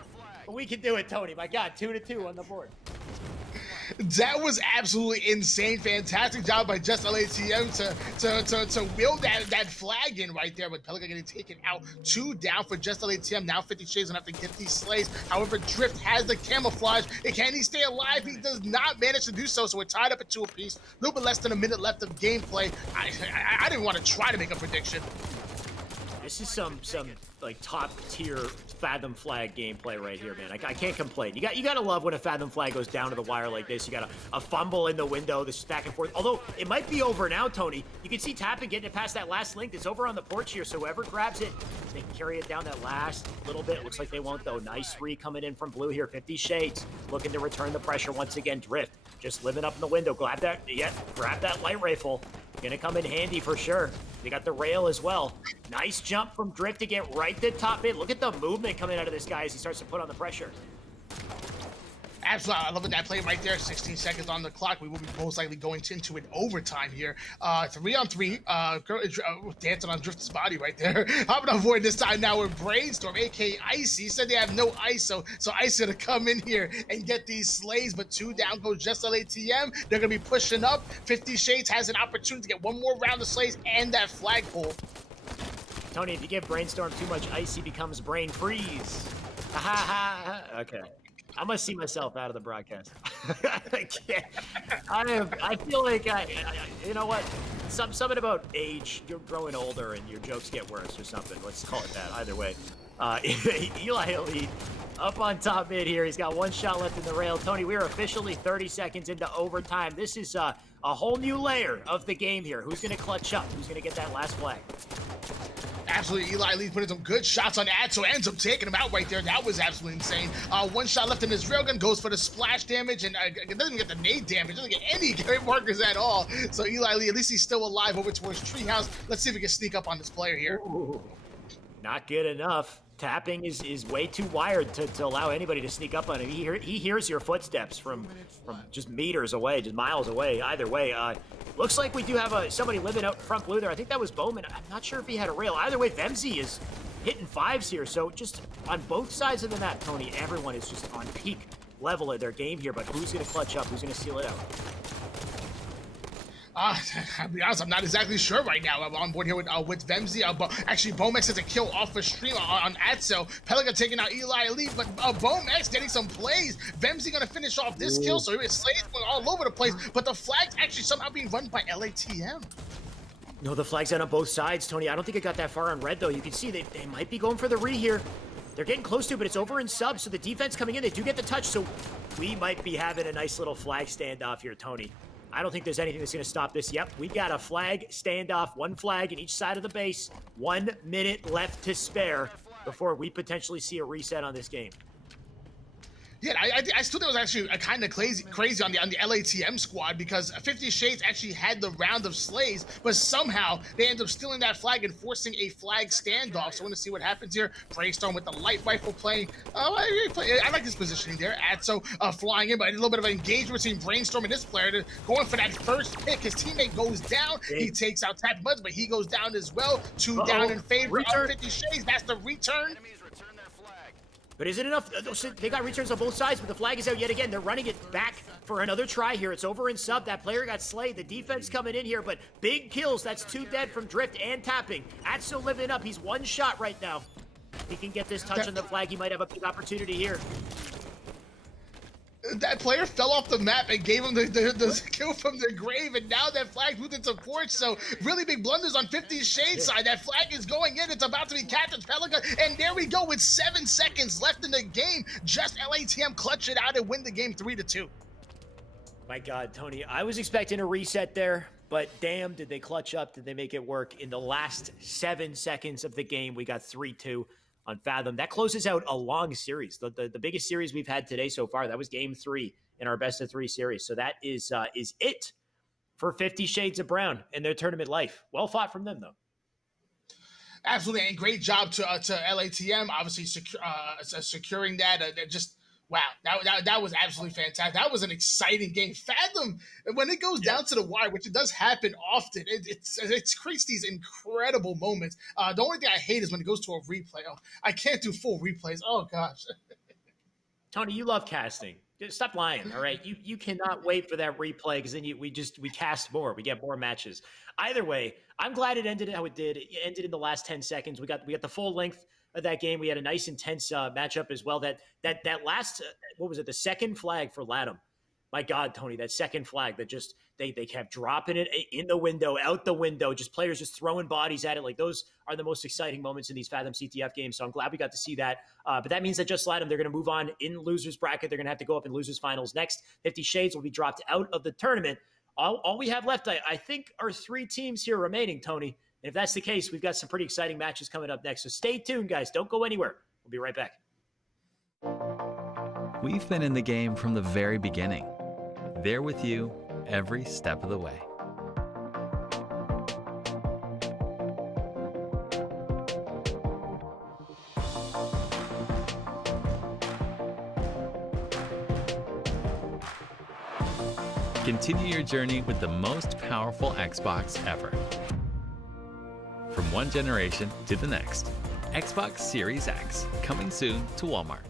But we can do it, Tony. My God, 2-2 on the board. That was absolutely insane. Fantastic job by Just LATM to wheel that flag in right there, with Pelican getting taken out. 2 down for Just LATM. Now 50 Shades gonna have to get these slays. However, Drift has the camouflage. And can he stay alive? He does not manage to do so. So we're tied up at 2 apiece. A little bit less than a minute left of gameplay. I didn't want to try to make a prediction. This is some like top tier Fathom flag gameplay right here, man. I can't complain. You gotta love when a Fathom flag goes down to the wire like this. You got a fumble in the window. This is back and forth. Although it might be over now, Tony. You can see Tapping getting it past that last link. It's over on the porch here. So whoever grabs it, they can carry it down that last little bit. Looks like they won't though. Nice re coming in from blue here. 50 Shades looking to return the pressure once again. Drift just living up in the window. Grab that light rifle. Gonna come in handy for sure. They got the rail as well. Nice jump from Drift to get right to top mid. Look at the movement coming out of this guy as he starts to put on the pressure. Absolutely. I love that play right there. 16 seconds on the clock. We will be most likely going into an overtime here. 3-on-3. Dancing on Drift's body right there. Hopping on board this time now with Brainstorm, aka Icy. Said they have no ISO, so Icy gonna come in here and get these slays. But 2 down goes Just LATM. They're gonna be pushing up. 50 Shades has an opportunity to get 1 more round of slays and that flagpole. Tony, if you give Brainstorm too much ice, he becomes Brain Freeze. Ha ha ha. Okay. I'm gonna see myself out of the broadcast. I can't. I feel like you know what? Something about age. You're growing older and your jokes get worse or something. Let's call it that. Either way, Eli Elite up on top mid here. He's got 1 shot left in the rail. Tony, we are officially 30 seconds into overtime. This is a whole new layer of the game here. Who's gonna clutch up? Who's gonna get that last flag? Absolutely, Eli Lee putting some good shots on Atsu, ends up taking him out right there. That was absolutely insane. 1 shot left in his railgun, goes for the splash damage, and it doesn't even get the nade damage. Doesn't get any great markers at all. So Eli Lee, at least he's still alive over towards Treehouse. Let's see if we can sneak up on this player here. Ooh, not good enough. Tapping is way too wired to allow anybody to sneak up on him. He hears your footsteps from just meters away, just miles away. Either way, looks like we do have somebody living out front blue there. I think that was Bowman. I'm not sure if he had a rail. Either way, Vemzy is hitting 5s here. So just on both sides of the map, Tony, everyone is just on peak level of their game here. But who's going to clutch up? Who's going to seal it out? I'll be honest, I'm not exactly sure right now. I'm on board here with Vemzy. Actually, Bomex has a kill off the stream on Atsu. Pelican taking out Eli Elite, but Bomex getting some plays. Vemzy gonna finish off this kill, so it's slays going all over the place. But the flag's actually somehow being run by LATM. No, the flag's out on both sides, Tony. I don't think it got that far on red, though. You can see they might be going for the re here. They're getting close to it, but it's over in sub, so the defense coming in, they do get the touch, so we might be having a nice little flag standoff here, Tony. I don't think there's anything that's going to stop this. Yep, we got a flag standoff, 1 flag in each side of the base, 1 minute left to spare before we potentially see a reset on this game. Yeah, I still think it was actually kind of crazy on the LATM squad because 50 Shades actually had the round of slays, but somehow they end up stealing that flag and forcing a flag standoff. So we're gonna see what happens here. Brainstorm with the light rifle playing. I like his positioning there. Atso flying in, but a little bit of engagement between Brainstorm and this player going for that first pick. His teammate goes down. He takes out Tap Buds, but he goes down as well. Two down in favor of 50 Shades. That's the return. But is it enough? They got returns on both sides, but the flag is out yet again. They're running it back for another try here. It's over in sub. That player got slayed. The defense coming in here, but big kills. That's 2 dead from Drift and tapping. Atso living up. He's 1 shot right now. He can get this touch on the flag. He might have a big opportunity here. That player fell off the map and gave him the kill from the grave, and now that flag moved into porch. So really big blunders on 50 Shades side. That flag is going in. It's about to be Captain Pelican, and there we go with 7 seconds left in the game. Just LATM clutch it out and win the game 3-2. My God, Tony, I was expecting a reset there, but damn, did they clutch up? Did they make it work? In the last 7 seconds of the game, we got 3-2. On Fathom. That closes out a long series. The biggest series we've had today so far. That was game 3 in our best of 3 series. So that is it for 50 Shades of Brown in their tournament life. Well fought from them, though. Absolutely, and great job to LATM, obviously securing that. Wow, that was absolutely fantastic. That was an exciting game. Fathom, when it goes down to the wire, which it does happen often, it creates these incredible moments. The only thing I hate is when it goes to a replay. Oh, I can't do full replays. Oh, gosh. Tony, you love casting. Stop lying, all right? You cannot wait for that replay because then we cast more. We get more matches. Either way, I'm glad it ended how it did. It ended in the last 10 seconds. We got the full length of that game. We had a nice intense matchup as well. That last what was it? The second flag for Latham. My God, Tony, that second flag that just they kept dropping it in the window, out the window, just players just throwing bodies at it. Like those are the most exciting moments in these Fathom CTF games. So I'm glad we got to see that. But that means that just Latham, they're going to move on in losers bracket. They're going to have to go up in losers finals next. 50 Shades will be dropped out of the tournament. All we have left, I think, are 3 teams here remaining, Tony. And if that's the case, we've got some pretty exciting matches coming up next. So stay tuned, guys. Don't go anywhere. We'll be right back. We've been in the game from the very beginning. There with you every step of the way. Continue your journey with the most powerful Xbox ever. From one generation to the next. Xbox Series X, coming soon to Walmart.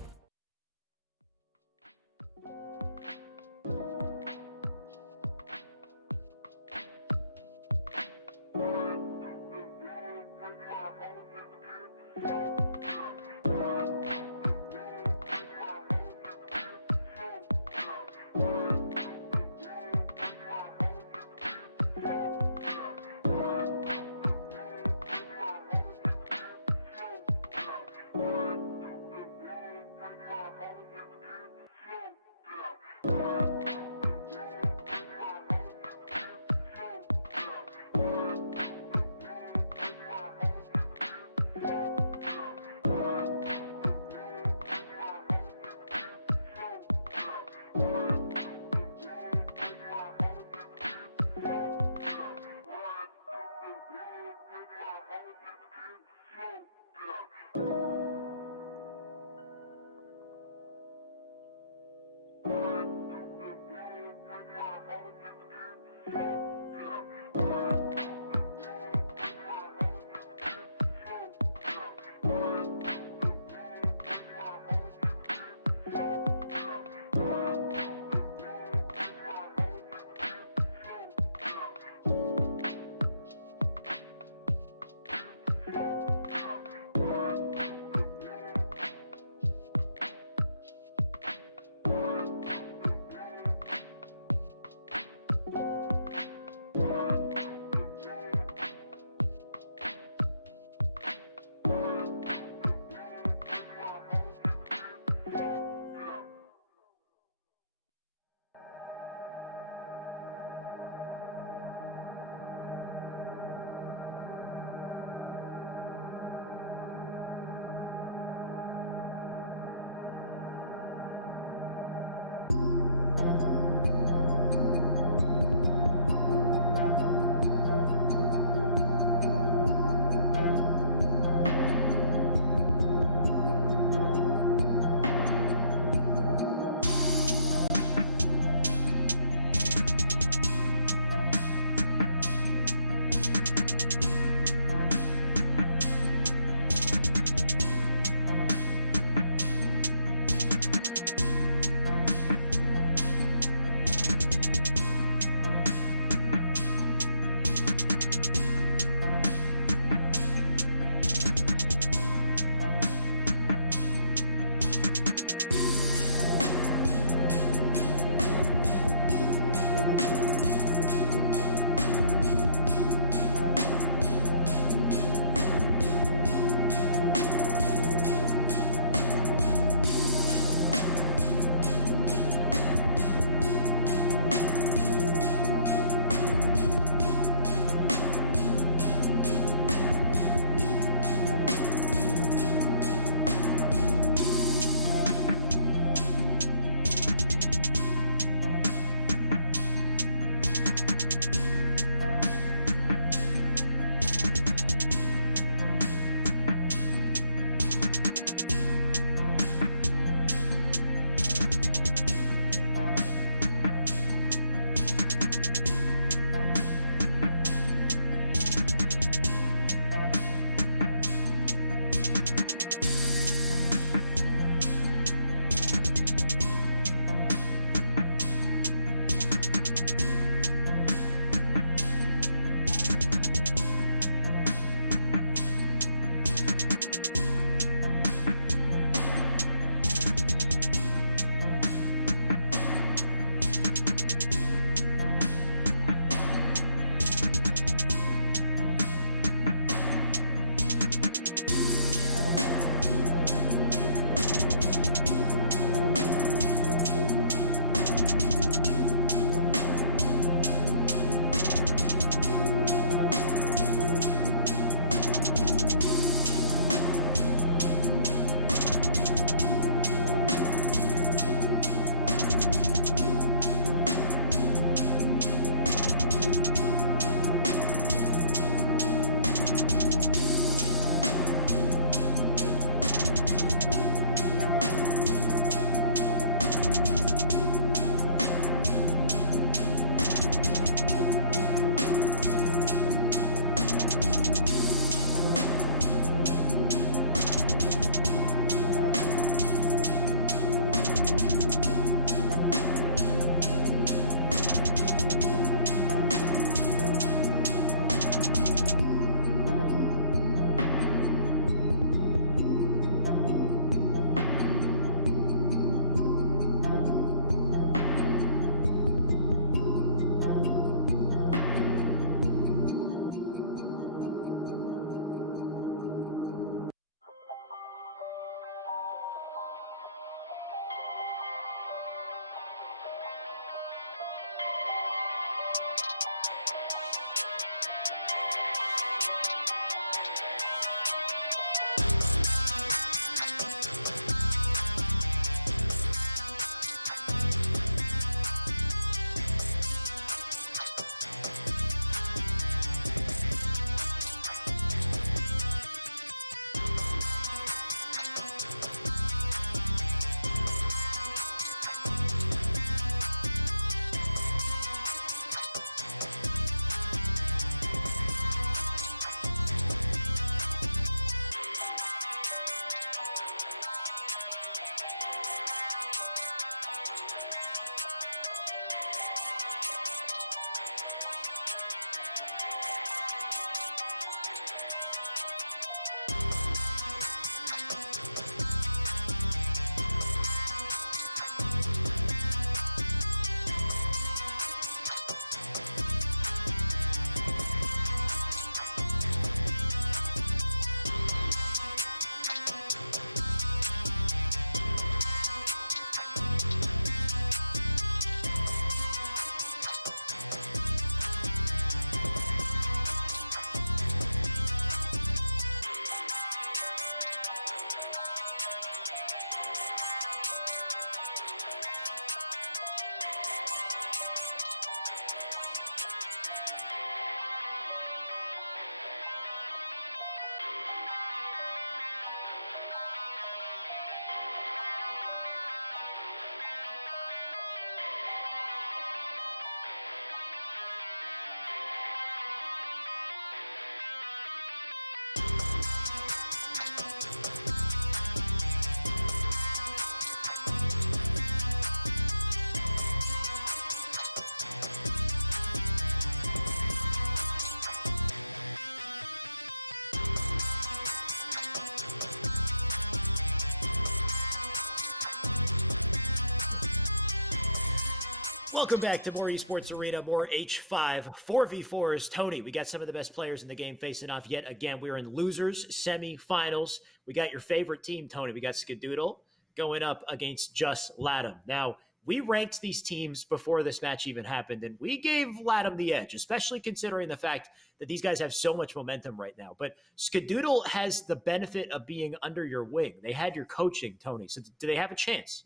Welcome back to more Esports Arena, more H5 4v4s. Tony, we got some of the best players in the game facing off yet again. We're in losers semifinals. We got your favorite team, Tony. We got Skadoodle going up against Just Latham. Now, we ranked these teams before this match even happened, and we gave Latham the edge, especially considering the fact that these guys have so much momentum right now. But Skadoodle has the benefit of being under your wing. They had your coaching, Tony. So do they have a chance?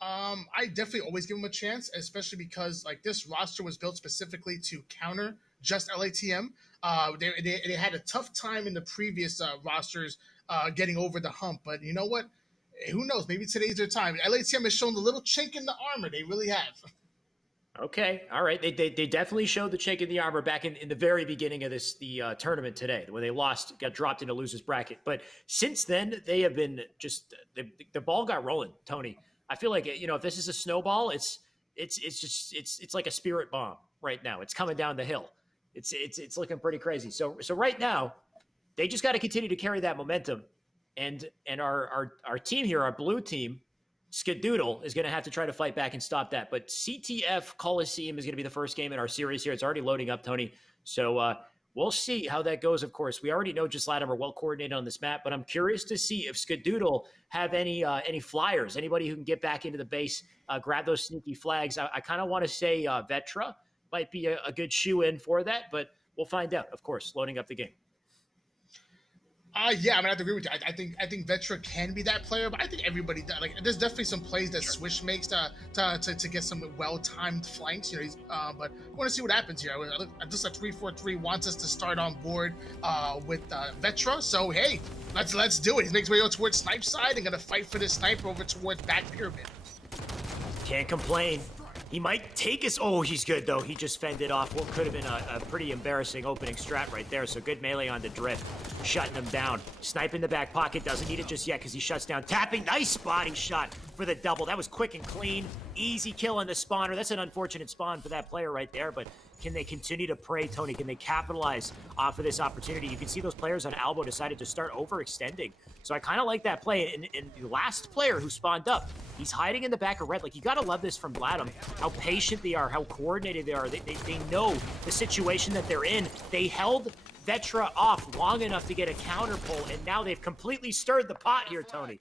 I definitely always give them a chance, especially because like this roster was built specifically to counter just LATM. They had a tough time in the previous rosters getting over the hump, but you know what? Who knows? Maybe today's their time. LATM has shown the little chink in the armor. They really have. Okay, all right. They definitely showed the chink in the armor back in the very beginning of the tournament today, when they got dropped into losers bracket. But since then, they have been just the ball got rolling, Tony. I feel like, if this is a snowball, it's like a spirit bomb right now. It's coming down the hill. It's looking pretty crazy. So right now, they just got to continue to carry that momentum, and our team here, our blue team, Skadoodle, is going to have to try to fight back and stop that. But CTF Coliseum is going to be the first game in our series here. It's already loading up, Tony. So we'll see how that goes, of course. We already know Just Latham are well coordinated on this map, but I'm curious to see if Skadoodle have any flyers, anybody who can get back into the base, grab those sneaky flags. I kind of want to say Vetra might be a good shoe-in for that, but we'll find out, of course, loading up the game. Yeah, I'm gonna have to agree with you. I think Vetra can be that player, but I think everybody does. Like, there's definitely some plays that Swish makes to get some well-timed flanks. But I want to see what happens here. Just a 3-4-3 wants us to start on board with Vetra. So hey, let's do it. He makes way over towards snipe side and gonna fight for this sniper over towards back pyramid. Can't complain. He might take us. Oh, he's good, though. He just fended off what could have been a pretty embarrassing opening strat right there. So good melee on the drift, shutting him down. Snipe in the back pocket. Doesn't need it just yet because he shuts down. Tapping. Nice body shot for the double. That was quick and clean. Easy kill on the spawner. That's an unfortunate spawn for that player right there, but can they continue to prey, Tony? Can they capitalize off of this opportunity? You can see those players on Albo decided to start overextending. So I kind of like that play. And the last player who spawned up, he's hiding in the back of red. Like, you got to love this from Latham, how patient they are, how coordinated they are. They know the situation that they're in. They held Vetra off long enough to get a counter pull, and now they've completely stirred the pot here, Tony.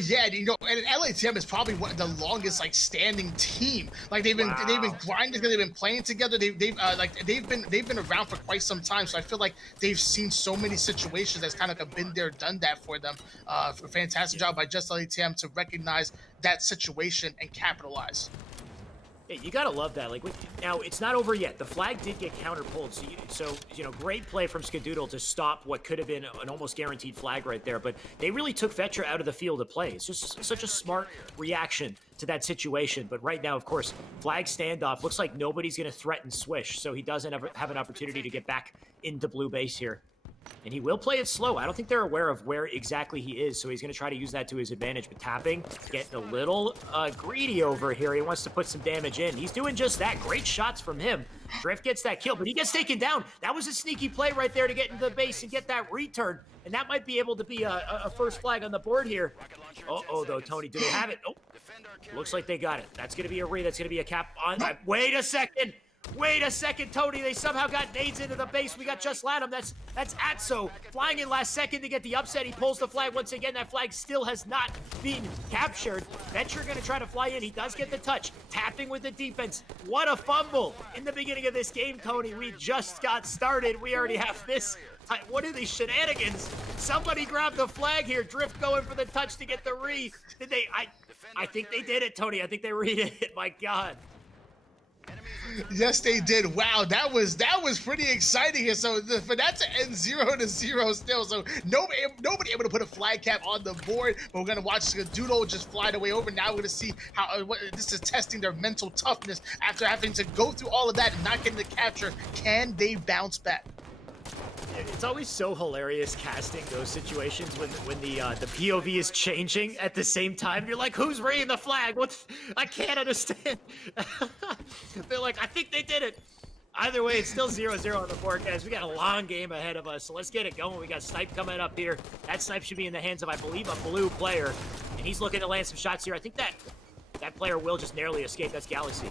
Yeah, and LATM is probably one of the longest standing team. Like they've been grinding together, they've been playing together. They've been around for quite some time. So I feel like they've seen so many situations that's kind of been there, done that for them. A fantastic job by Just LATM to recognize that situation and capitalize. Yeah, you gotta love that. Now it's not over yet. The flag did get counter pulled, so great play from Skadoodle to stop what could have been an almost guaranteed flag right there. But they really took Vetra out of the field of play. It's just such a smart reaction to that situation. But right now, of course, flag standoff. Looks like nobody's gonna threaten Swish, so he doesn't ever have an opportunity to get back into blue base here. And he will play it slow. I don't think they're aware of where exactly he is, so he's going to try to use that to his advantage. But tapping, getting a little greedy over here. He wants to put some damage in. He's doing just that. Great shots from him. Drift gets that kill, but he gets taken down. That was a sneaky play right there to get into the base and get that return. And that might be able to be a first flag on the board here. Uh-oh, though, Tony. Do they have it? Oh, looks like they got it. That's going to be a re. That's going to be a cap on. Wait a second. Wait a second, Tony. They somehow got nades into the base. We got Just Latham. That's Atso flying in last second to get the upset. He pulls the flag once again. That flag still has not been captured. Vetra going to try to fly in. He does get the touch. Tapping with the defense. What a fumble in the beginning of this game, Tony. We just got started. We already have this. What are these shenanigans? Somebody grab the flag here. Drift going for the touch to get the re. Did they? I think they did it, Tony. I think they read it. My God. Yes, they did. Wow, that was pretty exciting here. So for that to end 0-0 still, so nobody able to put a flag cap on the board. But we're gonna watch Skadoodle just fly the way over. Now we're gonna see how this is testing their mental toughness after having to go through all of that and not getting the capture. Can they bounce back? It's always so hilarious casting those situations when the POV is changing at the same time. You're like, who's raising the flag? I can't understand. They're like, I think they did it. Either way, it's still 0-0 on the board, guys. We got a long game ahead of us, so let's get it going. We got Snipe coming up here. That Snipe should be in the hands of, I believe, a blue player, and he's looking to land some shots here. I think that that player will just narrowly escape. That's Galaxy.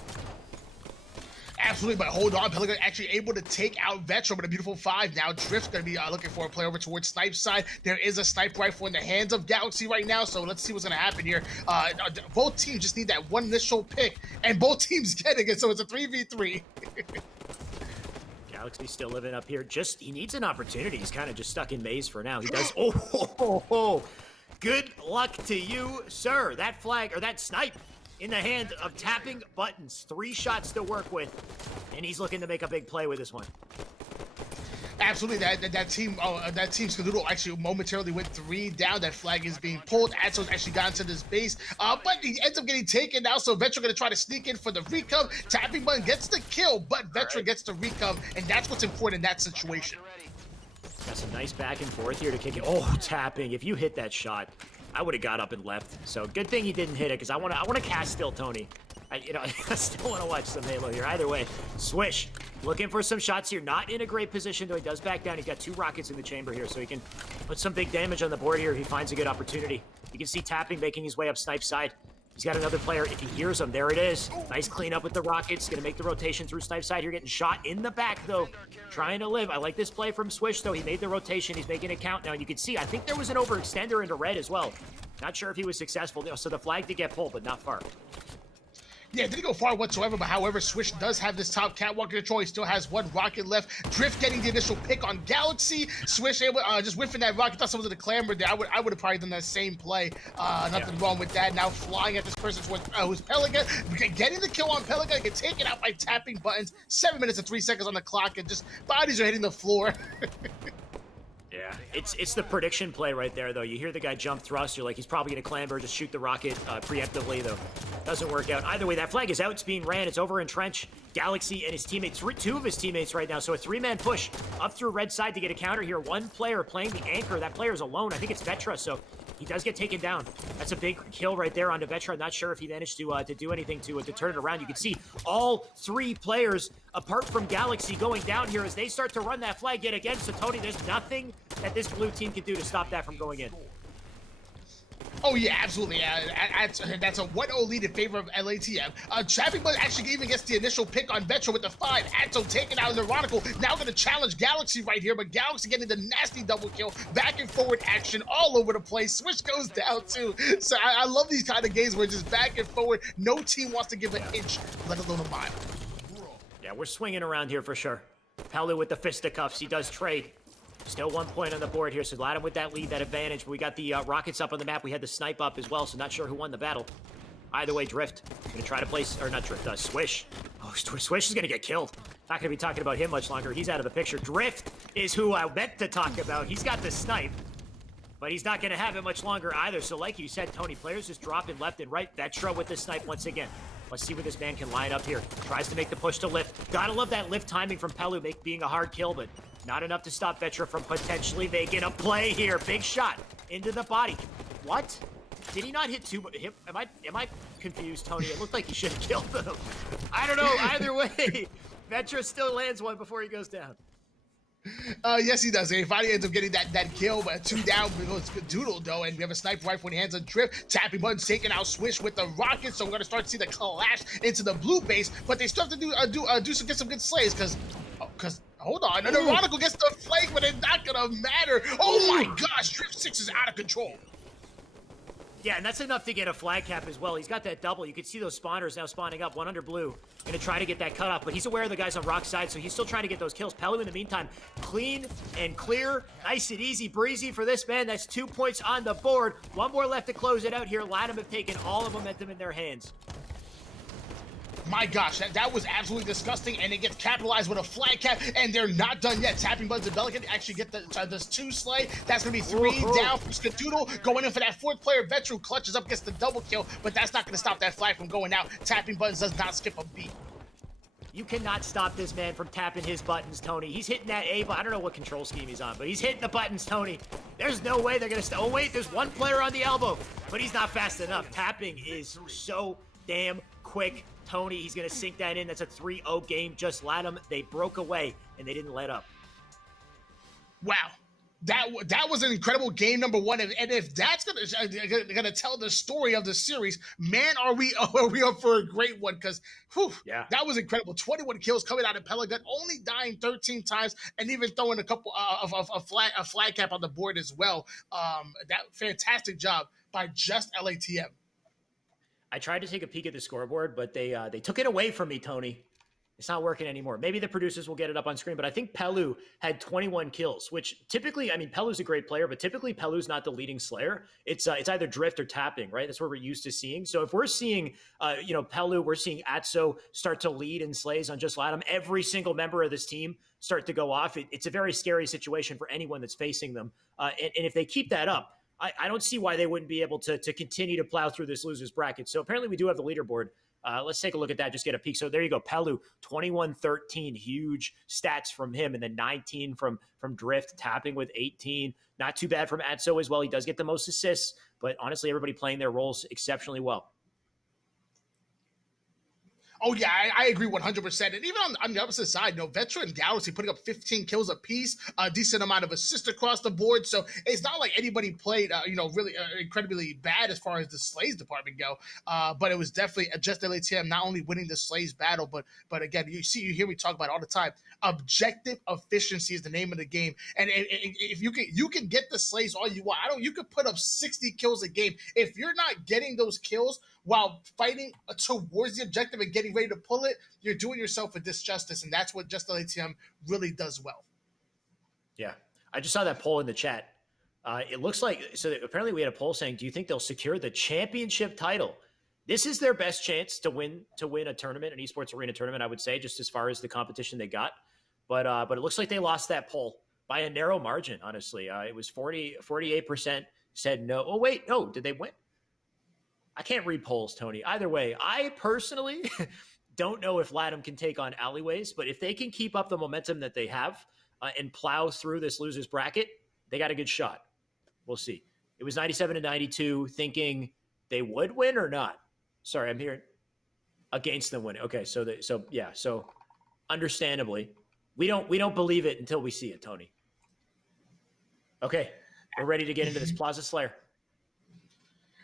Absolutely, but hold on. Pelican actually able to take out Vetro with a beautiful 5. Now Drift's going to be looking for a play over towards Snipe's side. There is a Snipe rifle in the hands of Galaxy right now, so let's see what's going to happen here. Both teams just need that one initial pick, and both teams getting it, so it's a 3v3. Galaxy still living up here. He needs an opportunity. He's kind of just stuck in maze for now. He does. Good luck to you, sir. That flag, or that snipe, in the hand of tapping buttons. 3 shots to work with, and he's looking to make a big play with this one. Absolutely, that team Skadoodle actually momentarily went 3 down. That flag is being pulled. Adso's actually got into this base, but he ends up getting taken now. So Vetro gonna try to sneak in for the recov. Tapping button gets the kill, but Vetro gets the recov, and that's what's important in that situation. Got some nice back and forth here to kick it. Tapping. If you hit that shot, I would have got up and left. So good thing he didn't hit it, because I want to cast still Tony. I still want to watch some Halo here. Either way, Swish looking for some shots here. Not in a great position, though. He does back down. He's got 2 rockets in the chamber here, so he can put some big damage on the board here if he finds a good opportunity. You can see Tapping making his way up Snipe's side. He's got another player. If he hears him, there it is. Nice cleanup with the rockets. Going to make the rotation through Snipe's side here. Getting shot in the back, though. Trying to live. I like this play from Swish, though. He made the rotation. He's making it count now. And you can see, I think there was an overextender into red as well. Not sure if he was successful. So the flag did get pulled, but not far. Yeah, didn't go far whatsoever, but however, Swish does have this top catwalk control. He still has 1 rocket left. Drift getting the initial pick on Galaxy. Swish able, just whiffing that rocket. Thought someone was in the clamor there. I would have probably done that same play. Nothing wrong with that. Now flying at this person who's Pelican. Getting the kill on Pelican. Get taken out by tapping buttons. 7 minutes and 3 seconds on the clock, and just bodies are hitting the floor. Yeah, it's the prediction play right there, though. You hear the guy jump thrust, you're like, he's probably going to clamber, just shoot the rocket preemptively, though. Doesn't work out. Either way, that flag is out. It's being ran. It's over in Trench. Galaxy and his teammates, 2 of his teammates right now. So a 3-man push up through red side to get a counter here. 1 player playing the anchor. That player is alone. I think it's Vetra, so he does get taken down. That's a big kill right there onto Vetra. I'm not sure if he managed to do anything to turn it around. You can see all 3 players, apart from Galaxy, going down here as they start to run that flag yet again. So, Tony, there's nothing that this blue team can do to stop that from going in. Oh, yeah, absolutely. That's a 1-0 lead in favor of LATM. Traffic Buzz actually even gets the initial pick on Vetro with the 5. Atso taking out Neurotical. Now going to challenge Galaxy right here, but Galaxy getting the nasty double kill. Back and forward action all over the place. Swish goes down, too. So I love these kind of games where it's just back and forward. No team wants to give an inch, let alone a mile. Yeah, we're swinging around here for sure. Pelu with the fisticuffs. He does trade. Still 1 point on the board here, so Latham with that lead, that advantage. We got the rockets up on the map. We had the snipe up as well, so not sure who won the battle. Either way, Drift gonna try to place, or not Drift, Swish. Oh, Swish is gonna get killed. Not gonna be talking about him much longer. He's out of the picture. Drift is who I meant to talk about. He's got the snipe, but he's not gonna have it much longer either. So like you said, Tony, players just dropping left and right. Vetra with the snipe once again. Let's see what this man can line up here. Tries to make the push to lift. Gotta love that lift timing from Pelu, being a hard kill, but not enough to stop Vetra from potentially making a play here. Big shot into the body. What? Did he not hit 2? Am I confused, Tony? It looked like he should have killed him. I don't know. Either way, Vetra still lands one before he goes down. Yes, he does. He finally ends up getting that kill, but 2 down goes Doodle, though, and we have a sniper rifle in hands of Drift. Tapping buttons taking out Swish with the rocket, so we're going to start to see the clash into the blue base, but they still have to get some good slays, because hold on, and Neurotical gets the flank, but it's not going to matter. Oh my gosh, Drift 6 is out of control. Yeah, and that's enough to get a flag cap as well. He's got that double. You can see those spawners now spawning up. 1 under blue. Going to try to get that cut off, but he's aware of the guys on Rock's side, so he's still trying to get those kills. Pelu, in the meantime, clean and clear. Nice and easy breezy for this man. That's 2 points on the board. 1 more left to close it out here. Latham have taken all the momentum in their hands. My gosh, that was absolutely disgusting, and it gets capitalized with a flag cap, and they're not done yet. Tapping Buttons and Pelican actually get this 2 slay. That's going to be 3 down from Skadoodle. Going in for that 4th player. Vetru clutches up, gets the double kill, but that's not going to stop that flag from going out. Tapping Buttons does not skip a beat. You cannot stop this man from tapping his buttons, Tony. He's hitting that A, but I don't know what control scheme he's on, but he's hitting the buttons, Tony. There's no way they're going to stop. Oh, wait, there's 1 player on the elbow, but he's not fast enough. Tapping is so damn quick. Tony, he's going to sink that in. That's a 3-0 game. Just Latham. They broke away, and they didn't let up. Wow. That was an incredible game number one, and if that's gonna tell the story of the series, man, are we up for a great one? Because that was incredible. 21 kills coming out of Pelican, only dying 13 times, and even throwing a couple of a flag cap on the board as well. That fantastic job by just LATM. I tried to take a peek at the scoreboard, but they took it away from me, Tony. It's not working anymore. Maybe the producers will get it up on screen, but I think Pelu had 21 kills, which typically, I mean, Pelu's a great player, but typically Pelu's not the leading slayer. It's either drift or tapping, right? That's what we're used to seeing. So if we're seeing, Pelu, we're seeing Atso start to lead in slays on Just Latam, every single member of this team start to go off. It's a very scary situation for anyone that's facing them. And if they keep that up, I don't see why they wouldn't be able to continue to plow through this losers bracket. So apparently we do have the leaderboard. Let's take a look at that, just get a peek. So there you go. Pelu, 21-13, huge stats from him. And then 19 from Drift, tapping with 18. Not too bad from Atso as well. He does get the most assists, but honestly, everybody playing their roles exceptionally well. Oh, yeah, I agree 100%. And even on the opposite side, Vetra and Galaxy putting up 15 kills apiece, a decent amount of assists across the board. So it's not like anybody played, really incredibly bad as far as the Slays department go. But it was definitely just LATM not only winning the Slays battle, but again, you hear me talk about it all the time. Objective efficiency is the name of the game. And if you can get the Slays all you want. You could put up 60 kills a game. If you're not getting those kills while fighting towards the objective and getting ready to pull it, you're doing yourself a disjustice, and that's what Just LATM really does well. Yeah, I just saw that poll in the chat. It looks like, so apparently we had a poll saying, do you think they'll secure the championship title? This is their best chance to win a tournament, an esports arena tournament, I would say, just as far as the competition they got. But it looks like they lost that poll by a narrow margin, honestly. It was 48% said no. Oh, wait, no, did they win? I can't read polls, Tony. Either way, I personally don't know if LATAM can take on Alleyways, but if they can keep up the momentum that they have and plow through this losers bracket, they got a good shot. We'll see. It was 97-92, thinking they would win or not. Sorry, I'm hearing against them winning. Okay, so understandably, we don't believe it until we see it, Tony. Okay, we're ready to get into this Plaza Slayer.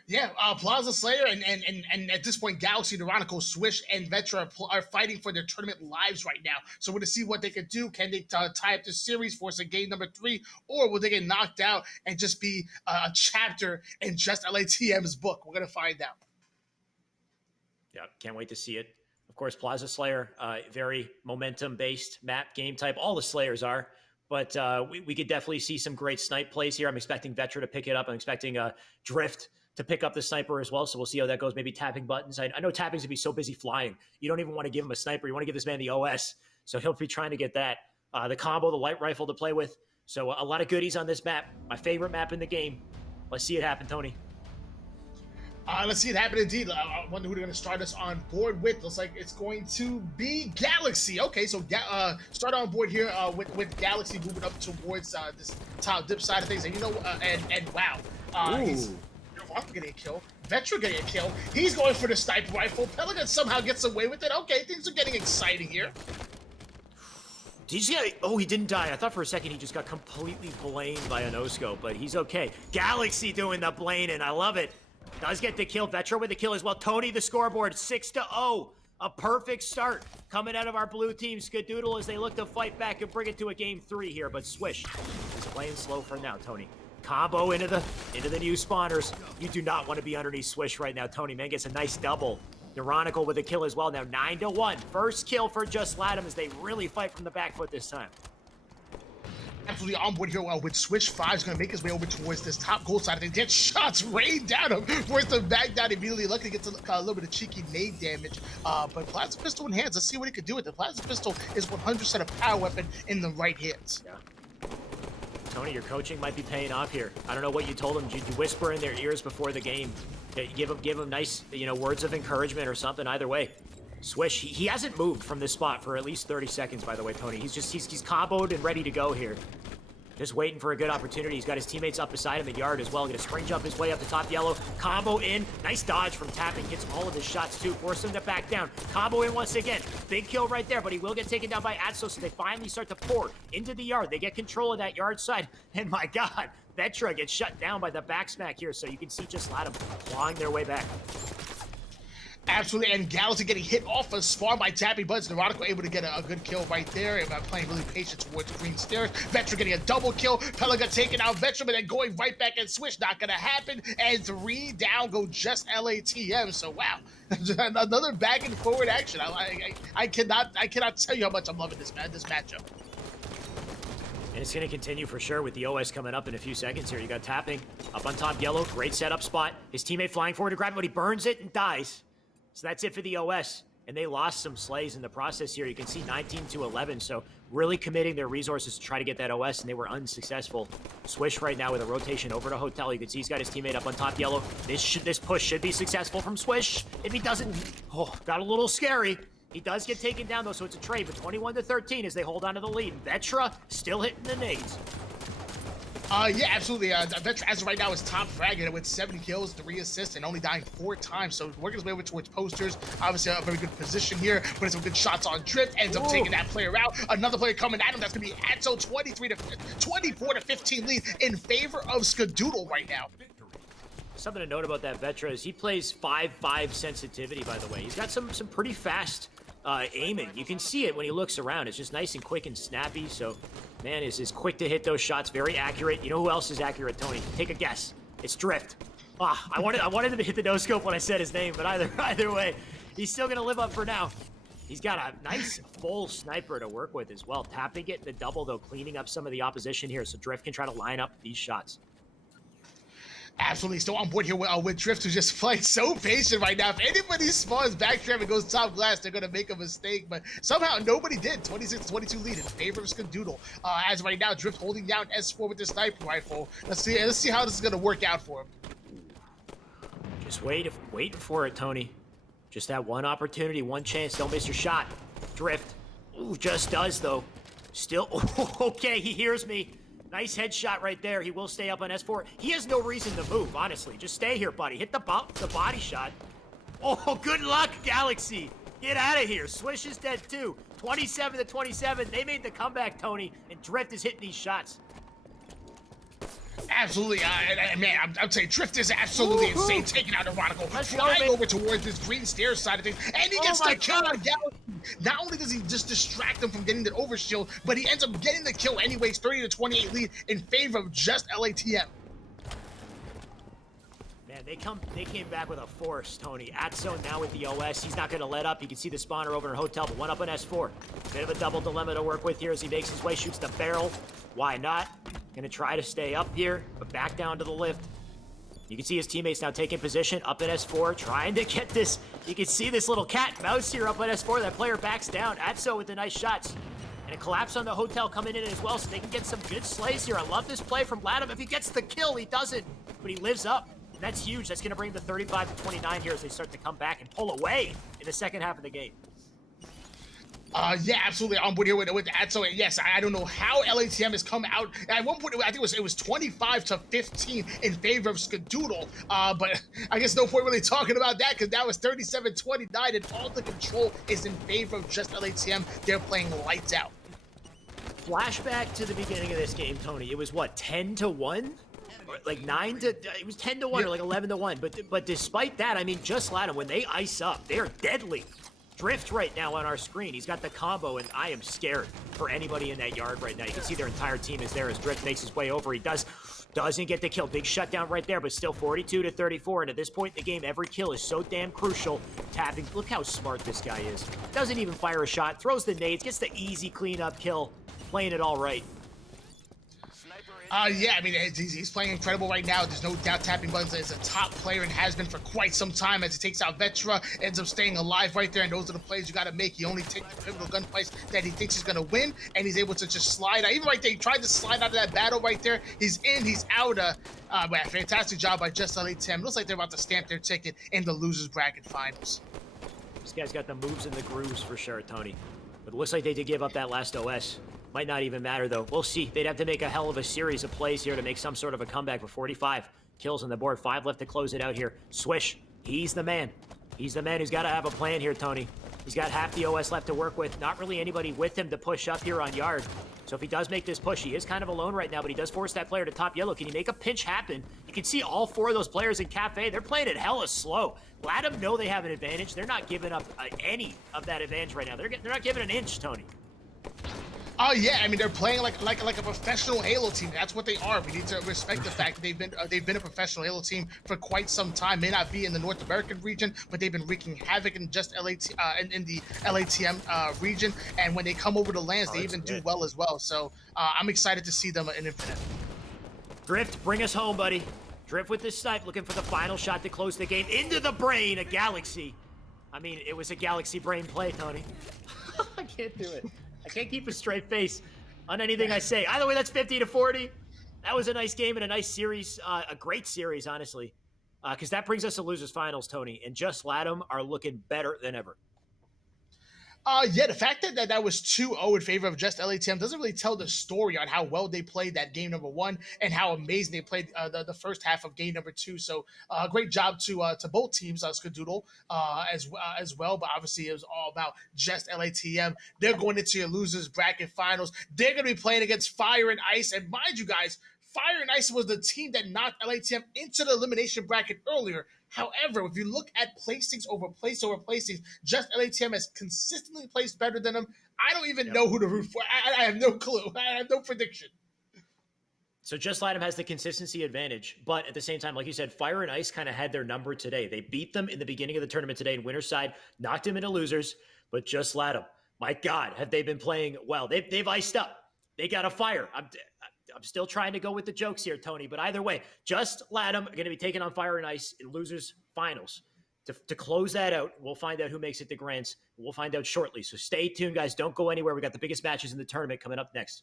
Yeah, Plaza Slayer and at this point, Galaxy, Neurotical, Swish, and Vetra are fighting for their tournament lives right now. So we're going to see what they can do. Can they tie up the series, force a game number 3, or will they get knocked out and just be a chapter in Just LATM's book? We're going to find out. Yeah, can't wait to see it. Of course, Plaza Slayer, very momentum-based map game type. All the Slayers are. But we could definitely see some great snipe plays here. I'm expecting Vetra to pick it up. I'm expecting Drift to pick up the sniper as well. So we'll see how that goes. Maybe tapping buttons. I know tapping's gonna be so busy flying. You don't even want to give him a sniper. You want to give this man the OS. So he'll be trying to get that. The combo, the light rifle to play with. So a lot of goodies on this map. My favorite map in the game. Let's see it happen, Tony. Let's see it happen indeed. I wonder who they're going to start us on board with. Looks like it's going to be Galaxy. Okay, so start on board here with Galaxy moving up towards this top dip side of things. And and wow. He's getting a kill. Vetra getting a kill. He's going for the sniper rifle. Pelican somehow gets away with it. Okay, things are getting exciting here. Did you see? Oh, he didn't die. I thought for a second he just got completely blaned by a no-scope, but he's okay. Galaxy doing the blaning. I love it. Does get the kill. Vetra with the kill as well. Tony, the scoreboard, 6-0. A perfect start coming out of our blue team. Skadoodle as they look to fight back and bring it to a game 3 here, but Swish is playing slow for now, Tony. Combo into the new spawners. You do not want to be underneath Swish right now, Tony. Man gets a nice double. Neurotical with a kill as well. Now 9-1. First kill for Just Latam as they really fight from the back foot this time. Absolutely on board here with Swish. 5's going to make his way over towards this top goal side and get shots rained down him. Forced him back down immediately. Luckily gets a little bit of cheeky nade damage. But Plasma Pistol in hands. Let's see what he can do with it. Plasma Pistol is 100% a power weapon in the right hands. Yeah. Tony, your coaching might be paying off here. I don't know what you told them. Did you whisper in their ears before the game? Give them nice, words of encouragement or something. Either way, Swish. He hasn't moved from this spot for at least 30 seconds. By the way, Tony, he's comboed and ready to go here. Just waiting for a good opportunity. He's got his teammates up beside him at yard as well. Gonna spring jump his way up the top yellow. Combo in. Nice dodge from Tapping. Gets all of his shots too. Force him to back down. Combo in once again. Big kill right there, but he will get taken down by Atso, so they finally start to pour into the yard. They get control of that yard side. And my God, Vetra gets shut down by the back smack here, so you can see just Latham clawing their way back. Absolutely, and Galaxy getting hit off a spawn by Tapping Buds. Neurotical able to get a good kill right there, and playing really patient towards Green Stairs. Vetra getting a double kill. Pelican taking out Vetra, but then going right back and switch. Not gonna happen. And 3 down go just LATM. So wow, another back and forward action. I cannot tell you how much I'm loving this matchup. And it's going to continue for sure with the OS coming up in a few seconds here. You got Tapping up on top yellow. Great setup spot. His teammate flying forward to grab it, but he burns it and dies. So that's it for the OS. And they lost some slays in the process here. You can see 19-11. So really committing their resources to try to get that OS, and they were unsuccessful. Swish right now with a rotation over to Hotel. You can see he's got his teammate up on top yellow. This push should be successful from Swish. If he doesn't, got a little scary. He does get taken down, though, so it's a trade, but 21-13 as they hold on to the lead. Vetra still hitting the nades. Yeah, absolutely. Vetra, as of right now, is top fragger with 7 kills, 3 assists, and only dying 4 times. So working his way over towards posters. Obviously, a very good position here. Putting some good shots on Drift. Ends up taking that player out. Another player coming at him. That's going to be Atso, 24-15 lead in favor of Skadoodle right now. Something to note about that Vetra is he plays 5-5 sensitivity, by the way. He's got some pretty fast aiming. You can see it when he looks around. It's just nice and quick and snappy. So, man, is quick to hit those shots. Very accurate. You know who else is accurate, Tony? Take a guess. It's Drift. I wanted him to hit the no-scope when I said his name, but either way, he's still going to live up for now. He's got a nice full sniper to work with as well. Tapping it in the double, though, cleaning up some of the opposition here. So Drift can try to line up these shots. Absolutely, still on board here with Drift, who's just playing so patient right now. If anybody spawns backtrap and goes top glass, they're going to make a mistake, but somehow nobody did. 26-22 lead in favor of Skadoodle. As right now, Drift holding down S4 with the sniper rifle. Let's see how this is going to work out for him. Just waiting for it, Tony. Just that one opportunity, one chance. Don't miss your shot. Drift. Ooh, just does, though. Still, okay, he hears me. Nice headshot right there. He will stay up on S4. He has no reason to move, honestly. Just stay here, buddy. Hit the body shot. Oh, good luck, Galaxy. Get out of here. Swish is dead, too. 27-27. They made the comeback, Tony, and Drift is hitting these shots. Absolutely, man, I'm saying Drift is absolutely insane, taking out Neurotical, flying over towards this Green Stairs side of things, and he gets the kill on Galaxy. Not only does he just distract them from getting the overshield, but he ends up getting the kill anyways, 30-28 lead in favor of just LATM. Man, they came back with a force, Tony. Atso now with the OS. He's not going to let up. You can see the spawner over in Hotel, but one up on S4. Bit of a double dilemma to work with here as he makes his way, shoots the barrel. Why not? Gonna try to stay up here, but back down to the lift. You can see his teammates now taking position up at S4, trying to get this. You can see this little cat and mouse here up at S4. That player backs down. Atso with the nice shots. And a collapse on the Hotel coming in as well, so they can get some good slays here. I love this play from Latham. If he gets the kill, he doesn't, but he lives up. And that's huge. That's gonna bring the 35-29 here as they start to come back and pull away in the second half of the game. Yeah, absolutely. On board here with Atso. And yes, I don't know how LATM has come out. At one point, I think it was 25-15 in favor of Skadoodle. But I guess no point really talking about that because that was 37-29, and all the control is in favor of just LATM. They're playing lights out. Flashback to the beginning of this game, Tony. It was what, 10-1? Like 9 to, it was 10-1 or like 11-1. But despite that, I mean, just Latham, when they ice up, they are deadly. Drift right now on our screen. He's got the combo, and I am scared for anybody in that yard right now. You can see their entire team is there as Drift makes his way over. He doesn't get the kill. Big shutdown right there, but still 42-34. And at this point in the game, every kill is so damn crucial. Tapping. Look how smart this guy is. Doesn't even fire a shot. Throws the nades. Gets the easy cleanup kill. Playing it all right. Yeah, I mean, he's playing incredible right now. There's no doubt Tapping Buttons is a top player and has been for quite some time as he takes out Vetra, ends up staying alive right there, and those are the plays you got to make. He only takes the pivotal gunfights that he thinks he's going to win, and he's able to just slide out. Even right there, he tried to slide out of that battle right there. He's in, he's out. Man, fantastic job by Just LATM. Looks like they're about to stamp their ticket in the losers bracket finals. This guy's got the moves and the grooves for sure, Tony. But it looks like they did give up that last OS. Might not even matter, though. We'll see. They'd have to make a hell of a series of plays here to make some sort of a comeback. With 45 kills on the board, 5 left to close it out here. Swish, he's the man. He's the man who's got to have a plan here, Tony. He's got half the OS left to work with. Not really anybody with him to push up here on yard. So if he does make this push, he is kind of alone right now, but he does force that player to top yellow. Can he make a pinch happen? You can see all 4 of those players in Cafe. They're playing it hella slow. Let them know they have an advantage. They're not giving up any of that advantage right now. They're not giving an inch, Tony. Oh yeah, I mean they're playing like a professional Halo team. That's what they are. We need to respect the fact that they've been a professional Halo team for quite some time. May not be in the North American region, but they've been wreaking havoc in just in the LATM region. And when they come over to lands, they even do well as well. So I'm excited to see them in Infinite. Drift, bring us home, buddy. Drift with this snipe, looking for the final shot to close the game. Into the brain, a Galaxy. I mean, it was a Galaxy brain play, Tony. I can't do it. I can't keep a straight face on anything I say. Either way, that's 50-40. That was a nice game and a nice series, a great series, honestly, because that brings us to losers finals, Tony. And Just Latham are looking better than ever. Yeah, the fact that was 2-0 in favor of Just LATM doesn't really tell the story on how well they played that game number 1 and how amazing they played the first half of game number 2. So great job to both teams, Skadoodle as well. But obviously it was all about Just LATM. They're going into your losers bracket finals. They're going to be playing against Fire and Ice. And mind you guys, Fire and Ice was the team that knocked LATM into the elimination bracket earlier. However, if you look at placings over placings, Just LATM has consistently placed better than them. I don't even know who to root for. I have no clue. I have no prediction. So Just Latham has the consistency advantage, but at the same time, like you said, Fire and Ice kind of had their number today. They beat them in the beginning of the tournament today in winner's side, knocked them into losers, but Just Latham, my God, have they been playing well. They've iced up. They got a fire. I'm still trying to go with the jokes here, Tony, but either way, Just Latham are going to be taking on Fire and Ice in losers finals. To close that out, we'll find out who makes it to Grands. We'll find out shortly. So stay tuned, guys. Don't go anywhere. We got the biggest matches in the tournament coming up next.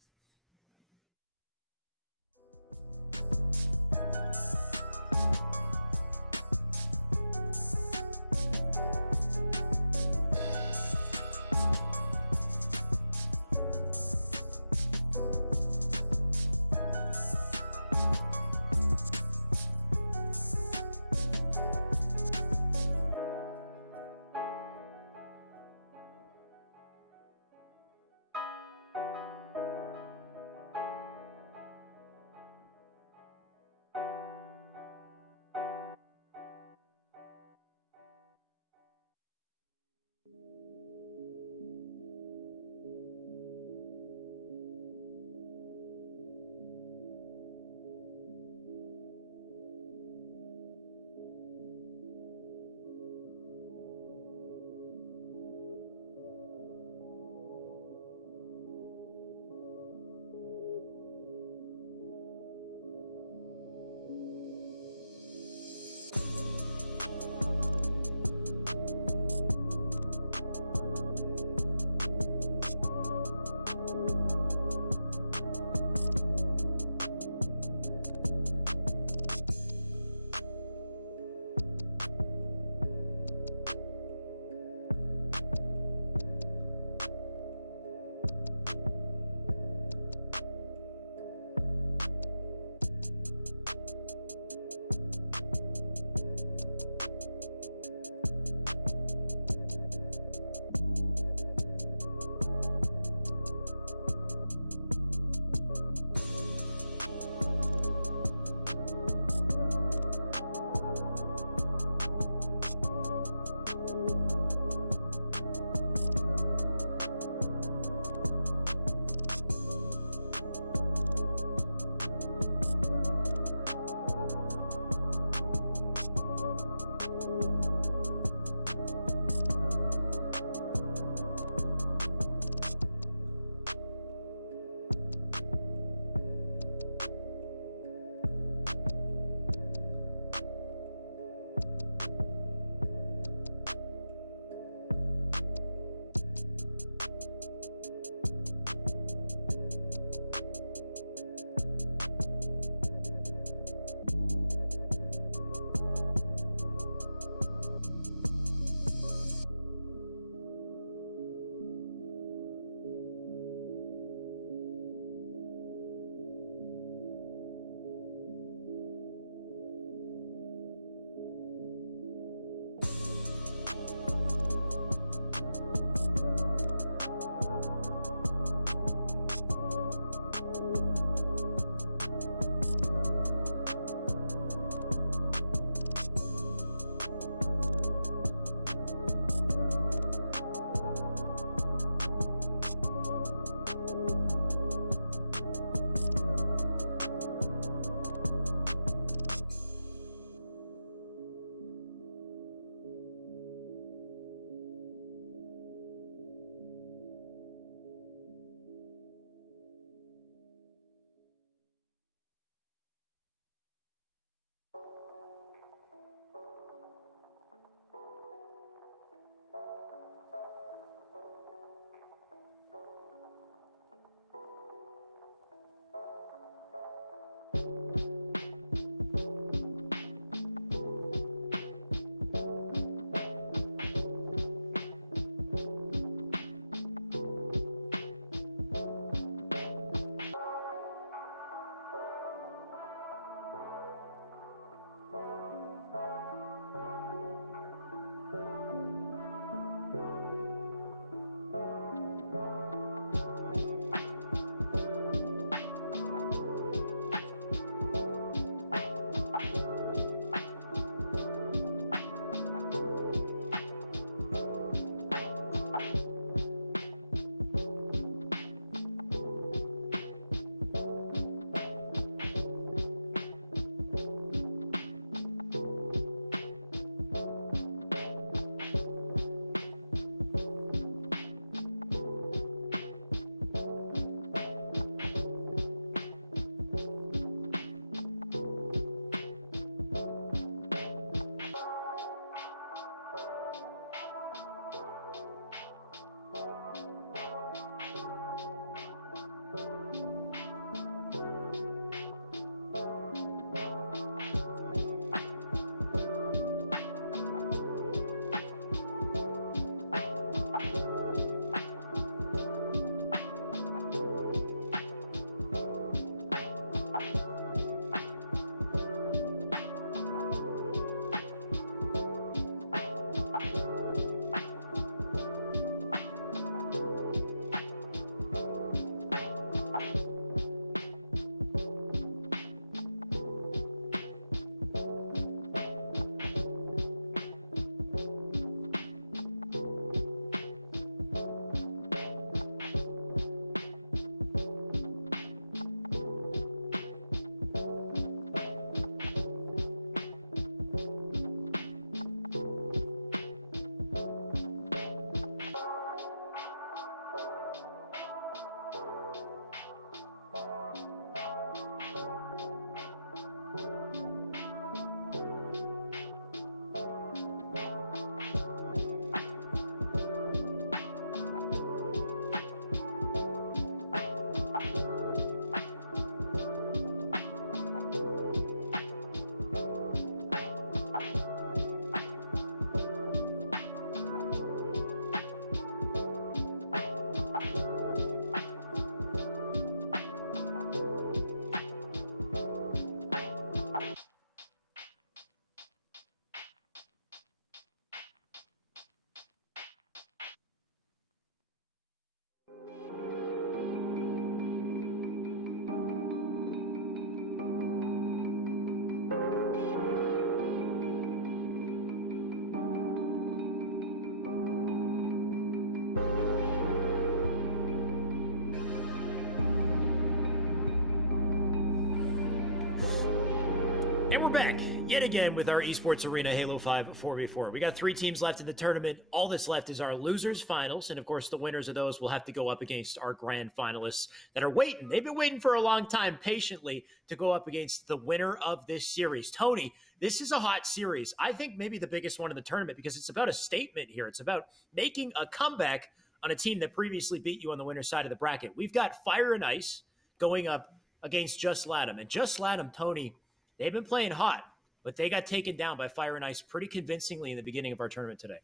And we're back yet again with our Esports Arena Halo 5 4v4. We got 3 teams left in the tournament. All that's left is our losers finals. And of course, the winners of those will have to go up against our grand finalists that are waiting. They've been waiting for a long time patiently to go up against the winner of this series. Tony, this is a hot series. I think maybe the biggest one in the tournament because it's about a statement here. It's about making a comeback on a team that previously beat you on the winner's side of the bracket. We've got Fire and Ice going up against Just Latham. And Just Latham, Tony, they've been playing hot, but they got taken down by Fire and Ice pretty convincingly in the beginning of our tournament today.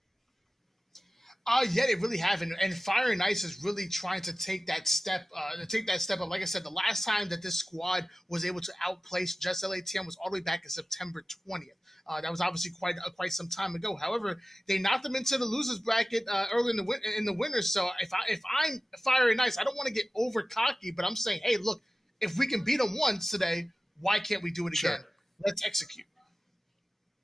Yeah, they really haven't. And Fire and Ice is really trying to take that step up. Like I said, the last time that this squad was able to outplace Just LATM was all the way back in September 20th. That was obviously quite some time ago. However, they knocked them into the losers bracket early in the winter. So if I'm Fire and Ice, I don't want to get over cocky, but I'm saying, hey, look, if we can beat them once today, why can't we do it again? Sure. Let's execute.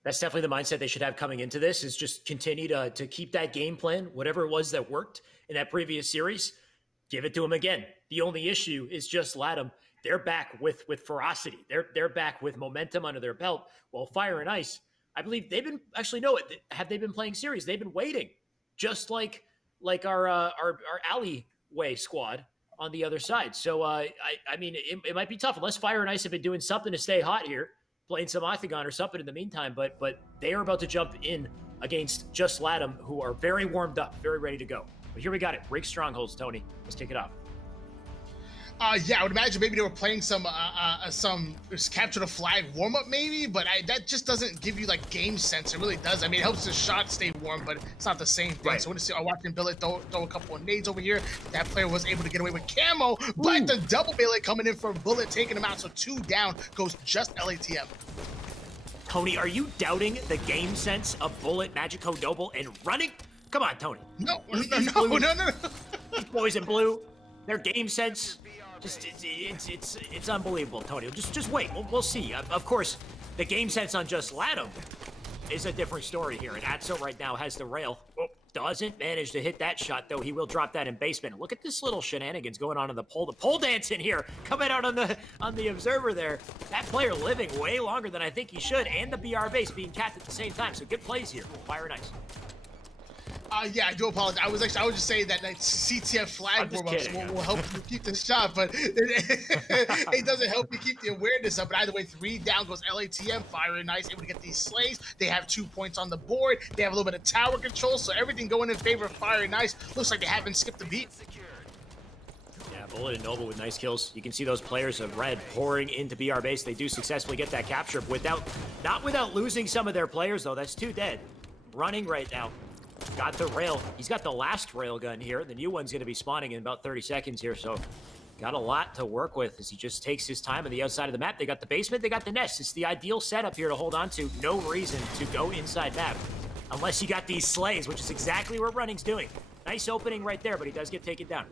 That's definitely the mindset they should have coming into this, is just continue to keep that game plan, whatever it was that worked in that previous series, give it to them again. The only issue is Just Latham. They're back with ferocity. They're back with momentum under their belt. While Fire and Ice, I believe they've been have they been playing series? They've been waiting, just like our alleyway squad on the other side. So, I mean, it might be tough unless Fire and Ice have been doing something to stay hot here, playing some Octagon or something in the meantime. But they are about to jump in against Just Latham, who are very warmed up, very ready to go. But here we got it. Break strongholds, Tony. Let's kick it off. Yeah, I would imagine maybe they were playing some capture the flag warm up maybe, but that just doesn't give you like game sense. It really does. I mean, it helps the shot stay warm, but it's not the same thing. Right. So we're watching Billet throw a couple of nades over here. That player was able to get away with camo, but the double melee coming in from Bullet, taking him out. So 2 down goes just LATM. Tony, are you doubting the game sense of Bullet, Magico, Noble, and running? Come on, Tony. No. These boys in blue, their game sense, just it's unbelievable, Tony. Just wait. We'll see. Of course, the game sense on just Latham is a different story here. And Atso right now has the rail. Doesn't manage to hit that shot, though. He will drop that in basement. Look at this little shenanigans going on in the pole. The pole dance in here, coming out on the observer there. That player living way longer than I think he should, and the BR base being capped at the same time. So good plays here. Fire and Ice. Yeah, I do apologize. I was just saying that CTF flag warm-ups will help you keep the shot, but it doesn't help you keep the awareness up. But either way, 3 down goes LATM. Fire and Ice able to get these slays. They have 2 points on the board. They have a little bit of tower control, so everything going in favor of Fire and Ice. Looks like they haven't skipped a beat. Yeah, Bullet and Noble with nice kills. You can see those players of red pouring into BR base. They do successfully get that capture not without losing some of their players, though. That's 2 dead. Running right now. Got the rail. He's got the last rail gun here. The new one's going to be spawning in about 30 seconds here, so got a lot to work with as he just takes his time on the outside of the map. They got the basement, they got the nest. It's the ideal setup here to hold on to. No reason to go inside map unless you got these slays, which is exactly what Running's doing. Nice opening right there, but he does get taken down.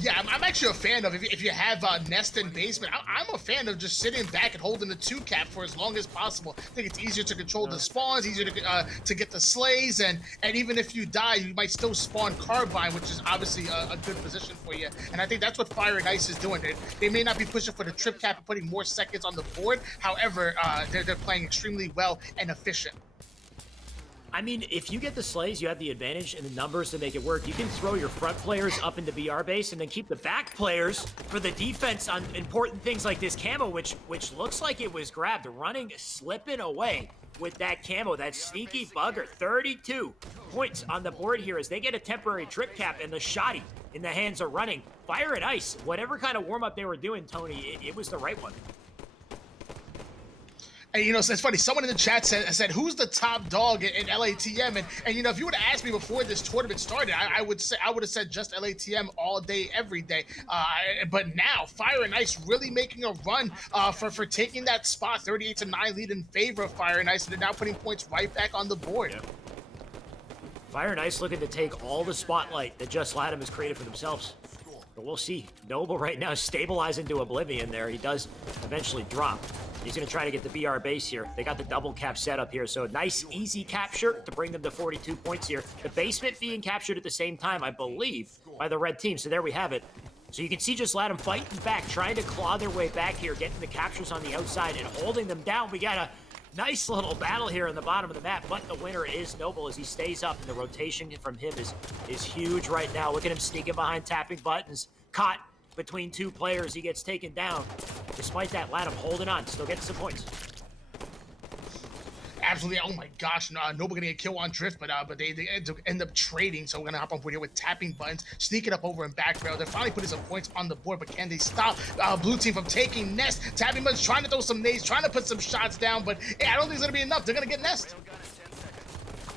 Yeah, I'm actually a fan of if you have nest and basement. I'm a fan of just sitting back and holding the 2 cap for as long as possible. I think it's easier to control the spawns, easier to get the slays, and even if you die, you might still spawn Carbine, which is obviously a good position for you. And I think that's what Fire and Ice is doing. They may not be pushing for the trip cap and putting more seconds on the board. However, they're playing extremely well and efficient. I mean, if you get the slays, you have the advantage in the numbers to make it work. You can throw your front players up into BR base and then keep the back players for the defense on important things like this camo, which looks like it was grabbed. Running, slipping away with that camo, that sneaky bugger. 32 points on the board here as they get a temporary trip cap and the shoddy in the hands of Running. Fire and Ice, whatever kind of warm-up they were doing, Tony, it was the right one. And, you know, it's funny. Someone in the chat said, who's the top dog in LATM? And you know, if you would have asked me before this tournament started, I would have said just LATM all day, every day. But now, Fire and Ice really making a run for taking that spot, 38-9 lead in favor of Fire and Ice, and they're now putting points right back on the board. Yep. Fire and Ice looking to take all the spotlight that Just Latham has created for themselves. But we'll see. Noble right now stabilizing to oblivion there. He does eventually drop. He's going to try to get the BR base here. They got the double cap set up here, so nice, easy capture to bring them to 42 points here. The basement being captured at the same time, I believe, by the red team, so there we have it. So you can see Just Latham fighting back, trying to claw their way back here, getting the captures on the outside and holding them down. We got a nice little battle here in the bottom of the map, but the winner is Noble as he stays up, and the rotation from him is huge right now. Look at him sneaking behind, tapping buttons, caught between 2 players. He gets taken down. Despite that, Latham holding on, still getting some points. Absolutely. Oh my gosh, Noble gonna get kill on drift, but they end up trading. So we're gonna hop on board here with tapping buttons, sneaking up over in back rail. They're finally putting some points on the board, but can they stop blue team from taking nest? Tapping buttons trying to throw some nades, trying to put some shots down, but I don't think it's gonna be enough. They're gonna get nest.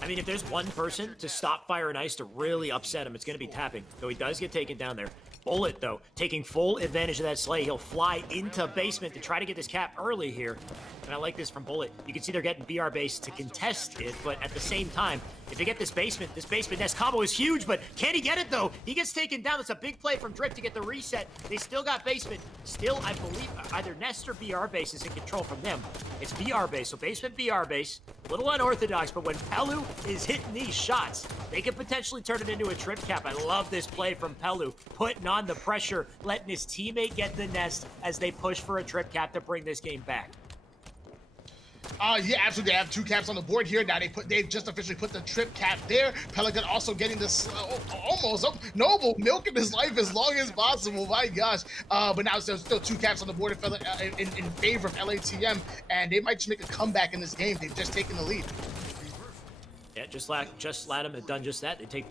I mean, if there's one person to stop Fire and Ice to really upset him, it's going to be tapping. Though he does get taken down there. Bullet, though, taking full advantage of that slay. He'll fly into basement to try to get this cap early here. And I like this from Bullet. You can see they're getting BR base to contest it, but at the same time, if they get this basement nest combo is huge, but can he get it, though? He gets taken down. That's a big play from Drift to get the reset. They still got basement. Still, I believe, either nest or BR base is in control from them. It's BR base, so basement BR base. A little unorthodox, but when Pelu is hitting these shots, they could potentially turn it into a trip cap. I love this play from Pelu, putting on the pressure, letting his teammate get the nest as they push for a trip cap to bring this game back. Yeah, absolutely. They have 2 caps on the board here. Now they've just officially put the trip cap there. Pelican also getting this almost Noble milking his life as long as possible. My gosh. But now there's still 2 caps on the board in favor of LATM, and they might just make a comeback in this game. They've just taken the lead. Yeah, just Latham had done just that. They take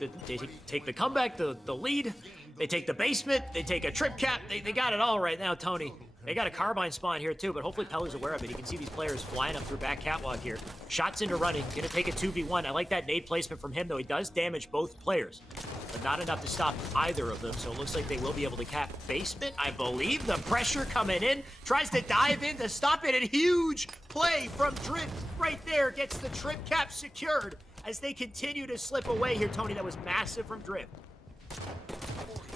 the comeback, the lead, They take the basement, they take a trip cap, they got it all right now, Tony. They got a carbine spawn here too, but hopefully Pelu's aware of it. You can see these players flying up through back catwalk here. Shots into running, gonna take a 2v1. I like that nade placement from him, though. He does damage both players, but not enough to stop either of them, so it looks like they will be able to cap basement, I believe. The pressure coming in, tries to dive in to stop it, and huge play from Drift right there gets the trip cap secured as they continue to slip away here, Tony. That was massive from Drift.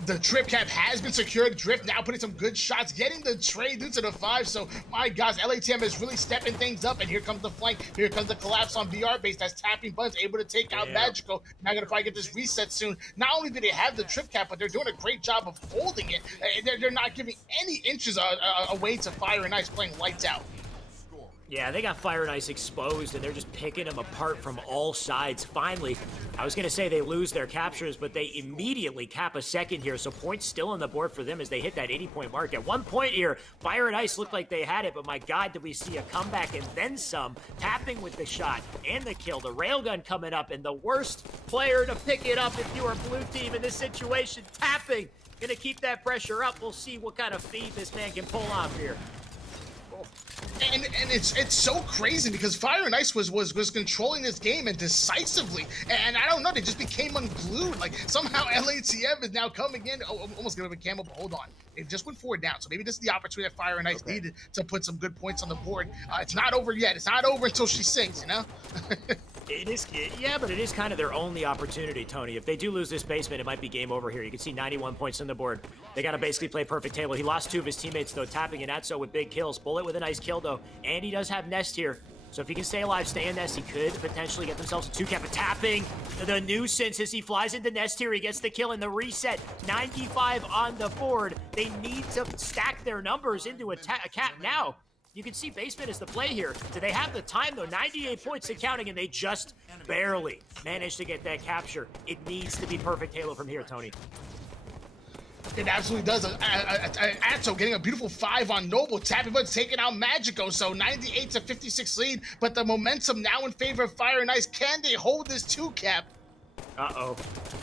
The trip cap has been secured. Drift now putting some good shots, getting the trade into the 5. So, my gosh, LATM is really stepping things up. And here comes the flank. Here comes the collapse on VR base. That's tapping buttons, able to take out Magical. Now going to probably get this reset soon. Not only do they have the trip cap, but they're doing a great job of holding it. They're not giving any inches away to Fire and Ice, playing lights out. Yeah, they got Fire and Ice exposed, and they're just picking them apart from all sides. Finally, I was going to say they lose their captures, but they immediately cap a second here, so points still on the board for them as they hit that 80-point mark. At one point here, Fire and Ice looked like they had it, but my God, did we see a comeback and then some. Tapping with the shot and the kill. The railgun coming up, and the worst player to pick it up if you are blue team in this situation, Tapping. Going to keep that pressure up. We'll see what kind of feed this man can pull off here. And it's so crazy because Fire and Ice was controlling this game and decisively, and I don't know, they just became unglued. Like somehow LATM is now coming in. Oh, almost gonna have a camo, but hold on, it just went 4 down. So maybe this is the opportunity that Fire and Ice needed to put some good points on the board. It's not over yet. It's not over until she sings, you know. It is, yeah, but it is kind of their only opportunity, Tony. If they do lose this basement, it might be game over here. You can see 91 points on the board. They got to basically play perfect table. He lost 2 of his teammates, though, Tapping and Atso with big kills. Bullet with a nice kill, though, and he does have Nest here. So if he can stay alive, stay in Nest, he could potentially get themselves a 2-cap. But Tapping the nuisance as he flies into Nest here. He gets the kill in the reset. 95 on the board. They need to stack their numbers into a cap now. You can see basement is the play here. Do they have the time, though? 98 points and counting, and they just barely managed to get that capture. It needs to be perfect Halo from here, Tony. It absolutely does. Atso getting a beautiful 5 on Noble. Tapping Buttons taking out Magico. So 98 to 56 lead, but the momentum now in favor of Fire and Ice. Can they hold this 2-cap? Uh-oh.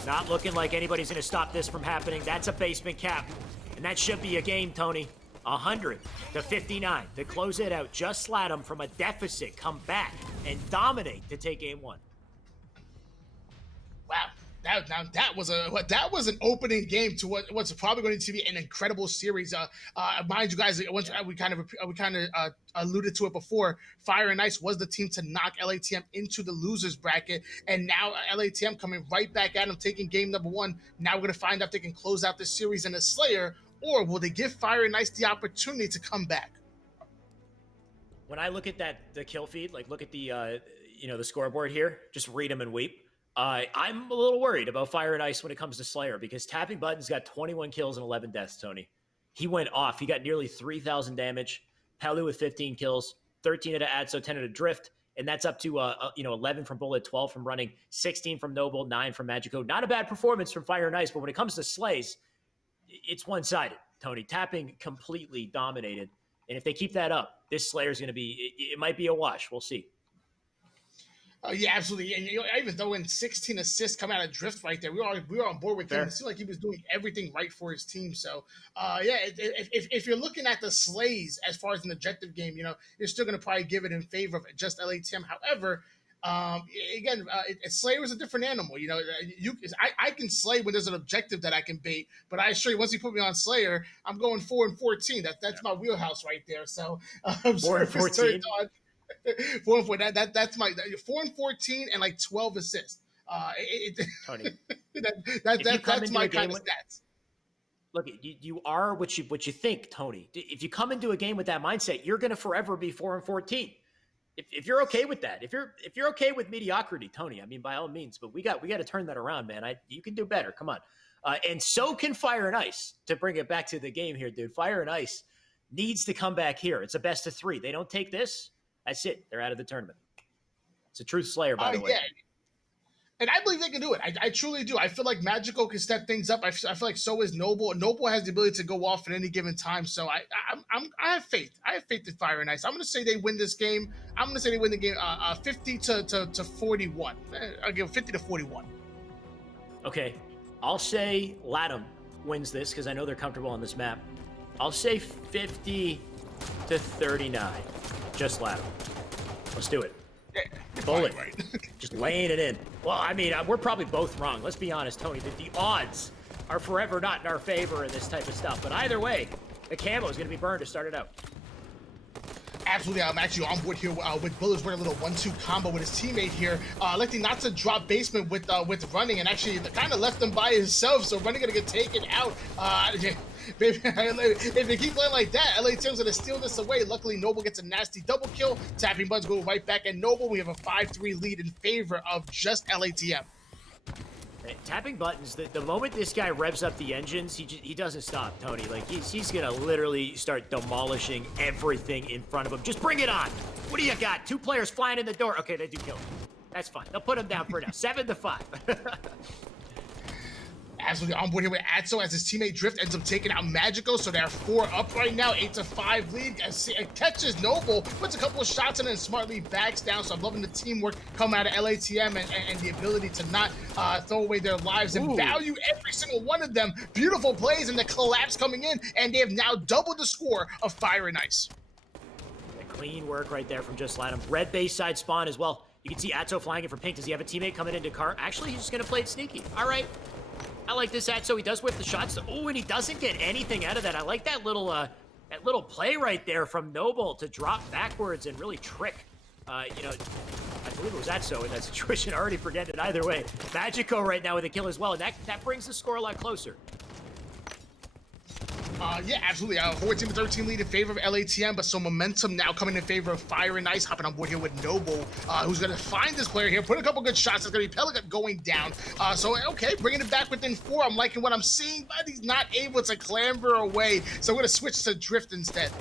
Not looking like anybody's going to stop this from happening. That's a basement cap, and that should be a game, Tony. 100 to 59 to close it out. Just let them from a deficit come back and dominate to take game 1. Wow. That was an opening game to what's probably going to be an incredible series. Mind you guys, we kind of alluded to it before. Fire and Ice was the team to knock LATM into the losers bracket, and now LATM coming right back at them, taking game number 1. Now we're going to find out if they can close out this series in a Slayer, or will they give Fire and Ice the opportunity to come back? When I look at the kill feed, like look at the the scoreboard here, just read them and weep. I'm a little worried about Fire and Ice when it comes to Slayer because Tapping Buttons got 21 kills and 11 deaths, Tony. He went off. He got nearly 3,000 damage. Pelu with 15 kills, 13 at a Atso, 10 at a Drift, and that's up to 11 from Bullet, 12 from Running, 16 from Noble, 9 from Magico. Not a bad performance from Fire and Ice, but when it comes to Slays, it's one-sided, Tony. Tapping completely dominated, and if they keep that up, this Slayer is going to be, it might be a wash. We'll see. Yeah, absolutely. And even though in 16 assists come out of Drift right there, we were on board with him. It seemed like he was doing everything right for his team. So, if you're looking at the Slays as far as an objective game, you're still going to probably give it in favor of just LATM. However, Slayer is a different animal. I can slay when there's an objective that I can bait, but I assure you, once you put me on Slayer, I'm going 4-14. That's my wheelhouse right there. So, 4-14. 4-4. That's my 4-14 and like 12 assists. Tony, that's my kind of stats. Look, you are what you think, Tony. If you come into a game with that mindset, you're going to forever be 4-14. If you're okay with that, if you're okay with mediocrity, Tony, I mean, by all means, but we got to turn that around, man. You can do better. Come on. And so can Fire and Ice. To bring it back to the game here, dude. Fire and Ice needs to come back here. It's a best of 3. They don't take this. That's it. They're out of the tournament. It's a true Slayer, by the way. Yeah. And I believe they can do it. I truly do. I feel like Magico can step things up. I feel like so is Noble. Noble has the ability to go off at any given time. So I have faith. I have faith in Fire and Ice. I'm going to say they win this game. I'm going to say they win the game 50 to 41. I'll give 50 to 41. Okay. I'll say Latham wins this because I know they're comfortable on this map. I'll say 50 to 39. Just Latham. Let's do it. Yeah, Bullet. right. Just laying it in. Well, I mean, we're probably both wrong. Let's be honest, Tony. The odds are forever not in our favor in this type of stuff. But either way, the camo is going to be burned to start it out. Absolutely, I'm actually on board here with Bullets with a little 1-2 combo with his teammate here, electing not to drop basement with Running, and actually kind of left him by himself. So Running gonna get taken out. Baby, if they keep playing like that, LATM's gonna steal this away. Luckily, Noble gets a nasty double kill. Tapping buttons go right back at Noble. We have a 5-3 lead in favor of just LATM. Tapping buttons, the moment this guy revs up the engines, he doesn't stop, Tony. Like, he's gonna literally start demolishing everything in front of him. Just bring it on. What do you got? 2 players flying in the door. Okay, they do kill him. That's fine. They'll put him down for now. 7 to 5. Absolutely on board here with Atso as his teammate Drift ends up taking out Magico, so they're 4 up right now, 8 to 5 lead. Catches Noble, puts a couple of shots in and smartly backs down. So I'm loving the teamwork coming out of LATM and the ability to not throw away their lives and value every single one of them. Beautiful plays and the collapse coming in, and they have now doubled the score of Fire and Ice. Clean work right there from Just Latham. Red base side spawn as well. You can see Atso flying in for pink. Does he have a teammate coming into car? Actually, he's just gonna play it sneaky. All right. I like this Atso. He does whip the shots. Oh, and he doesn't get anything out of that. I like that little play right there from Noble to drop backwards and really trick. I believe it was Atso in that situation. I already forget it either way. Magico right now with a kill as well, and that brings the score a lot closer. Yeah, absolutely. 14 to 13 lead in favor of LATM, but some momentum now coming in favor of Fire and Ice. Hopping on board here with Noble, who's going to find this player here, put a couple good shots. It's going to be Pelican going down. Okay, bringing it back within 4. I'm liking what I'm seeing, but he's not able to clamber away. So I'm going to switch to Drift instead.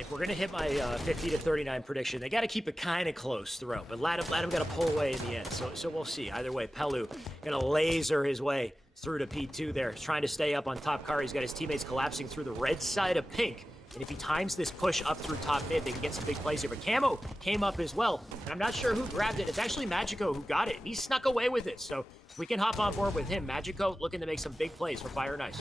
If we're going to hit my 50 to 39 prediction, they got to keep it kind of close throughout. But Latham got to pull away in the end. So we'll see. Either way, Pelu going to laser his way through to P2 there. He's trying to stay up on top car. He's got his teammates collapsing through the red side of pink. And if he times this push up through top mid, they can get some big plays here. But Camo came up as well. And I'm not sure who grabbed it. It's actually Magico who got it. He snuck away with it. So if we can hop on board with him, Magico looking to make some big plays for Fire and Ice.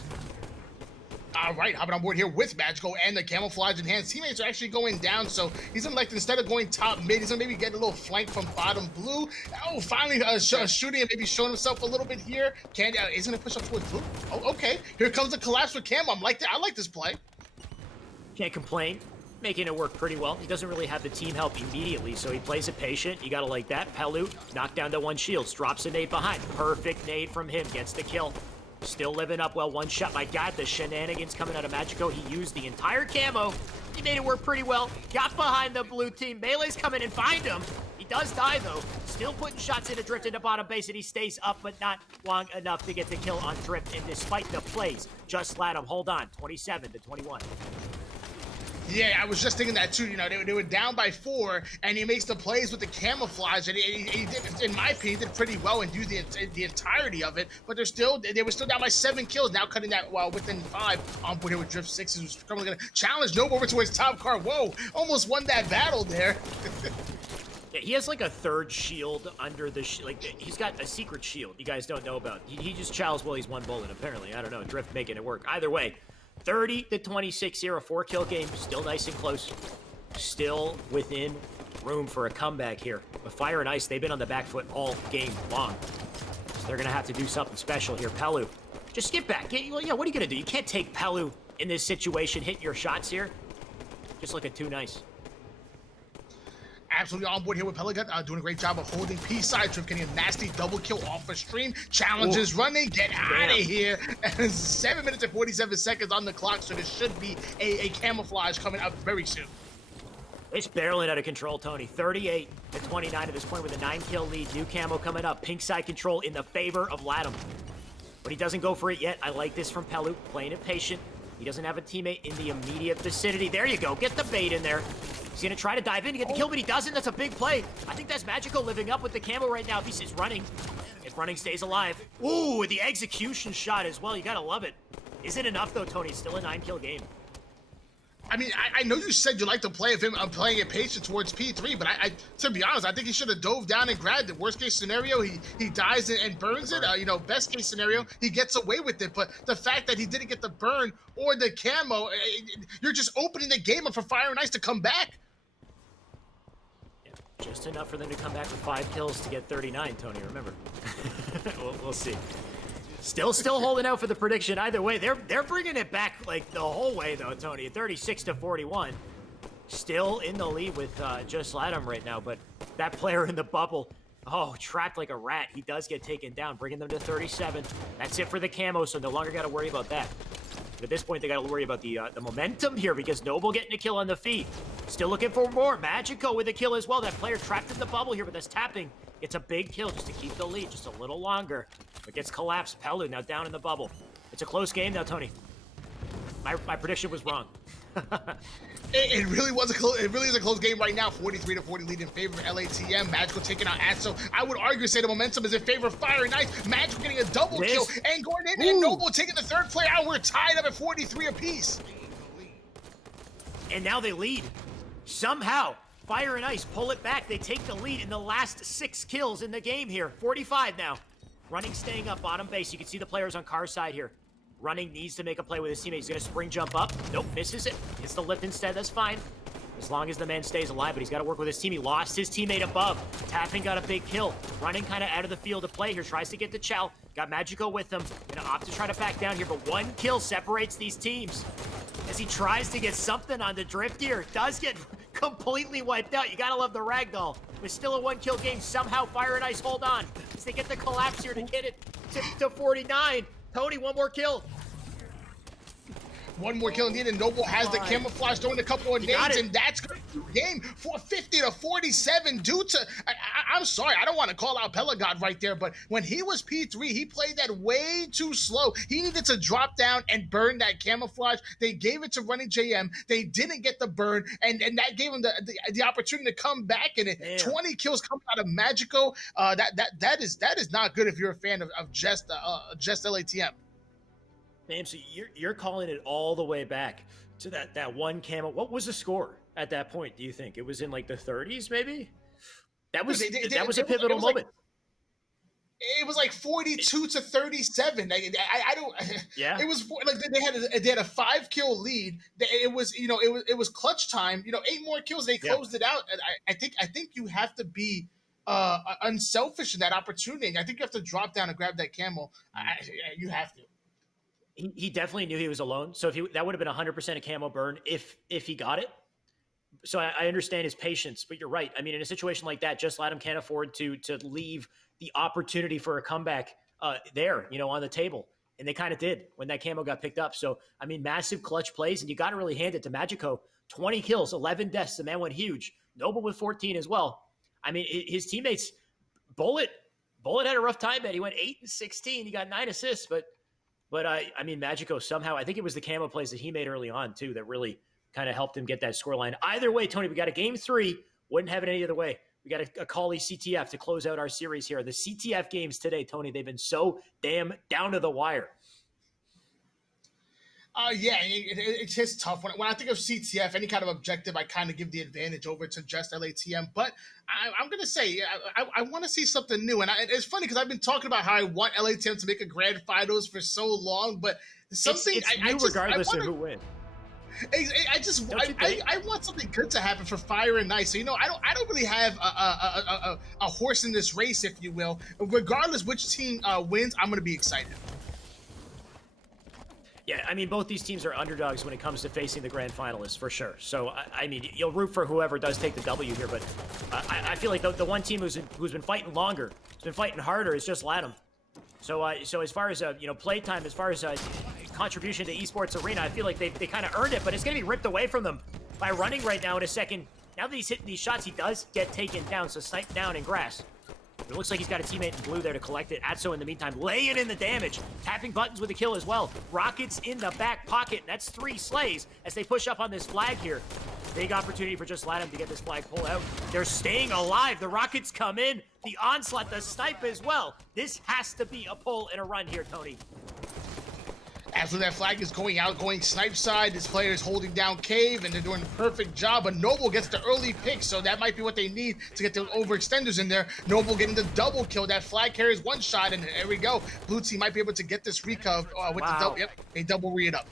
All right, hopping on board here with Magico and the camouflage in hand. Teammates are actually going down, so he's gonna instead of going top mid, he's gonna maybe get a little flank from bottom blue. Oh, finally shooting and maybe showing himself a little bit here. He's gonna push up towards blue. Oh, okay. Here comes the collapse with Camo. I like this play. Can't complain. Making it work pretty well. He doesn't really have the team help immediately, so he plays it patient. You gotta like that. Pelu knocked down to 1 shields, drops a nade behind. Perfect nade from him, gets the kill. Still living up well, 1 shot. My God, the shenanigans coming out of Magico. He used the entire camo. He made it work pretty well. Got behind the blue team. Melee's coming and find him. He does die, though. Still putting shots into Drift into bottom base, and he stays up, but not long enough to get the kill on Drift. And despite the plays, Just Latham, hold on, 27 to 21. Yeah, I was just thinking that too. You know, they were down by 4, and he makes the plays with the camouflage, and he did, in my opinion, did pretty well and used the entirety of it. But they were still down by 7 kills. Now cutting that within 5 on board here with Drift 6, who's probably going to challenge Noble over to his top car. Whoa, almost won that battle there. Yeah, he has like a 3rd shield under the he's got a secret shield you guys don't know about. He just chows while he's 1 bullet apparently. I don't know. Drift making it work. Either way. 30 to 26 here, a 4-kill game, still nice and close. Still within room for a comeback here. But Fire and Ice, they've been on the back foot all game long. So they're going to have to do something special here. Pelu, just get back. Yeah, what are you going to do? You can't take Pelu in this situation, hitting your shots here. Just looking too nice. Absolutely on board here with Pelican, doing a great job of holding P-side. Drift getting a nasty double kill off a stream. Challenges Running, get out of here. And 7 minutes and 47 seconds on the clock, so there should be a camouflage coming up very soon. It's barreling out of control, Tony. 38 to 29 at this point with a 9-kill lead. New camo coming up. Pink side control in the favor of Latham. But he doesn't go for it yet. I like this from Pelu, playing it patient. He doesn't have a teammate in the immediate vicinity. There you go. Get the bait in there. He's going to try to dive in to get the kill, but he doesn't. That's a big play. I think that's Magico living up with the camo right now if he's running. If Running stays alive. Ooh, the execution shot as well. You got to love it. Is it enough, though, Tony? Still a 9-kill game. I mean, I know you said you like the play of him playing it patient towards P3, but to be honest, I think he should have dove down and grabbed it. Worst case scenario, he dies and burns it. You know, best case scenario, he gets away with it. But the fact that he didn't get the burn or the camo, you're just opening the game up for Fire and Ice to come back. Yeah, just enough for them to come back with 5 kills to get 39, Tony, remember. we'll see. Still holding out for the prediction. Either way, they're bringing it back like the whole way though, Tony. 36-41. Still in the lead with Just Latham right now, but that player in the bubble, oh, trapped like a rat. He does get taken down, bringing them to 37. That's it for the camo, so no longer got to worry about that. But at this point, they got to worry about the momentum here because Noble getting a kill on the feet. Still looking for more. Magico with a kill as well. That player trapped in the bubble here with this tapping. It's a big kill just to keep the lead just a little longer. But gets collapsed. Pelu now down in the bubble. It's a close game now, Tony. My prediction was wrong. It really was a close. It really is a close game right now. 43-40 lead in favor of LATM. Magical taking out Atso. I would argue say the momentum is in favor of Fire and Ice. Magical getting a double kill and going in, and Noble taking the third player out. We're tied up at 43 apiece. And now they lead. Somehow, Fire and Ice pull it back. They take the lead in the last 6 kills in the game here. 45 now. Running, staying up bottom base. You can see the players on Car's side here. Running needs to make a play with his teammate. He's going to spring jump up. Nope, misses it. Hits the lip instead. That's fine. As long as the man stays alive, but he's got to work with his team. He lost his teammate above. Tapping got a big kill. Running kind of out of the field to play here. Tries to get the Chow. Got Magico with him. Going to opt to try to back down here, but 1 kill separates these teams. As he tries to get something on the drift here. Does get completely wiped out. You got to love the ragdoll. It's still a 1-kill game. Somehow Fire and Ice hold on. As they get the collapse here to get it to 49. Tony, 1 more kill. 1 more kill indeed, and Noble has the camouflage, throwing a couple of nades, and that's going to be the game for 50-47 due to, I'm sorry, I don't want to call out Pelagod right there, but when he was P3, he played that way too slow. He needed to drop down and burn that camouflage. They gave it to Running JM. They didn't get the burn, and that gave him the opportunity to come back, and 20 kills coming out of Magico. That is not good if you're a fan of just LATM. Damn, so you're calling it all the way back to that 1 camo. What was the score at that point, do you think? It was in like the 30s, maybe? That was a pivotal moment. It was like 42-37. I don't. Yeah. It was like they had a 5-kill lead. It was clutch time. 8 more kills. They closed it out. And I think you have to be unselfish in that opportunity. I think you have to drop down and grab that camo. You have to. He definitely knew he was alone. So that would have been 100% a camo burn if he got it. So I understand his patience, but you're right. I mean, in a situation like that, Just Latham can't afford to leave the opportunity for a comeback there, on the table. And they kind of did when that camo got picked up. So, I mean, massive clutch plays, and you got to really hand it to Magico. 20 kills, 11 deaths. The man went huge. Noble with 14 as well. I mean, his teammates, Bullet had a rough time, man. He went 8-16. He got 9 assists, but I mean, Magico somehow, I think it was the camo plays that he made early on, too, that really kind of helped him get that scoreline. Either way, Tony, we got a game 3. Wouldn't have it any other way. We got a Callie CTF to close out our series here. The CTF games today, Tony, they've been so damn down to the wire. It's just tough. When I think of CTF, any kind of objective, I kind of give the advantage over to just LATM. But I'm going to say, I want to see something new. And it's funny because I've been talking about how I want LATM to make a grand finals for so long. But something it's new regardless of who wins. I want something good to happen for Fire and Ice. So, I don't really have a horse in this race, if you will. Regardless which team wins, I'm going to be excited. Yeah, I mean, both these teams are underdogs when it comes to facing the grand finalists, for sure. So, I mean, you'll root for whoever does take the W here, but I feel like the one team who's been fighting longer, who's been fighting harder, is Just Latham. So as far as playtime, as far as contribution to esports arena, I feel like they kind of earned it, but it's going to be ripped away from them by Running right now in a second. Now that he's hitting these shots, he does get taken down, so sniped down in grass. It looks like he's got a teammate in blue there to collect it. Atso, in the meantime, laying in the damage. Tapping buttons with a kill as well. Rockets in the back pocket. That's 3 slays as they push up on this flag here. Big opportunity for Just Latham to get this flag pulled out. They're staying alive. The Rockets come in. The onslaught, the snipe as well. This has to be a pull and a run here, Tony. After that flag is going out, going snipe side, this player is holding down Cave, and they're doing a perfect job, but Noble gets the early pick, so that might be what they need to get the overextenders in there. Noble getting the double kill. That flag carries one shot, and there we go. Blue team might be able to get this recov with the double. Yep, they double re it up.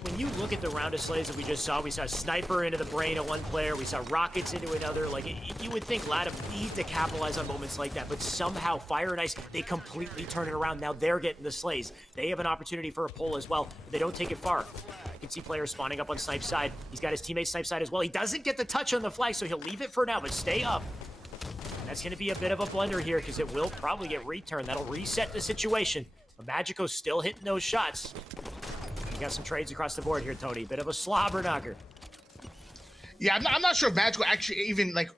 When you look at the round of slays that we just saw, we saw Sniper into the brain of one player, we saw Rockets into another. Like, you would think LATAM needs to capitalize on moments like that, but somehow Fire and Ice, they completely turn it around. Now they're getting the slays. They have an opportunity for a pull as well. They don't take it far. You can see players spawning up on Snipe side. He's got his teammate Snipe side as well. He doesn't get the touch on the flag, so he'll leave it for now, but stay up. That's going to be a bit of a blunder here because it will probably get returned. That'll reset the situation. But Magico's still hitting those shots. You got some trades across the board here, Tony. Bit of a slobber knocker. Yeah, I'm not sure if Magical actually even, like,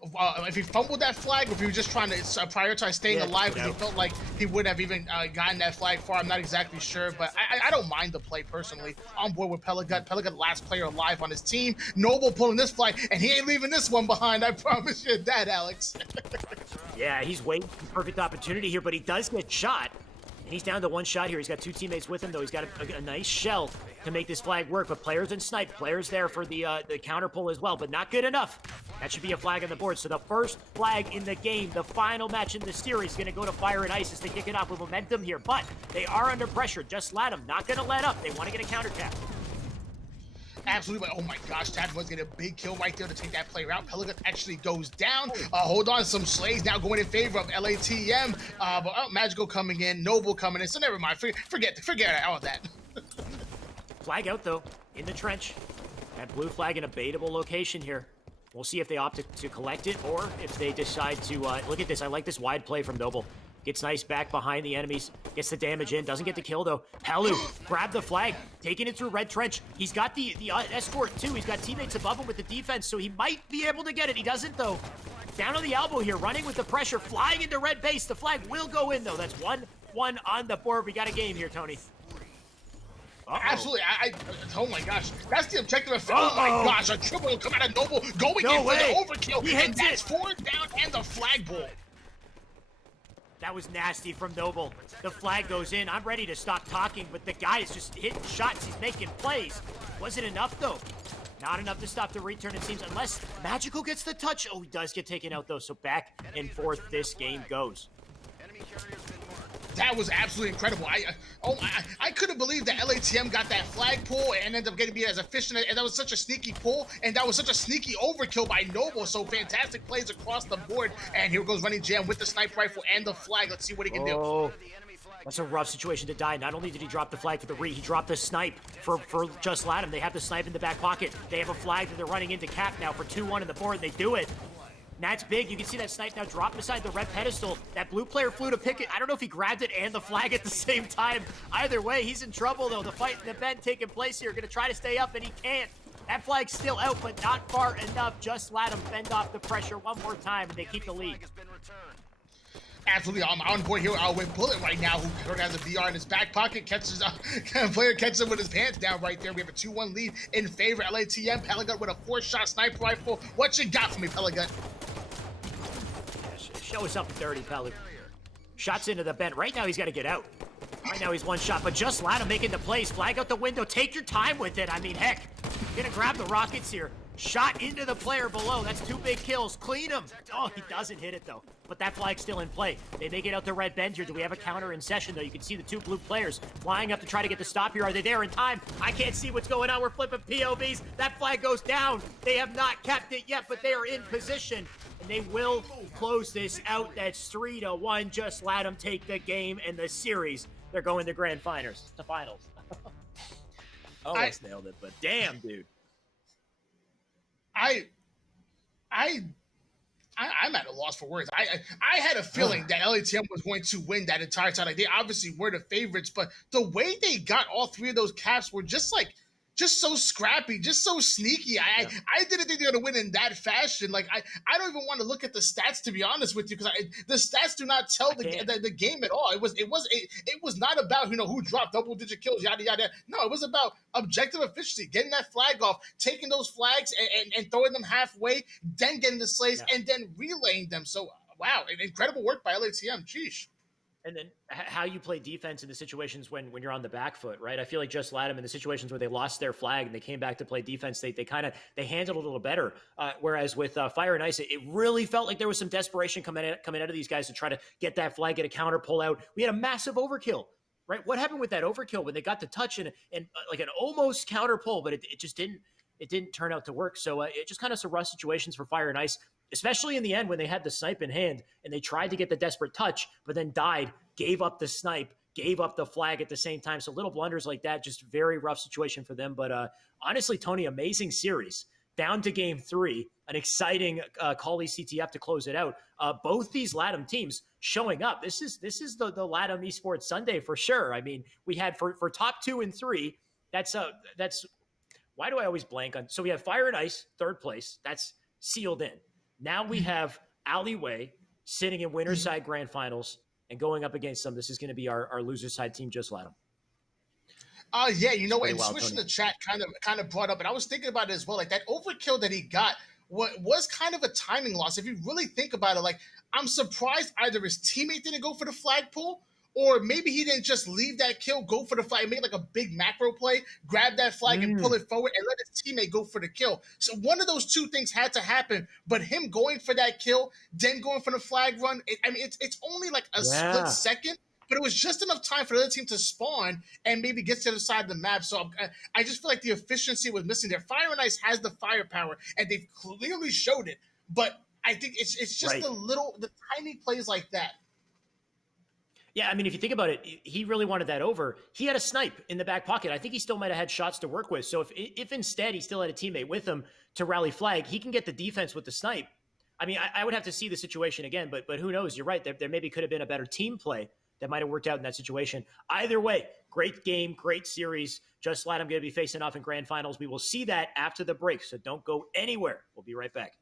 if he fumbled that flag or if he was just trying to prioritize staying alive because he felt like he would have even gotten that flag far. I'm not exactly sure, but I don't mind the play personally. On board with Pelagut. Pelagut, last player alive on his team. Noble pulling this flag, and he ain't leaving this one behind. I promise you that, Alex. Yeah, he's waiting for the perfect opportunity here, but he does get shot. And he's down to one shot here. He's got two teammates with him, though. He's got a nice shell to make this flag work. But players in Snipe, players there for the counter pull as well, but not good enough. That should be a flag on the board. So the first flag in the game, the final match in the series, is going to go to Fire and Ice as they kick it off with momentum here. But they are under pressure. Just LATAM, not going to let up. They want to get a counter tap. Absolutely, but oh my gosh, Tad was getting a big kill right there to take that player out. Pelican actually goes down. Hold on, some slays now going in favor of LATM. But Magical coming in, Noble coming in, so never mind. Forget all that. Flag out, though, in the trench. That blue flag in a baitable location here. We'll see if they opt to collect it or if they decide to... look at this. I like this wide play from Noble. Gets nice back behind the enemies. Gets the damage in. Doesn't get the kill, though. Palu, grab the flag. Taking it through red trench. He's got the escort, too. He's got teammates above him with the defense, so he might be able to get it. He doesn't, though. Down on the elbow here, running with the pressure. Flying into red base. The flag will go in, though. That's 1-1 on the board. We got a game here, Tony. Absolutely. Oh my gosh. That's the objective. Oh my gosh. A triple will come out of Noble going in for the overkill. And that's 4 down and the flagpole. That was nasty from Noble. The flag goes in. I'm ready to stop talking, but the guy is just hitting shots. He's making plays. Was it enough, though? Not enough to stop the return, it seems, unless Magical gets the touch. Oh, he does get taken out, though. So back and forth this game goes. That was absolutely incredible. I couldn't believe that LATM got that flag pull and ended up getting me as efficient. And that was such a sneaky pull, and that was such a sneaky overkill by Noble. So fantastic plays across the board. And here goes Running Jam with the sniper rifle and the flag. Let's see what he can do. That's a rough situation to die. Not only did he drop the flag for the re, he dropped the snipe for Just LATAM. They have the snipe in the back pocket. They have a flag that they're running into cap now for 2-1 in the board. They do it. That's big. You can see that snipe now drop beside the red pedestal. That blue player flew to pick it. I don't know if he grabbed it and the flag at the same time. Either way, he's in trouble, though. The fight in the bend taking place here. Going to try to stay up, and he can't. That flag's still out, but not far enough. Just let him fend off the pressure one more time, and they keep the lead. Absolutely, I'm on board here with Bullet right now, who currently has a VR in his back pocket. Player catches him with his pants down right there. We have a 2-1 lead in favor of LATM. Pelagut with a 4-shot sniper rifle. What you got for me, Pelagut? Show us something dirty, Pelu. Shots into the bend. Right now, he's got to get out. Right now, he's one shot, but just LATAM making the plays. Flag out the window. Take your time with it. I mean, heck, gonna grab the rockets here. Shot into the player below. That's 2 big kills. Clean him. Oh, he doesn't hit it, though. But that flag's still in play. They make it out to red bend here. Do we have a counter in session, though? You can see the 2 blue players flying up to try to get the stop here. Are they there in time? I can't see what's going on. We're flipping POVs. That flag goes down. They have not kept it yet, but they are in position. And they will close this out. That's 3-1. Just LATAM take the game and the series. They're going to grand finals. The finals. Almost nailed it, but damn, dude. I'm at a loss for words. I had a feeling that LATM was going to win that entire time. Like, they obviously were the favorites, but the way they got all 3 of those caps were just so scrappy, just so sneaky. I didn't think they were going to win in that fashion. Like, I don't even want to look at the stats, to be honest with you, because the stats do not tell the game at all. It was not about, who dropped double-digit kills, yada, yada. No, it was about objective efficiency, getting that flag off, taking those flags and throwing them halfway, then getting the slays, and then relaying them. So, wow, incredible work by LATM. Sheesh. And then how you play defense in the situations when you're on the back foot, right? I feel like Just Latham in the situations where they lost their flag and they came back to play defense, they handled it a little better. Whereas with Fire and Ice, it really felt like there was some desperation coming out of these guys to try to get that flag, get a counter, pull out. We had a massive overkill, right? What happened with that overkill when they got the touch and like an almost counter pull, but it just didn't turn out to work. So it just kind of some rough situations for Fire and Ice, especially in the end when they had the snipe in hand and they tried to get the desperate touch, but then died, gave up the snipe, gave up the flag at the same time. So little blunders like that, just very rough situation for them. But honestly, Tony, amazing series. Down to game 3, an exciting Callie CTF to close it out. Both these Latham teams showing up. This is the Latham Esports Sunday for sure. I mean, we had for top 2 and 3, that's why do I always blank on? So we have Fire and Ice, 3rd place. That's sealed in. Now we have Alleyway sitting in winner's side grand finals and going up against them. This is going to be our loser side team, Just Latham. Yeah, you know what? And switching the chat kind of brought up, and I was thinking about it as well. Like that overkill that he got was kind of a timing loss. If you really think about it, like I'm surprised either his teammate didn't go for the flag pull, or maybe he didn't just leave that kill, go for the flag, make like a big macro play, grab that flag and pull it forward and let his teammate go for the kill. So one of those two things had to happen, but him going for that kill, then going for the flag run, it's only like a split second, but it was just enough time for the other team to spawn and maybe get to the other side of the map. So I just feel like the efficiency was missing there. Fire and Ice has the firepower, and they've clearly showed it, but I think it's just the tiny plays like that. Yeah, I mean, if you think about it, he really wanted that over. He had a snipe in the back pocket. I think he still might have had shots to work with. So if instead he still had a teammate with him to rally flag, he can get the defense with the snipe. I mean, I would have to see the situation again, but who knows? You're right. There maybe could have been a better team play that might have worked out in that situation. Either way, great game, great series. Just Latham going to be facing off in grand finals. We will see that after the break, so don't go anywhere. We'll be right back.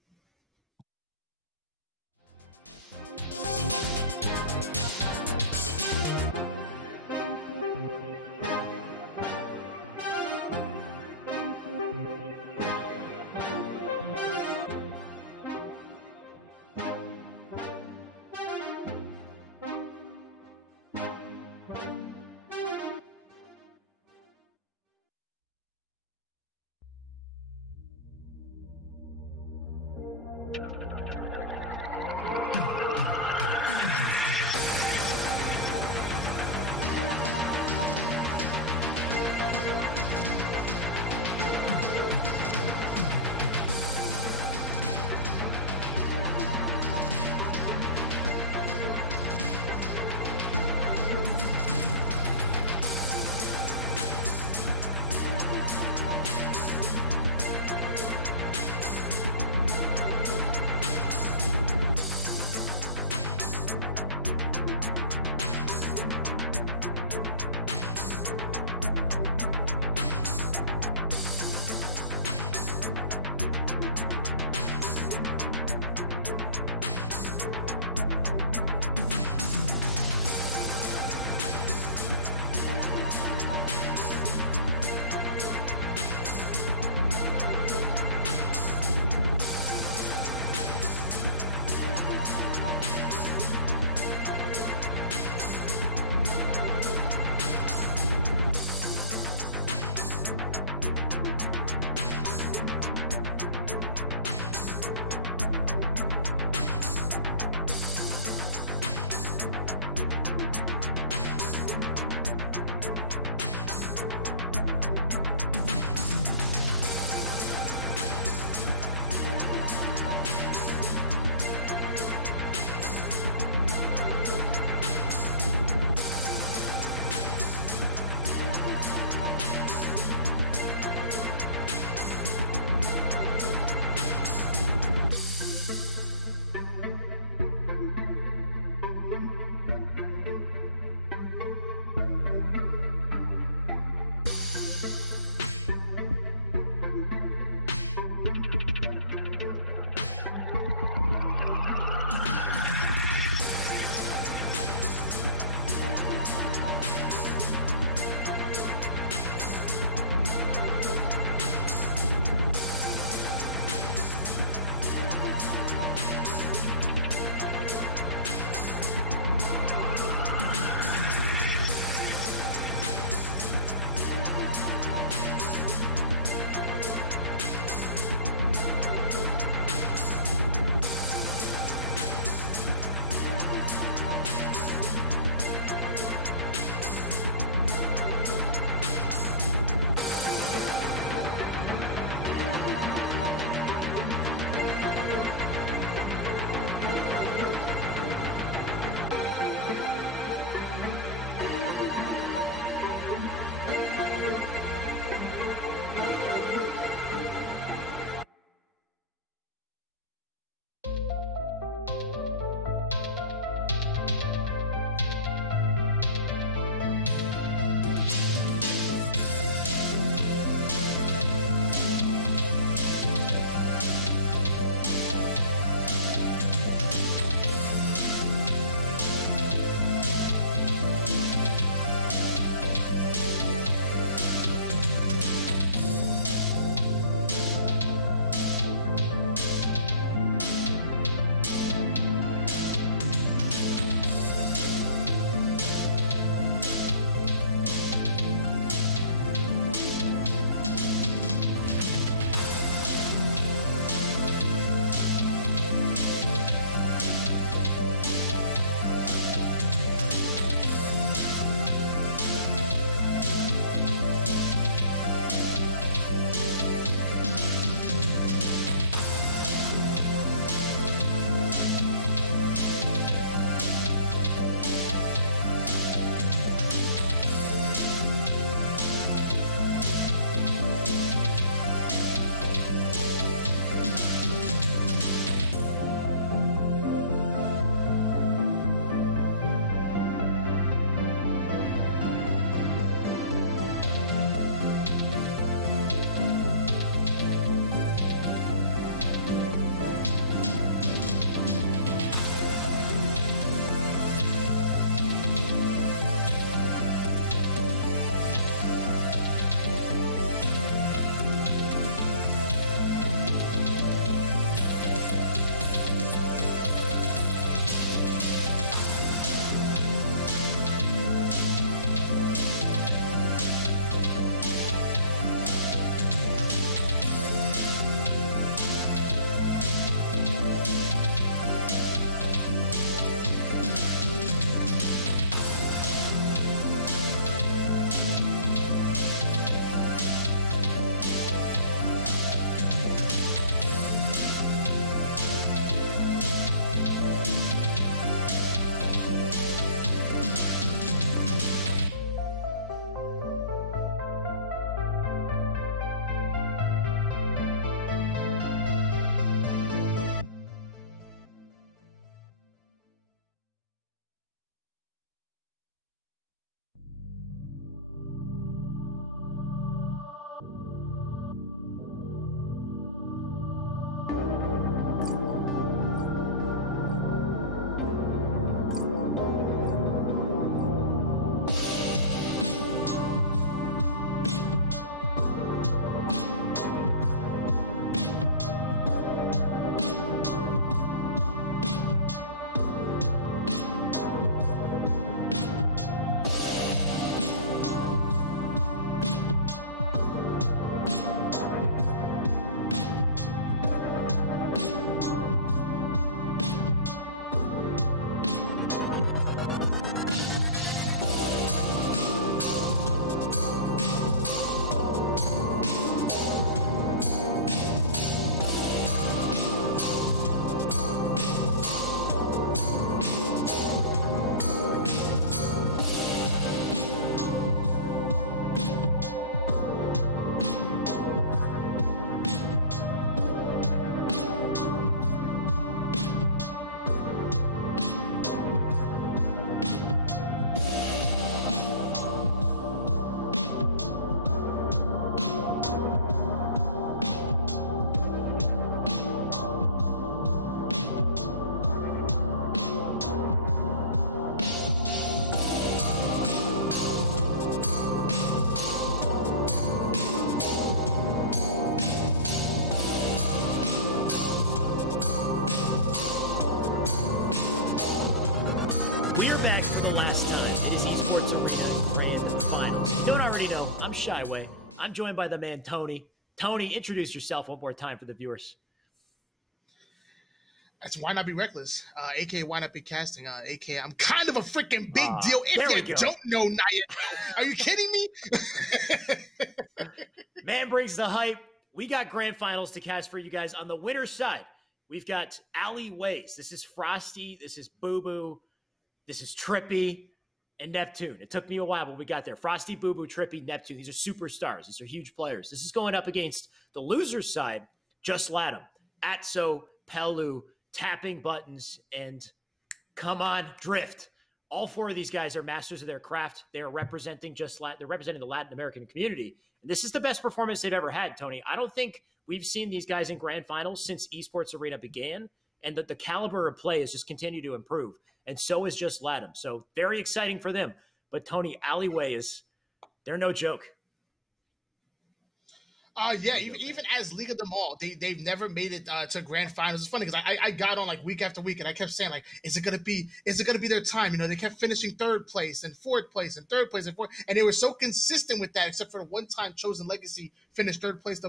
back for the last time. It is Esports Arena Grand Finals. If you don't already know, I'm Shyway. I'm joined by the man, Tony. Tony, introduce yourself one more time for the viewers. That's Why Not Be Reckless, aka Why Not Be Casting, aka I'm kind of a freaking big deal. If you don't know, now you know. Are you kidding me? Man brings the hype. We got grand finals to cast for you guys. On the winner's side, we've got Alleyways. This is Frosty. This is Boo Boo. This is Trippy and Neptune. It took me a while, but we got there. Frosty, Boo Boo, Trippy, Neptune. These are superstars. These are huge players. This is going up against the loser's side, Just Latham, Atso, Pelu, Tapping Buttons, and come on, Drift. All four of these guys are masters of their craft. They are representing they're representing the Latin American community. And this is the best performance they've ever had, Tony. I don't think we've seen these guys in grand finals since Esports Arena began, and that the caliber of play has just continued to improve. And so is Just Latham. So very exciting for them. But Tony, they're no joke. Yeah, even as League of Them All, they've never made it to grand finals. It's funny because I got on like week after week, and I kept saying like, is it gonna be their time? You know, they kept finishing third place and fourth place and third place and fourth, and they were so consistent with that, except for the one time Chosen Legacy finished third place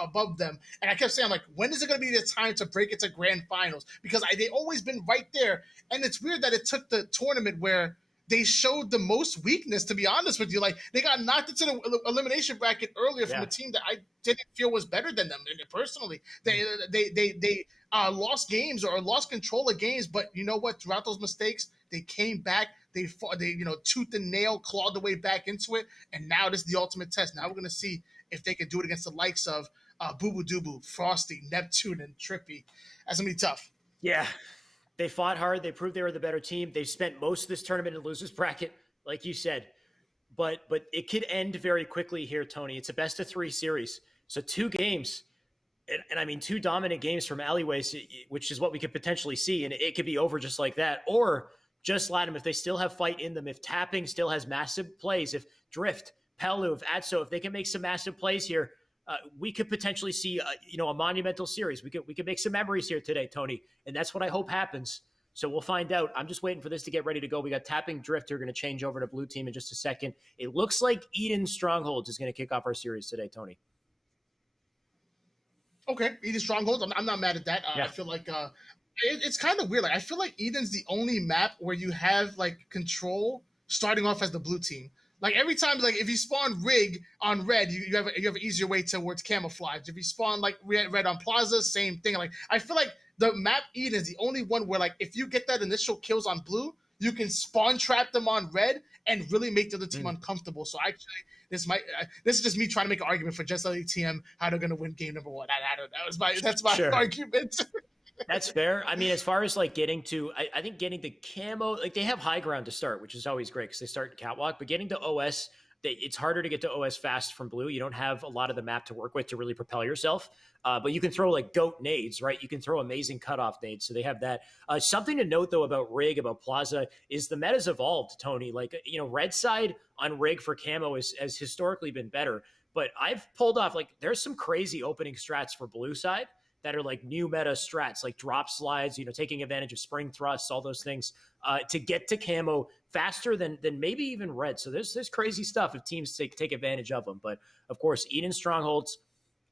above them. And I kept saying like, when is it gonna be their time to break it to grand finals? Because they always been right there, and it's weird that it took the tournament where they showed the most weakness, to be honest with you. Like, they got knocked into the elimination bracket earlier from a team that I didn't feel was better than them personally. They lost games or lost control of games, but you know what? Throughout those mistakes, they came back. They fought, tooth and nail, clawed their way back into it, and now this is the ultimate test. Now we're gonna see if they can do it against the likes of Boo Boo Doo, Frosty, Neptune, and Trippy. That's gonna be tough. Yeah. They fought hard. They proved they were the better team. They spent most of this tournament in losers bracket, like you said. But it could end very quickly here, Tony. It's a best-of-3 series. So 2 games, and I mean 2 dominant games from Alleyways, which is what we could potentially see, and it could be over just like that. Or Just Latham, if they still have fight in them, if Tapping still has massive plays, if Drift, Pelu, if Atso, if they can make some massive plays here, we could potentially see, a monumental series. We could make some memories here today, Tony, and that's what I hope happens. So we'll find out. I'm just waiting for this to get ready to go. We got Tapping Drift. We're going to change over to blue team in just a second. It looks like Eden Strongholds is going to kick off our series today, Tony. Okay, Eden Strongholds. I'm not mad at that. Yeah. I feel like it's kind of weird. Like, I feel like Eden's the only map where you have like control starting off as the blue team. Like, every time, like, if you spawn Rig on red, you have an easier way towards camouflage. If you spawn, like, red on Plaza, same thing. Like, I feel like the map Eden is the only one where, like, if you get that initial kills on blue, you can spawn trap them on red and really make the other team uncomfortable. So, actually, this is just me trying to make an argument for Just LATM, how they're going to win game number 1. I don't know. That's my argument. That's fair. I mean, as far as like getting to, I think getting the camo, like they have high ground to start, which is always great because they start in catwalk, but getting to OS, it's harder to get to OS fast from blue. You don't have a lot of the map to work with to really propel yourself. But you can throw like goat nades, right? You can throw amazing cutoff nades. So they have that. Something to note though about Rig, about Plaza, is the meta's evolved, Tony. Like, red side on Rig for camo has historically been better. But I've pulled off, like, there's some crazy opening strats for blue side that are like new meta strats, like drop slides, taking advantage of spring thrusts, all those things, to get to camo faster than maybe even red. So there's crazy stuff if teams take advantage of them. But of course, Eden Strongholds,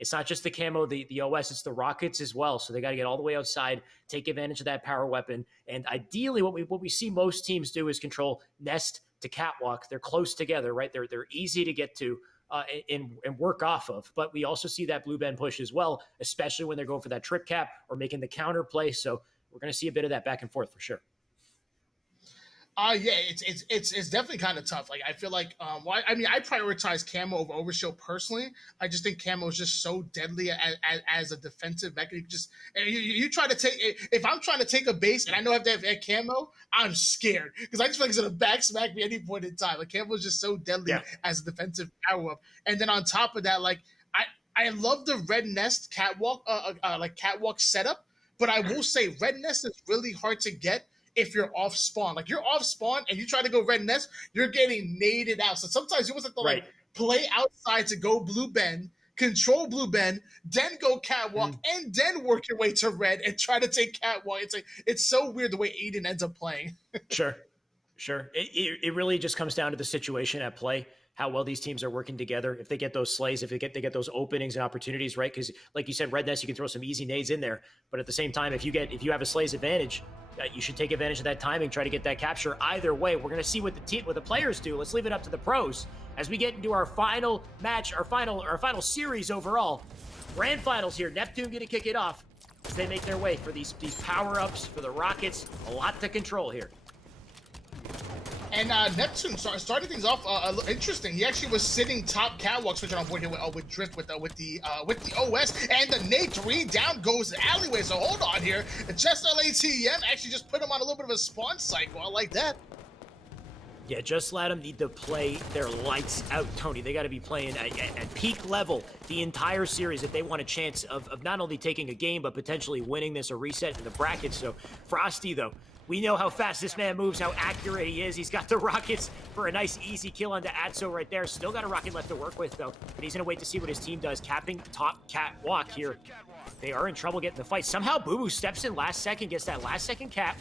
it's not just the camo, the OS, it's the rockets as well. So they got to get all the way outside, take advantage of that power weapon. And ideally, what we see most teams do is control nest to catwalk. They're close together, right? They're easy to get to. And work off of. But we also see that blue bend push as well, especially when they're going for that trip cap or making the counter play. So we're going to see a bit of that back and forth for sure. Yeah, it's definitely kind of tough. Like, I feel like, I prioritize camo over overshield personally. I just think camo is just so deadly as a defensive mechanism. You try to take, if I'm trying to take a base and I know I have to have camo, I'm scared because I just feel like it's gonna back smack me at any point in time. Like, camo is just so deadly as a defensive power up. And then on top of that, like, I love the red nest catwalk, catwalk setup, but I will say red nest is really hard to get if you're off spawn. Like, you're off spawn and you try to go red nest, you're getting naded out. So sometimes you almost have to like play outside to go blue bend, control blue bend, then go catwalk, and then work your way to red and try to take catwalk. It's so weird the way Eden ends up playing. Sure. Sure. It really just comes down to the situation at play, how well these teams are working together. If they get those slays, if they get those openings and opportunities, right? Because like you said, Red Nest, you can throw some easy nades in there. But at the same time, if you have a slays advantage, you should take advantage of that timing, try to get that capture. Either way, we're going to see what the players do. Let's leave it up to the pros as we get into our final match, our final series overall. Grand finals here. Neptune going to kick it off as they make their way for these power-ups for the Rockets. A lot to control here. And Neptune started things off interesting. He actually was sitting top catwalk, switching on board here with Drift with the OS, and the nade 3 down goes the alleyway. So hold on here. Just LATM actually just put him on a little bit of a spawn cycle. I like that. Yeah, just let them need to play their lights out, Tony. They got to be playing at peak level the entire series if they want a chance of not only taking a game, but potentially winning this or reset in the bracket. So Frosty, though, we know how fast this man moves, how accurate he is. He's got the rockets for a nice, easy kill onto Atso right there. Still got a rocket left to work with, though. But he's going to wait to see what his team does. Capping top catwalk here. They are in trouble getting the fight. Somehow Boo Boo steps in last second, gets that last second cap.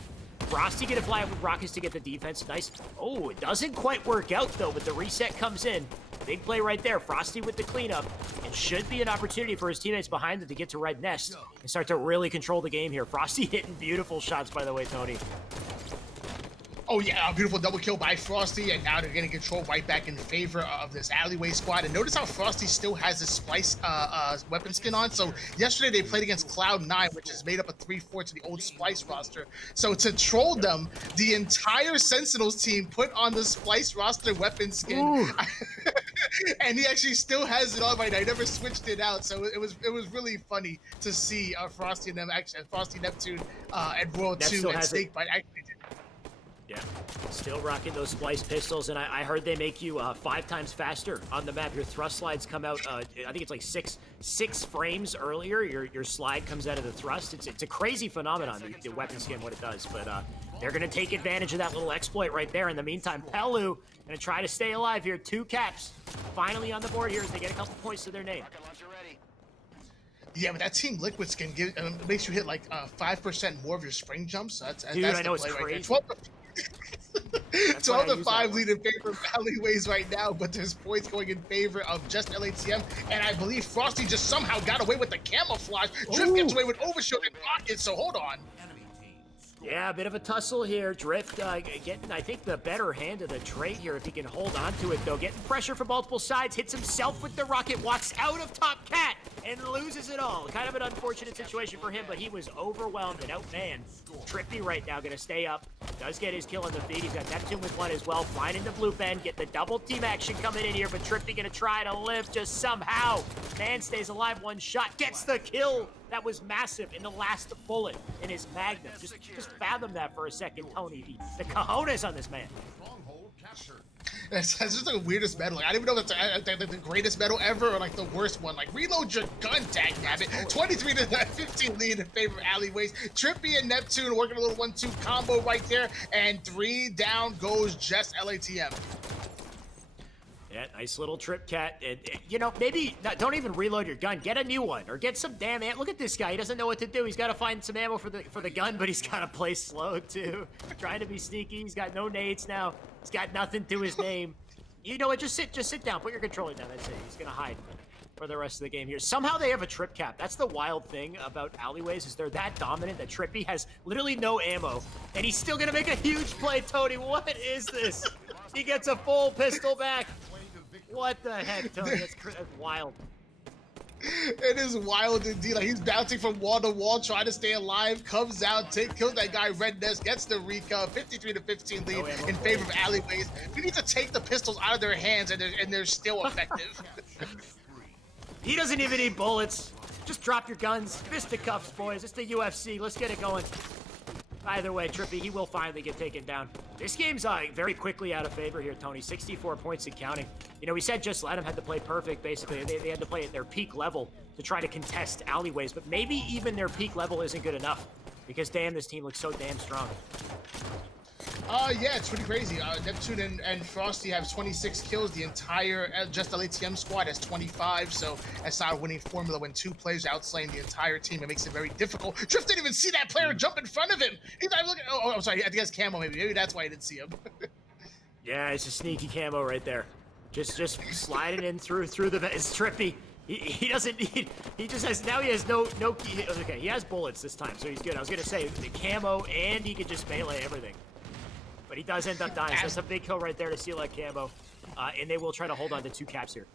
Frosty gonna fly up with rockets to get the defense. Nice. Oh, it doesn't quite work out, though, but the reset comes in. Big play right there. Frosty with the cleanup. It should be an opportunity for his teammates behind him to get to Red Nest and start to really control the game here. Frosty hitting beautiful shots, by the way, Tony. Oh yeah, a beautiful double kill by Frosty, and now they're getting control right back in favor of this alleyway squad. And notice how Frosty still has his Splice weapon skin on. So yesterday they played against Cloud9, which is made up of 3/4 of the old Splice roster. So to troll them, the entire Sentinels team put on the Splice roster weapon skin. And he actually still has it on right now. He never switched it out, so it was really funny to see Frosty and them actually, Frosty, Neptune, and Royal 2 and Snakebite actually did. Yeah, still rocking those Splice pistols, and I heard they make you 5 times faster on the map. Your thrust slides come out, I think it's like six frames earlier. Your slide comes out of the thrust. It's a crazy phenomenon, the weapon skin, what it does. But they're going to take advantage of that little exploit right there. In the meantime, Pelu going to try to stay alive here. 2 caps finally on the board here as they get a couple points to their name. Yeah, but that Team Liquid skin makes you hit like 5% more of your spring jumps. Dude, that's I know, it's right crazy. 12-5 lead in favor of Alleyways right now, but there's points going in favor of just LATM, and I believe Frosty just somehow got away with the camouflage. Drift gets away with Overshield and Rockets, so hold on. Yeah, a bit of a tussle here. Drift getting, I think, the better hand of the trade here if he can hold on to it, though. Getting pressure from multiple sides, hits himself with the rocket, walks out of Top Cat, and loses it all. Kind of an unfortunate situation for him, but he was overwhelmed and outmanned. Trippy right now going to stay up. Does get his kill on the feed. He's got Neptune with one as well. Flying into Blue Bend. Get the double team action coming in here, but Trippy going to try to live just somehow. Man stays alive, 1 shot. Gets the kill. That was massive in the last bullet in his Magnum. Just fathom that for a second, Tony. The cojones on this man. That's just the weirdest medal. Like, I don't even know if that's the greatest medal ever or like the worst one. Like, reload your gun, dagnabbit. 23-15 lead in favor of Alleyways. Trippy and Neptune working a little 1-2 combo right there, and 3 down goes just LATM. Yeah, nice little trip cat. And, you know, maybe don't even reload your gun. Get a new one or get some damn ammo. Look at this guy. He doesn't know what to do. He's got to find some ammo for the gun, but he's got to play slow too. Trying to be sneaky. He's got no nades now. He's got nothing to his name. You know what? Just sit down. Put your controller down. That's it. He's gonna hide for the rest of the game here. Somehow they have a trip cap. That's the wild thing about Alleyways is they're that dominant that Trippy has literally no ammo, and he's still gonna make a huge play. Tony, what is this? He gets a full pistol back. What the heck, Tony? That's wild. It is wild indeed. Like, he's bouncing from wall to wall, trying to stay alive. Comes out, kills that guy Red Nest, gets the recap. 53-15 lead in favor of Alleyways. We need to take the pistols out of their hands, and they're still effective. He doesn't even need bullets. Just drop your guns. Fisticuffs, boys. It's the UFC. Let's get it going. Either way, Trippy, he will finally get taken down. This game's very quickly out of favor here, Tony. 64 points and counting. You know, we said just let him had to play perfect, basically. They had to play at their peak level to try to contest Alleyways, but maybe even their peak level isn't good enough because, damn, this team looks so damn strong. Yeah, it's pretty crazy. Neptune and Frosty have 26 kills. The entire just LATM squad has 25. So that's not a winning formula when two players outslaying the entire team. It makes it very difficult. Drift didn't even see that player jump in front of him. He's not looking. Oh, I'm sorry. I think that's Camo. Maybe that's why he didn't see him. Yeah, it's a sneaky Camo right there. Just sliding in through the. It's trippy. He doesn't need. He just has now. He has no. Okay, he has bullets this time, so he's good. I was gonna say the Camo, and he can just melee everything. But he does end up dying. So that's a big kill right there to seal that Camo. And they will try to hold on to 2 caps here.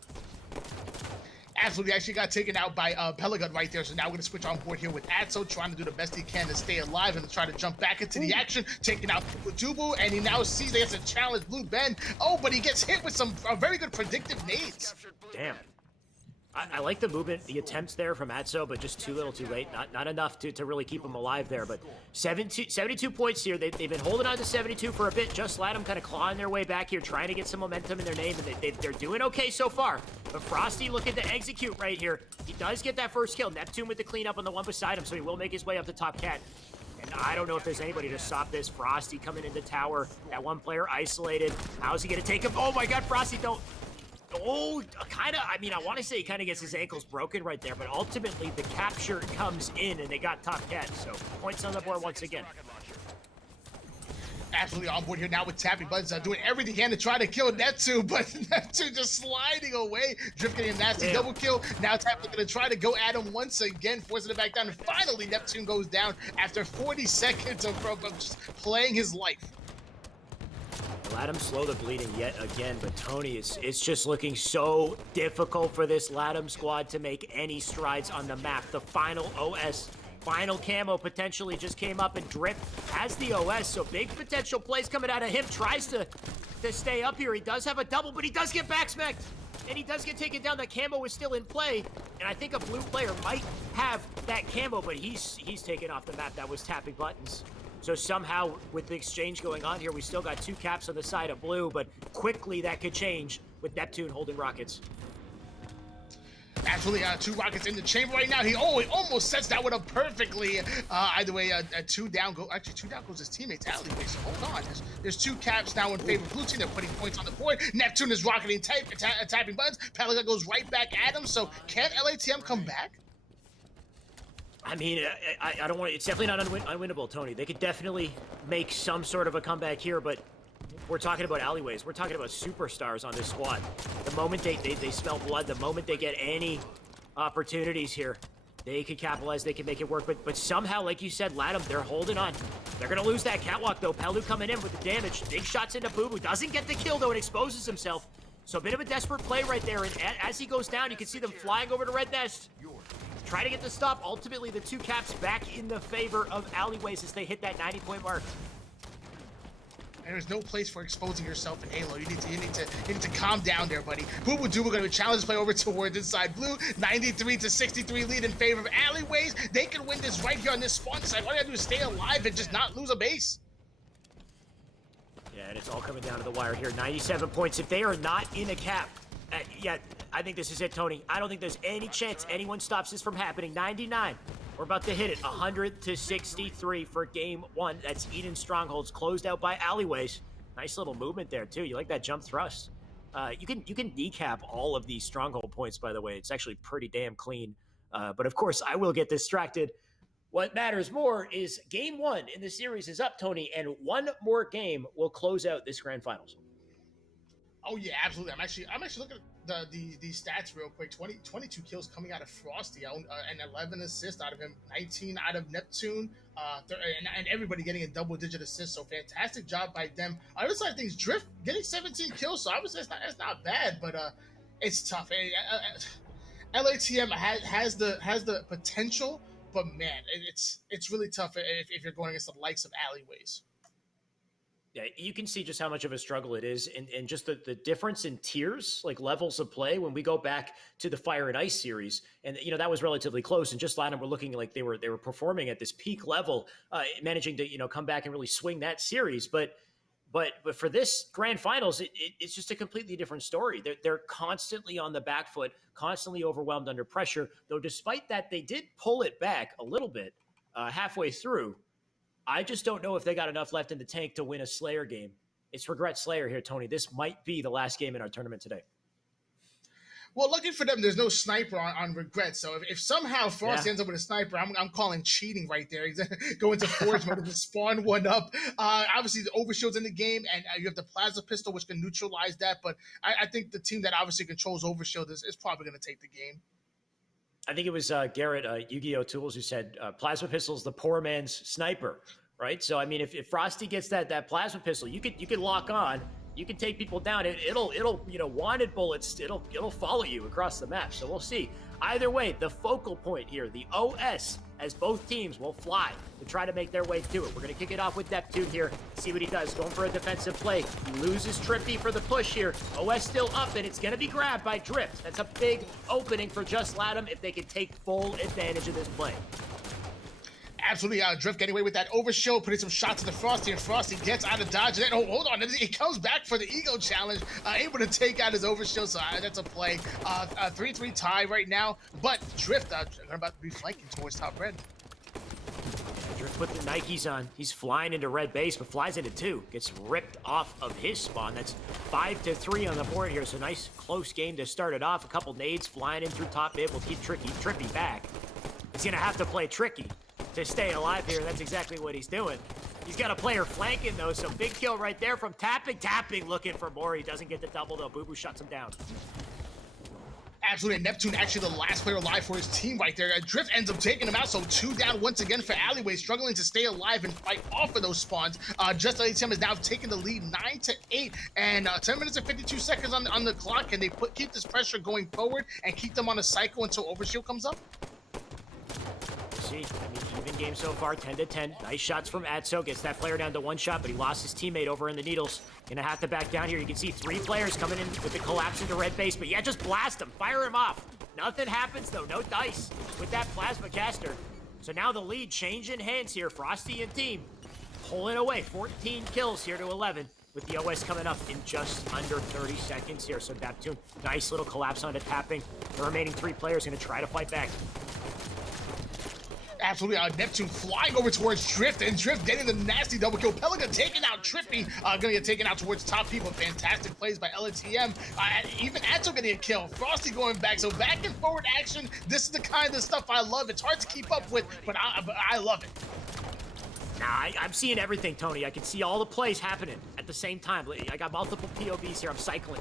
Absolutely, actually got taken out by Pelagon right there. So now we're going to switch on board here with Atso, trying to do the best he can to stay alive and to try to jump back into the action, taking out Dubu, and he now sees there's a challenge, Blue Ben. Oh, but he gets hit with some very good predictive nades. Damn. I like the movement, the attempts there from Atso, but just too little too late. Not enough to really keep him alive there. But 72 points here. They've been holding on to 72 for a bit. Just let them kind of clawing their way back here, trying to get some momentum in their name, and they're doing okay so far. But Frosty looking to execute right here. He does get that first kill. Neptune with the cleanup on the one beside him, so he will make his way up to top cat. And I don't know if there's anybody to stop this. Frosty coming into tower. That one player isolated. How's he going to take him? Oh my god, Frosty, don't... Oh, kind of. I mean, I want to say he kind of gets his ankles broken right there, but ultimately the capture comes in and they got top cat. So points on the board once again. Absolutely on board here now with Tapping Buttons, doing everything he can to try to kill Neptune, but Neptune just sliding away. Drift getting a nasty double kill. Now Tapping going to try to go at him once again, forcing it back down. And finally, Neptune goes down after 40 seconds of just playing his life. Let him slow the bleeding yet again, but Tony, it's just looking so difficult for this LATAM squad to make any strides on the map. The final OS, final Camo potentially just came up, and Drift has the OS, so big potential plays coming out of him. Tries to stay up here. He does have a double, but he does get backsmacked, and he does get taken down. That Camo is still in play, and I think a blue player might have that Camo, but he's taken off the map. That was Tapping Buttons. So somehow, with the exchange going on here, we still got 2 caps on the side of blue, but quickly that could change with Neptune holding rockets. Actually, 2 rockets in the chamber right now. He almost sets that one up perfectly. Either way, 2 down go. Actually, 2 down goes his teammates alleyway. So hold on. There's 2 caps now in favor of blue team. They're putting points on the board. Neptune is rocketing, tapping buttons. Pelagon goes right back at him. So can LATM come back? I mean, I don't want to... It's definitely not unwinnable, Tony. They could definitely make some sort of a comeback here, but we're talking about alleyways. We're talking about superstars on this squad. The moment they smell blood, the moment they get any opportunities here, they could capitalize, they could make it work. But somehow, like you said, LATAM, they're holding on. They're going to lose that catwalk, though. Pelu coming in with the damage. Big shots into Boo. Doesn't get the kill, though, and exposes himself. So a bit of a desperate play right there. And as he goes down, you can see them flying over to Red Nest. Try to get the stop. Ultimately, the 2 caps back in the favor of alleyways as they hit that 90-point mark. And there's no place for exposing yourself in Halo. You need to calm down there, buddy. Boo Boo Doo, we're going to challenge play over towards inside blue. 93-63 lead in favor of alleyways. They can win this right here on this spawn side. All you gotta do is stay alive and just not lose a base. Yeah, and it's all coming down to the wire here. 97 points. If they are not in a cap, yeah, I think this is it, Tony. I don't think there's any chance anyone stops this from happening. 99. We're about to hit it. 100-63 for game 1. That's Eden Strongholds closed out by alleyways. Nice little movement there, too. You like that jump thrust. You can decap all of these stronghold points, by the way. It's actually pretty damn clean. But of course, I will get distracted. What matters more is game 1 in the series is up, Tony, and one more game will close out this grand finals. Oh yeah, absolutely. I'm actually looking at the stats real quick. 22 kills coming out of Frosty, and 11 assists out of him. 19 out of Neptune, and everybody getting a double-digit assist. So fantastic job by them. On the other side of things, Drift getting 17 kills. So I would say it's not bad, but it's tough. LATM has the potential, but man, it's really tough if you're going against the likes of alleyways. Yeah, you can see just how much of a struggle it is, and just the difference in tiers, like levels of play. When we go back to the Fire and Ice series, and that was relatively close, and just LATAM were looking like they were performing at this peak level, managing to come back and really swing that series. But for this grand finals, it's just a completely different story. They're constantly on the back foot, constantly overwhelmed under pressure. Though despite that, they did pull it back a little bit halfway through. I just don't know if they got enough left in the tank to win a Slayer game. It's Regret Slayer here, Tony. This might be the last game in our tournament today. Well, lucky for them, there's no sniper on Regret. So if somehow Frost ends up with a sniper, I'm calling cheating right there. He's going to Forge mode to spawn one up. Obviously, the Overshield's in the game, and you have the Plasma Pistol, which can neutralize that. But I think the team that obviously controls Overshield is probably going to take the game. I think it was Garrett, Yu-Gi-Oh! Tools, who said Plasma Pistol's the poor man's sniper, right? So, I mean, if Frosty gets that Plasma Pistol, you could lock on. You can take people down. It'll wanted bullets. It'll follow you across the map. So we'll see. Either way, the focal point here, the OS, as both teams will fly to try to make their way to it. We're going to kick it off with Neptune here. See what he does. Going for a defensive play. He loses Trippy for the push here. OS still up, and it's going to be grabbed by Drift. That's a big opening for Just Latham if they can take full advantage of this play. Absolutely, Drift getting away with that Overshield, putting some shots into Frosty, and Frosty gets out of dodge. And then, hold on, he comes back for the Ego Challenge, able to take out his Overshield, so that's a play. 3-3 tie right now, but Drift about to be flanking towards top red. Drift put the Nikes on. He's flying into red base, but flies into 2. Gets ripped off of his spawn. That's 5-3 on the board here, so nice close game to start it off. A couple nades flying in through top mid will keep Trippy back. He's going to have to play Tricky to stay alive here. That's exactly what he's doing. He's got a player flanking, though, so big kill right there from Tapping looking for more. He doesn't get the double, though. Boo Boo shuts him down. Absolutely, Neptune actually the last player alive for his team right there. Drift ends up taking him out, so 2 down once again for Alleyway, struggling to stay alive and fight off of those spawns. Just LATM has now taken the lead 9-8, and 10 minutes and 52 seconds on the clock. Can they keep this pressure going forward and keep them on a cycle until Overshield comes up? See, I mean, even game so far, 10-10. Nice shots from Atso. Gets that player down to 1 shot, but he lost his teammate over in the Needles. Gonna have to back down here. You can see 3 players coming in with the collapse into red base, but yeah, just blast him. Fire him off. Nothing happens, though. No dice with that Plasma Caster. So now the lead changing hands here. Frosty and team pulling away. 14 kills here to 11. With the OS coming up in just under 30 seconds here. So Neptune, nice little collapse onto Tapping. The remaining 3 players gonna try to fight back. Absolutely, Neptune flying over towards Drift, and Drift getting the nasty double kill. Pelican taking out Trippy, gonna get taken out towards top people. Fantastic plays by LATM. Even Atso getting a kill. Frosty going back, so back and forward action. This is the kind of stuff I love. It's hard to keep up with, but I love it. Nah, I'm seeing everything, Tony. I can see all the plays happening at the same time. I got multiple POVs here. I'm cycling.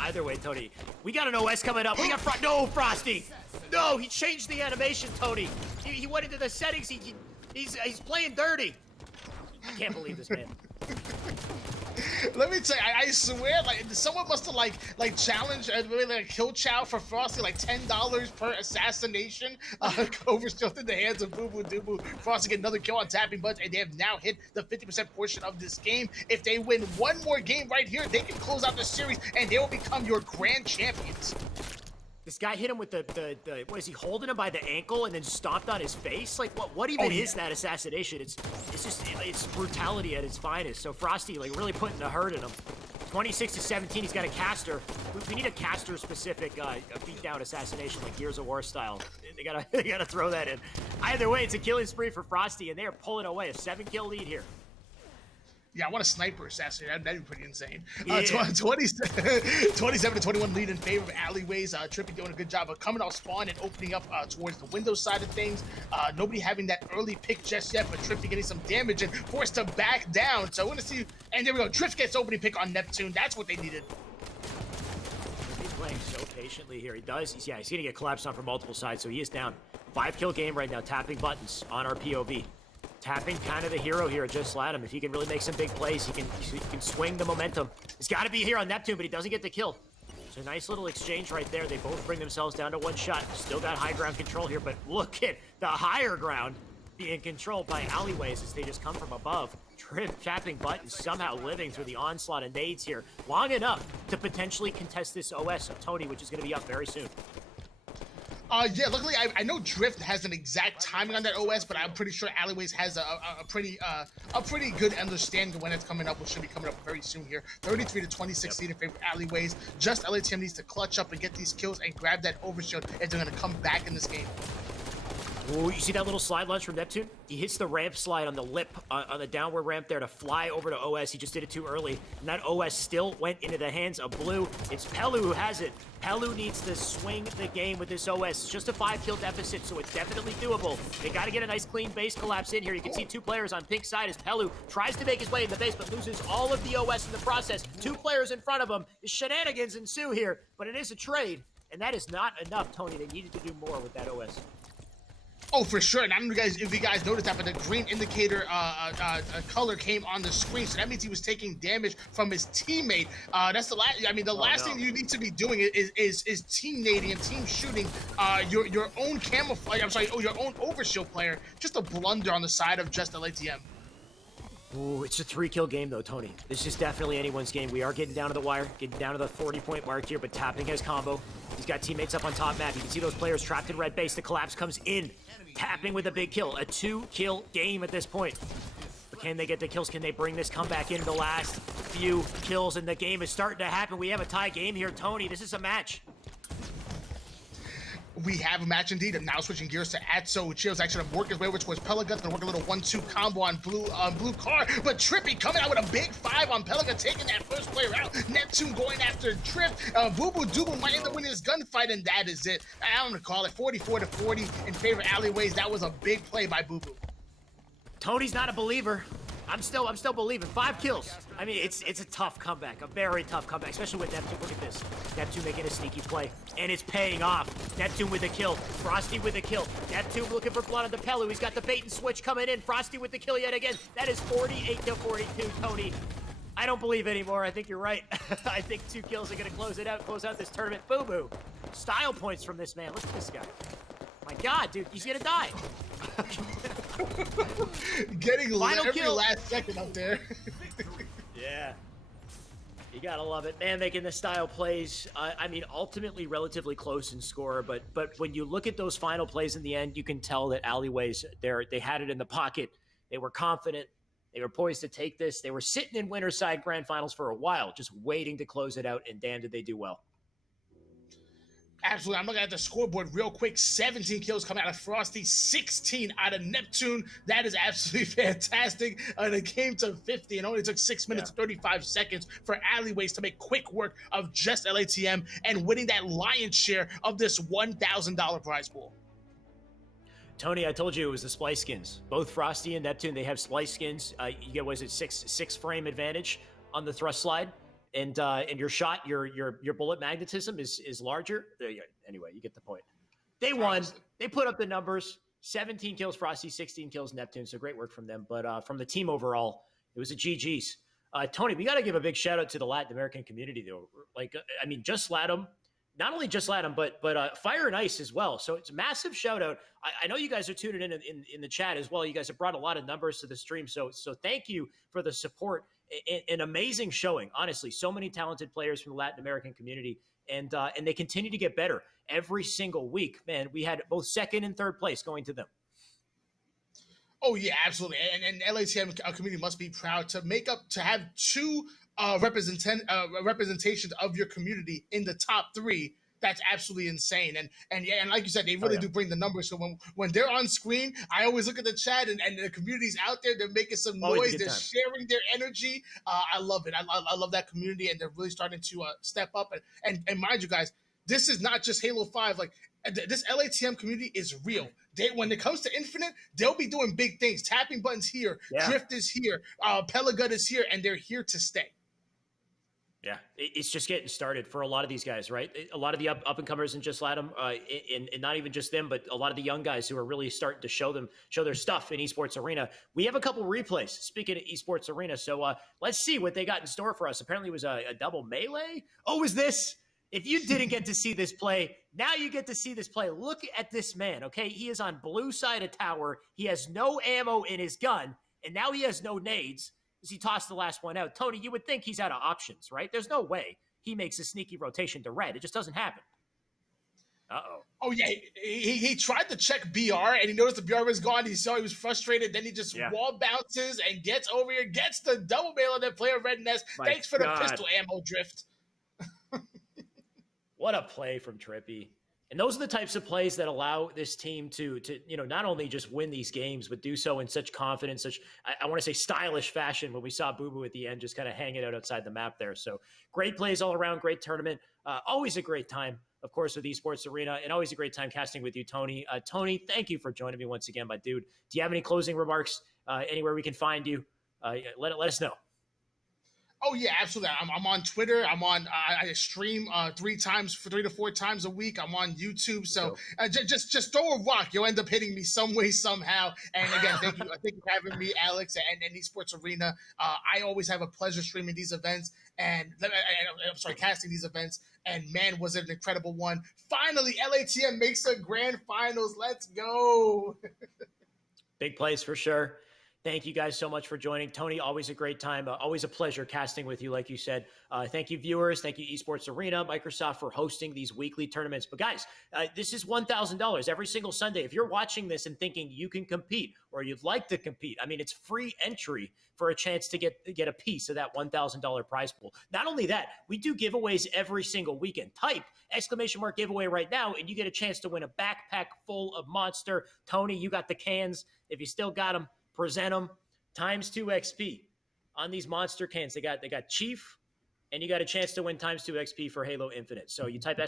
Either way, Tony. We got an OS coming up. We got No, Frosty! No, he changed the animation, Tony. He went into the settings. He's playing dirty. I can't believe this, man. Let me tell you, I swear, like someone must have like challenged like kill chow for Frosty, like $10 per assassination. Overshielded in the hands of Boo Boo Doo. Frosty get another kill on Tapping Buds, and they have now hit the 50% portion of this game. If they win one more game right here, they can close out the series, and they will become your grand champions. This guy hit him with the what is he holding him by the ankle and then stomped on his face? Like what even is that assassination? It's brutality at its finest. So Frosty like really putting the hurt in him. 26-17, he's got a caster. We need a caster specific beatdown assassination like Gears of War style. They gotta throw that in. Either way, it's a killing spree for Frosty, and they are pulling away a 7-kill lead here. Yeah, I want a sniper assassin. That'd be pretty insane. Yeah. 27-21 lead in favor of Alleyways. Trippy doing a good job of coming off spawn and opening up towards the window side of things. Nobody having that early pick just yet, but Trippy getting some damage and forced to back down. So I want to see. And there we go. Drift gets opening pick on Neptune. That's what they needed. He's playing so patiently here. He does. He's going to get collapsed on from multiple sides, so he is down. 5-kill game right now. Tapping buttons on our POV. Tapping kind of the hero here, Just Latham. If he can really make some big plays, he can swing the momentum. He's got to be here on Neptune, but he doesn't get the kill. It's a nice little exchange right there. They both bring themselves down to 1 shot. Still got high ground control here, but look at the higher ground being controlled by Alleyways as they just come from above. Tapping buttons somehow living through the onslaught of nades here long enough to potentially contest this OS of Tony, which is going to be up very soon. Yeah, luckily I know Drift has an exact timing on that OS, but I'm pretty sure Alleyways has a pretty good understanding of when it's coming up, which should be coming up very soon here. 33-26 lead in favor of Alleyways. Just LATM needs to clutch up and get these kills and grab that Overshield if they're going to come back in this game. Oh, you see that little slide launch from Neptune? He hits the ramp slide on the lip, on the downward ramp there to fly over to OS. He just did it too early. And that OS still went into the hands of Blue. It's Pelu who has it. Pelu needs to swing the game with this OS. It's just a 5-kill deficit, so it's definitely doable. They got to get a nice clean base collapse in here. You can see 2 players on pink side as Pelu tries to make his way in the base, but loses all of the OS in the process. 2 players in front of him. Shenanigans ensue here, but it is a trade. And that is not enough, Tony. They needed to do more with that OS. Oh, for sure. And I don't know if you guys noticed that, but the green indicator color came on the screen, so that means he was taking damage from his teammate. That's the last. I mean, the last thing you need to be doing is team nading and team shooting your own camouflage. I'm sorry, your own overshield player. Just a blunder on the side of just LATM. Ooh, it's a 3-kill game though, Tony. This is definitely anyone's game. We are getting down to the wire, getting down to the 40-point mark here, but Tapping has combo. He's got teammates up on top map. You can see those players trapped in red base. The collapse comes in. Tapping with a big kill. A 2-kill game at this point. But can they get the kills? Can they bring this comeback in the last few kills? And the game is starting to happen. We have a tie game here, Tony. This is a match. We have a match indeed. And now switching gears to Atso. Chill's actually going to work his way over towards Pelican. Going to work a little 1-2 combo on blue car. But Trippy coming out with a big 5 on Pelican, taking that first player out. Neptune going after Trip. Boo Boo Dooble might end up winning this gunfight, and that is it. I'm going to call it 44-40 in favor of Alleyways. That was a big play by Boo Boo. Tony's not a believer. I'm still believing. 5 kills. I mean, it's a tough comeback, a very tough comeback, especially with Neptune. Look at this. Neptune making a sneaky play, and it's paying off. Neptune with a kill. Frosty with a kill. Neptune looking for blood on the Pelu. He's got the bait and switch coming in. Frosty with the kill yet again. That is 48-42, Tony. I don't believe anymore. I think you're right. I think 2 kills are going to close out this tournament. Boo Boo. Style points from this man. Look at this guy. My God, dude, he's going to die. Getting Final every kill. last second up there. Yeah. You gotta love it, man. Making the style plays. I mean, ultimately relatively close in score, but when you look at those final plays in the end, you can tell that Alleyways, they had it in the pocket. They were confident. They were poised to take this. They were sitting in winner side grand finals for a while, just waiting to close it out. And damn, did they do well. Absolutely. I'm looking at the scoreboard real quick. 17 kills coming out of Frosty, 16 out of Neptune. That is absolutely fantastic. And it came to 50 and only took 6 minutes and 35 seconds for Alleyways to make quick work of just LATM and winning that lion's share of this $1,000 prize pool. Tony, I told you it was the splice skins. Both Frosty and Neptune, they have splice skins. You get, was it six frame advantage on the thrust slide? And your shot, your bullet magnetism is larger. Anyway, you get the point. They won. They put up the numbers. 17 kills Frosty, 16 kills Neptune. So great work from them. But from the team overall, it was a GG's. Tony, we got to give a big shout out to the Latin American community, though. Like, I mean, just LATAM. Not only just LATAM, but Fire and Ice as well. So it's a massive shout out. I know you guys are tuning in the chat as well. You guys have brought a lot of numbers to the stream. So thank you for the support. An amazing showing, honestly. So many talented players from the Latin American community, and they continue to get better every single week. Man, we had both second and third place going to them. Oh yeah, absolutely. And LATM community must be proud to have 2 representations of your community in the top 3. That's absolutely insane. And like you said, they really do bring the numbers. So when they're on screen, I always look at the chat and the community's out there. They're making some noise. They're sharing their energy. I love it. I love that community, and they're really starting to step up. And mind you guys, this is not just Halo 5. Like, this LATM community is real. When it comes to Infinite, they'll be doing big things. Tapping Buttons here. Yeah. Drift is here. Pelagut is here, and they're here to stay. Yeah, it's just getting started for a lot of these guys, right? A lot of the up-and-comers in just LATAM, and not even just them, but a lot of the young guys who are really starting to show their stuff in Esports Arena. We have a couple replays, speaking of Esports Arena, so let's see what they got in store for us. Apparently it was a double melee. Oh, is this? If you didn't get to see this play, now you get to see this play. Look at this man, okay? He is on blue side of tower. He has no ammo in his gun, and now he has no nades. He tossed the last one out. Tony, you would think he's out of options, right? There's no way he makes a sneaky rotation to red. It just doesn't happen. Uh-oh. Oh, yeah. He tried to check BR, and he noticed the BR was gone. He saw he was frustrated. Then he just wall bounces and gets over here, gets the double bail on that player Red Nest. Thanks for the pistol ammo drift. What a play from Trippy. And those are the types of plays that allow this team to not only just win these games, but do so in such confidence, such I want to say stylish fashion. When we saw Boo Boo at the end, just kind of hanging out outside the map there. So great plays all around, great tournament. Always a great time, of course, with Esports Arena, and always a great time casting with you, Tony. Tony, thank you for joining me once again, my dude. Do you have any closing remarks? Anywhere we can find you? Let us know. Oh yeah, absolutely. I'm on Twitter. I stream 3 to 4 times a week. I'm on YouTube. So just throw a rock. You'll end up hitting me some way, somehow. And again, thank you for having me, Alex, and Esports Arena. I always have a pleasure streaming these events and casting these events. And man, was it an incredible one. Finally, LATM makes the grand finals. Let's go. Big plays for sure. Thank you guys so much for joining. Tony, always a great time. Always a pleasure casting with you, like you said. Thank you, viewers. Thank you, Esports Arena, Microsoft, for hosting these weekly tournaments. But guys, this is $1,000 every single Sunday. If you're watching this and thinking you can compete or you'd like to compete, I mean, it's free entry for a chance to get a piece of that $1,000 prize pool. Not only that, we do giveaways every single weekend. Type ! giveaway right now, and you get a chance to win a backpack full of Monster. Tony, you got the cans. If you still got them, present them ×2 XP on these Monster cans. They got Chief, and you got a chance to win ×2 XP for Halo Infinite. So you type !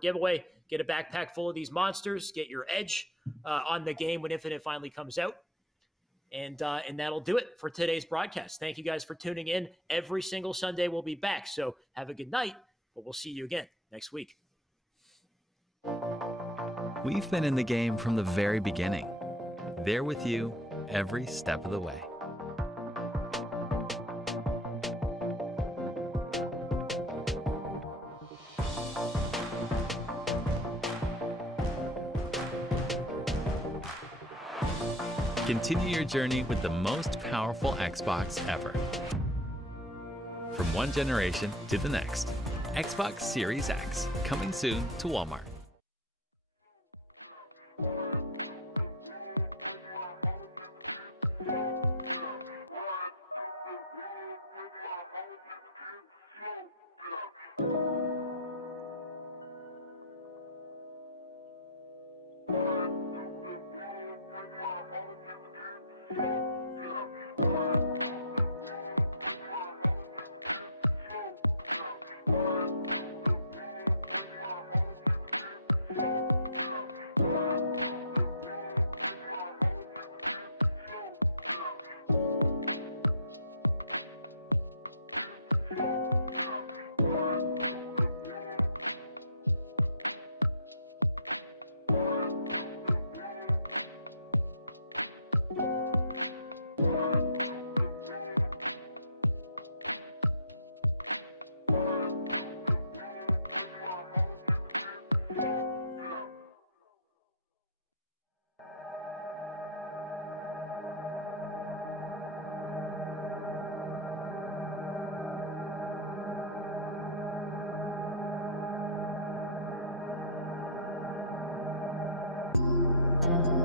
giveaway, get a backpack full of these monsters, get your edge on the game when Infinite finally comes out. And that'll do it for today's broadcast. Thank you guys for tuning in. Every single Sunday we'll be back. So have a good night, but we'll see you again next week. We've been in the game from the very beginning. There with you every step of the way. Continue your journey with the most powerful Xbox ever. From one generation to the next. Xbox Series X, coming soon to Walmart. Thank you.